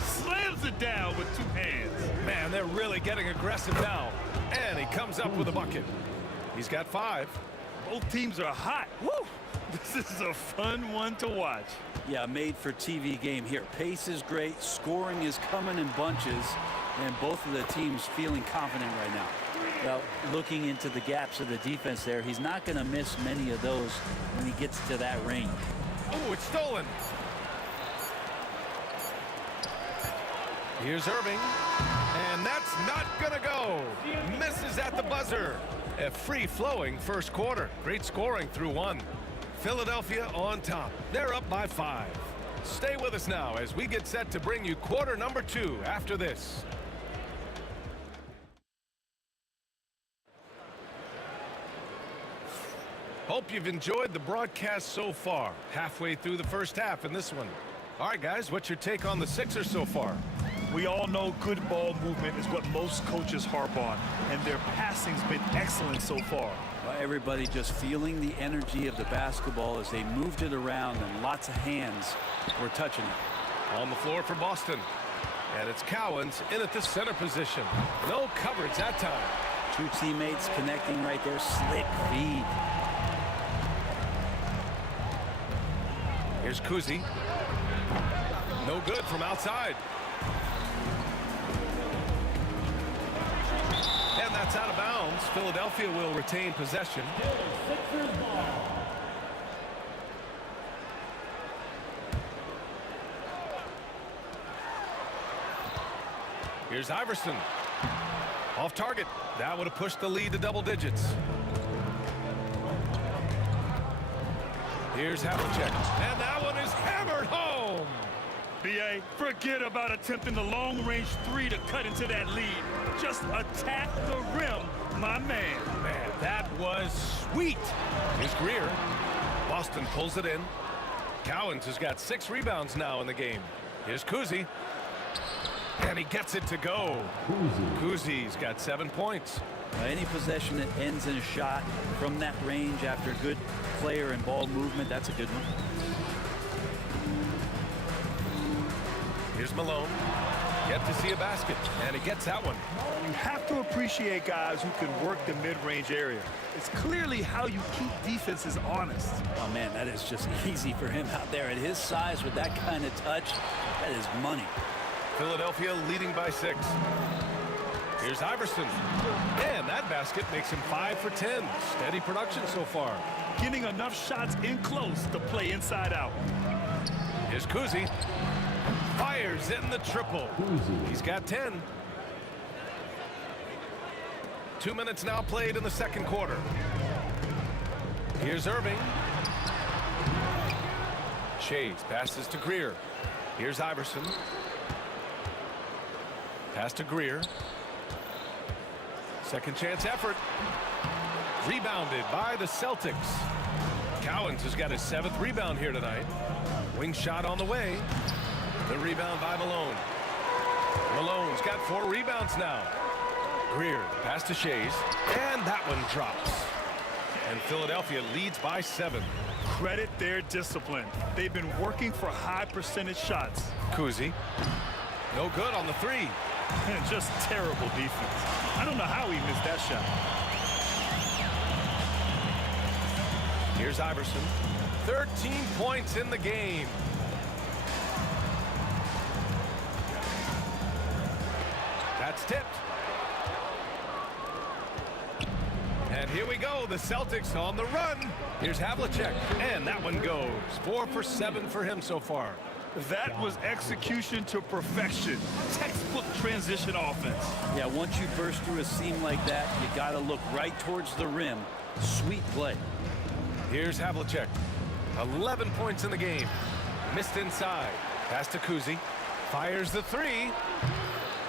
Slams it down with 2 hands. Man, they're really getting aggressive now. And he comes up with a bucket. He's got 5. Both teams are hot. Woo! This is a fun one to watch. Yeah, made for TV game here. Pace is great. Scoring is coming in bunches. And both of the teams feeling confident right now. Well, looking into the gaps of the defense there, he's not going to miss many of those when he gets to that range. Oh, it's stolen. Here's Irving. And that's not going to go. Misses at the buzzer. A free-flowing first quarter. Great scoring through 1. Philadelphia on top. They're up by 5. Stay with us now as we get set to bring you quarter number 2 after this. Hope you've enjoyed the broadcast so far. Halfway through the first half in this one. All right, guys, what's your take on the Sixers so far? We all know good ball movement is what most coaches harp on, and their passing's been excellent so far. Well, everybody just feeling the energy of the basketball as they moved it around, and lots of hands were touching it. On the floor for Boston. And it's Cowens in at the center position. No coverage that time. 2 teammates connecting right there. Slick feed. Here's Kuzi. No good from outside. And that's out of bounds. Philadelphia will retain possession. Here's Iverson. Off target. That would have pushed the lead to double digits. Here's Havlicek. And that one is hammered home. B.A., forget about attempting the long-range three to cut into that lead. Just attack the rim, my man. Man, that was sweet. Here's Greer. Boston pulls it in. Cowens has got 6 rebounds now in the game. Here's Kuzi. And he gets it to go. Kuzi's got 7 points. Any possession that ends in a shot from that range after good player and ball movement, that's a good one. Here's Malone. Yet to see a basket, and he gets that one. You have to appreciate guys who can work the mid-range area. It's clearly how you keep defenses honest. Oh, man, that is just easy for him out there. At his size with that kind of touch, that is money. Philadelphia leading by 6. Here's Iverson. And that basket makes him 5 for 10. Steady production so far. Getting enough shots in close to play inside out. Here's Kuzi. Fires in the triple. He's got 10. 2 minutes now played in the second quarter. Here's Irving. Shades passes to Greer. Here's Iverson. Pass to Greer. Second chance effort. Rebounded by the Celtics. Cowens has got his 7th rebound here tonight. Wing shot on the way. The rebound by Malone. Malone's got 4 rebounds now. Greer, pass to Shays, and that one drops. And Philadelphia leads by 7. Credit their discipline. They've been working for high percentage shots. Kuzi, no good on the 3. Just terrible defense. I don't know how he missed that shot. Here's Iverson. 13 points in the game. That's tipped. And here we go, the Celtics on the run. Here's Havlicek, and that one goes. 4 for 7 for him so far. That was execution to perfection. Textbook transition offense. Yeah, once you burst through a seam like that, you got to look right towards the rim. Sweet play. Here's Havlicek. 11 points in the game. Missed inside. Pass to Kuzi. Fires the 3.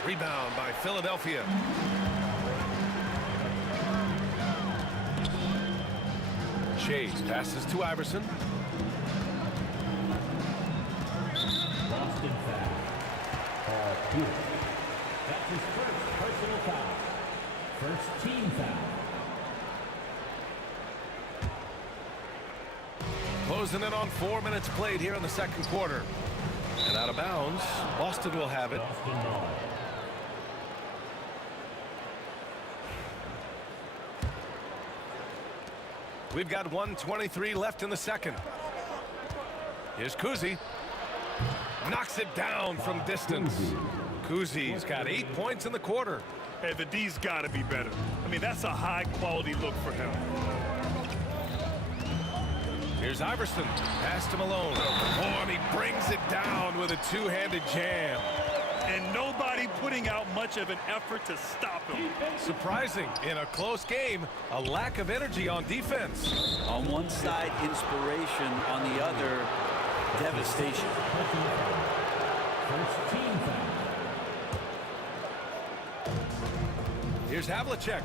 Rebound by Philadelphia. Shays passes to Iverson. Boston foul. Paul Pierce. That's his first personal foul. First team foul. Closing in on 4 minutes played here in the second quarter. And out of bounds, Boston will have it. Boston ball. We've got 1:23 left in the second. Here's Kuzi. Knocks it down from distance. Kuzi's got 8 points in the quarter. Hey, the D's got to be better. I mean, that's a high-quality look for him. Here's Iverson. Pass to Malone. Oh, and he brings it down with a 2-handed jam. And nobody putting out much of an effort to stop him. Surprising. In a close game, a lack of energy on defense. On one side, inspiration. On the other, devastation. First team foul. Here's Havlicek.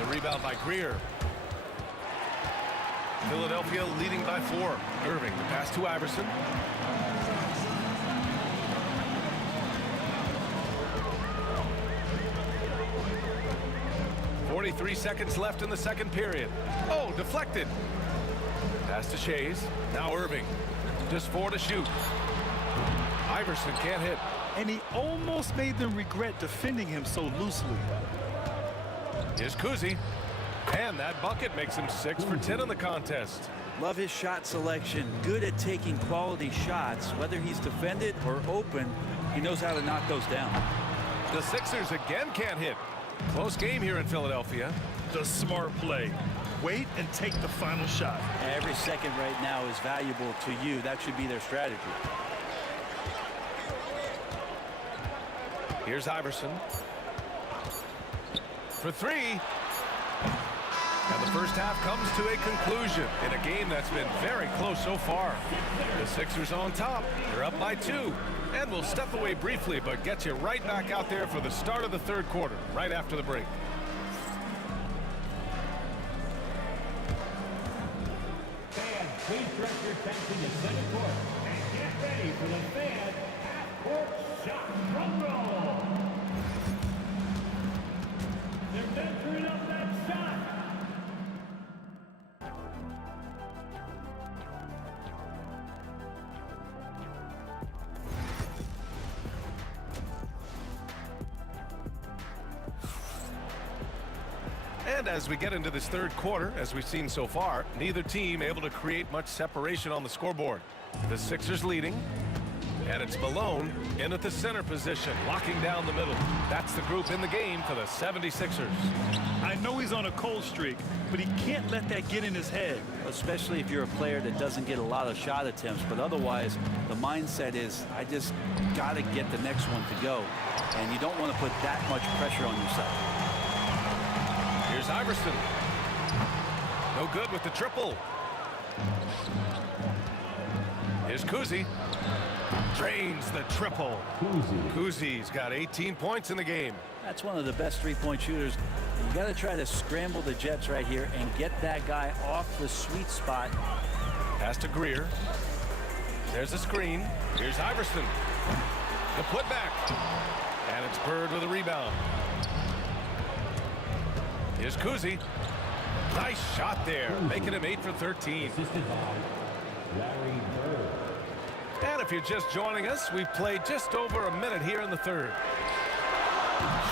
The rebound by Greer. Philadelphia leading by 4. Irving, the pass to Iverson. .43 seconds left in the second period. Oh, deflected. Pass to Shays. Now Irving. Just 4 to shoot. Iverson can't hit. And he almost made them regret defending him so loosely. Here's Kuzi. And that bucket makes him 6 for 10 in the contest. Love his shot selection. Good at taking quality shots. Whether he's defended or open, he knows how to knock those down. The Sixers again can't hit. Close game here in Philadelphia. The smart play. Wait and take the final shot. Every second right now is valuable to you. That should be their strategy. Here's Iverson. for three. And the first half comes to a conclusion in a game that's been very close so far. The Sixers on top. They're up by 2. And we'll step away briefly, but get you right back out there for the start of the third quarter, right after the break. Fans, please direct your attention to center court and get ready for the fan half-court shot. Drum roll. They're venturing up that shot. And as we get into this third quarter, as we've seen so far, neither team able to create much separation on the scoreboard. The Sixers leading, and it's Malone in at the center position, locking down the middle. That's the group in the game for the 76ers. I know he's on a cold streak, but he can't let that get in his head. Especially if you're a player that doesn't get a lot of shot attempts, but otherwise the mindset is, I just got to get the next one to go. And you don't want to put that much pressure on yourself. Here's Iverson. No good with the triple. Here's Kuzi. Drains the triple. Kuzi's got 18 points in the game. That's one of the best three-point shooters. You got to try to scramble the Jets right here and get that guy off the sweet spot. Pass to Greer. There's a screen. Here's Iverson. The putback. And it's Bird with a rebound. Here's Kuzi. Nice shot there, making him 8 for 13. And if you're just joining us, we've played just over a minute here in the third.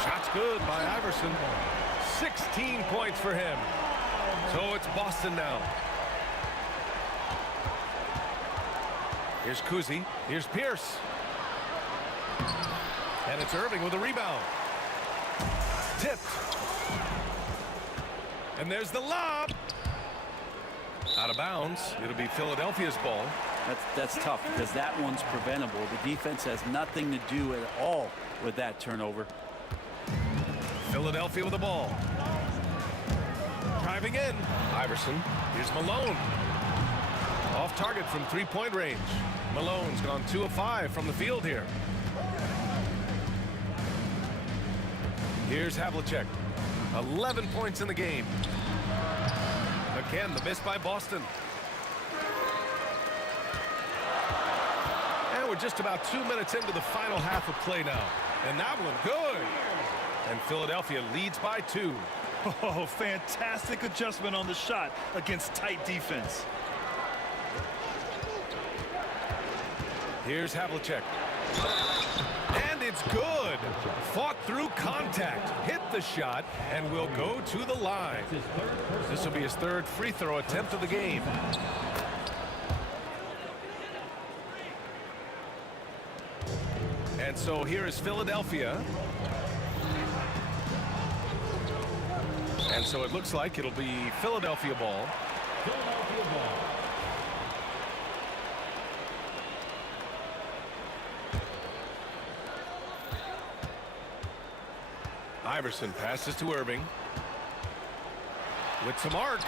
Shot's good by Iverson. 16 points for him. So it's Boston now. Here's Kuzi. Here's Pierce. And it's Irving with a rebound. Tipped. And there's the lob. Out of bounds. It'll be Philadelphia's ball. That's tough because that one's preventable. The defense has nothing to do at all with that turnover. Philadelphia with the ball. Driving in. Iverson. Here's Malone. Off target from three-point range. Malone's gone 2 of 5 from the field here. Here's Havlicek. 11 points in the game. Again, the miss by Boston. And we're just about 2 minutes into the final half of play now. And that one good. And Philadelphia leads by 2. Oh, fantastic adjustment on the shot against tight defense. Here's Havlicek. And it's good. Fought through contact, hit the shot, and will go to the line. This will be his third free throw attempt of the game. And so here is Philadelphia. And so it looks like it'll be Philadelphia ball. Philadelphia ball. Iverson passes to Irving. With some arc.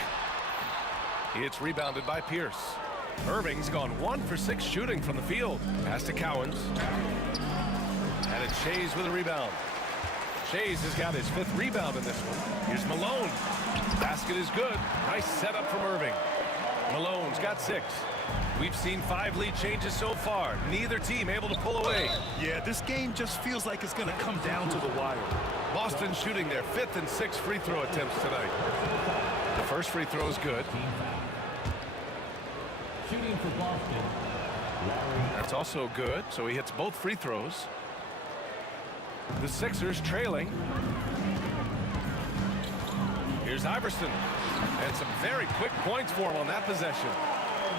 It's rebounded by Pierce. Irving's gone 1 for 6 shooting from the field. Pass to Cowens. And it's Shays with a rebound. Shays has got his 5th rebound in this one. Here's Malone. Basket is good. Nice setup from Irving. Malone's got 6. We've seen 5 lead changes so far. Neither team able to pull away. Yeah, this game just feels like it's going to come down to the wire. Boston shooting their 5th and 6th free throw attempts tonight. The first free throw is good. Shooting for Boston. That's also good, so he hits both free throws. The Sixers trailing. Here's Iverson. And some very quick points for him on that possession.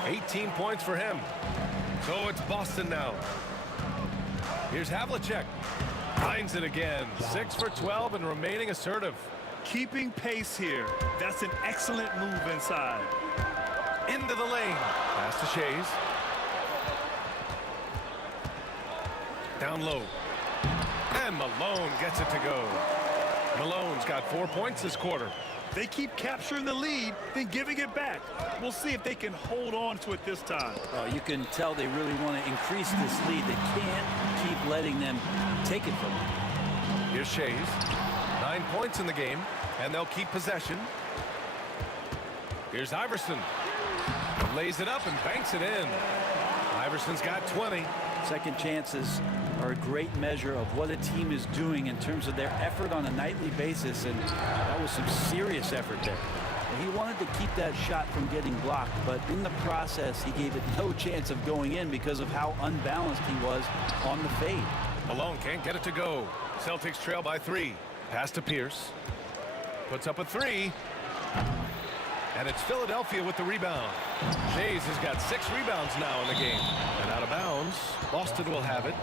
18 points for him. So it's Boston now. Here's Havlicek. Finds it again. 6 for 12 and remaining assertive. Keeping pace here. That's an excellent move inside. Into the lane. Pass to Shays. Down low. And Malone gets it to go. Malone's got 4 points this quarter. They keep capturing the lead, then giving it back. We'll see if they can hold on to it this time. Well, you can tell they really want to increase this lead. They can't keep letting them take it from them. Here's Shays. 9 points in the game, and they'll keep possession. Here's Iverson. Lays it up and banks it in. Iverson's got 20. Second chances are a great measure of what a team is doing in terms of their effort on a nightly basis, and that was some serious effort there. He wanted to keep that shot from getting blocked, but in the process, he gave it no chance of going in because of how unbalanced he was on the fade. Malone can't get it to go. Celtics trail by 3. Pass to Pierce. Puts up a 3. And it's Philadelphia with the rebound. Shays has got 6 rebounds now in the game. And out of bounds, Boston will have it.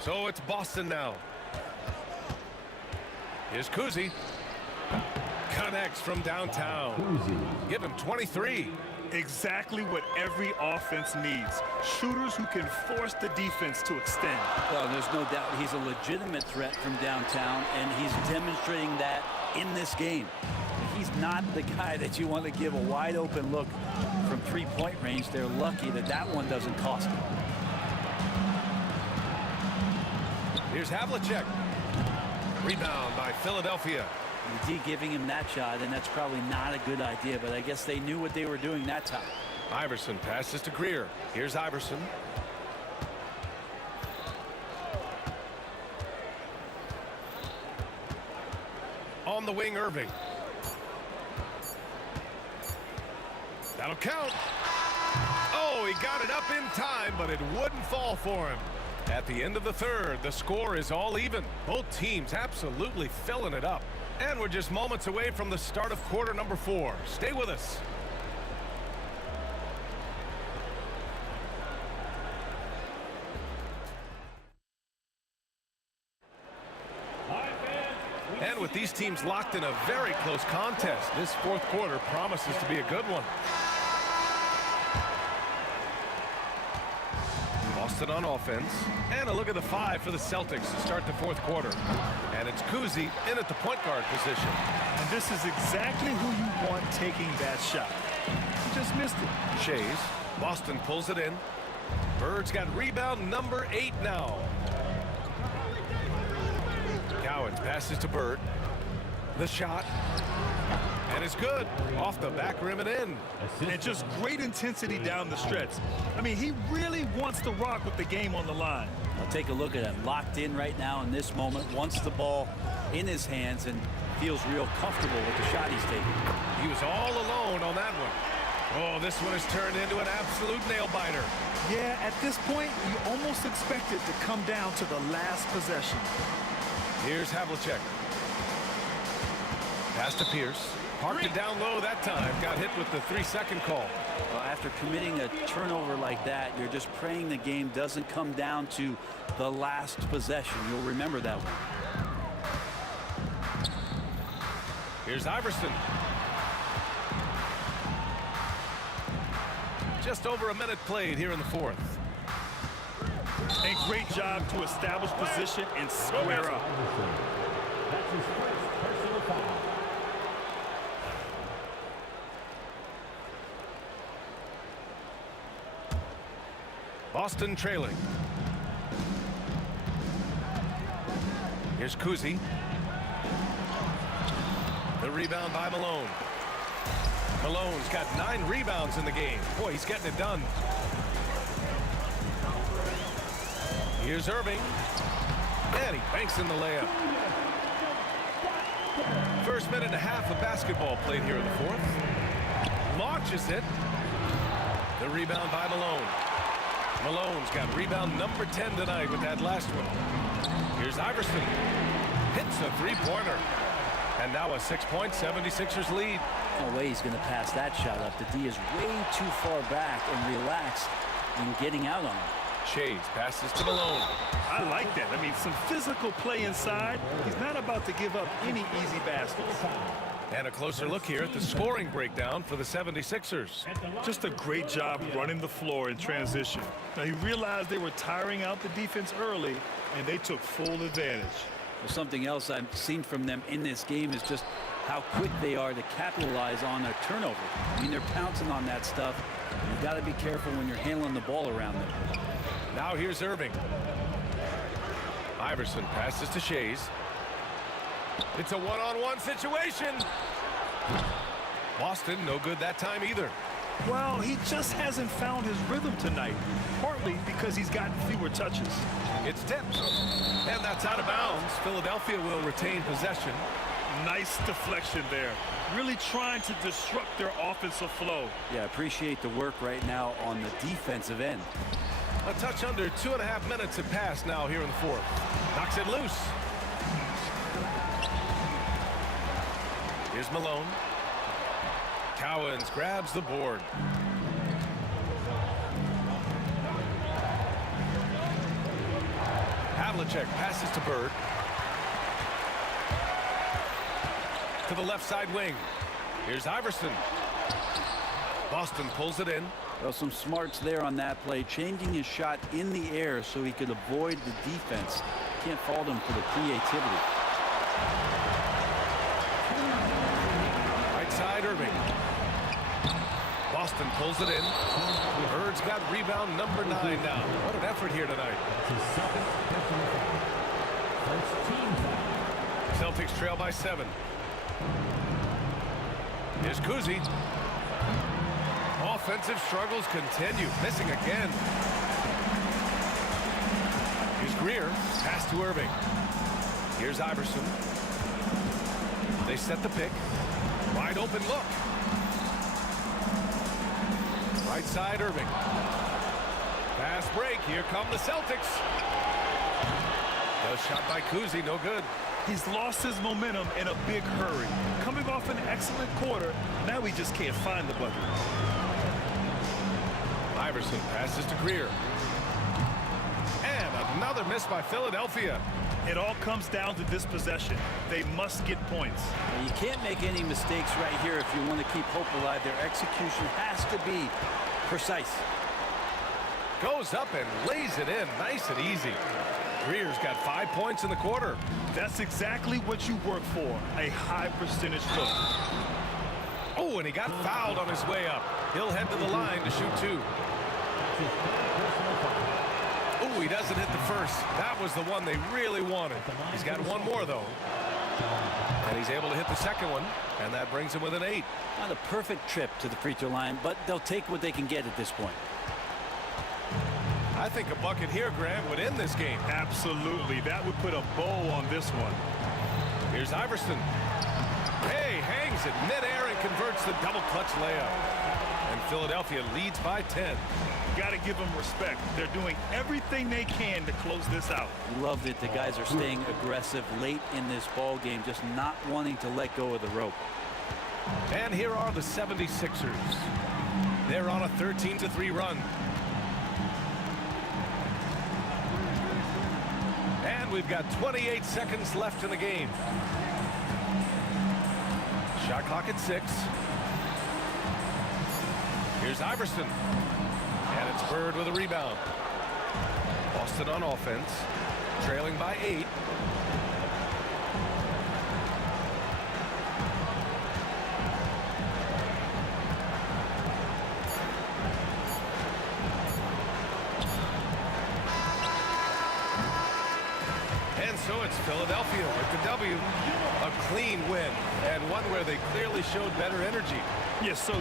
So it's Boston now. Here's Kuzi. Connects from downtown. Give him 23. Exactly what every offense needs. Shooters who can force the defense to extend. Well, there's no doubt he's a legitimate threat from downtown, and he's demonstrating that in this game. He's not the guy that you want to give a wide open look from three-point range. They're lucky that that one doesn't cost them. Here's Havlicek. Rebound by Philadelphia. D giving him that shot, and that's probably not a good idea, but I guess they knew what they were doing that time. Iverson passes to Greer. Here's Iverson. On the wing, Irving. That'll count. Oh, he got it up in time, but it wouldn't fall for him. At the end of the third, the score is all even. Both teams absolutely filling it up. And we're just moments away from the start of quarter number 4. Stay with us. And with these teams locked in a very close contest, this fourth quarter promises to be a good one. Boston on offense. And a look at the 5 for the Celtics to start the fourth quarter. And it's Kuzi in at the point guard position. And this is exactly who you want taking that shot. He just missed it. Shays. Boston pulls it in. Bird's got rebound number 8 now. Cowens passes to Bird. The shot. And it's good. Off the back rim and in. And just great intensity down the stretch. I mean, he really wants to rock with the game on the line. I'll take a look at him. Locked in right now in this moment. Wants the ball in his hands and feels real comfortable with the shot he's taking. He was all alone on that one. Oh, this one has turned into an absolute nail-biter. Yeah, at this point, you almost expect it to come down to the last possession. Here's Havlicek. Pass to Pierce. Parked it down low that time. Got hit with the 3-second call. Well, after committing a turnover like that, you're just praying the game doesn't come down to the last possession. You'll remember that one. Here's Iverson. Just over a minute played here in the fourth. A great job to establish position and square up. That's his first personal foul. Boston trailing. Here's Kuzi. The rebound by Malone. Malone's got 9 rebounds in the game. Boy, he's getting it done. Here's Irving. And he banks in the layup. First minute and a half of basketball played here in the fourth. Launches it. The rebound by Malone. Malone's got rebound number 10 tonight with that last one. Here's Iverson. Hits a three-pointer. And now a 6-point 76ers lead. No way he's going to pass that shot up. The D is way too far back and relaxed in getting out on him. Shays passes to Malone. I like that. I mean, some physical play inside. He's not about to give up any easy baskets. And a closer look here at the scoring breakdown for the 76ers. Just a great job running the floor in transition. Now, he realized they were tiring out the defense early, and they took full advantage. Well, something else I've seen from them in this game is just how quick they are to capitalize on their turnover. I mean, they're pouncing on that stuff. You've got to be careful when you're handling the ball around them. Now here's Irving. Iverson passes to Shays. It's a one-on-one situation. Boston, no good that time either. Well, he just hasn't found his rhythm tonight, partly because he's gotten fewer touches. It's tipped, and that's out of bounds. Philadelphia will retain possession. Nice deflection there. Really trying to disrupt their offensive flow. Yeah, appreciate the work right now on the defensive end. A touch under 2.5 minutes have passed now here in the fourth. Knocks it loose. Here's Malone. Cowens grabs the board. Havlicek passes to Bird. To the left side wing. Here's Iverson. Boston pulls it in. Well, some smarts there on that play, changing his shot in the air so he could avoid the defense. Can't fault him for the creativity. Right side, Irving. Boston pulls it in. Bird's got rebound number 9 now. What an effort here tonight. Celtics trail by 7. Here's Kuzi. Offensive struggles continue. Missing again. Here's Greer. Pass to Irving. Here's Iverson. They set the pick. Wide open look. Right side, Irving. Fast break. Here come the Celtics. No shot by Kuzi. No good. He's lost his momentum in a big hurry. Coming off an excellent quarter, now he just can't find the bucket. Iverson passes to Greer. And another miss by Philadelphia. It all comes down to this possession. They must get points. Well, you can't make any mistakes right here if you want to keep hope alive. Their execution has to be precise. Goes up and lays it in nice and easy. Greer's got 5 points in the quarter. That's exactly what you work for, a high percentage look. Oh, and he got fouled on his way up. He'll head to the line to shoot 2. Oh, he doesn't hit the first. That was the one they really wanted. He's got one more, though. And he's able to hit the second one, and that brings him with an 8. Not a perfect trip to the free throw line, but they'll take what they can get at this point. I think a bucket here, Grant, would end this game. Absolutely. That would put a bow on this one. Here's Iverson. Hey, hangs it midair and converts the double clutch layup. And Philadelphia leads by 10. Got to give them respect. They're doing everything they can to close this out. Loved it. The guys are staying aggressive late in this ball game, just not wanting to let go of the rope. And here are the 76ers. They're on a 13-3 run. And we've got 28 seconds left in the game. Shot clock at 6. Here's Iverson. And it's Bird with a rebound. Boston on offense. Trailing by 8. And so it's Philadelphia with the W. A clean win, and one where they clearly showed better energy. Yes, so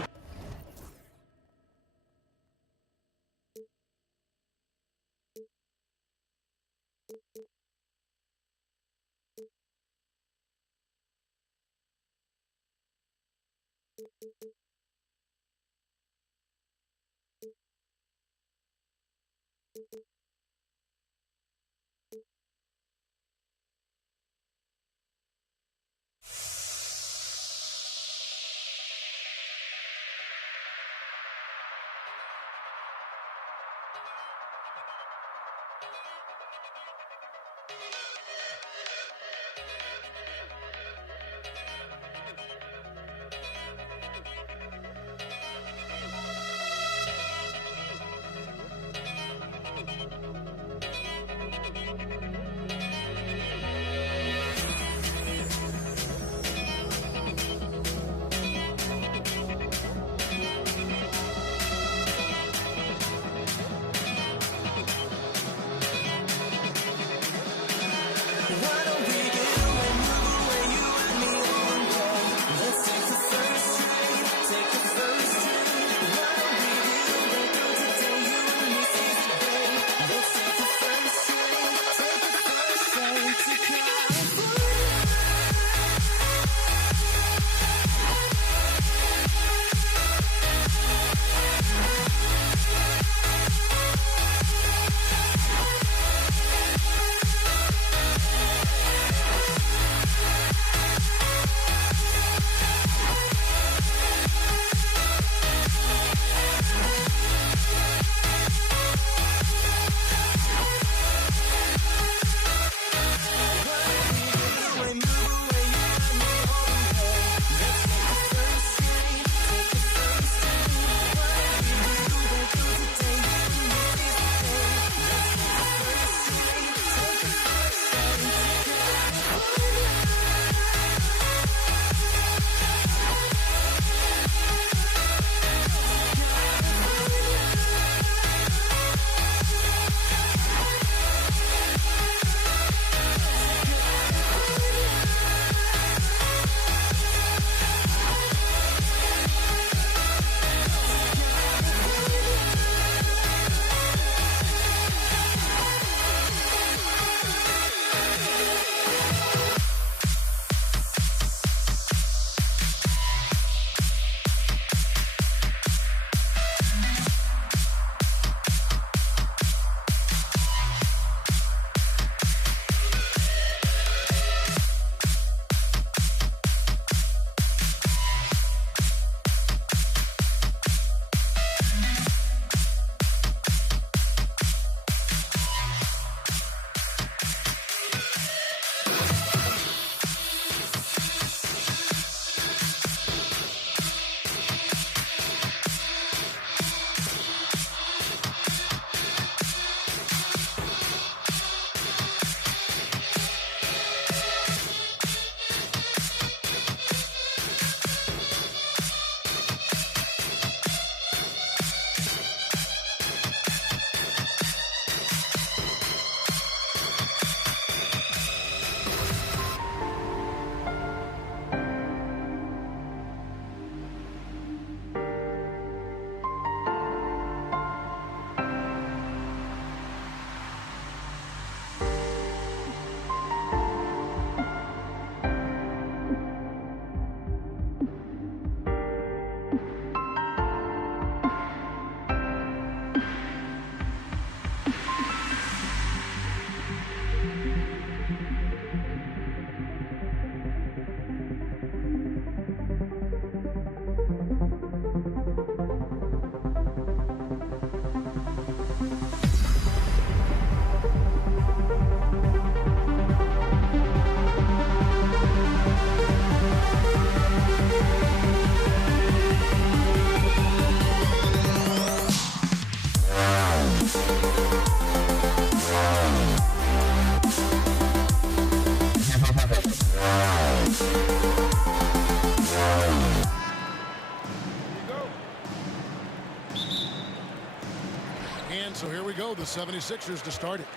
So here we go, the 76ers to start it.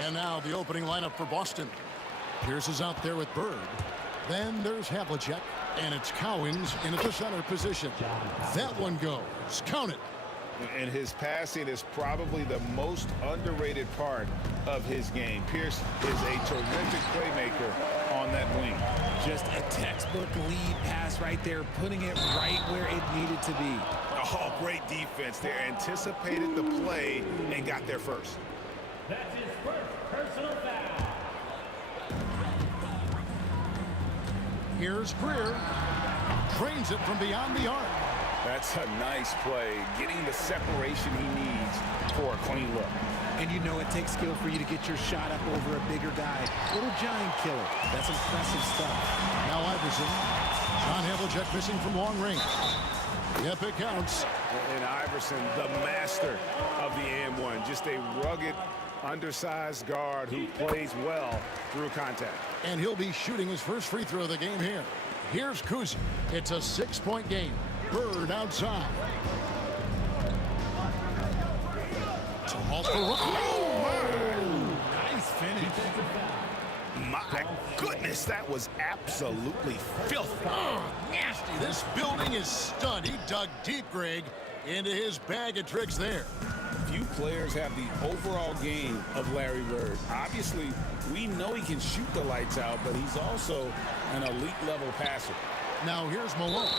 And now the opening lineup for Boston. Pierce is out there with Bird. Then there's Havlicek, and it's Cowings in at the center position. That one goes. Count it. And his passing is probably the most underrated part of his game. Pierce is a terrific playmaker on that wing. Just a textbook lead pass right there, putting it right where it needed to be. Oh, great defense. They anticipated the play and got there first. That's his first personal foul. Here's Greer. Drains it from beyond the arc. That's a nice play, getting the separation he needs for a clean look. And you know it takes skill for you to get your shot up over a bigger guy. Little giant killer. That's impressive stuff. Now Iverson. John Havlicek missing from long range. Yep, it counts. And Iverson, the master of the and-one. Just a rugged, undersized guard who plays well through contact. And he'll be shooting his first free throw of the game here. Here's Kuzi. It's a 6-point game. Bird outside. Tall for nice finish. My goodness, that was absolutely filthy. Oh, nasty. This building is stunned. He dug deep, Greg, into his bag of tricks there. Few players have the overall game of Larry Bird. Obviously, we know he can shoot the lights out, but he's also an elite level passer. Now here's Malone.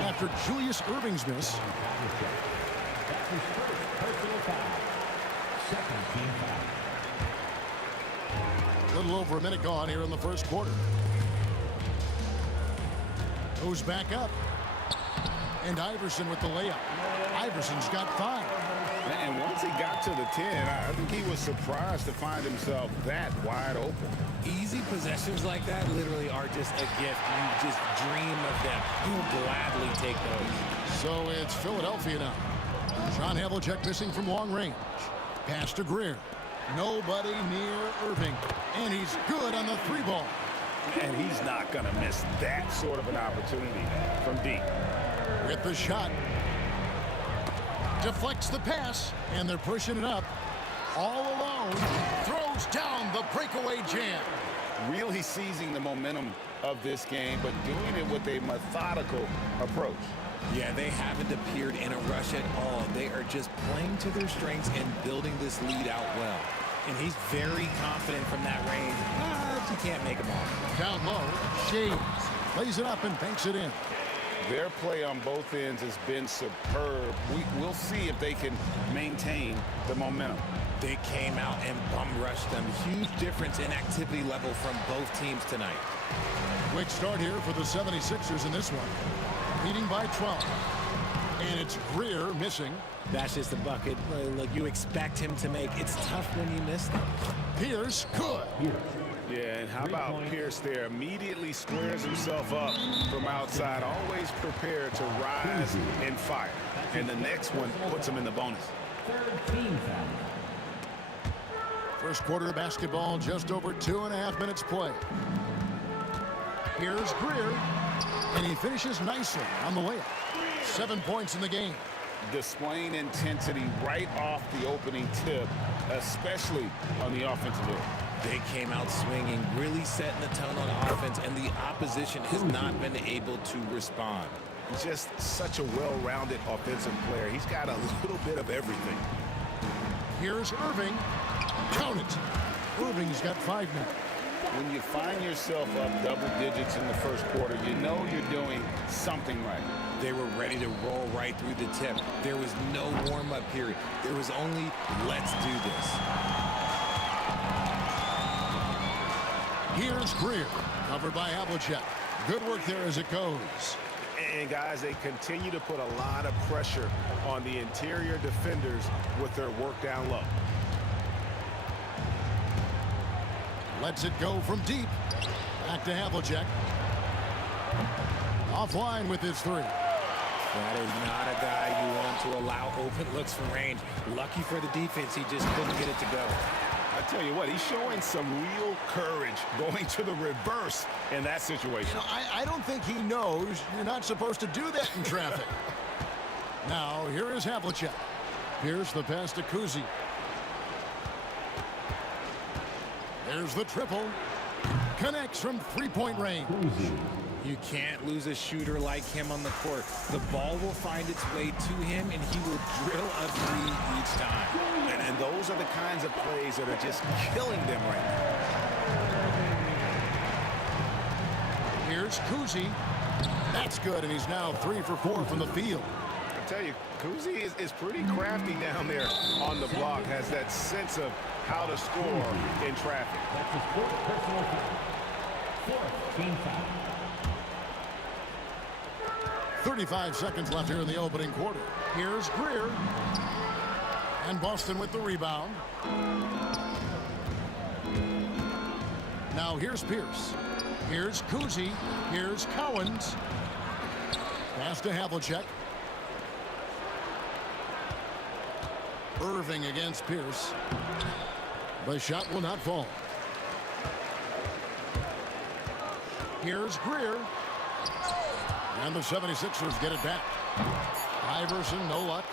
After Julius Erving's miss. That's his first personal foul. Second team foul. A little over a minute gone here in the first quarter. Goes back up. And Iverson with the layup. Iverson's got 5. And once he got to the 10, I think he was surprised to find himself that wide open. Easy possessions like that literally are just a gift. You just dream of them. You'll gladly take those. So it's Philadelphia now. John Havlicek missing from long range. Pass to Greer. Nobody near Irving. And he's good on the 3-ball. And he's not going to miss that sort of an opportunity from deep. With the shot. Deflects the pass, and they're pushing it up. All alone. Throws down the breakaway jam. Really seizing the momentum of this game, but doing it with a methodical approach. Yeah, they haven't appeared in a rush at all. They are just playing to their strengths and building this lead out well. And he's very confident from that range. But you can't make him off. Down low, Shades plays it up and banks it in. Their play on both ends has been superb. We'll see if they can maintain the momentum. They came out and bum rushed them. Huge difference in activity level from both teams tonight. Quick start here for the 76ers in this one. Leading by 12. And it's Greer missing. That's just a bucket. Look, you expect him to make. It's tough when you miss them. Pierce good. Yeah, and how about Pierce there? Immediately squares himself up from outside, always prepared to rise and fire. And the next one puts him in the bonus. Third team foul. First quarter of basketball, just over 2.5 minutes play. Here's Greer, and he finishes nicely on the layup. 7 points in the game. Displaying intensity right off the opening tip, especially on the offensive end. They came out swinging, really setting the tone on offense, and the opposition has not been able to respond. Just such a well-rounded offensive player. He's got a little bit of everything. Here's Irving. Count it. Irving's got 5 now. When you find yourself up double digits in the first quarter, you know you're doing something right. They were ready to roll right through the tip. There was no warm-up period. There was only, let's do this. Here's Greer, covered by Havlicek. Good work there as it goes. And guys, they continue to put a lot of pressure on the interior defenders with their work down low. Lets it go from deep. Back to Havlicek. Offline with his 3. That is not a guy you want to allow open looks from range. Lucky for the defense, he just couldn't get it to go. I tell you what, he's showing some real courage going to the reverse in that situation. You know, I don't think he knows you're not supposed to do that in traffic. Now, here is Havlicek. Here's the pass to Kuzi. There's the triple. Connects from three-point range. You can't lose a shooter like him on the court. The ball will find its way to him, and he will drill a three each time. And those are the kinds of plays that are just killing them right now. Here's Kuzi. That's good, and he's now 3 for 4 from the field. I tell you, Kuzi is pretty crafty down there on the block, has that sense of how to score in traffic. That's his fourth personal foul. Fourth team foul. 35 seconds left here in the opening quarter. Here's Greer. And Boston with the rebound. Now here's Pierce. Here's Kuzi. Here's Cowens. Pass to Havlicek. Irving against Pierce. The shot will not fall. Here's Greer. And the 76ers get it back. Iverson, no luck.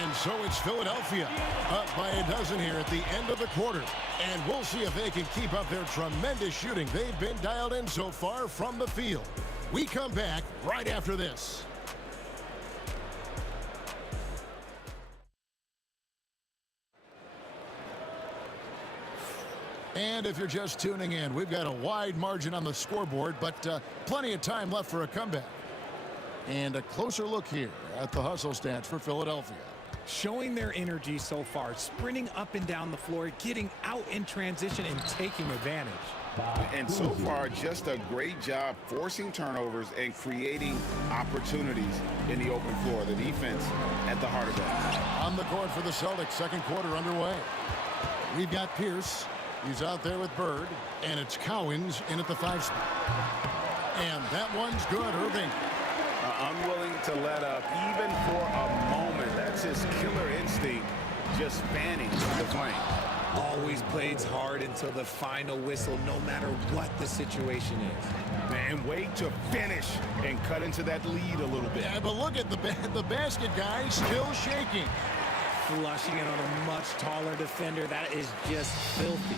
And so it's Philadelphia up by a dozen here at the end of the quarter. And we'll see if they can keep up their tremendous shooting they've been dialed in so far from the field. We come back right after this. And if you're just tuning in, we've got a wide margin on the scoreboard, but plenty of time left for a comeback. And a closer look here at the hustle stats for Philadelphia. Showing their energy so far, sprinting up and down the floor, getting out in transition and taking advantage. And so far, just a great job forcing turnovers and creating opportunities in the open floor. The defense at the heart of that. On the court for the Celtics, second quarter underway. We've got Pierce. He's out there with Bird, and it's Cowens in at the 5 spot. And that one's good, Irving. Unwilling to let up, even for a moment. That's his killer instinct, just fanning the flame. Always plays hard until the final whistle, no matter what the situation is. Man, wait to finish and cut into that lead a little bit. Yeah, but look at the basket guy still shaking. Flushing it on a much taller defender. That is just filthy.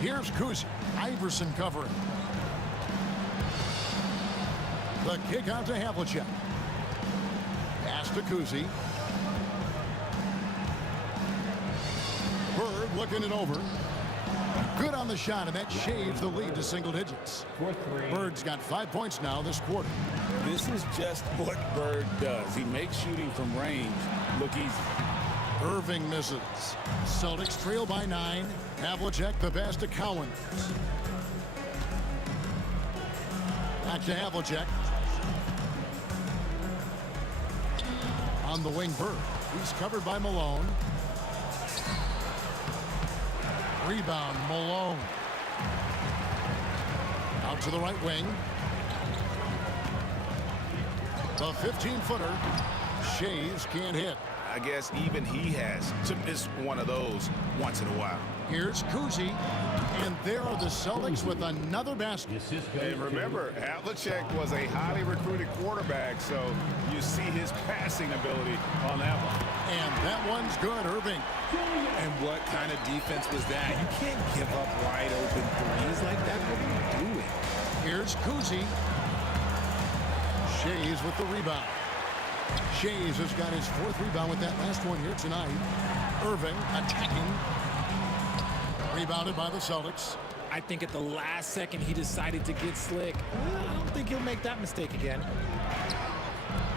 Here's Kuzi. Iverson covering. The kick out to Havlicek. Pass to Kuzi. Bird looking it over. Good on the shot, and that shaves the lead to single digits. Bird's got 5 points now this quarter. This is just what Bird does. He makes shooting from range look easy. Irving misses. Celtics trail by 9. Havlicek the pass to Cowens. Back to Havlicek. On the wing, Bird. He's covered by Malone. Rebound, Malone. Out to the right wing. The 15-footer. Shays can't hit. I guess even he has to miss one of those once in a while. Here's Kuzi. And there are the Celtics with another basket. And remember, Havlicek was a highly recruited quarterback, so you see his passing ability on that one. And that one's good, Irving. And what kind of defense was that? You can't give up wide open threes like that. What are you doing? Here's Kuzi. Shays with the rebound. Shays has got his 4th rebound with that last one here tonight. Irving attacking. Rebounded by the Celtics. I think at the last second he decided to get slick. I don't think he'll make that mistake again.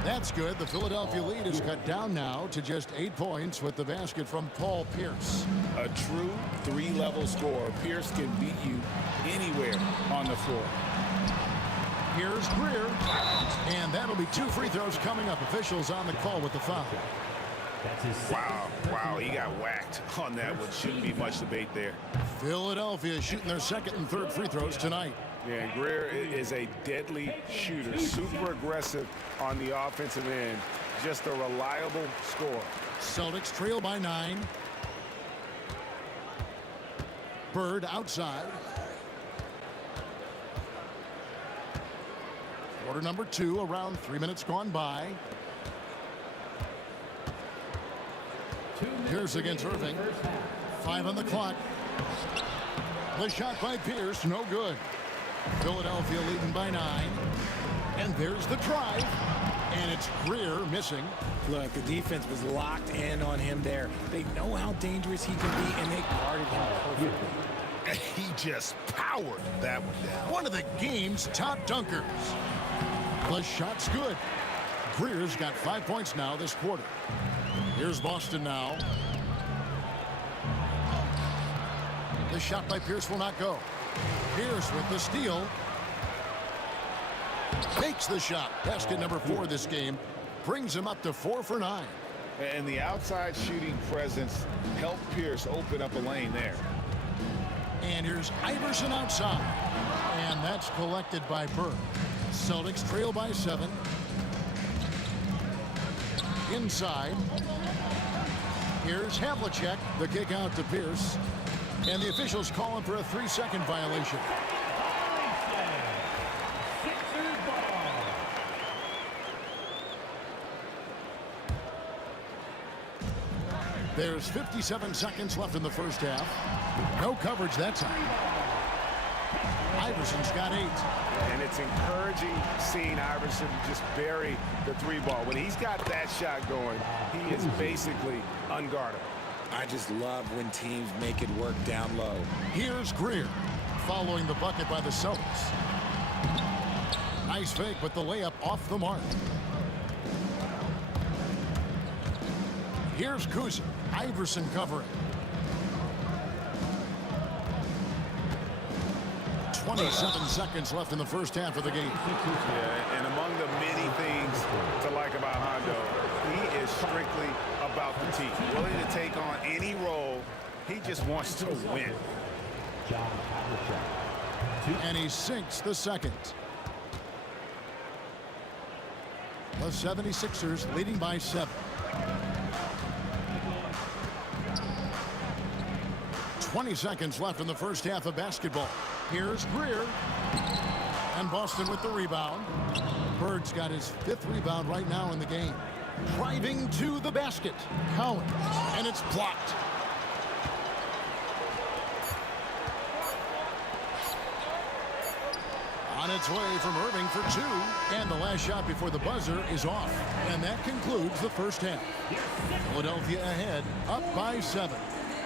That's good. The Philadelphia lead is cut down now to just 8 points with the basket from Paul Pierce. A true 3-level scorer. Pierce can beat you anywhere on the floor. Here's Greer. And that'll be 2 free throws coming up. Officials on the call with the foul. Wow, he got whacked on that one. Shouldn't be much debate there. Philadelphia shooting their 2nd and 3rd free throws tonight. Yeah, Greer is a deadly shooter. Super aggressive on the offensive end. Just a reliable scorer. Celtics trail by 9. Bird outside. Quarter number 2, around 3 minutes gone by. Pierce against Irving. 5 on the clock. The shot by Pierce, no good. Philadelphia leading by 9. And there's the drive. And it's Greer missing. Look, the defense was locked in on him there. They know how dangerous he can be, and they guarded him perfectly. He just powered that one down. One of the game's top dunkers. The shot's good. Greer's got 5 points now this quarter. Here's Boston now. The shot by Pierce will not go. Pierce with the steal. Takes the shot. Basket number 4 this game. Brings him up to 4 for 9. And the outside shooting presence helped Pierce open up a lane there. And here's Iverson outside. And that's collected by Bird. Celtics trail by 7. Inside. Here's Havlicek. The kick out to Pierce. And the officials calling for a 3-second violation. There's 57 seconds left in the first half. No coverage that time. Iverson's got 8. And it's encouraging seeing Iverson just bury the 3-ball. When he's got that shot going, he is basically unguardable. I just love when teams make it work down low. Here's Greer following the bucket by the Celtics. Nice fake, but the layup off the mark. Here's Kuzma. Iverson covering. 27 seconds left in the first half of the game. Yeah, and among the many things to like about Hondo, he is strictly about the team. Willing to take on any role. He just wants to win. And he sinks the second. The 76ers leading by 7. 20 seconds left in the first half of basketball. Here's Greer. And Boston with the rebound. Bird's got his 5th rebound right now in the game. Driving to the basket. Cowan. And it's blocked. On its way from Irving for 2. And the last shot before the buzzer is off. And that concludes the first half. Philadelphia ahead, up by 7.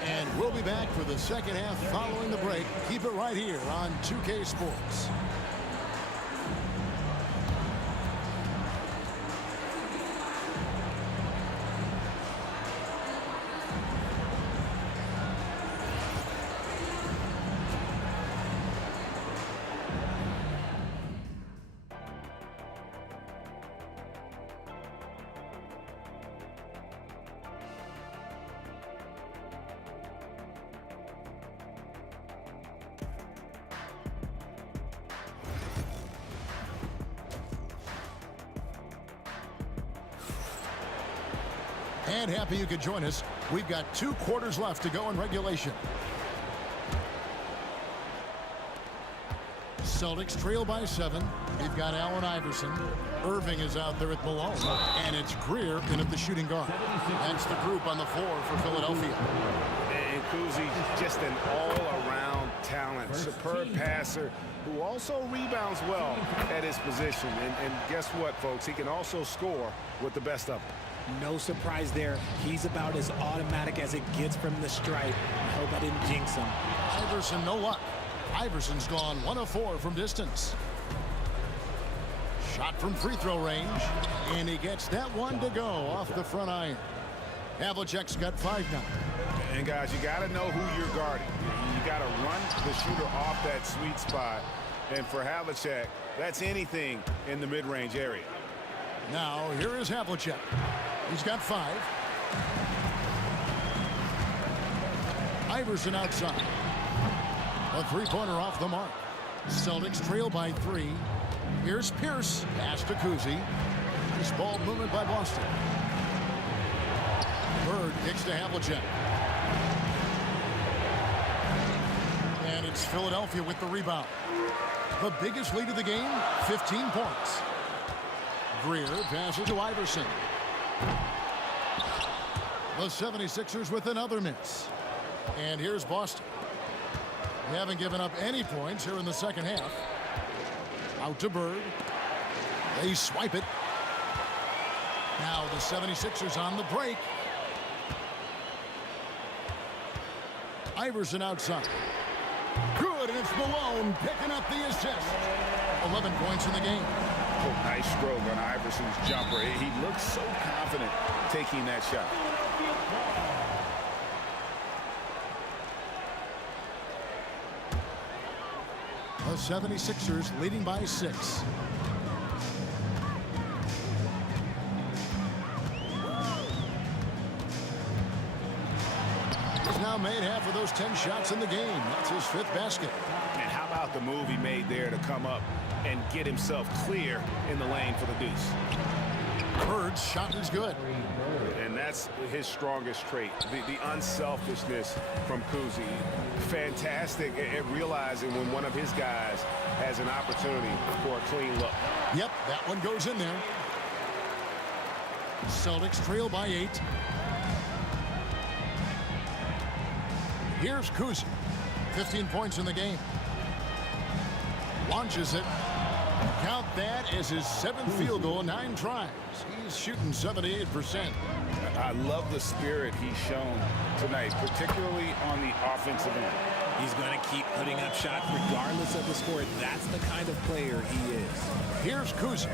And we'll be back for the second half following the break. Keep it right here on 2K Sports. And happy you could join us. We've got 2 quarters left to go in regulation. Celtics trail by 7. They've got Allen Iverson. Irving is out there at Malone. And it's Greer in at the shooting guard. That's the group on the floor for Philadelphia. And Kuzi's just an all-around talent. Superb passer who also rebounds well at his position. And guess what, folks? He can also score with the best of them. No surprise there. He's about as automatic as it gets from the stripe. I hope I didn't jinx him. Iverson, no luck. Iverson's gone 1 of 4 from distance. Shot from free throw range. And he gets that one to go off the front iron. Havlicek's got 5 now. And guys, you got to know who you're guarding. You got to run the shooter off that sweet spot. And for Havlicek, that's anything in the mid-range area. Now, here is Havlicek. He's got 5. Iverson outside. A 3-pointer off the mark. Celtics trail by 3. Here's Pierce. Pass to Kuzi. This ball movement by Boston. Bird kicks to Havlicek. And it's Philadelphia with the rebound. The biggest lead of the game, 15 points. Greer passes to Iverson. The 76ers with another miss. And here's Boston. They haven't given up any points here in the second half. Out to Bird. They swipe it. Now the 76ers on the break. Iverson outside. Good, and it's Malone picking up the assist. 11 points in the game. Oh, nice stroke on Iverson's jumper. He looks so confident taking that shot. The 76ers leading by 6. He's now made half of those 10 shots in the game. That's his 5th basket. And how about the move he made there to come up and get himself clear in the lane for the deuce? Bird's shot is good. And that's his strongest trait, the unselfishness from Kuzi. Fantastic at realizing when one of his guys has an opportunity for a clean look. Yep, that one goes in there. Celtics trail by 8. Here's Kuzi. 15 points in the game. Launches it. Count that as his 7th field goal, 9 tries. He's shooting 78%. I love the spirit he's shown tonight, particularly on the offensive end. He's going to keep putting up shots regardless of the score. That's the kind of player he is. Here's Kuzi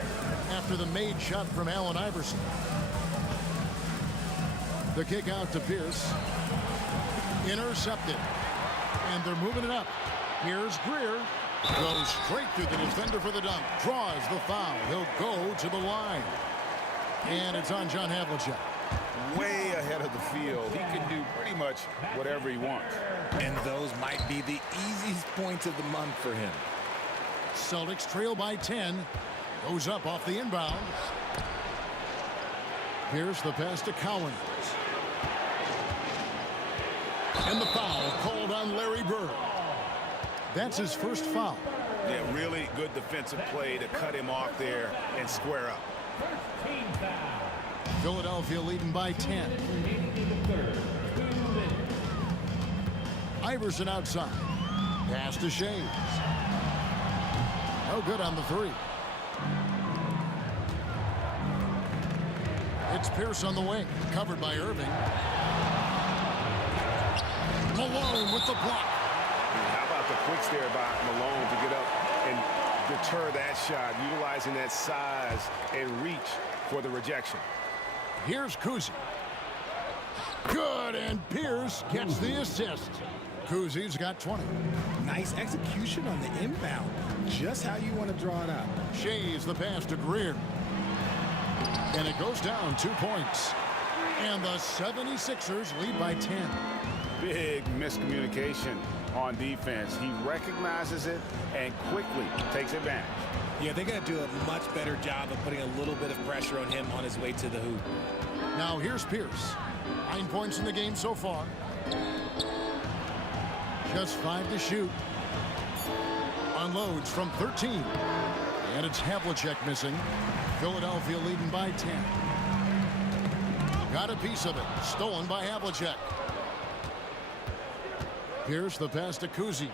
after the made shot from Allen Iverson. The kick out to Pierce. Intercepted. And they're moving it up. Here's Greer. Goes straight through the defender for the dunk. Draws the foul. He'll go to the line. And it's on John Havlicek. Way ahead of the field. He can do pretty much whatever he wants. And those might be the easiest points of the month for him. Celtics trail by 10. Goes up off the inbound. Here's the pass to Cowens. And the foul called on Larry Bird. That's his first foul. Yeah, really good defensive play to cut him off there and square up. Philadelphia leading by 10. Iverson outside. Pass to Shea. No good on the 3. It's Pierce on the wing. Covered by Irving. Malone with the block. How about the quicks there by Malone to get up and deter that shot, utilizing that size and reach for the rejection. Here's Kuzi. Good, and Pierce gets the assist. Kuzi's got 20. Nice execution on the inbound. Just how you want to draw it up. Shea's the pass to Greer. And it goes down 2 points. And the 76ers lead by 10. Big miscommunication on defense. He recognizes it and quickly takes advantage. Yeah, they got to do a much better job of putting a little bit of pressure on him on his way to the hoop. Now here's Pierce. 9 points in the game so far. Just 5 to shoot. Unloads from 13. And it's Havlicek missing. Philadelphia leading by 10. Got a piece of it. Stolen by Havlicek. Here's the pass to Kuzi.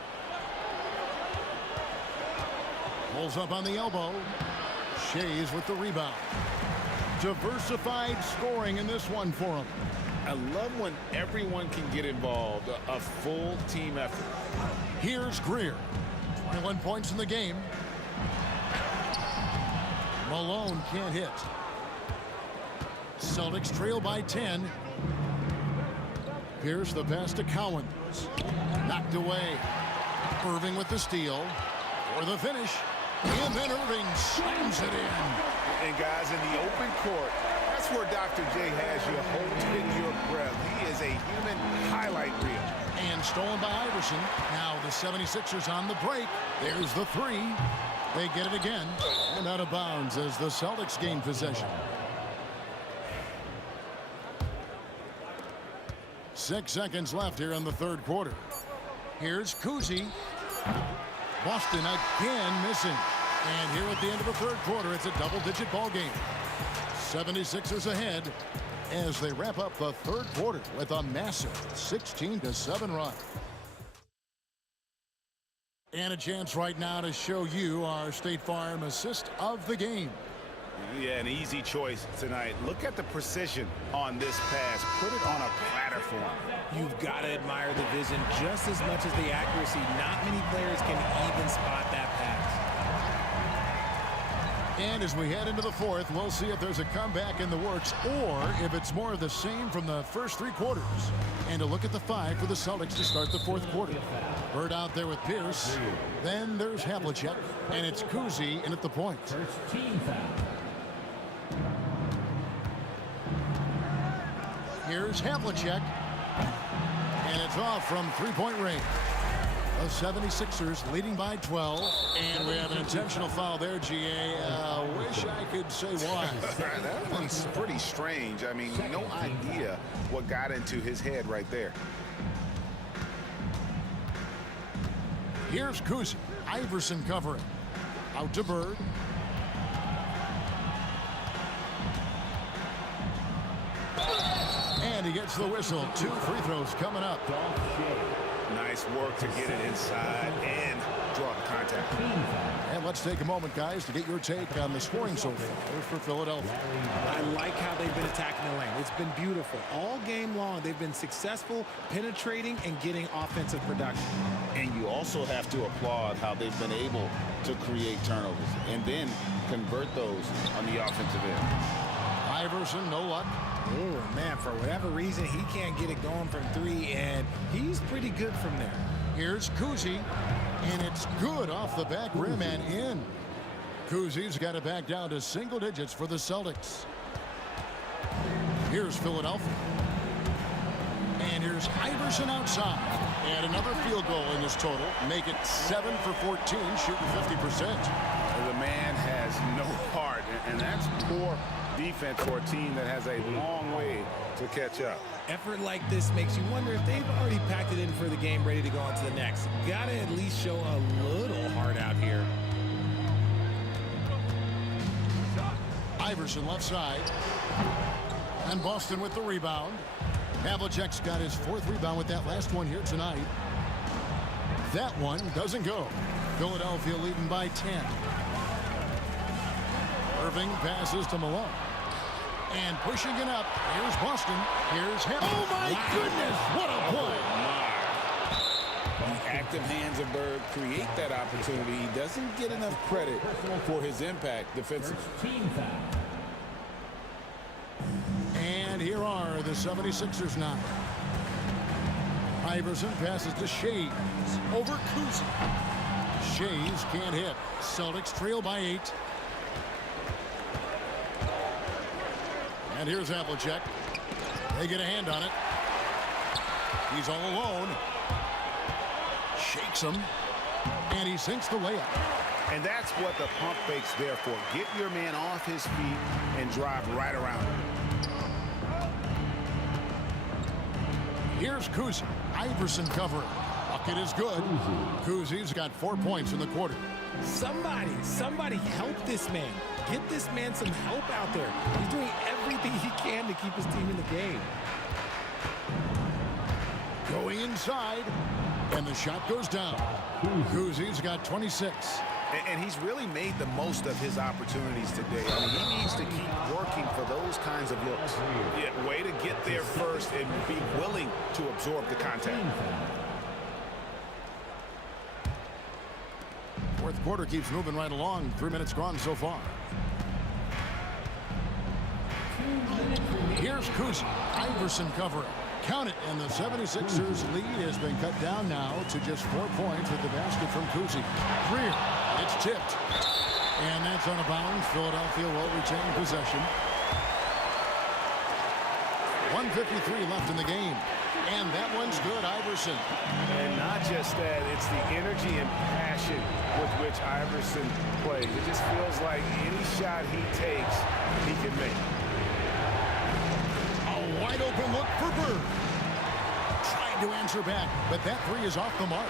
Pulls up on the elbow. Shea's with the rebound. Diversified scoring in this one for him. I love when everyone can get involved, a full team effort. Here's Greer. 21 points in the game. Malone can't hit. Celtics trail by 10. Here's the pass to Cowens. Knocked away. Irving with the steal. For the finish. And then Irving slams it in. And guys, in the open court, that's where Dr. J has you holding your breath. He is a human highlight reel. And stolen by Iverson. Now the 76ers on the break. There's the 3. They get it again. And out of bounds as the Celtics gain possession. 6 seconds left here in the third quarter. Here's Kuzi. Boston again missing. And here at the end of the third quarter, it's a double-digit ball game. 76ers ahead, as they wrap up the third quarter with a massive 16-7 run. And a chance right now to show you our State Farm assist of the game. Yeah, an easy choice tonight. Look at the precision on this pass. Put it on a platter for him. You've got to admire the vision just as much as the accuracy. Not many players can even spot that pass. And as we head into the fourth, we'll see if there's a comeback in the works or if it's more of the same from the first three quarters. And a look at the five for the Celtics to start the fourth quarter. Bird out there with Pierce. Then there's Havlicek. And it's Kuzi in at the point. Here's Havlicek. And it's off from three-point range. The 76ers leading by 12. And we have an intentional foul there, GA. Wish I could say why. That one's pretty strange. I mean, no idea what got into his head right there. Here's Kuzi. Iverson covering. Out to Bird. And he gets the whistle. 2 free throws coming up. Nice work to get it inside and draw the contact. And let's take a moment, guys, to get your take on the scoring so far for Philadelphia. I like how they've been attacking the lane. It's been beautiful. All game long, they've been successful penetrating and getting offensive production. And you also have to applaud how they've been able to create turnovers and then convert those on the offensive end. Iverson, no luck. Oh, man, for whatever reason, he can't get it going from three, and he's pretty good from there. Here's Kuzi, and it's good off the back rim and in. Kuzi's got it back down to single digits for the Celtics. Here's Philadelphia. And here's Iverson outside. And another field goal in this total. Make it 7 for 14, shooting 50%. The man has no heart, and that's poor defense for a team that has a long way to catch up. Effort like this makes you wonder if they've already packed it in for the game, ready to go on to the next. Gotta at least show a little heart out here. Iverson left side. And Boston with the rebound. Havlicek's got his 4th rebound with that last one here tonight. That one doesn't go. Philadelphia leading by 10. Irving passes to Malone. And pushing it up. Here's Boston. Here's him. Oh, my goodness. What a play. The active hands of Bird create that opportunity. He doesn't get enough credit for his impact defensively. And here are the 76ers now. Iverson passes to Shays. Over Kuzi. Shays can't hit. Celtics trail by 8. And here's Havlicek. They get a hand on it. He's all alone. Shakes him. And he sinks the layup. And that's what the pump fake's there for. Get your man off his feet and drive right around him. Here's Kuzi. Iverson covering. Bucket is good. Kuzi's got 4 points in the quarter. Somebody help this man. Get this man some help out there. He's doing everything he can to keep his team in the game. Going inside. And the shot goes down. Kuzi's got 26. And he's really made the most of his opportunities today. I mean, he needs to keep working for those kinds of looks. Yeah, way to get there first and be willing to absorb the contact. Fourth quarter keeps moving right along. 3 minutes gone so far. Here's Kuzi. Iverson covering. Count it, and the 76ers lead has been cut down now to just 4 points with the basket from Kuzi. Greer, it's tipped. And that's on a bounce. Philadelphia will retain possession. 1:53 left in the game. And that one's good, Iverson. And not just that, it's the energy and passion with which Iverson plays. It just feels like any shot he takes, he can make. Wide open look for Bird. Tried to answer back, but that three is off the mark.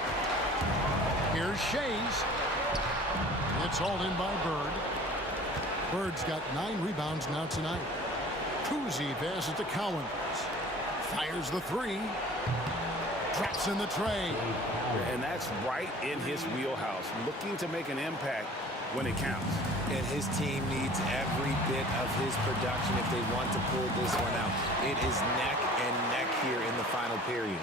Here's Shays. It's hauled in by Bird. Bird's got 9 rebounds now tonight. Kuzi passes to Cowens. Fires the three. Drops in the tray. And that's right in his wheelhouse, looking to make an impact when it counts. And his team needs every bit of his production if they want to pull this one out. It is neck and neck here in the final period.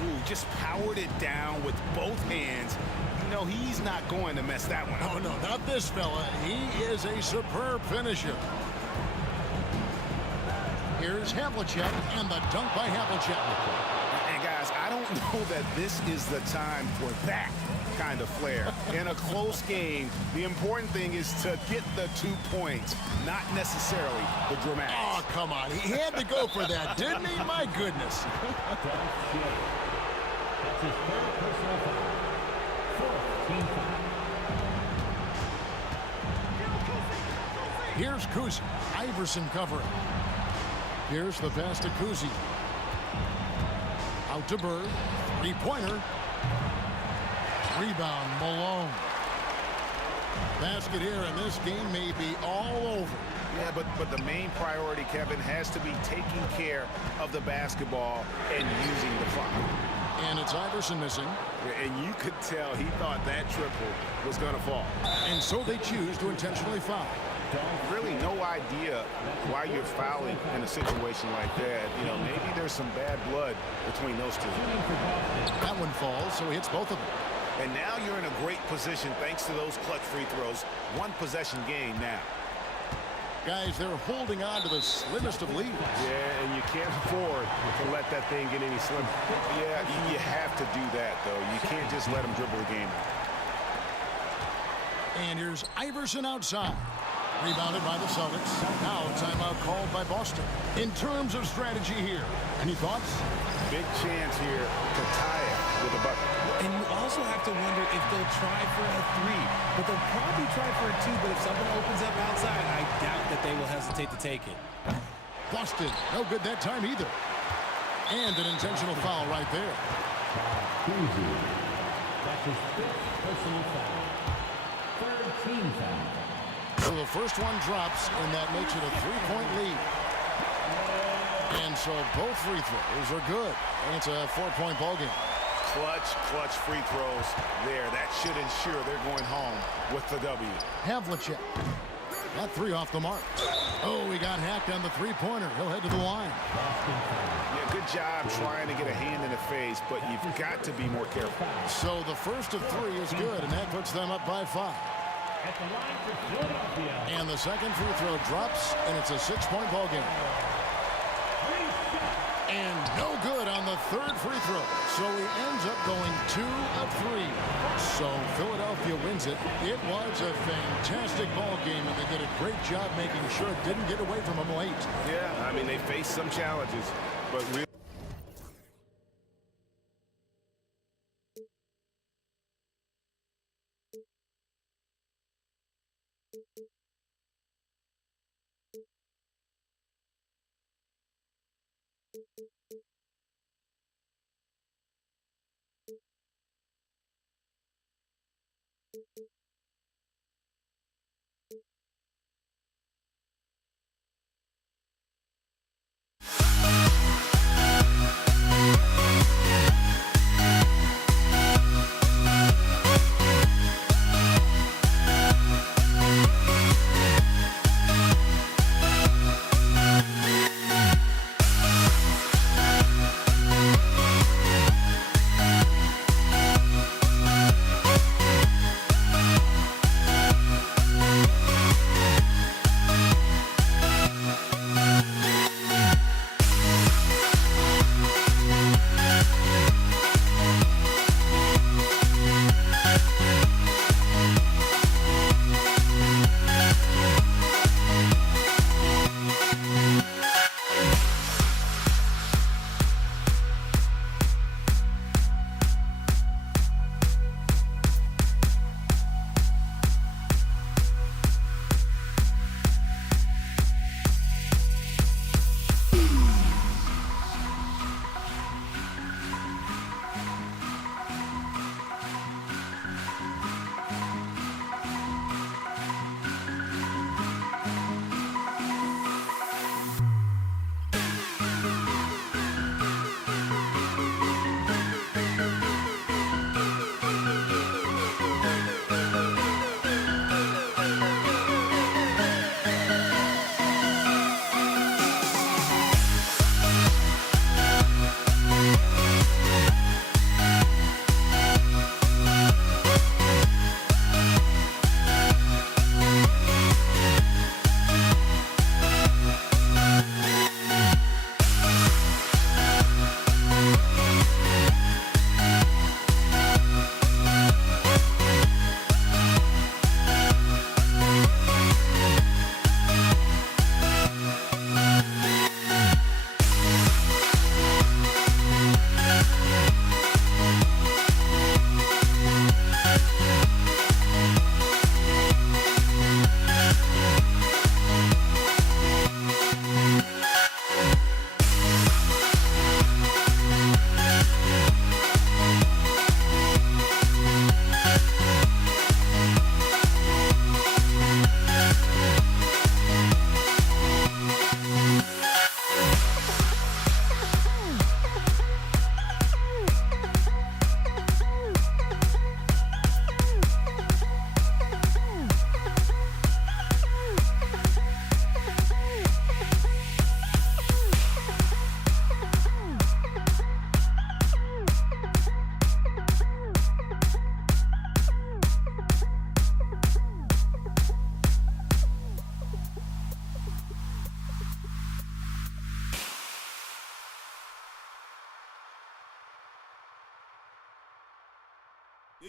Ooh, just powered it down with both hands. You know, he's not going to mess that one up. Oh, no, not this fella. He is a superb finisher. Here's Havlicek and the dunk by Havlicek. And guys, I don't know that this is the time for that kind of flair. In a close game, the important thing is to get the 2 points, not necessarily the dramatics. Oh, come on. He had to go for that, didn't he? My goodness. That's his third personal foul. Fourth team foul. Here's Kuzi. Iverson covering. Here's the pass to Kuzi. Out to Bird. Three-pointer. Rebound, Malone. Basket here, and this game may be all over. Yeah, but the main priority, Kevin, has to be taking care of the basketball and using the clock. And it's Iverson missing. And you could tell he thought that triple was going to fall. And so they choose to intentionally foul. Really no idea why you're fouling in a situation like that. You know, maybe there's some bad blood between those two. That one falls, so he hits both of them. And now you're in a great position thanks to those clutch free throws. One possession game now. Guys, they're holding on to the slimmest of leads. Yeah, and you can't afford to let that thing get any slimmer. Yeah, you have to do that, though. You can't just let them dribble the game. And here's Iverson outside. Rebounded by the Celtics. Now timeout called by Boston. In terms of strategy here, any thoughts? Big chance here to tie it with a bucket. And you also have to wonder if they'll try for a three. But they'll probably try for a two, but if something opens up outside, I doubt that they will hesitate to take it. Boston, no good that time either. And an intentional foul right there. That's his fifth personal foul. Third team foul. So the first one drops, and that makes it a three-point lead. And so both free throws are good. And it's a four-point ball game. Clutch free throws there. That should ensure they're going home with the W. Havlicek. That three off the mark. Oh, he got hacked on the three-pointer. He'll head to the line. Yeah, good job trying to get a hand in the face, but you've got to be more careful. So the first of three is good, and that puts them up by 5. At the line for Philadelphia. And the second free throw drops, and it's a 6-point ball game. And no good on the third free throw. So he ends up going 2 of 3. So Philadelphia wins it. It was a fantastic ball game, and they did a great job making sure it didn't get away from them late. Yeah, I mean, they faced some challenges, but really.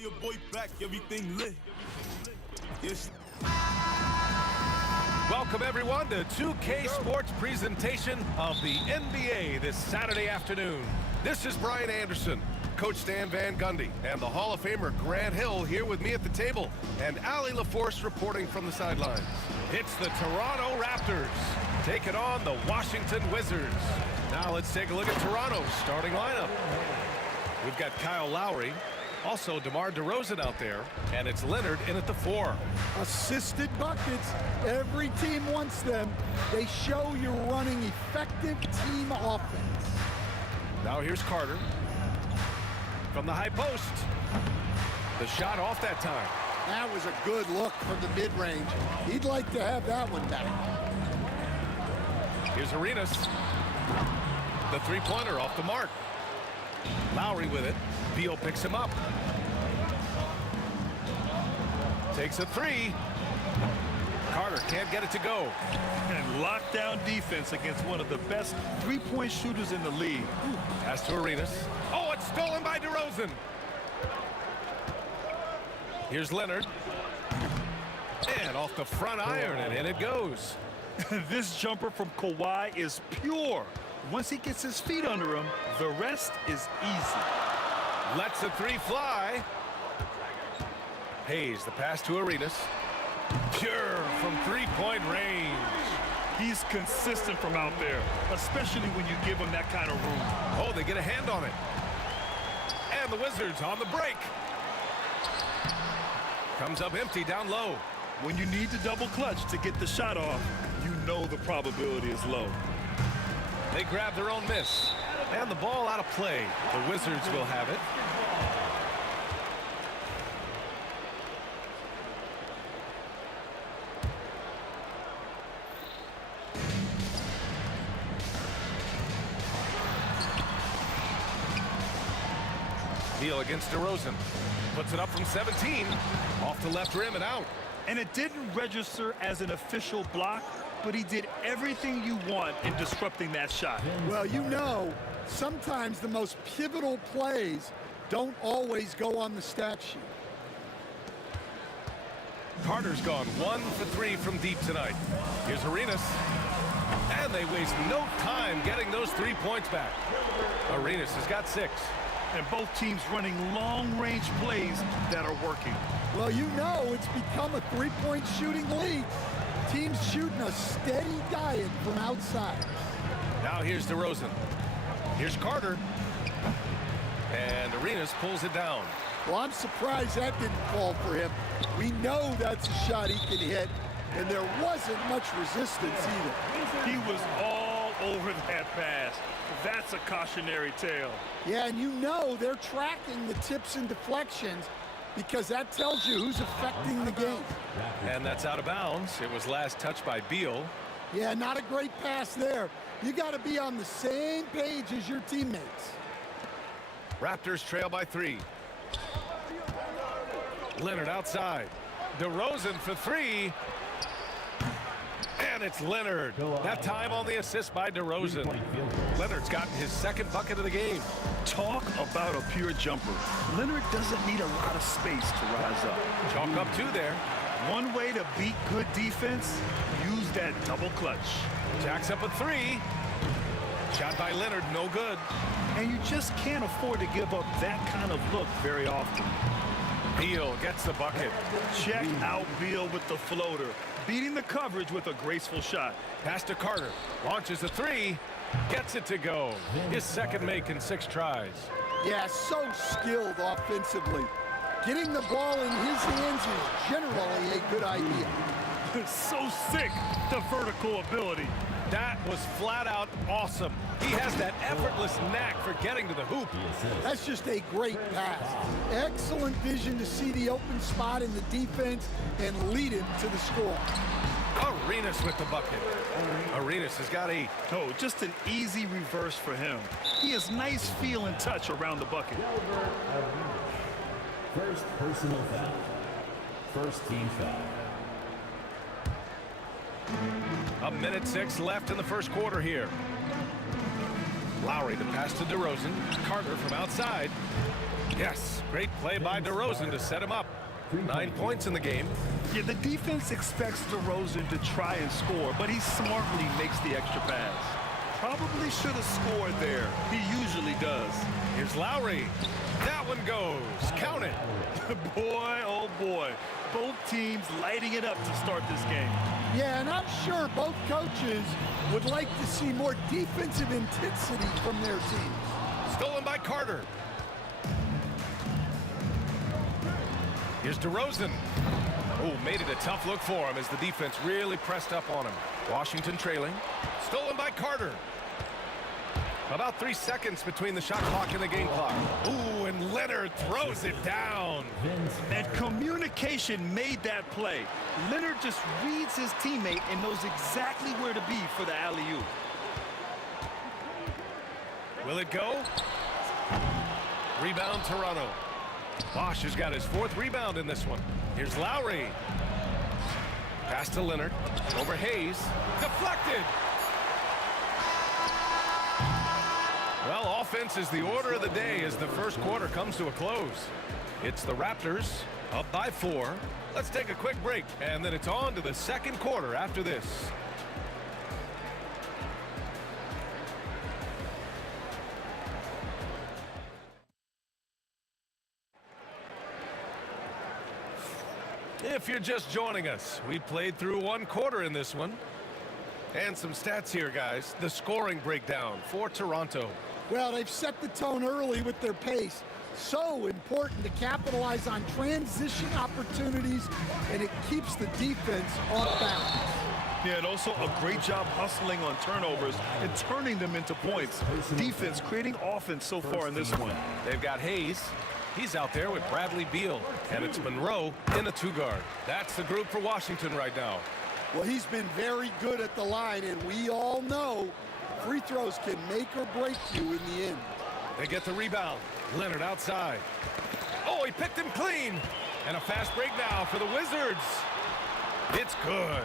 Your boy back, everything lit. Yes. Welcome, everyone, to 2K Sports presentation of the NBA this Saturday afternoon. This is Brian Anderson, Coach Stan Van Gundy, and the Hall of Famer Grant Hill here with me at the table, and Allie LaForce reporting from the sidelines. It's the Toronto Raptors taking on the Washington Wizards. Now let's take a look at Toronto's starting lineup. We've got Kyle Lowry, also DeMar DeRozan out there, and it's Leonard in at the 4. Assisted buckets. Every team wants them. They show you're running effective team offense. Now here's Carter from the high post. The shot off that time. That was a good look from the mid-range. He'd like to have that one back. Here's Arenas. The three-pointer off the mark. Lowry with it. Beal picks him up. Takes a 3. Carter can't get it to go. And lockdown defense against one of the best three-point shooters in the league. Pass to Arenas. Oh, it's stolen by DeRozan. Here's Leonard. And off the front iron, and in it goes. This jumper from Kawhi is pure. Once he gets his feet under him, the rest is easy. Lets the 3 fly. Hayes, the pass to Arenas. Pure from three-point range. He's consistent from out there, especially when you give him that kind of room. Oh, they get a hand on it. And the Wizards on the break. Comes up empty down low. When you need to double clutch to get the shot off, you know the probability is low. They grab their own miss. And the ball out of play. The Wizards will have it. Beal against DeRozan. Puts it up from 17. Off the left rim and out. And it didn't register as an official block, but he did everything you want in disrupting that shot. Well, you know, sometimes the most pivotal plays don't always go on the stat sheet. Carter's gone 1 for 3 from deep tonight. Here's Arenas. And they waste no time getting those 3 points back. Arenas has got 6. And both teams running long-range plays that are working. Well, you know it's become a three-point shooting league. Teams shooting a steady diet from outside. Now here's DeRozan. Here's Carter. And Arenas pulls it down. Well, I'm surprised that didn't fall for him. We know that's a shot he can hit, and there wasn't much resistance either. He was all over that pass. That's a cautionary tale. Yeah, and you know they're tracking the tips and deflections because that tells you who's affecting the game. And that's out of bounds. It was last touched by Beal. Yeah, not a great pass there. You got to be on the same page as your teammates. Raptors trail by 3. Leonard outside. DeRozan for 3. And it's Leonard. That time on the assist by DeRozan. Leonard's gotten his 2nd bucket of the game. Talk about a pure jumper. Leonard doesn't need a lot of space to rise up. Chalk up 2 there. One way to beat good defense, use that double clutch. Jacks up a 3. Shot by Leonard, no good. And you just can't afford to give up that kind of look very often. Beal gets the bucket. Check out Beal with the floater. Beating the coverage with a graceful shot. Pass to Carter. Launches a 3. Gets it to go. His 2nd make in 6 tries. Yeah, so skilled offensively. Getting the ball in his hands is generally a good idea. So sick, the vertical ability. That was flat out awesome. He has that effortless knack for getting to the hoop. That's just a great pass. Excellent vision to see the open spot in the defense and lead him to the score. Arenas with the bucket. Arenas has got 8. Oh, just an easy reverse for him. He has nice feel and touch around the bucket. First personal foul. First team foul. A minute 6 left in the first quarter here. Lowry to pass to DeRozan. Carter from outside. Yes, great play by DeRozan to set him up. 9 points in the game. Yeah, the defense expects DeRozan to try and score, but he smartly makes the extra pass. Probably should have scored there. He usually does. Here's Lowry. That one goes. Count it. Boy, oh boy. Both teams lighting it up to start this game. Yeah, and I'm sure both coaches would like to see more defensive intensity from their teams. Stolen by Carter. Here's DeRozan. Oh, made it a tough look for him as the defense really pressed up on him. Washington trailing. Stolen by Carter. About 3 seconds between the shot clock and the game clock. Ooh, and Leonard throws it down. And communication made that play. Leonard just reads his teammate and knows exactly where to be for the alley-oop. Will it go? Rebound, Toronto. Bosch has got his 4th rebound in this one. Here's Lowry. Pass to Leonard. Over Hayes. Deflected. Well, offense is the order of the day as the first quarter comes to a close. It's the Raptors up by 4. Let's take a quick break, and then it's on to the second quarter after this. If you're just joining us, we played through 1 quarter in this one. And some stats here, guys. The scoring breakdown for Toronto. Well, they've set the tone early with their pace. So important to capitalize on transition opportunities, and it keeps the defense off balance. Yeah, and also a great job hustling on turnovers and turning them into points. Defense creating offense so far in this one. They've got Hayes. He's out there with Bradley Beal. And it's Monroe in a 2-guard. That's the group for Washington right now. Well, he's been very good at the line, and we all know free throws can make or break you in the end. They get the rebound. Leonard outside. Oh, he picked him clean. And a fast break now for the Wizards. It's good.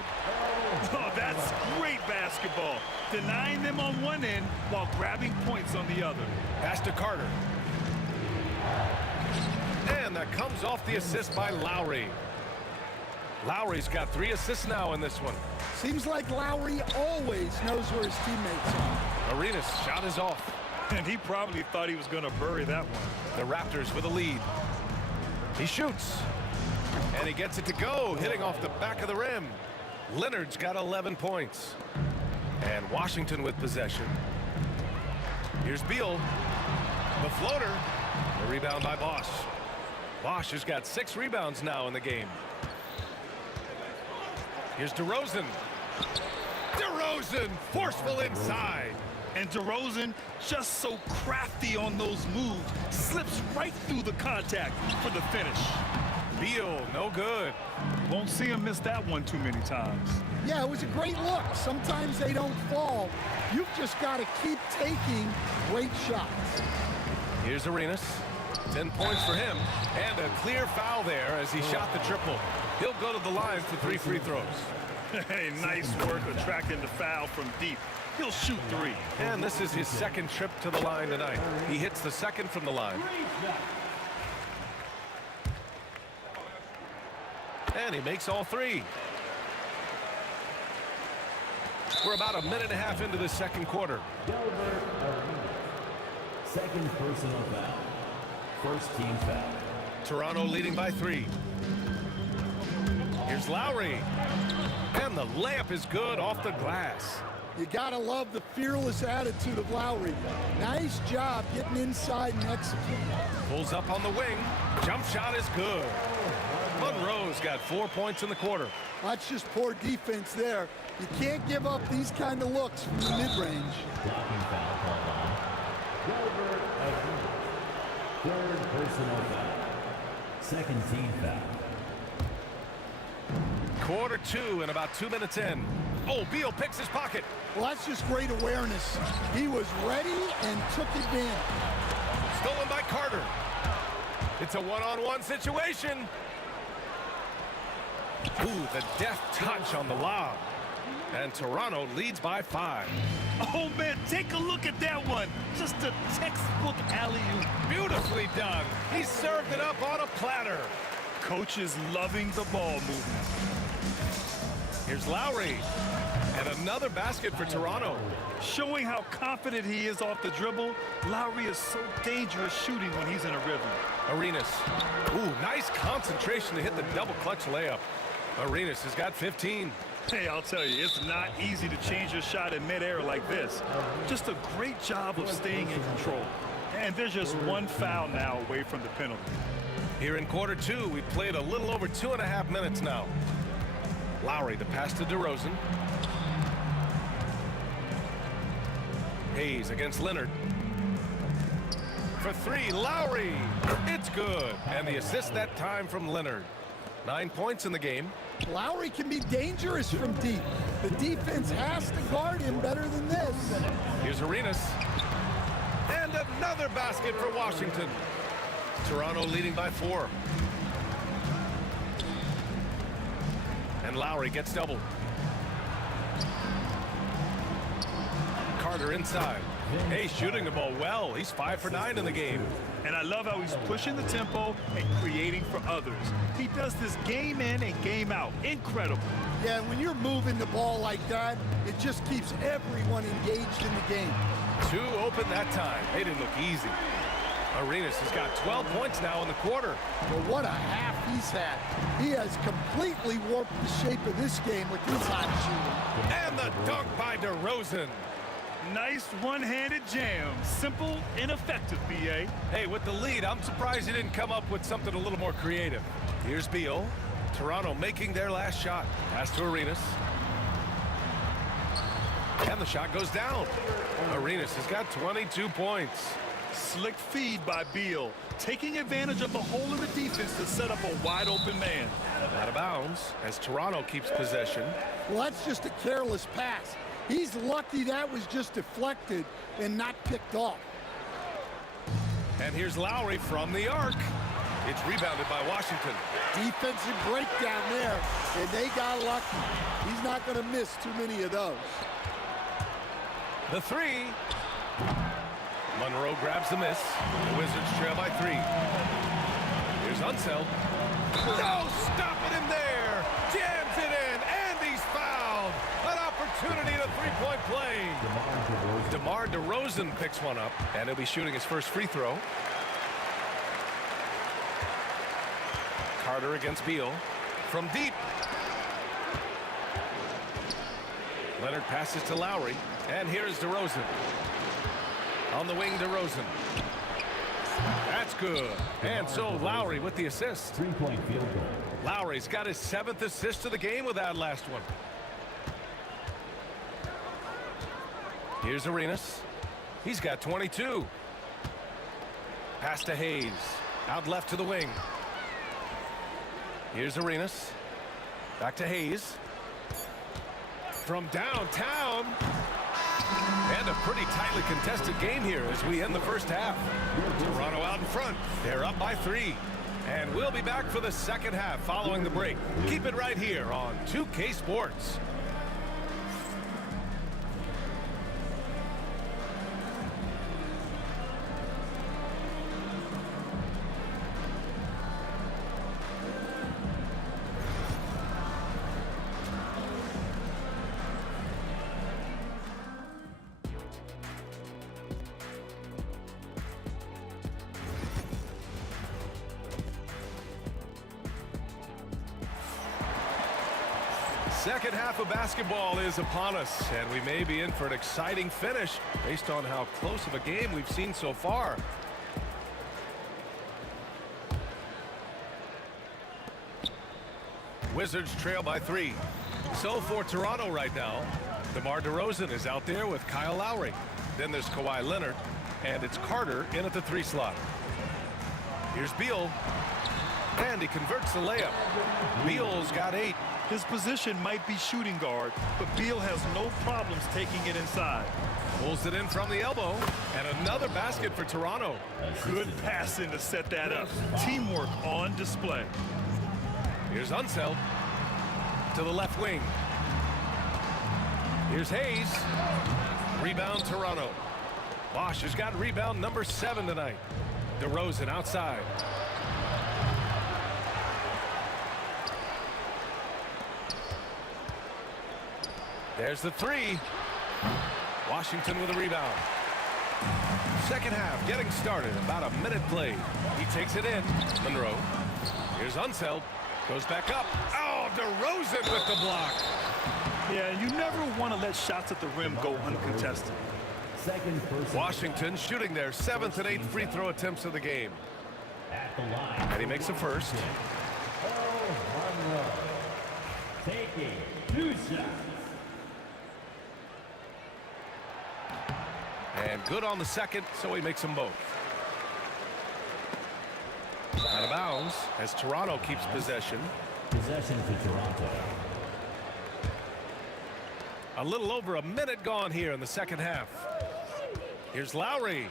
Oh, that's great basketball. Denying them on one end while grabbing points on the other. Pass to Carter. And that comes off the assist by Lowry. Lowry's got 3 assists now in this one. Seems like Lowry always knows where his teammates are. Arenas' shot is off. And he probably thought he was going to bury that one. The Raptors with a lead. He shoots. And he gets it to go, hitting off the back of the rim. Leonard's got 11 points. And Washington with possession. Here's Beal. The floater. The rebound by Bosch. Bosch has got 6 rebounds now in the game. Here's DeRozan. DeRozan, forceful inside. And DeRozan, just so crafty on those moves, slips right through the contact for the finish. Beal, no good. Won't see him miss that one too many times. Yeah, it was a great look. Sometimes they don't fall. You've just got to keep taking great shots. Here's Arenas. 10 points for him. And a clear foul there as he shot the triple. He'll go to the line for 3 free throws. Hey, nice work attracting the foul from deep. He'll shoot 3. And this is his 2nd trip to the line tonight. He hits the 2nd from the line. And he makes all 3. We're about a minute and a half into the second quarter. Second personal foul. First team foul. Toronto leading by 3. Here's Lowry. And the layup is good off the glass. You gotta love the fearless attitude of Lowry. Nice job getting inside and executing. Pulls up on the wing. Jump shot is good. Monroe's got 4 points in the quarter. That's just poor defense there. You can't give up these kind of looks from the mid-range. Blocking foul called on. Gilbert Arenas. Third personal foul. Second team foul. Quarter 2 and about 2 minutes in. Oh, Beal picks his pocket. Well, that's just great awareness. He was ready and took advantage. Stolen by Carter. It's a one-on-one situation. Ooh, the deft touch on the lob. And Toronto leads by 5. Oh, man, take a look at that one. Just a textbook alley-oop. Beautifully done. He served it up on a platter. Coach is loving the ball movement. Here's Lowry. And another basket for Toronto. Showing how confident he is off the dribble, Lowry is so dangerous shooting when he's in a rhythm. Arenas. Ooh, nice concentration to hit the double clutch layup. Arenas has got 15. Hey, I'll tell you, it's not easy to change your shot in midair like this. Just a great job of staying in control. And there's just one foul now away from the penalty. Here in quarter 2, we've played a little over 2.5 minutes now. Lowry, the pass to DeRozan. Hayes against Leonard. For 3, Lowry. It's good. And the assist that time from Leonard. 9 points in the game. Lowry can be dangerous from deep. The defense has to guard him better than this. Here's Arenas. And another basket for Washington. Toronto leading by 4. And Lowry gets doubled. Carter inside. Hey, shooting the ball well. He's 5 for 9 in the game. And I love how he's pushing the tempo and creating for others. He does this game in and game out. Incredible. Yeah, when you're moving the ball like that, it just keeps everyone engaged in the game. 2 open that time. They didn't look easy. Arenas has got 12 points now in the quarter. Well, what a half he's had. He has completely warped the shape of this game with his hot shooting. And the dunk by DeRozan. Nice one-handed jam. Simple and effective, B.A. Hey, with the lead, I'm surprised he didn't come up with something a little more creative. Here's Beal. Toronto making their last shot. Pass to Arenas. And the shot goes down. Arenas has got 22 points. Slick feed by Beal, taking advantage of the hole in the defense to set up a wide-open man. Out of bounds as Toronto keeps possession. Well, that's just a careless pass. He's lucky that was just deflected and not picked off. And here's Lowry from the arc. It's rebounded by Washington. Defensive breakdown there, and they got lucky. He's not going to miss too many of those. The 3. Monroe grabs the miss. The Wizards trail by 3. Here's Unseld. No, stopping him there. Jams it in, and he's fouled. An opportunity to 3-point play. DeMar DeRozan picks one up, and he'll be shooting his first free throw. Carter against Beal. From deep. Leonard passes to Lowry, and here's DeRozan. On the wing, DeRozan. That's good. And so Lowry with the assist. 3-point field goal. Lowry's got his 7th assist of the game with that last one. Here's Arenas. He's got 22. Pass to Hayes. Out left to the wing. Here's Arenas. Back to Hayes. From downtown. And a pretty tightly contested game here as we end the first half. Toronto out in front. They're up by 3. And we'll be back for the second half following the break. Keep it right here on 2K Sports. Second half of basketball is upon us, and we may be in for an exciting finish based on how close of a game we've seen so far. Wizards trail by 3. So for Toronto right now, DeMar DeRozan is out there with Kyle Lowry. Then there's Kawhi Leonard, and it's Carter in at the 3 slot. Here's Beal, and he converts the layup. Beal's got 8. His position might be shooting guard, but Beal has no problems taking it inside. Pulls it in from the elbow, and another basket for Toronto. Good passing to set that up. Teamwork on display. Here's Unseld to the left wing. Here's Hayes. Rebound Toronto. Bosch has got rebound number 7 tonight. DeRozan outside. There's the 3. Washington with a rebound. Second half getting started. About a minute played. He takes it in. Monroe. Here's Unseld. Goes back up. Oh, DeRozan with the block. Yeah, you never want to let shots at the rim go uncontested. Washington shooting their 7th and 8th free throw attempts of the game. And he makes the first. Taking 2 shots. And good on the second, so he makes them both. Out of bounds as Toronto keeps possession. Possession to Toronto. A little over a minute gone here in the second half. Here's Lowry.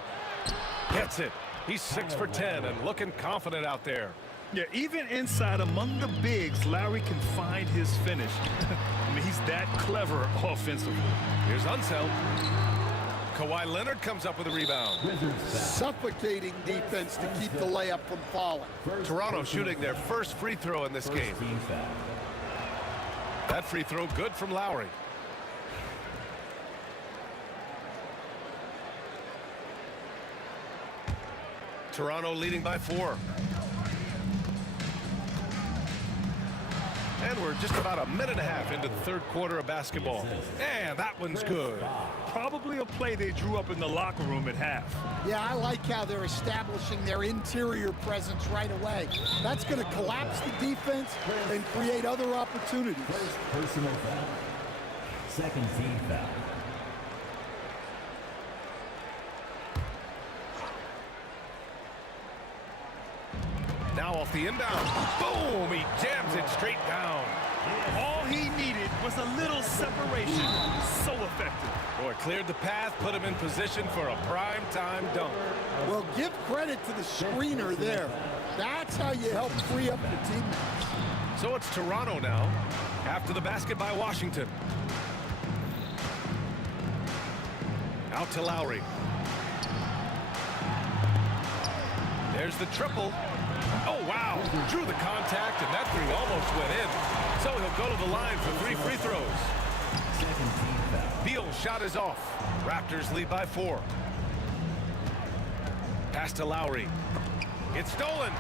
Gets it. He's 6 for 10 and looking confident out there. Yeah, even inside among the bigs, Lowry can find his finish. I mean, he's that clever offensively. Here's Unseld. Kawhi Leonard comes up with a rebound. Suffocating defense to keep the layup from falling. Toronto shooting their first free throw in this game. That free throw good from Lowry. Toronto leading by 4. And we're just about a minute and a half into the third quarter of basketball. And that one's good. Probably a play they drew up in the locker room at half. Yeah, I like how they're establishing their interior presence right away. That's going to collapse the defense and create other opportunities. First personal foul. Second team foul. Now off the inbound. Boom! He jams it straight down. All he needed was a little separation. So effective. Boy, cleared the path, put him in position for a prime-time dunk. Well, give credit to the screener there. That's how you help free up the teammates. So it's Toronto now, after the basket by Washington. Out to Lowry. There's the triple. Oh, wow. Drew the contact, and that 3 almost went in. So he'll go to the line for 3 free throws. Beal's shot is off. Raptors lead by 4. Pass to Lowry. It's stolen.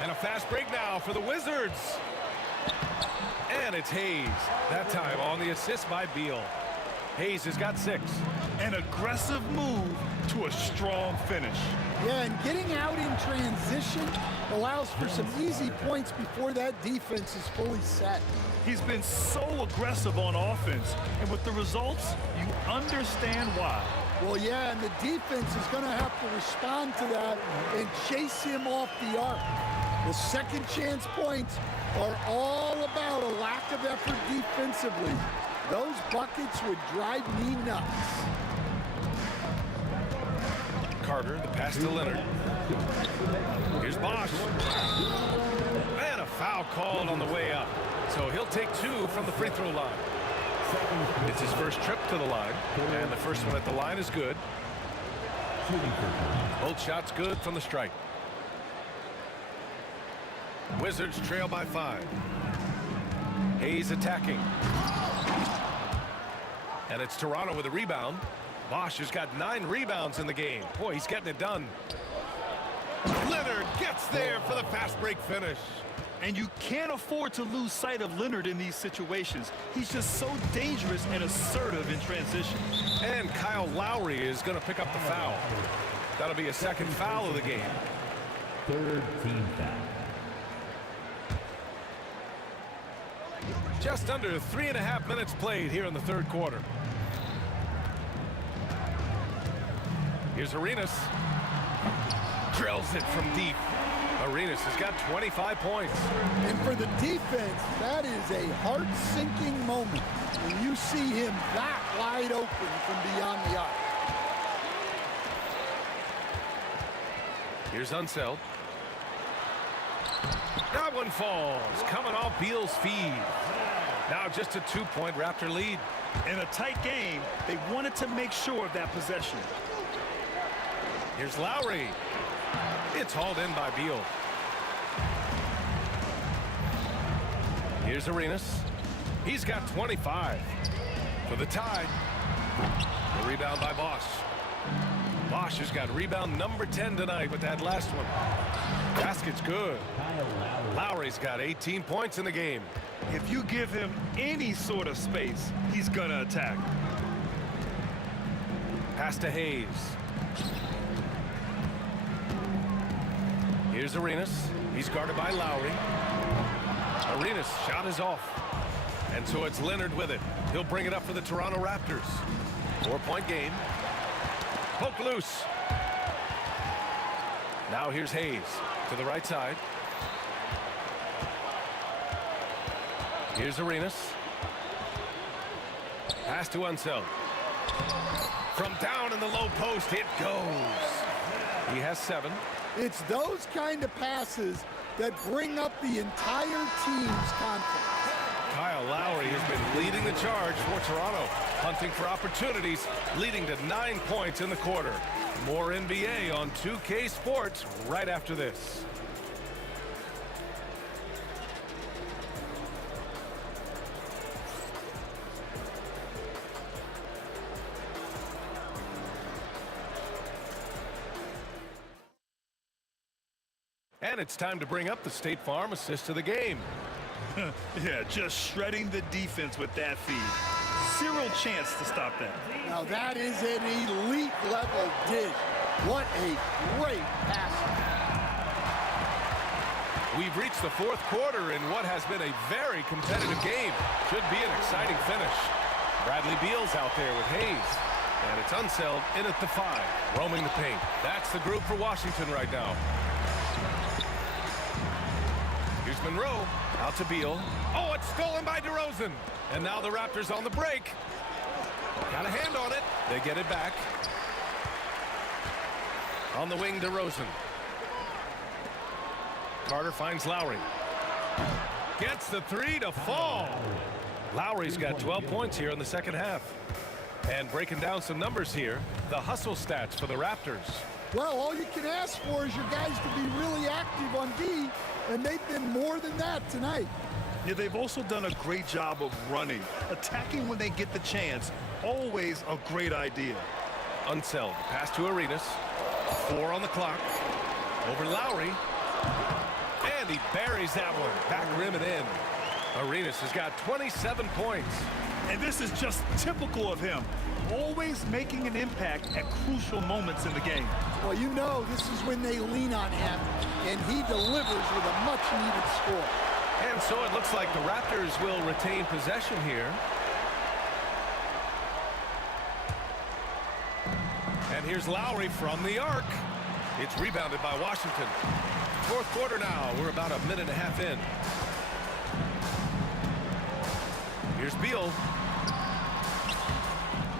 And a fast break now for the Wizards. And it's Hayes. That time on the assist by Beal. Hayes has got 6. An aggressive move to a strong finish. Yeah, and getting out in transition allows for some easy points before that defense is fully set. He's been so aggressive on offense, and with the results, you understand why. Well, yeah, and the defense is going to have to respond to that and chase him off the arc. The second chance points are all about a lack of effort defensively. Those buckets would drive me nuts. Carter, the pass to Leonard. Here's Bosch. And a foul called on the way up. So he'll take 2 from the free throw line. It's his first trip to the line. And the first one at the line is good. Both shots good from the strike. Wizards trail by 5. Hayes attacking. And it's Toronto with a rebound. Bosch has got 9 rebounds in the game. Boy, he's getting it done. Leonard gets there for the fast break finish. And you can't afford to lose sight of Leonard in these situations. He's just so dangerous and assertive in transition. And Kyle Lowry is going to pick up the foul. That'll be a second foul of the game. Third team foul. Just under 3.5 minutes played here in the third quarter. Here's Arenas. Drills it from deep. Arenas has got 25 points. And for the defense, that is a heart-sinking moment when you see him that wide open from beyond the arc. Here's Unseld. That one falls, coming off Beal's feed. Now just a 2-point Raptor lead. In a tight game, they wanted to make sure of that possession. Here's Lowry. It's hauled in by Beal. Here's Arenas. He's got 25 for the tie. The rebound by Bosch. Bosch has got rebound number 10 tonight with that last one. Basket's good. Lowry's got 18 points in the game. If you give him any sort of space, he's gonna attack. Pass to Hayes. Here's Arenas. He's guarded by Lowry. Arenas' shot is off. And so it's Leonard with it. He'll bring it up for the Toronto Raptors. 4-point game. Poke loose. Now here's Hayes to the right side. Here's Arenas. Pass to Unseld. From down in the low post, it goes. He has 7. It's those kind of passes that bring up the entire team's confidence. Kyle Lowry has been leading the charge for Toronto, hunting for opportunities, leading to 9 points in the quarter. More NBA on 2K Sports right after this. And it's time to bring up the State Farm assist of the game. Yeah, just shredding the defense with that feed. Zero chance to stop that. Now that is an elite level dig. What a great pass. We've reached the 4th quarter in what has been a very competitive game. Should be an exciting finish. Bradley Beal's out there with Hayes. And it's Unseld in at the 5, roaming the paint. That's the group for Washington right now. Here's Monroe, out to Beal. Oh, it's stolen by DeRozan. And now the Raptors on the break. Got a hand on it. They get it back. On the wing, DeRozan. Carter finds Lowry. Gets the 3 to fall. Lowry's got 12 points here in the second half. And breaking down some numbers here, the hustle stats for the Raptors. Well, all you can ask for is your guys to be really active on D, and they've been more than that tonight. Yeah, they've also done a great job of running. Attacking when they get the chance, always a great idea. Unseld, pass to Arenas. 4 on the clock. Over Lowry. And he buries that one. Back rim and in. Arenas has got 27 points. And this is just typical of him. Always making an impact at crucial moments in the game. Well, you know this is when they lean on him, and he delivers with a much-needed score. And so it looks like the Raptors will retain possession here. And here's Lowry from the arc. It's rebounded by Washington. 4th quarter now. We're about a minute and a half in. Here's Beal.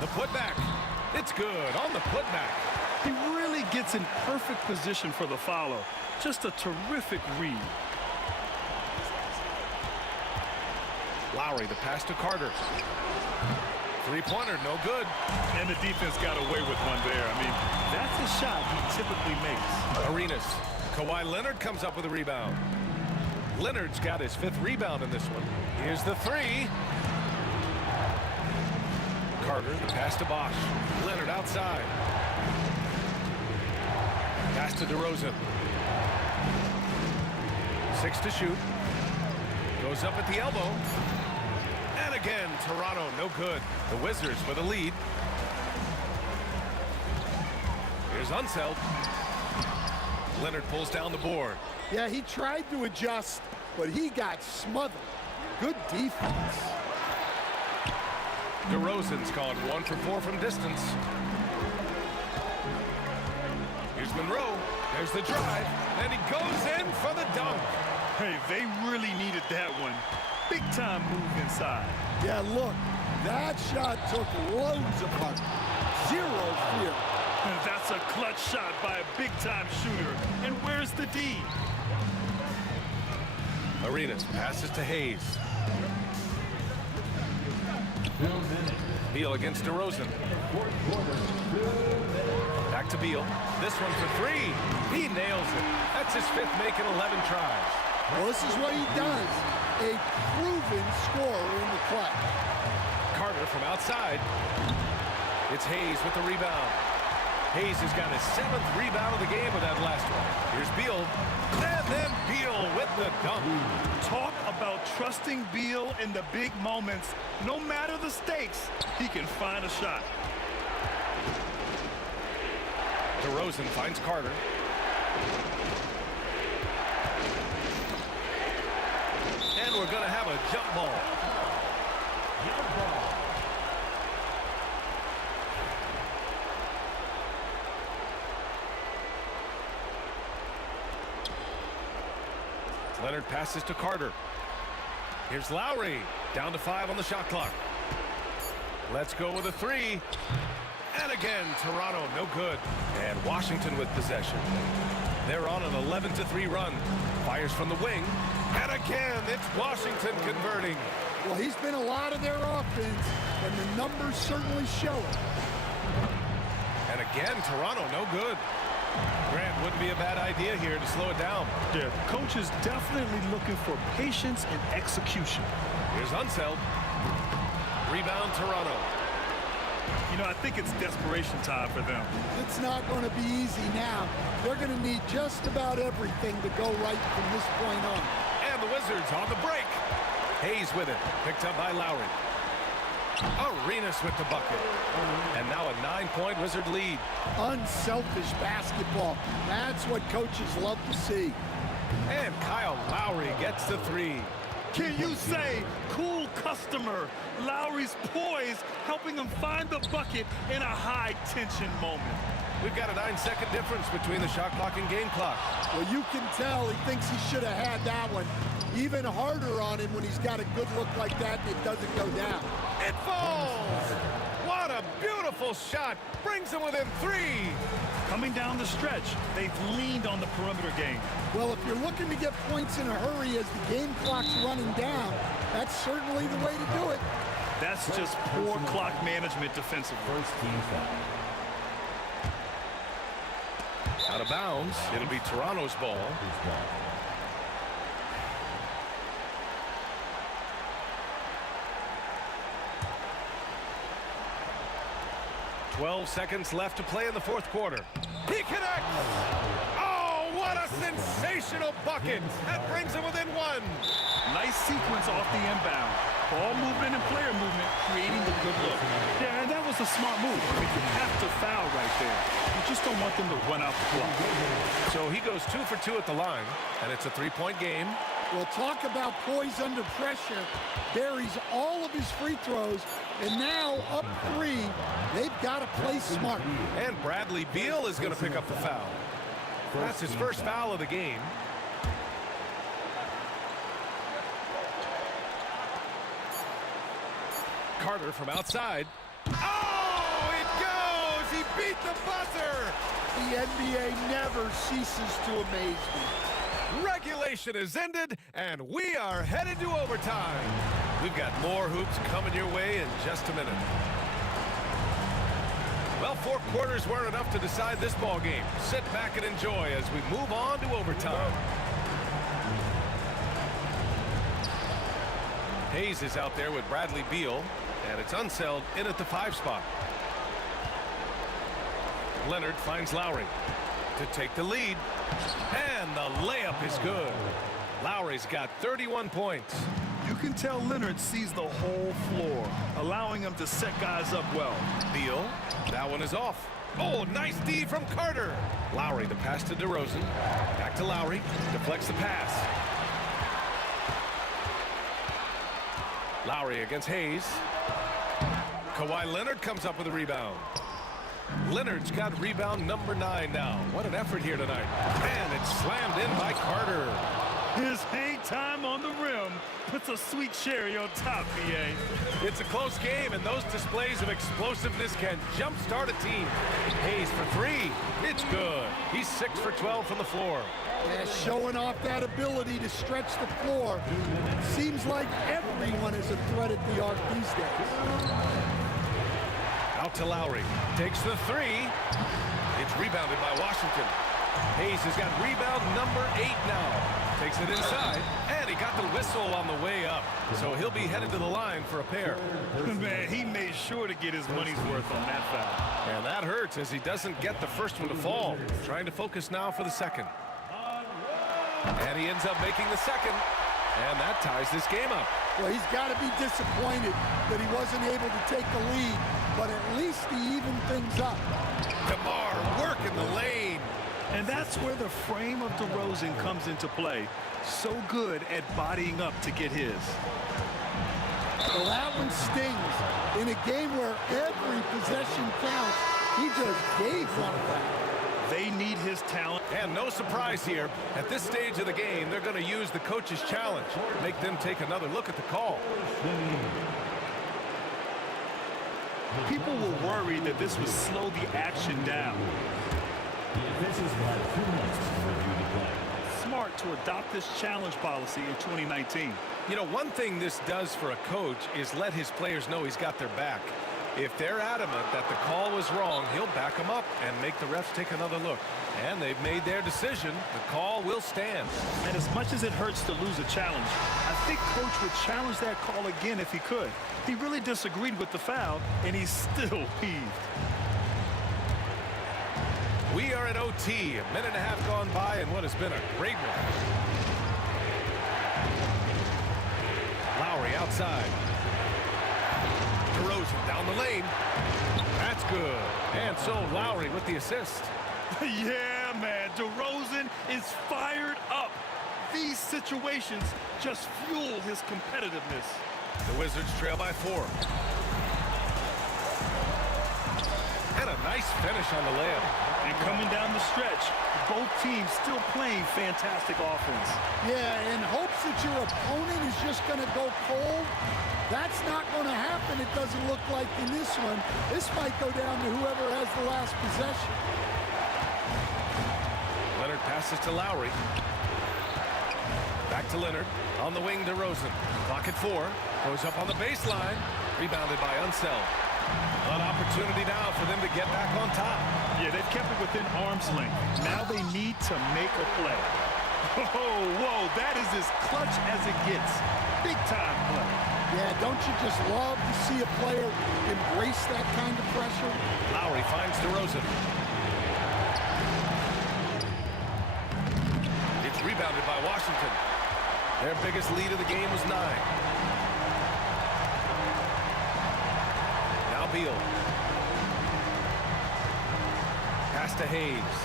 The putback. It's good on the putback. He really gets in perfect position for the follow. Just a terrific read. Lowry, the pass to Carter. 3-pointer, no good. And the defense got away with one there. I mean, that's a shot he typically makes. Arenas. Kawhi Leonard comes up with a rebound. Leonard's got his 5th rebound in this one. Here's the 3. Carter, the pass to Bosch. Leonard outside. Pass to DeRozan. 6 to shoot. Goes up at the elbow. And again, Toronto, no good. The Wizards with a lead. Here's Unseld. Leonard pulls down the board. Yeah, he tried to adjust, but he got smothered. Good defense. DeRozan's gone 1 for 4 from distance. Here's Monroe. There's the drive. And he goes in for the dunk. Hey, they really needed that one. Big time move inside. Yeah, look, that shot took loads of heart. Zero fear. And that's a clutch shot by a big time shooter. And where's the D? Arenas passes to Hayes. Beal against DeRozan. Back to Beal. This one for three. He nails it. That's his fifth make in 11 tries. Well, this is what he does. A proven scorer in the clutch. Carter from outside. It's Hayes with the rebound. Hayes has got his 7th rebound of the game with that last one. Here's Beal. And then Beal with the dunk. Talk about trusting Beal in the big moments. No matter the stakes, he can find a shot. DeRozan finds Carter. And we're going to have a jump ball. Leonard passes to Carter. Here's Lowry. Down to 5 on the shot clock. Let's go with a three. And again, Toronto, no good. And Washington with possession. They're on an 11-3 run. Fires from the wing. And again, it's Washington converting. Well, he's been a lot of their offense, and the numbers certainly show it. And again, Toronto, no good. Grant, wouldn't be a bad idea here to slow it down. Yeah, coach is definitely looking for patience and execution. Here's Unseld. Rebound, Toronto. You know, I think it's desperation time for them. It's not going to be easy now. They're going to need just about everything to go right from this point on. And the Wizards on the break. Hayes with it. Picked up by Lowry. Arenas with the bucket. And now a 9-point Wizard lead. Unselfish basketball. That's what coaches love to see. And Kyle Lowry gets the three. Can you say cool customer? Lowry's poise helping him find the bucket in a high-tension moment. We've got a 9-second difference between the shot clock and game clock. Well, you can tell he thinks he should have had that one. Even harder on him when he's got a good look like that and it doesn't go down. It falls! What a beautiful shot! Brings him within 3. Coming down the stretch, they've leaned on the perimeter game. Well, if you're looking to get points in a hurry as the game clock's running down, that's certainly the way to do it. That's just poor clock management defensively. First team foul. Out of bounds. It'll be Toronto's ball. 12 seconds left to play in the fourth quarter. He connects! Oh, what a sensational bucket! That brings him within 1. Nice sequence off the inbound. Ball movement and player movement creating the good look. Yeah, and that was a smart move. I mean, you have to foul right there. You just don't want them to run out the clock. So he goes 2 for 2 at the line, and it's a 3-point game. Well, talk about poise under pressure. Buries all of his free throws, and now up 3. They've got to play smart. And Bradley Beal is going to pick up the foul. That's his first foul of the game. Carter from outside. Oh, it goes! He beat the buzzer! The NBA never ceases to amaze me. Regulation is ended, and we are headed to overtime. We've got more hoops coming your way in just a minute. Well, 4 quarters weren't enough to decide this ball game. Sit back and enjoy as we move on to overtime. Hayes is out there with Bradley Beal, and it's Unseld in at the 5 spot. Leonard finds Lowry to take the lead, and the layup is good. Lowry's got 31 points. You can tell Leonard sees the whole floor, allowing him to set guys up well. Beal, that one is off. Oh, nice D from Carter. Lowry, the pass to DeRozan. Back to Lowry, deflects the pass. Lowry against Hayes. Kawhi Leonard comes up with a rebound. Leonard's got rebound number 9 now. What an effort here tonight. And it's slammed in by Carter. His Hank time on the rim puts a sweet cherry on top, BA. It's a close game, and those displays of explosiveness can jumpstart a team. Hayes for three. It's good. He's 6 for 12 from the floor. Yeah, showing off that ability to stretch the floor. Seems like everyone is a threat at the arc these days. Out to Lowry. Takes the three. It's rebounded by Washington. Hayes has got rebound number 8 now. Takes it inside, and he got the whistle on the way up. So he'll be headed to the line for a pair. Man, he made sure to get his money's worth on that foul. And that hurts as he doesn't get the first one to fall. Trying to focus now for the second. And he ends up making the second. And that ties this game up. Well, he's got to be disappointed that he wasn't able to take the lead, but at least he evened things up. DeMar working the lane. And that's where the frame of DeRozan comes into play. So good at bodying up to get his. Well, that one stings. In a game where every possession counts, he just gave one away. They need his talent. And no surprise here. At this stage of the game, they're going to use the coach's challenge. Make them take another look at the call. People were worried that this would slow the action down. The officials will have 2 minutes to review the play. Smart to adopt this challenge policy in 2019. You know, one thing this does for a coach is let his players know he's got their back. If they're adamant that the call was wrong, he'll back them up and make the refs take another look. And they've made their decision. The call will stand. And as much as it hurts to lose a challenge, I think Coach would challenge that call again if he could. He really disagreed with the foul, and he's still peeved. We are at OT, a minute and a half gone by in what has been a great one. Lowry outside. DeRozan down the lane. That's good. And so Lowry with the assist. Yeah, man, DeRozan is fired up. These situations just fuel his competitiveness. The Wizards trail by 4. And a nice finish on the layup. And coming down the stretch, both teams still playing fantastic offense. Yeah, in hopes that your opponent is just going to go cold. That's not going to happen, it doesn't look like in this one. This might go down to whoever has the last possession. Leonard passes to Lowry. Back to Leonard. On the wing, DeRozan. Clock at 4. Goes up on the baseline. Rebounded by Unseld. An opportunity now for them to get back on top. Yeah, they've kept it within arm's length. Now they need to make a play. Oh, whoa, that is as clutch as it gets. Big time play. Yeah, don't you just love to see a player embrace that kind of pressure? Lowry finds DeRozan. It's rebounded by Washington. Their biggest lead of the game was 9. Now Beal. Pass to Hayes.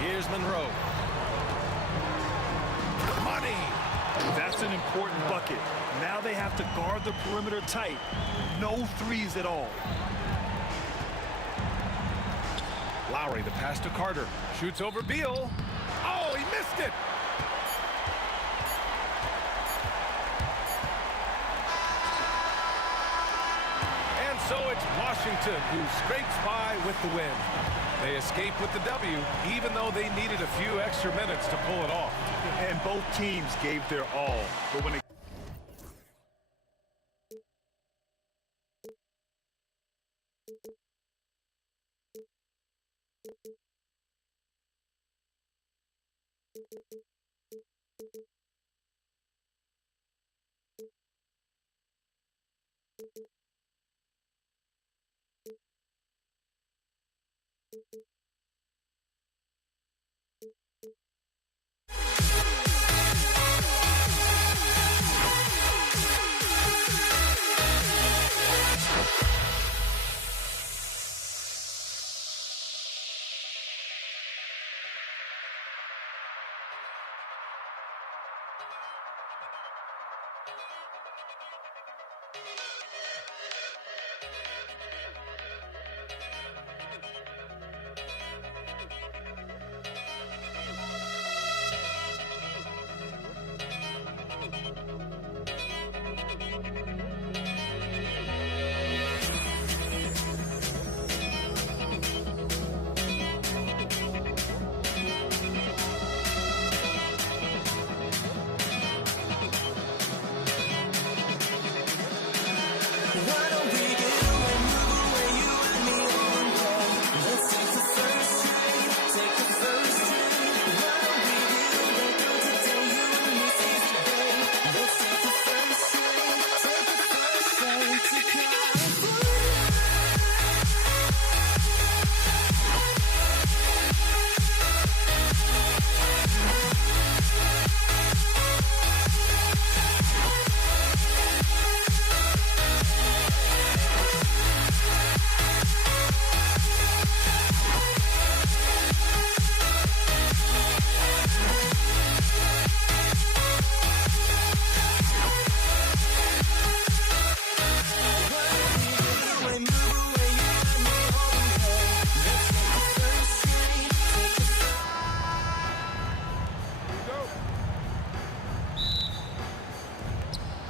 Here's Monroe. Money! That's an important bucket. Now they have to guard the perimeter tight. No threes at all. Lowry, the pass to Carter. Shoots over Beal. Oh, he missed it! And so it's Washington who scrapes by with the win. They escape with the W, even though they needed a few extra minutes to pull it off. And both teams gave their all. But when it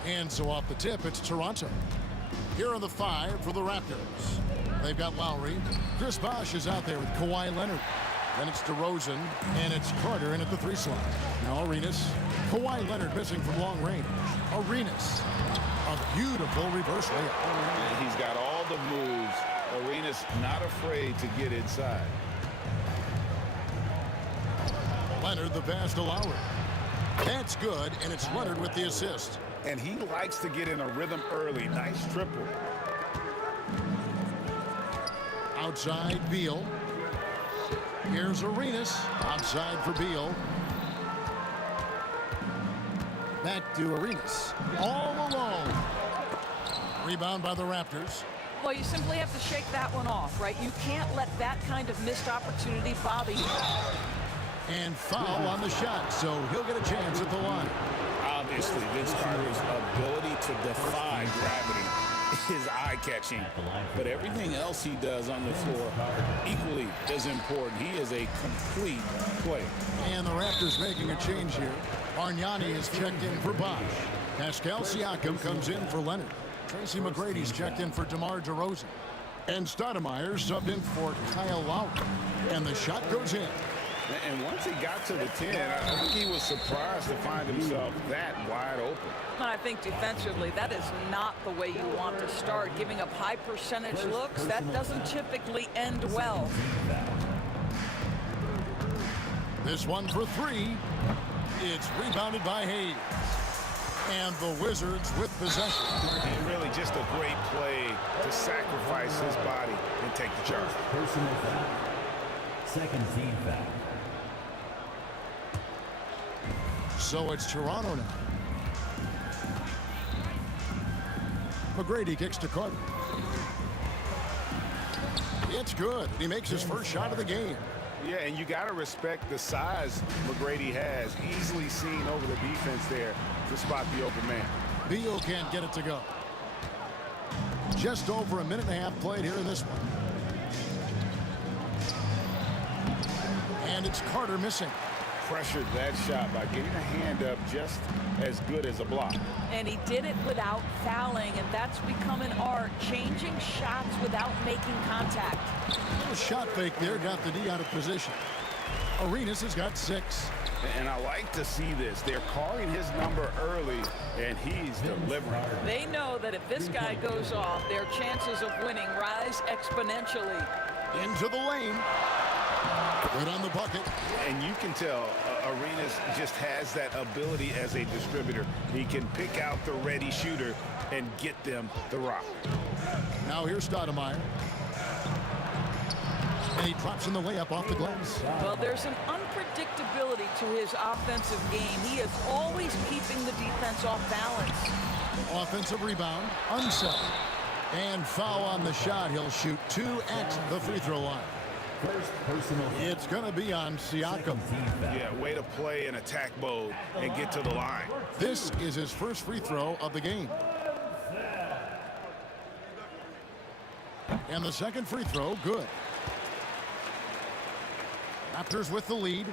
And so off the tip, it's Toronto. Here are the 5 for the Raptors. They've got Lowry. Chris Bosh is out there with Kawhi Leonard. Then it's DeRozan, and it's Carter in at the 3 slot. Now Arenas. Kawhi Leonard missing from long range. Arenas. A beautiful reverse layup. And he's got all the moves. Arenas not afraid to get inside. Leonard the pass to Lowry. That's good, and it's Leonard with the assist. And he likes to get in a rhythm early. Nice triple. Outside, Beal. Here's Arenas. Outside for Beal. Back to Arenas. All alone. Rebound by the Raptors. Well, you simply have to shake that one off, right? You can't let that kind of missed opportunity bother you. And foul on the shot, so he'll get a chance at the line. Obviously, Vince Carter's ability to defy gravity is eye-catching. But everything else he does on the floor equally is important. He is a complete player. And the Raptors making a change here. Bargnani is checked in for Bosh. Pascal Siakam comes in for Leonard. Tracy McGrady's checked in for DeMar DeRozan. And Stoudemire subbed in for Kyle Lowry. And the shot goes in. And once he got to the 10, I think he was surprised to find himself that wide open. I think defensively, that is not the way you want to start. Giving up high percentage looks, that doesn't typically end well. This one for 3. It's rebounded by Hayes. And the Wizards with possession. And really just a great play to sacrifice his body and take the charge. Personal foul. Second team foul. So it's Toronto now. McGrady kicks to Carter. It's good. He makes his first shot of the game. Yeah, and you got to respect the size McGrady has. Easily seen over the defense there to spot the open man. Beal can't get it to go. Just over a minute and a half played here in this one. And it's Carter missing. Pressured that shot by getting a hand up just as good as a block. And he did it without fouling, and that's become an art, changing shots without making contact. A little shot fake there, got the D out of position. Arenas has got 6. And I like to see this. They're calling his number early, and he's delivering. They know that if this guy goes off, their chances of winning rise exponentially. Into the lane. Right on the bucket. And you can tell Arenas just has that ability as a distributor. He can pick out the ready shooter and get them the rock. Now here's Stoudemire. And he drops in the layup off the glass. Well, there's an unpredictability to his offensive game. He is always keeping the defense off balance. Offensive rebound, Unseld. And foul on the shot. He'll shoot 2 at the free throw line. First personal. It's going to be on Siakam. Yeah, way to play in attack mode and get to the line. This is his first free throw of the game. And the second free throw, good. Raptors with the lead.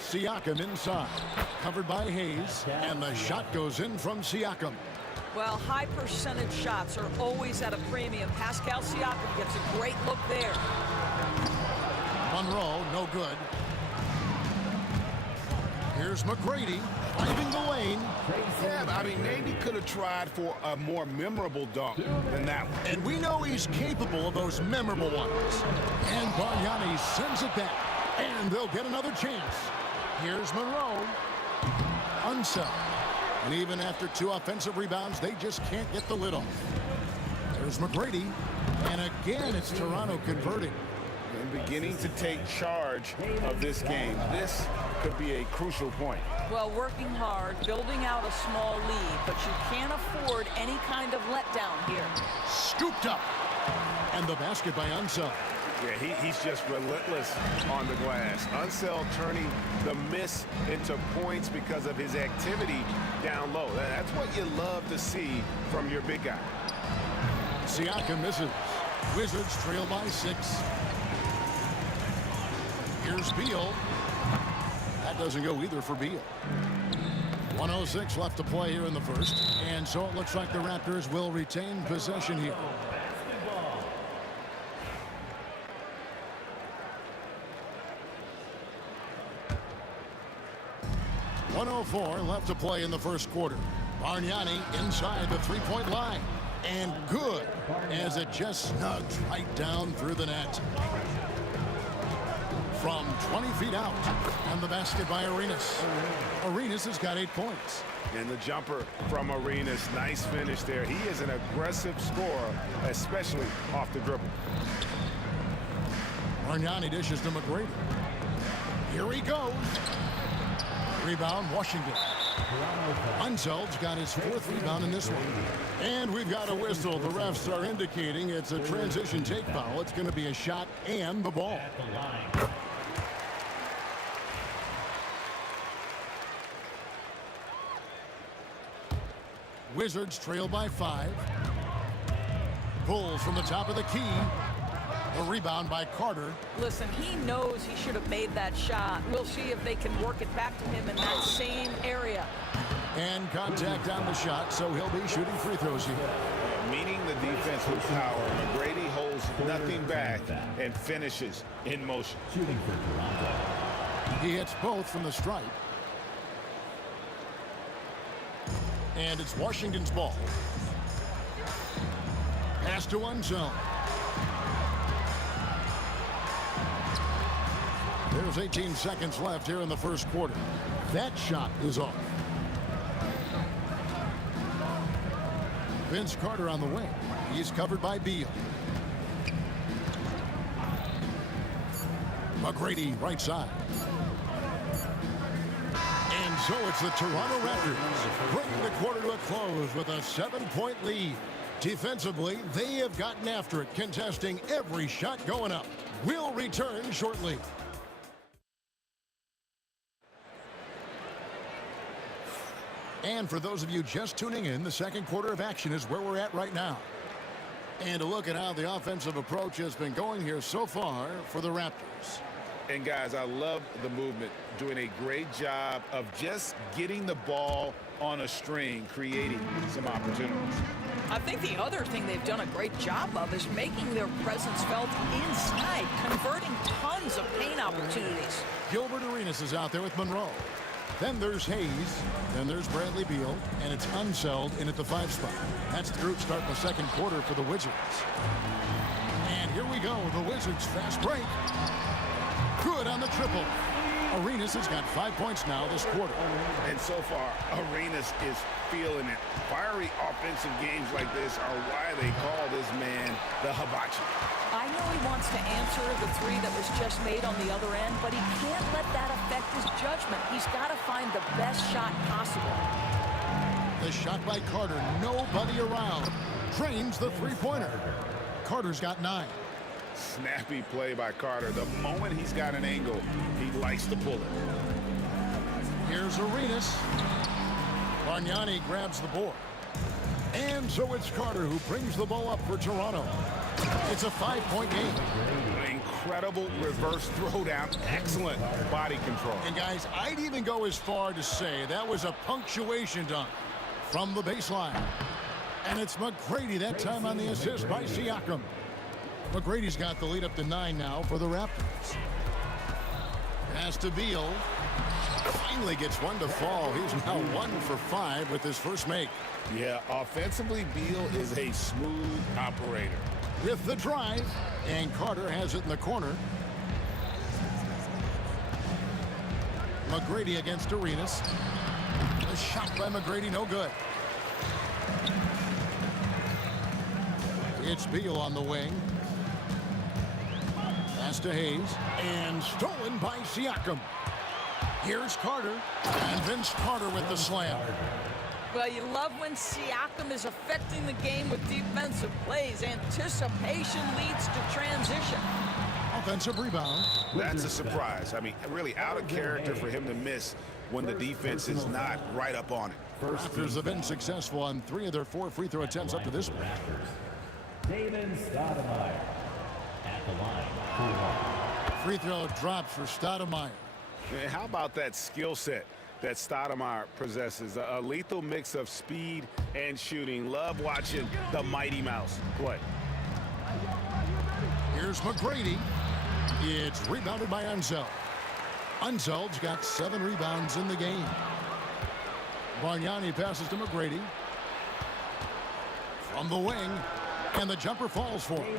Siakam inside. Covered by Hayes. And the shot goes in from Siakam. Well, high percentage shots are always at a premium. Pascal Siakam gets a great look there. Monroe, no good. Here's McGrady, driving the lane. Yeah, I mean, maybe could have tried for a more memorable dunk than that one. And we know he's capable of those memorable ones. And Bargnani sends it back. And they'll get another chance. Here's Monroe. Unseld. And even after 2 offensive rebounds, they just can't get the lid off. There's McGrady. And again, it's Toronto converting. And beginning to take charge of this game. This could be a crucial point. Well, working hard, building out a small lead, but you can't afford any kind of letdown here. Scooped up. And the basket by Unseld. Yeah, he's just relentless on the glass. Unseld turning the miss into points because of his activity down low. That's what you love to see from your big guy. Siakam misses. Wizards trail by 6. Here's Beal. That doesn't go either for Beal. 1:06 left to play here in the first. And so it looks like the Raptors will retain possession here. Basketball. 1:04 left to play in the first quarter. Bargnani inside the three-point line. And good, as it just snugs right down through the net. From 20 feet out, and the basket by Arenas. Arenas has got 8 points. And the jumper from Arenas, nice finish there. He is an aggressive scorer, especially off the dribble. Bargnani dishes to McGrady. Here he goes. Rebound, Washington. Unseld's got his 4th rebound in this one. And we've got a whistle. The refs are indicating it's a transition take foul. It's going to be a shot and the ball. Wizards trail by 5. Bulls from the top of the key. A rebound by Carter. Listen, he knows he should have made that shot. We'll see if they can work it back to him in that same area. And contact on the shot, so he'll be shooting free throws here. Meeting the defense with power, McGrady holds nothing back and finishes in motion. Shooting for Toronto. He hits both from the stripe. And it's Washington's ball. Pass to Unseld. There's 18 seconds left here in the first quarter. That shot is off. Vince Carter on the wing. He's covered by Beal. McGrady right side. And so it's the Toronto Raptors bringing the quarter to a close with a 7-point lead. Defensively, they have gotten after it, contesting every shot going up. We'll return shortly. And for those of you just tuning in, the second quarter of action is where we're at right now. And a look at how the offensive approach has been going here so far for the Raptors. And guys, I love the movement, doing a great job of just getting the ball on a string, creating some opportunities. I think the other thing they've done a great job of is making their presence felt inside, converting tons of paint opportunities. Gilbert Arenas is out there with Monroe. Then there's Hayes, then there's Bradley Beal, and it's Unseld in at the 5 spot. That's the group starting the second quarter for the Wizards. And here we go, the Wizards fast break. Good on the triple. Arenas has got 5 points now this quarter. And so far, Arenas is feeling it. Fiery offensive games like this are why they call this man the hibachi. I know he wants to answer the 3 that was just made on the other end, but he can't let that affect his judgment. He's got to find the best shot possible. The shot by Carter, nobody around. Drains the three-pointer. Carter's got 9. Snappy play by Carter. The moment he's got an angle, he likes to pull it. Here's Arenas. Bargnani grabs the board. And so it's Carter who brings the ball up for Toronto. It's a 5-point game. An incredible reverse throwdown. Excellent body control. And guys, I'd even go as far to say that was a punctuation dunk from the baseline. And it's McGrady that time on the assist by Siakam. McGrady's got the lead up to 9 now for the Raptors. Pass to Beal. Finally gets one to fall. He's now 1 for 5 with his first make. Yeah, offensively, Beal is a smooth operator. With the drive, and Carter has it in the corner. McGrady against Arenas. A shot by McGrady, no good. It's Beal on the wing. Pass to Hayes, and stolen by Siakam. Here's Carter, and Vince Carter with the slam. Well, you love when Siakam is affecting the game with defensive plays. Anticipation leads to transition. Offensive rebound. That's a surprise. I mean, really out of character for him to miss when the defense is not right up on it. Raptors have been successful on 3 of their 4 free throw attempts up to this point. David Stoudemire at the line. Free throw drops for Stoudemire. Man, how about that skill set? that Stoudemire possesses. A lethal mix of speed and shooting. Love watching the Mighty Mouse play. Here's McGrady. It's rebounded by Unzeld. Unzeld's got 7 rebounds in the game. Bargnani passes to McGrady. From the wing, and the jumper falls for him.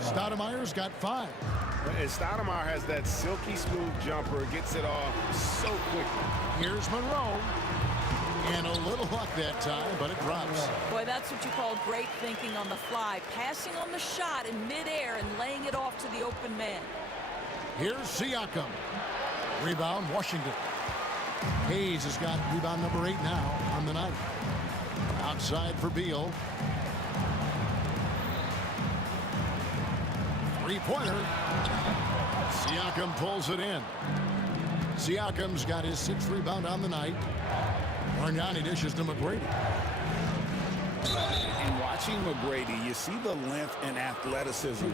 Stoudemire's got 5. And Stoudemire has that silky smooth jumper, gets it off so quickly. Here's Monroe. And a little luck that time, but it drops. Boy, that's what you call great thinking on the fly. Passing on the shot in midair and laying it off to the open man. Here's Siakam. Rebound, Washington. Hayes has got rebound number 8 now on the night. Outside for Beal. Three-pointer. Siakam pulls it in. Siakam's got his 6th rebound on the night. Bargnani dishes to McGrady. And watching McGrady, you see the length and athleticism.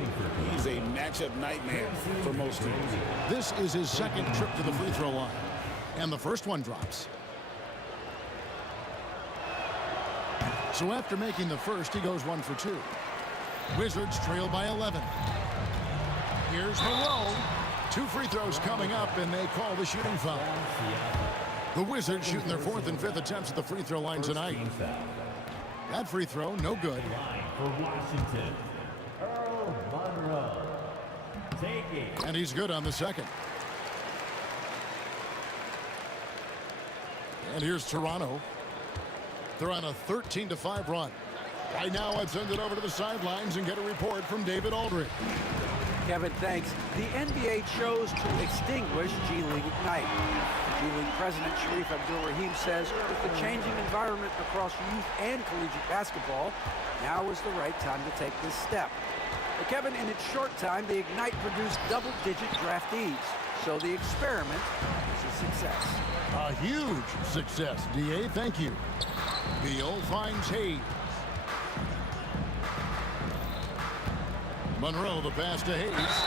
He's a matchup nightmare for most teams. This is his 2nd trip to the free throw line. And the first one drops. So after making the first, he goes 1 for 2. Wizards trail by 11. Here's Monroe. 2 free throws coming up, and they call the shooting foul. The Wizards shooting their 4th and 5th attempts at the free throw line tonight. That free throw, no good. For Washington, Earl Monroe. Take it. And he's good on the 2nd. And here's Toronto. They're on a 13-5 run. Right now, I'd send it over to the sidelines and get a report from David Aldridge. Kevin, thanks. The NBA chose to extinguish G League Ignite. G League President Sharif Abdul-Rahim says with the changing environment across youth and collegiate basketball, now is the right time to take this step. But Kevin, in its short time, the Ignite produced double-digit draftees. So the experiment is a success. A huge success, D.A. Thank you. Beal finds Hayes. Monroe the pass to Hayes.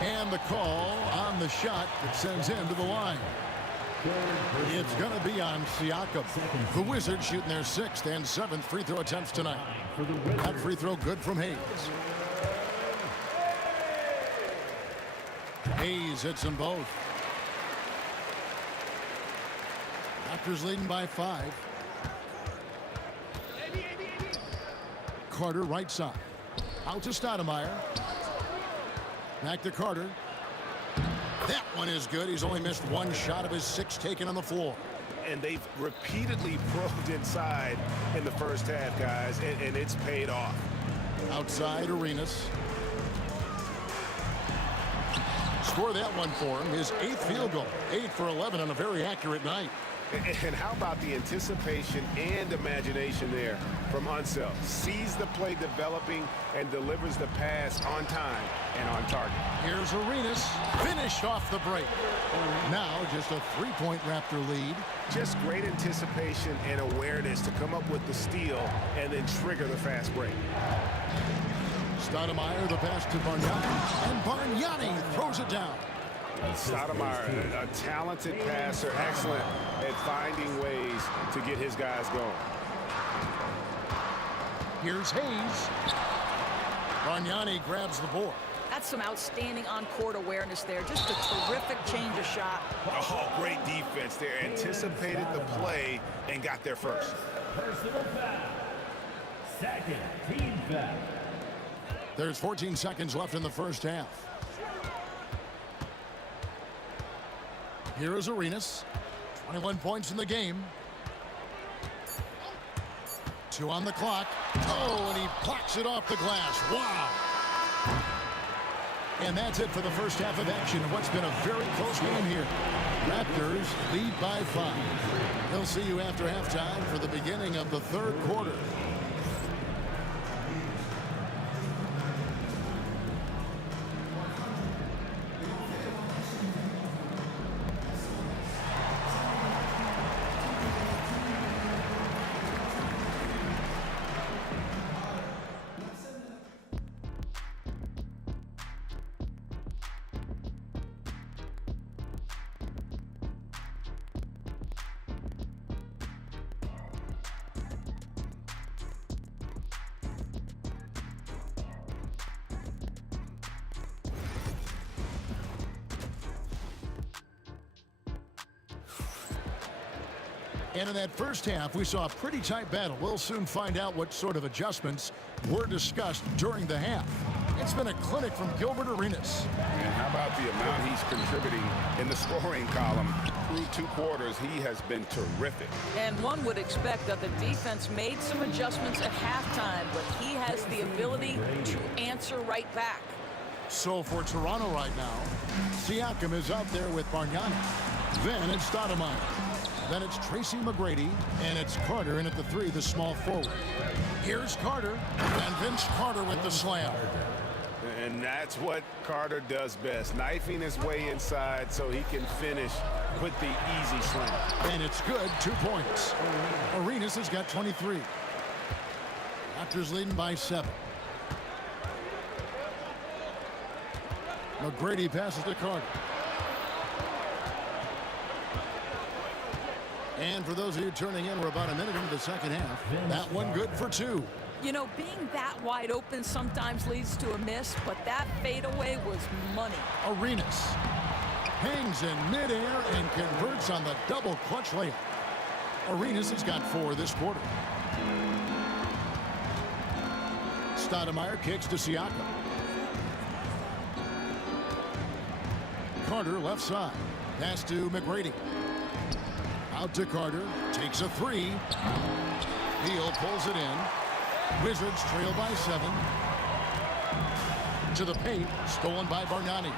And the call on the shot that sends him to the line. It's going to be on Siakam. The Wizards shooting their 6th and 7th free throw attempts tonight. That free throw good from Hayes. Hayes hits them both. Raptors leading by 5. Carter right side. Out to Stoudemire. Back to Carter. That one is good. He's only missed 1 shot of his 6 taken on the floor. And they've repeatedly probed inside in the first half, guys, and it's paid off. Outside Arenas. Score that one for him. His 8th field goal. 8 for 11 on a very accurate night. And how about the anticipation and imagination there from Unseld? Sees the play developing and delivers the pass on time and on target. Here's Arenas. Finished off the break. Now just a 3-point Raptor lead. Just great anticipation and awareness to come up with the steal and then trigger the fast break. Stoudemire the pass to Bargnani. And Bargnani throws it down. Stoudemire, a talented passer, excellent at finding ways to get his guys going. Here's Hayes. Bargnani grabs the board. That's some outstanding on-court awareness there. Just a terrific change of shot. Oh, great defense there. Anticipated the play and got there first. Personal foul. 2nd team foul. There's 14 seconds left in the first half. Here is Arenas. 21 points in the game. 2 on the clock. Oh, and he blocks it off the glass. Wow. And that's it for the first half of action. What's been a very close game here. Raptors lead by 5. They'll see you after halftime for the beginning of the 3rd quarter. And in that first half, we saw a pretty tight battle. We'll soon find out what sort of adjustments were discussed during the half. It's been a clinic from Gilbert Arenas. And how about the amount he's contributing in the scoring column? Through 2 quarters, he has been terrific. And one would expect that the defense made some adjustments at halftime, but he has the ability to answer right back. So for Toronto right now, Siakam is out there with Bargnani. Then it's Stoudemire. Then it's Tracy McGrady, and it's Carter in at the 3, the small forward. Here's Carter, and Vince Carter with the slam. And that's what Carter does best, knifing his way inside so he can finish with the easy slam. And it's good, 2 points. Arenas has got 23. Raptors leading by 7. McGrady passes to Carter. And for those of you turning in, we're about a minute into the second half. That one good for 2. You know, being that wide open sometimes leads to a miss, but that fadeaway was money. Arenas hangs in midair and converts on the double clutch layup. Arenas has got 4 this quarter. Stoudemire kicks to Siakam. Carter left side. Pass to McGrady. Out to Carter. Takes a 3. Beal pulls it in. Wizards trail by 7. To the paint. Stolen by Bargnani.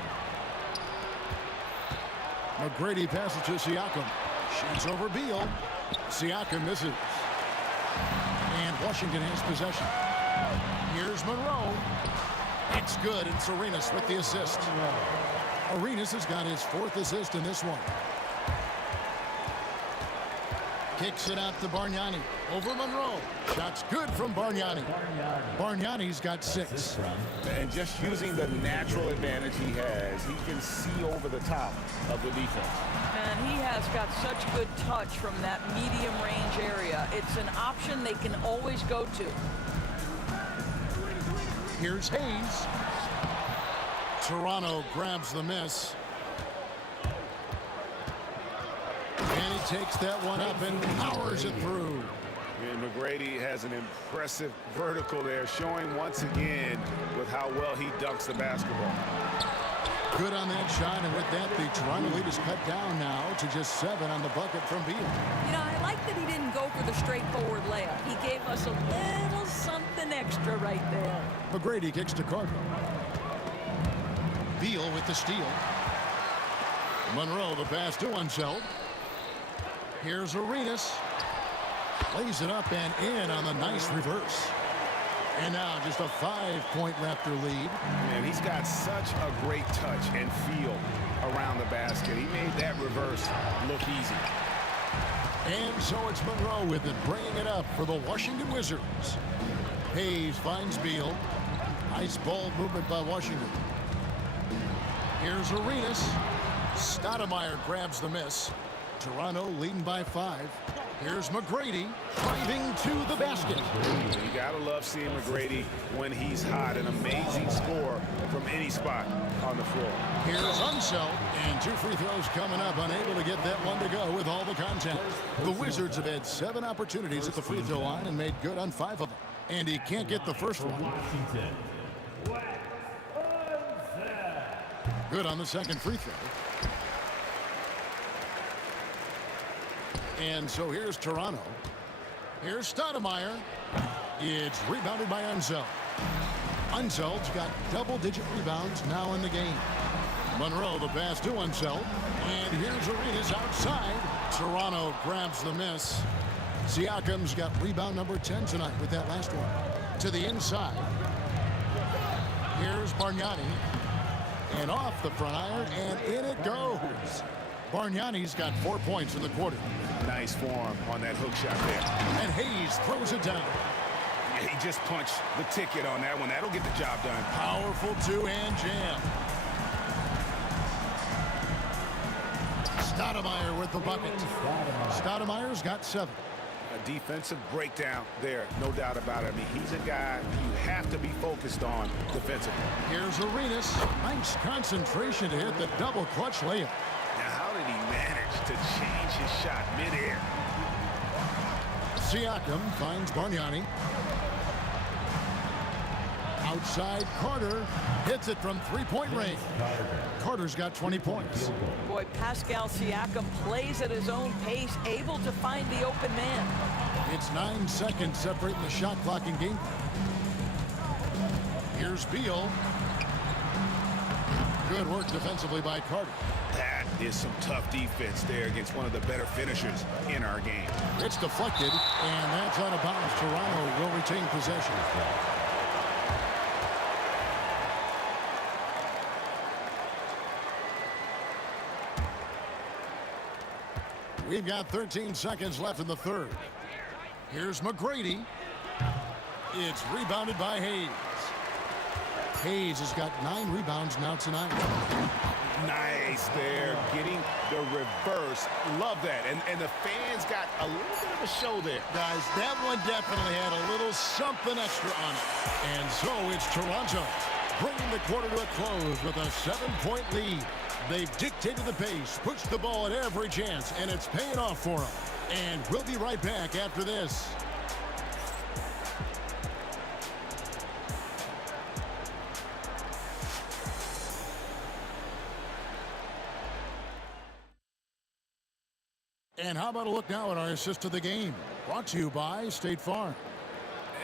McGrady passes to Siakam. Shoots over Beal. Siakam misses. And Washington has possession. Here's Monroe. It's good. It's Arenas with the assist. Arenas has got his 4th assist in this one. Kicks it out to Bargnani. Over Monroe. Shot's good from Bargnani. Bargnani's got 6. And just using the natural advantage he has, he can see over the top of the defense. And he has got such good touch from that medium range area. It's an option they can always go to. Here's Hayes. Toronto grabs the miss. And he takes that one up and powers it through. And McGrady has an impressive vertical there, showing once again with how well he dunks the basketball. Good on that shot, and with that, the Toronto lead is cut down now to just 7 on the bucket from Beal. You know, I like that he didn't go for the straightforward layup. He gave us a little something extra right there. McGrady kicks to Carter. Beal with the steal. Monroe the pass to Unseld. Here's Arenas. Lays it up and in on the nice reverse. And now just a 5-point Raptor lead. And he's got such a great touch and feel around the basket. He made that reverse look easy. And so it's Monroe with it, bringing it up for the Washington Wizards. Hayes finds Beal. Nice ball movement by Washington. Here's Arenas. Stoudemire grabs the miss. Toronto leading by 5. Here's McGrady driving to the basket. You gotta love seeing McGrady when he's hot. An amazing score from any spot on the floor. Here's Unseld, and 2 free throws coming up. Unable to get that one to go with all the contact. The Wizards have had 7 opportunities at the free throw line and made good on 5 of them. And he can't get the first one. Good on the second free throw. And so here's Toronto. Here's Stoudemire. It's rebounded by Unseld. Unseld's got double-digit rebounds now in the game. Monroe the pass to Unseld. And here's Arenas outside. Toronto grabs the miss. Siakam's got rebound number 10 tonight with that last one. To the inside. Here's Bargnani. And off the front iron, and in it goes. Bargnani's got 4 points in the quarter. Nice form on that hook shot there. And Hayes throws it down. Yeah, he just punched the ticket on that one. That'll get the job done. Powerful 2-hand jam. Stoudemire with the bucket. Stoudemire's got 7. A defensive breakdown there, no doubt about it. I mean, he's a guy you have to be focused on defensively. Here's Arenas. Nice concentration to hit the double clutch layup. Now, how did he manage to change his shot midair? Siakam finds Bargnani. Outside, Carter hits it from three-point range. Carter's got 20 points. Boy, Pascal Siakam plays at his own pace, able to find the open man. It's 9 seconds separating the shot clock and game. Here's Beal. Good work defensively by Carter. That is some tough defense there against one of the better finishers in our game. It's deflected, and that's out of bounds. Toronto will retain possession. We've got 13 seconds left in the third. Here's McGrady. It's rebounded by Hayes. Hayes has got 9 rebounds now tonight. Nice there, getting the reverse. Love that. And the fans got a little bit of a show there. Guys, that one definitely had a little something extra on it. And so it's Toronto bringing the quarter to a close with a 7-point lead. They've dictated the pace, pushed the ball at every chance, and it's paying off for them. And we'll be right back after this. And how about a look now at our assist of the game? Brought to you by State Farm.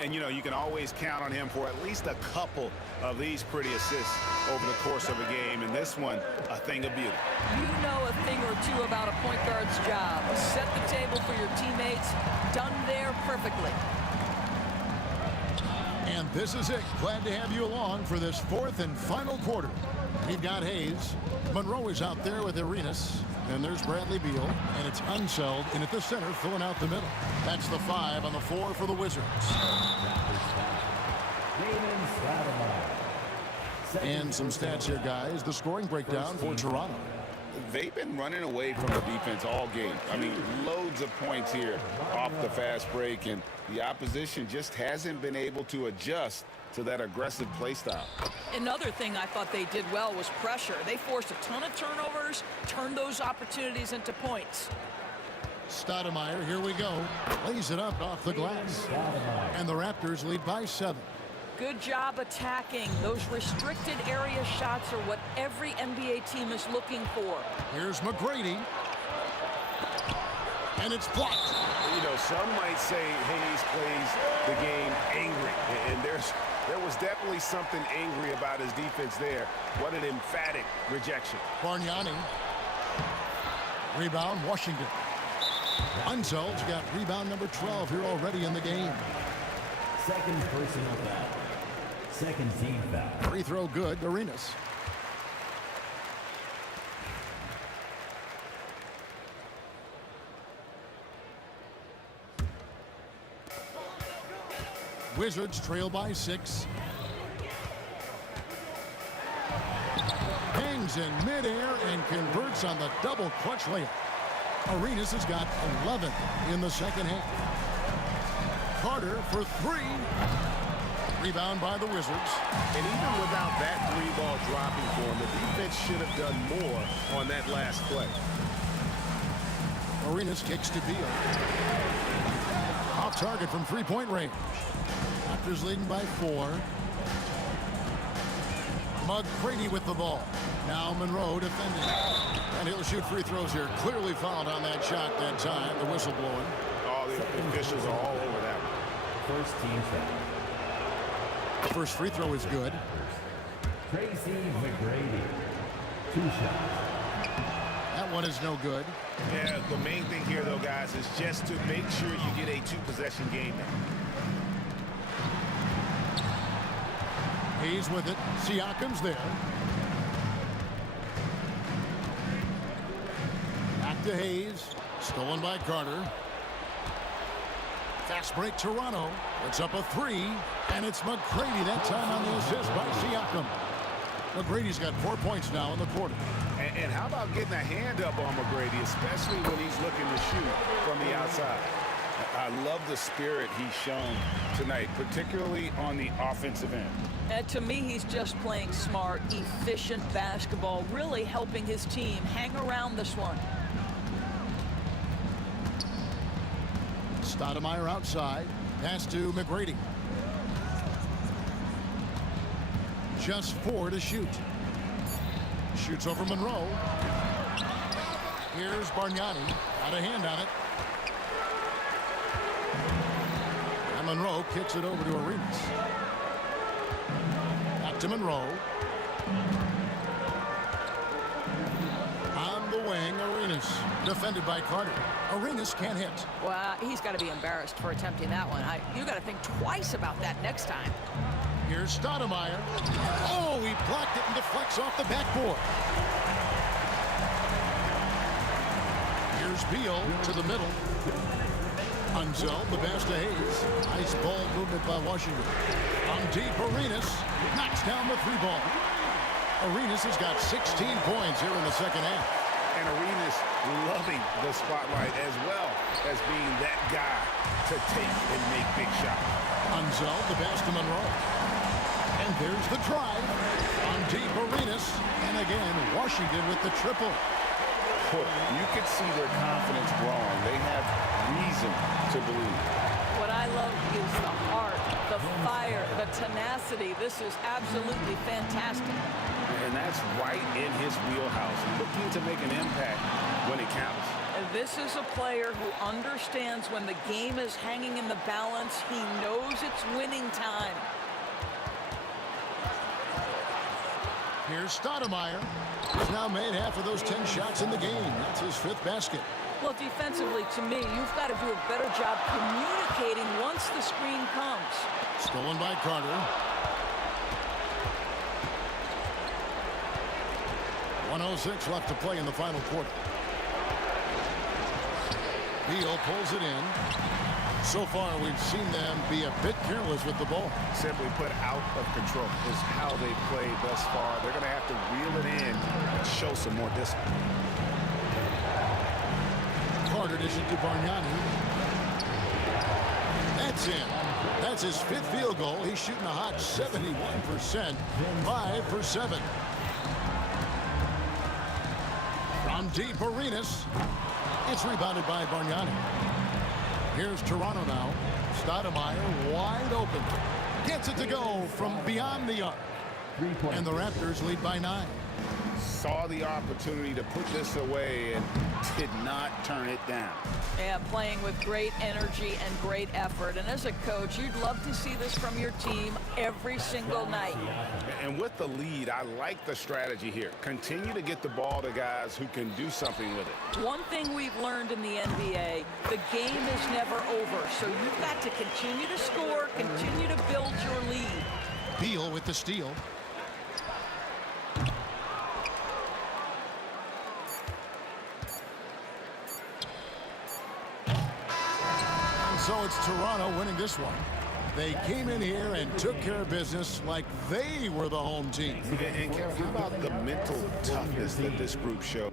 And, you know, you can always count on him for at least a couple of these pretty assists over the course of a game. And this one, a thing of beauty. You know a thing or two about a point guard's job. Set the table for your teammates. Done there perfectly. And this is it. Glad to have you along for this fourth and final quarter. We've got Hayes. Monroe is out there with Arenas. And there's Bradley Beal. And it's Unseld in at the center, filling out the middle. That's the 5 on the 4 for the Wizards. And some stats here, guys. The scoring breakdown for Toronto. They've been running away from the defense all game. I mean, loads of points here off the fast break, and the opposition just hasn't been able to adjust to that aggressive play style. Another thing I thought they did well was pressure. They forced a ton of turnovers, turned those opportunities into points. Stoudemire, here we go. Lays it up off the glass. And the Raptors lead by 7. Good job attacking. Those restricted area shots are what every NBA team is looking for. Here's McGrady. And it's blocked. You know, some might say Hayes plays the game angry. And there was definitely something angry about his defense there. What an emphatic rejection. Bargnani. Rebound, Washington. Unseld's got rebound number 12 here already in the game. Second personal foul. Second team foul. Free throw good, Arenas. Wizards trail by 6. Hangs in midair and converts on the double clutch layup. Arenas has got 11 in the second half. Carter for 3. Rebound by the Wizards. And even without that 3-ball dropping for him, the defense should have done more on that last play. Arenas kicks to Beal. Off target from 3-point range. Raptors leading by 4. McGrady with the ball. Now Monroe defending. And he'll shoot free throws here. Clearly fouled on that shot that time. The whistle blowing. Oh, the officials are all over that one. First team foul. First free throw is good. Tracy McGrady. 2 shots. That one is no good. Yeah, the main thing here, though, guys, is just to make sure you get a 2-possession game now. Hayes with it. Siakam's there. Back to Hayes. Stolen by Carter. Fast break Toronto. It's up a 3. And it's McGrady that time on the assist by Siakam. McGrady's got 4 points now in the quarter. And how about getting a hand up on McGrady, especially when he's looking to shoot from the outside? I love the spirit he's shown tonight, particularly on the offensive end. And to me, he's just playing smart, efficient basketball, really helping his team hang around this one. Stoudemire outside. Pass to McGrady. Just 4 to shoot. Shoots over Monroe. Here's Bargnani. Got a hand on it. And Monroe kicks it over to Arenas. Back to Monroe. On the wing, Arenas. Defended by Carter. Arenas can't hit. Well, he's got to be embarrassed for attempting that one. You got to think twice about that next time. Here's Stoudemire. Oh, he blocked it and deflects off the backboard. Here's Beal to the middle. Unzel, the pass to Hayes. Nice ball movement by Washington. On deep, Arenas knocks down the 3-ball. Arenas has got 16 points here in the second half. And Arenas loving the spotlight as well as being that guy to take and make big shots. Unzel, the pass to Monroe. And there's the drive. On deep, Arenas. And again, Washington with the triple. You could see their confidence growing. They have reason to believe. What I love is the heart, the fire, the tenacity. This is absolutely fantastic. And that's right in his wheelhouse, looking to make an impact when it counts. This is a player who understands when the game is hanging in the balance. He knows it's winning time. Here's Stoudemire. He's now made half of those 10 shots in the game. That's his 5th basket. Well, defensively, to me, you've got to do a better job communicating once the screen comes. Stolen by Carter. 1:06 left to play in the final quarter. Beal pulls it in. So far, we've seen them be a bit careless with the ball. Simply put, out of control is how they played thus far. They're going to have to reel it in and show some more discipline. Carter dishes to Bargnani. That's in. That's his 5th field goal. He's shooting a hot 71%. 5 for 7. From deep, Arenas. It's rebounded by Bargnani. Here's Toronto now. Stoudemire wide open. Gets it to go from beyond the arc. And the Raptors lead by 9. Saw the opportunity to put this away and did not turn it down. Yeah, playing with great energy and great effort. And as a coach, you'd love to see this from your team every single night. And with the lead, I like the strategy here. Continue to get the ball to guys who can do something with it. One thing we've learned in the NBA, the game is never over. So you've got to continue to score, continue to build your lead. Beal with the steal. So it's Toronto winning this one. They came in here and took care of business like they were the home team. And Kevin, how about the mental toughness that this group showed?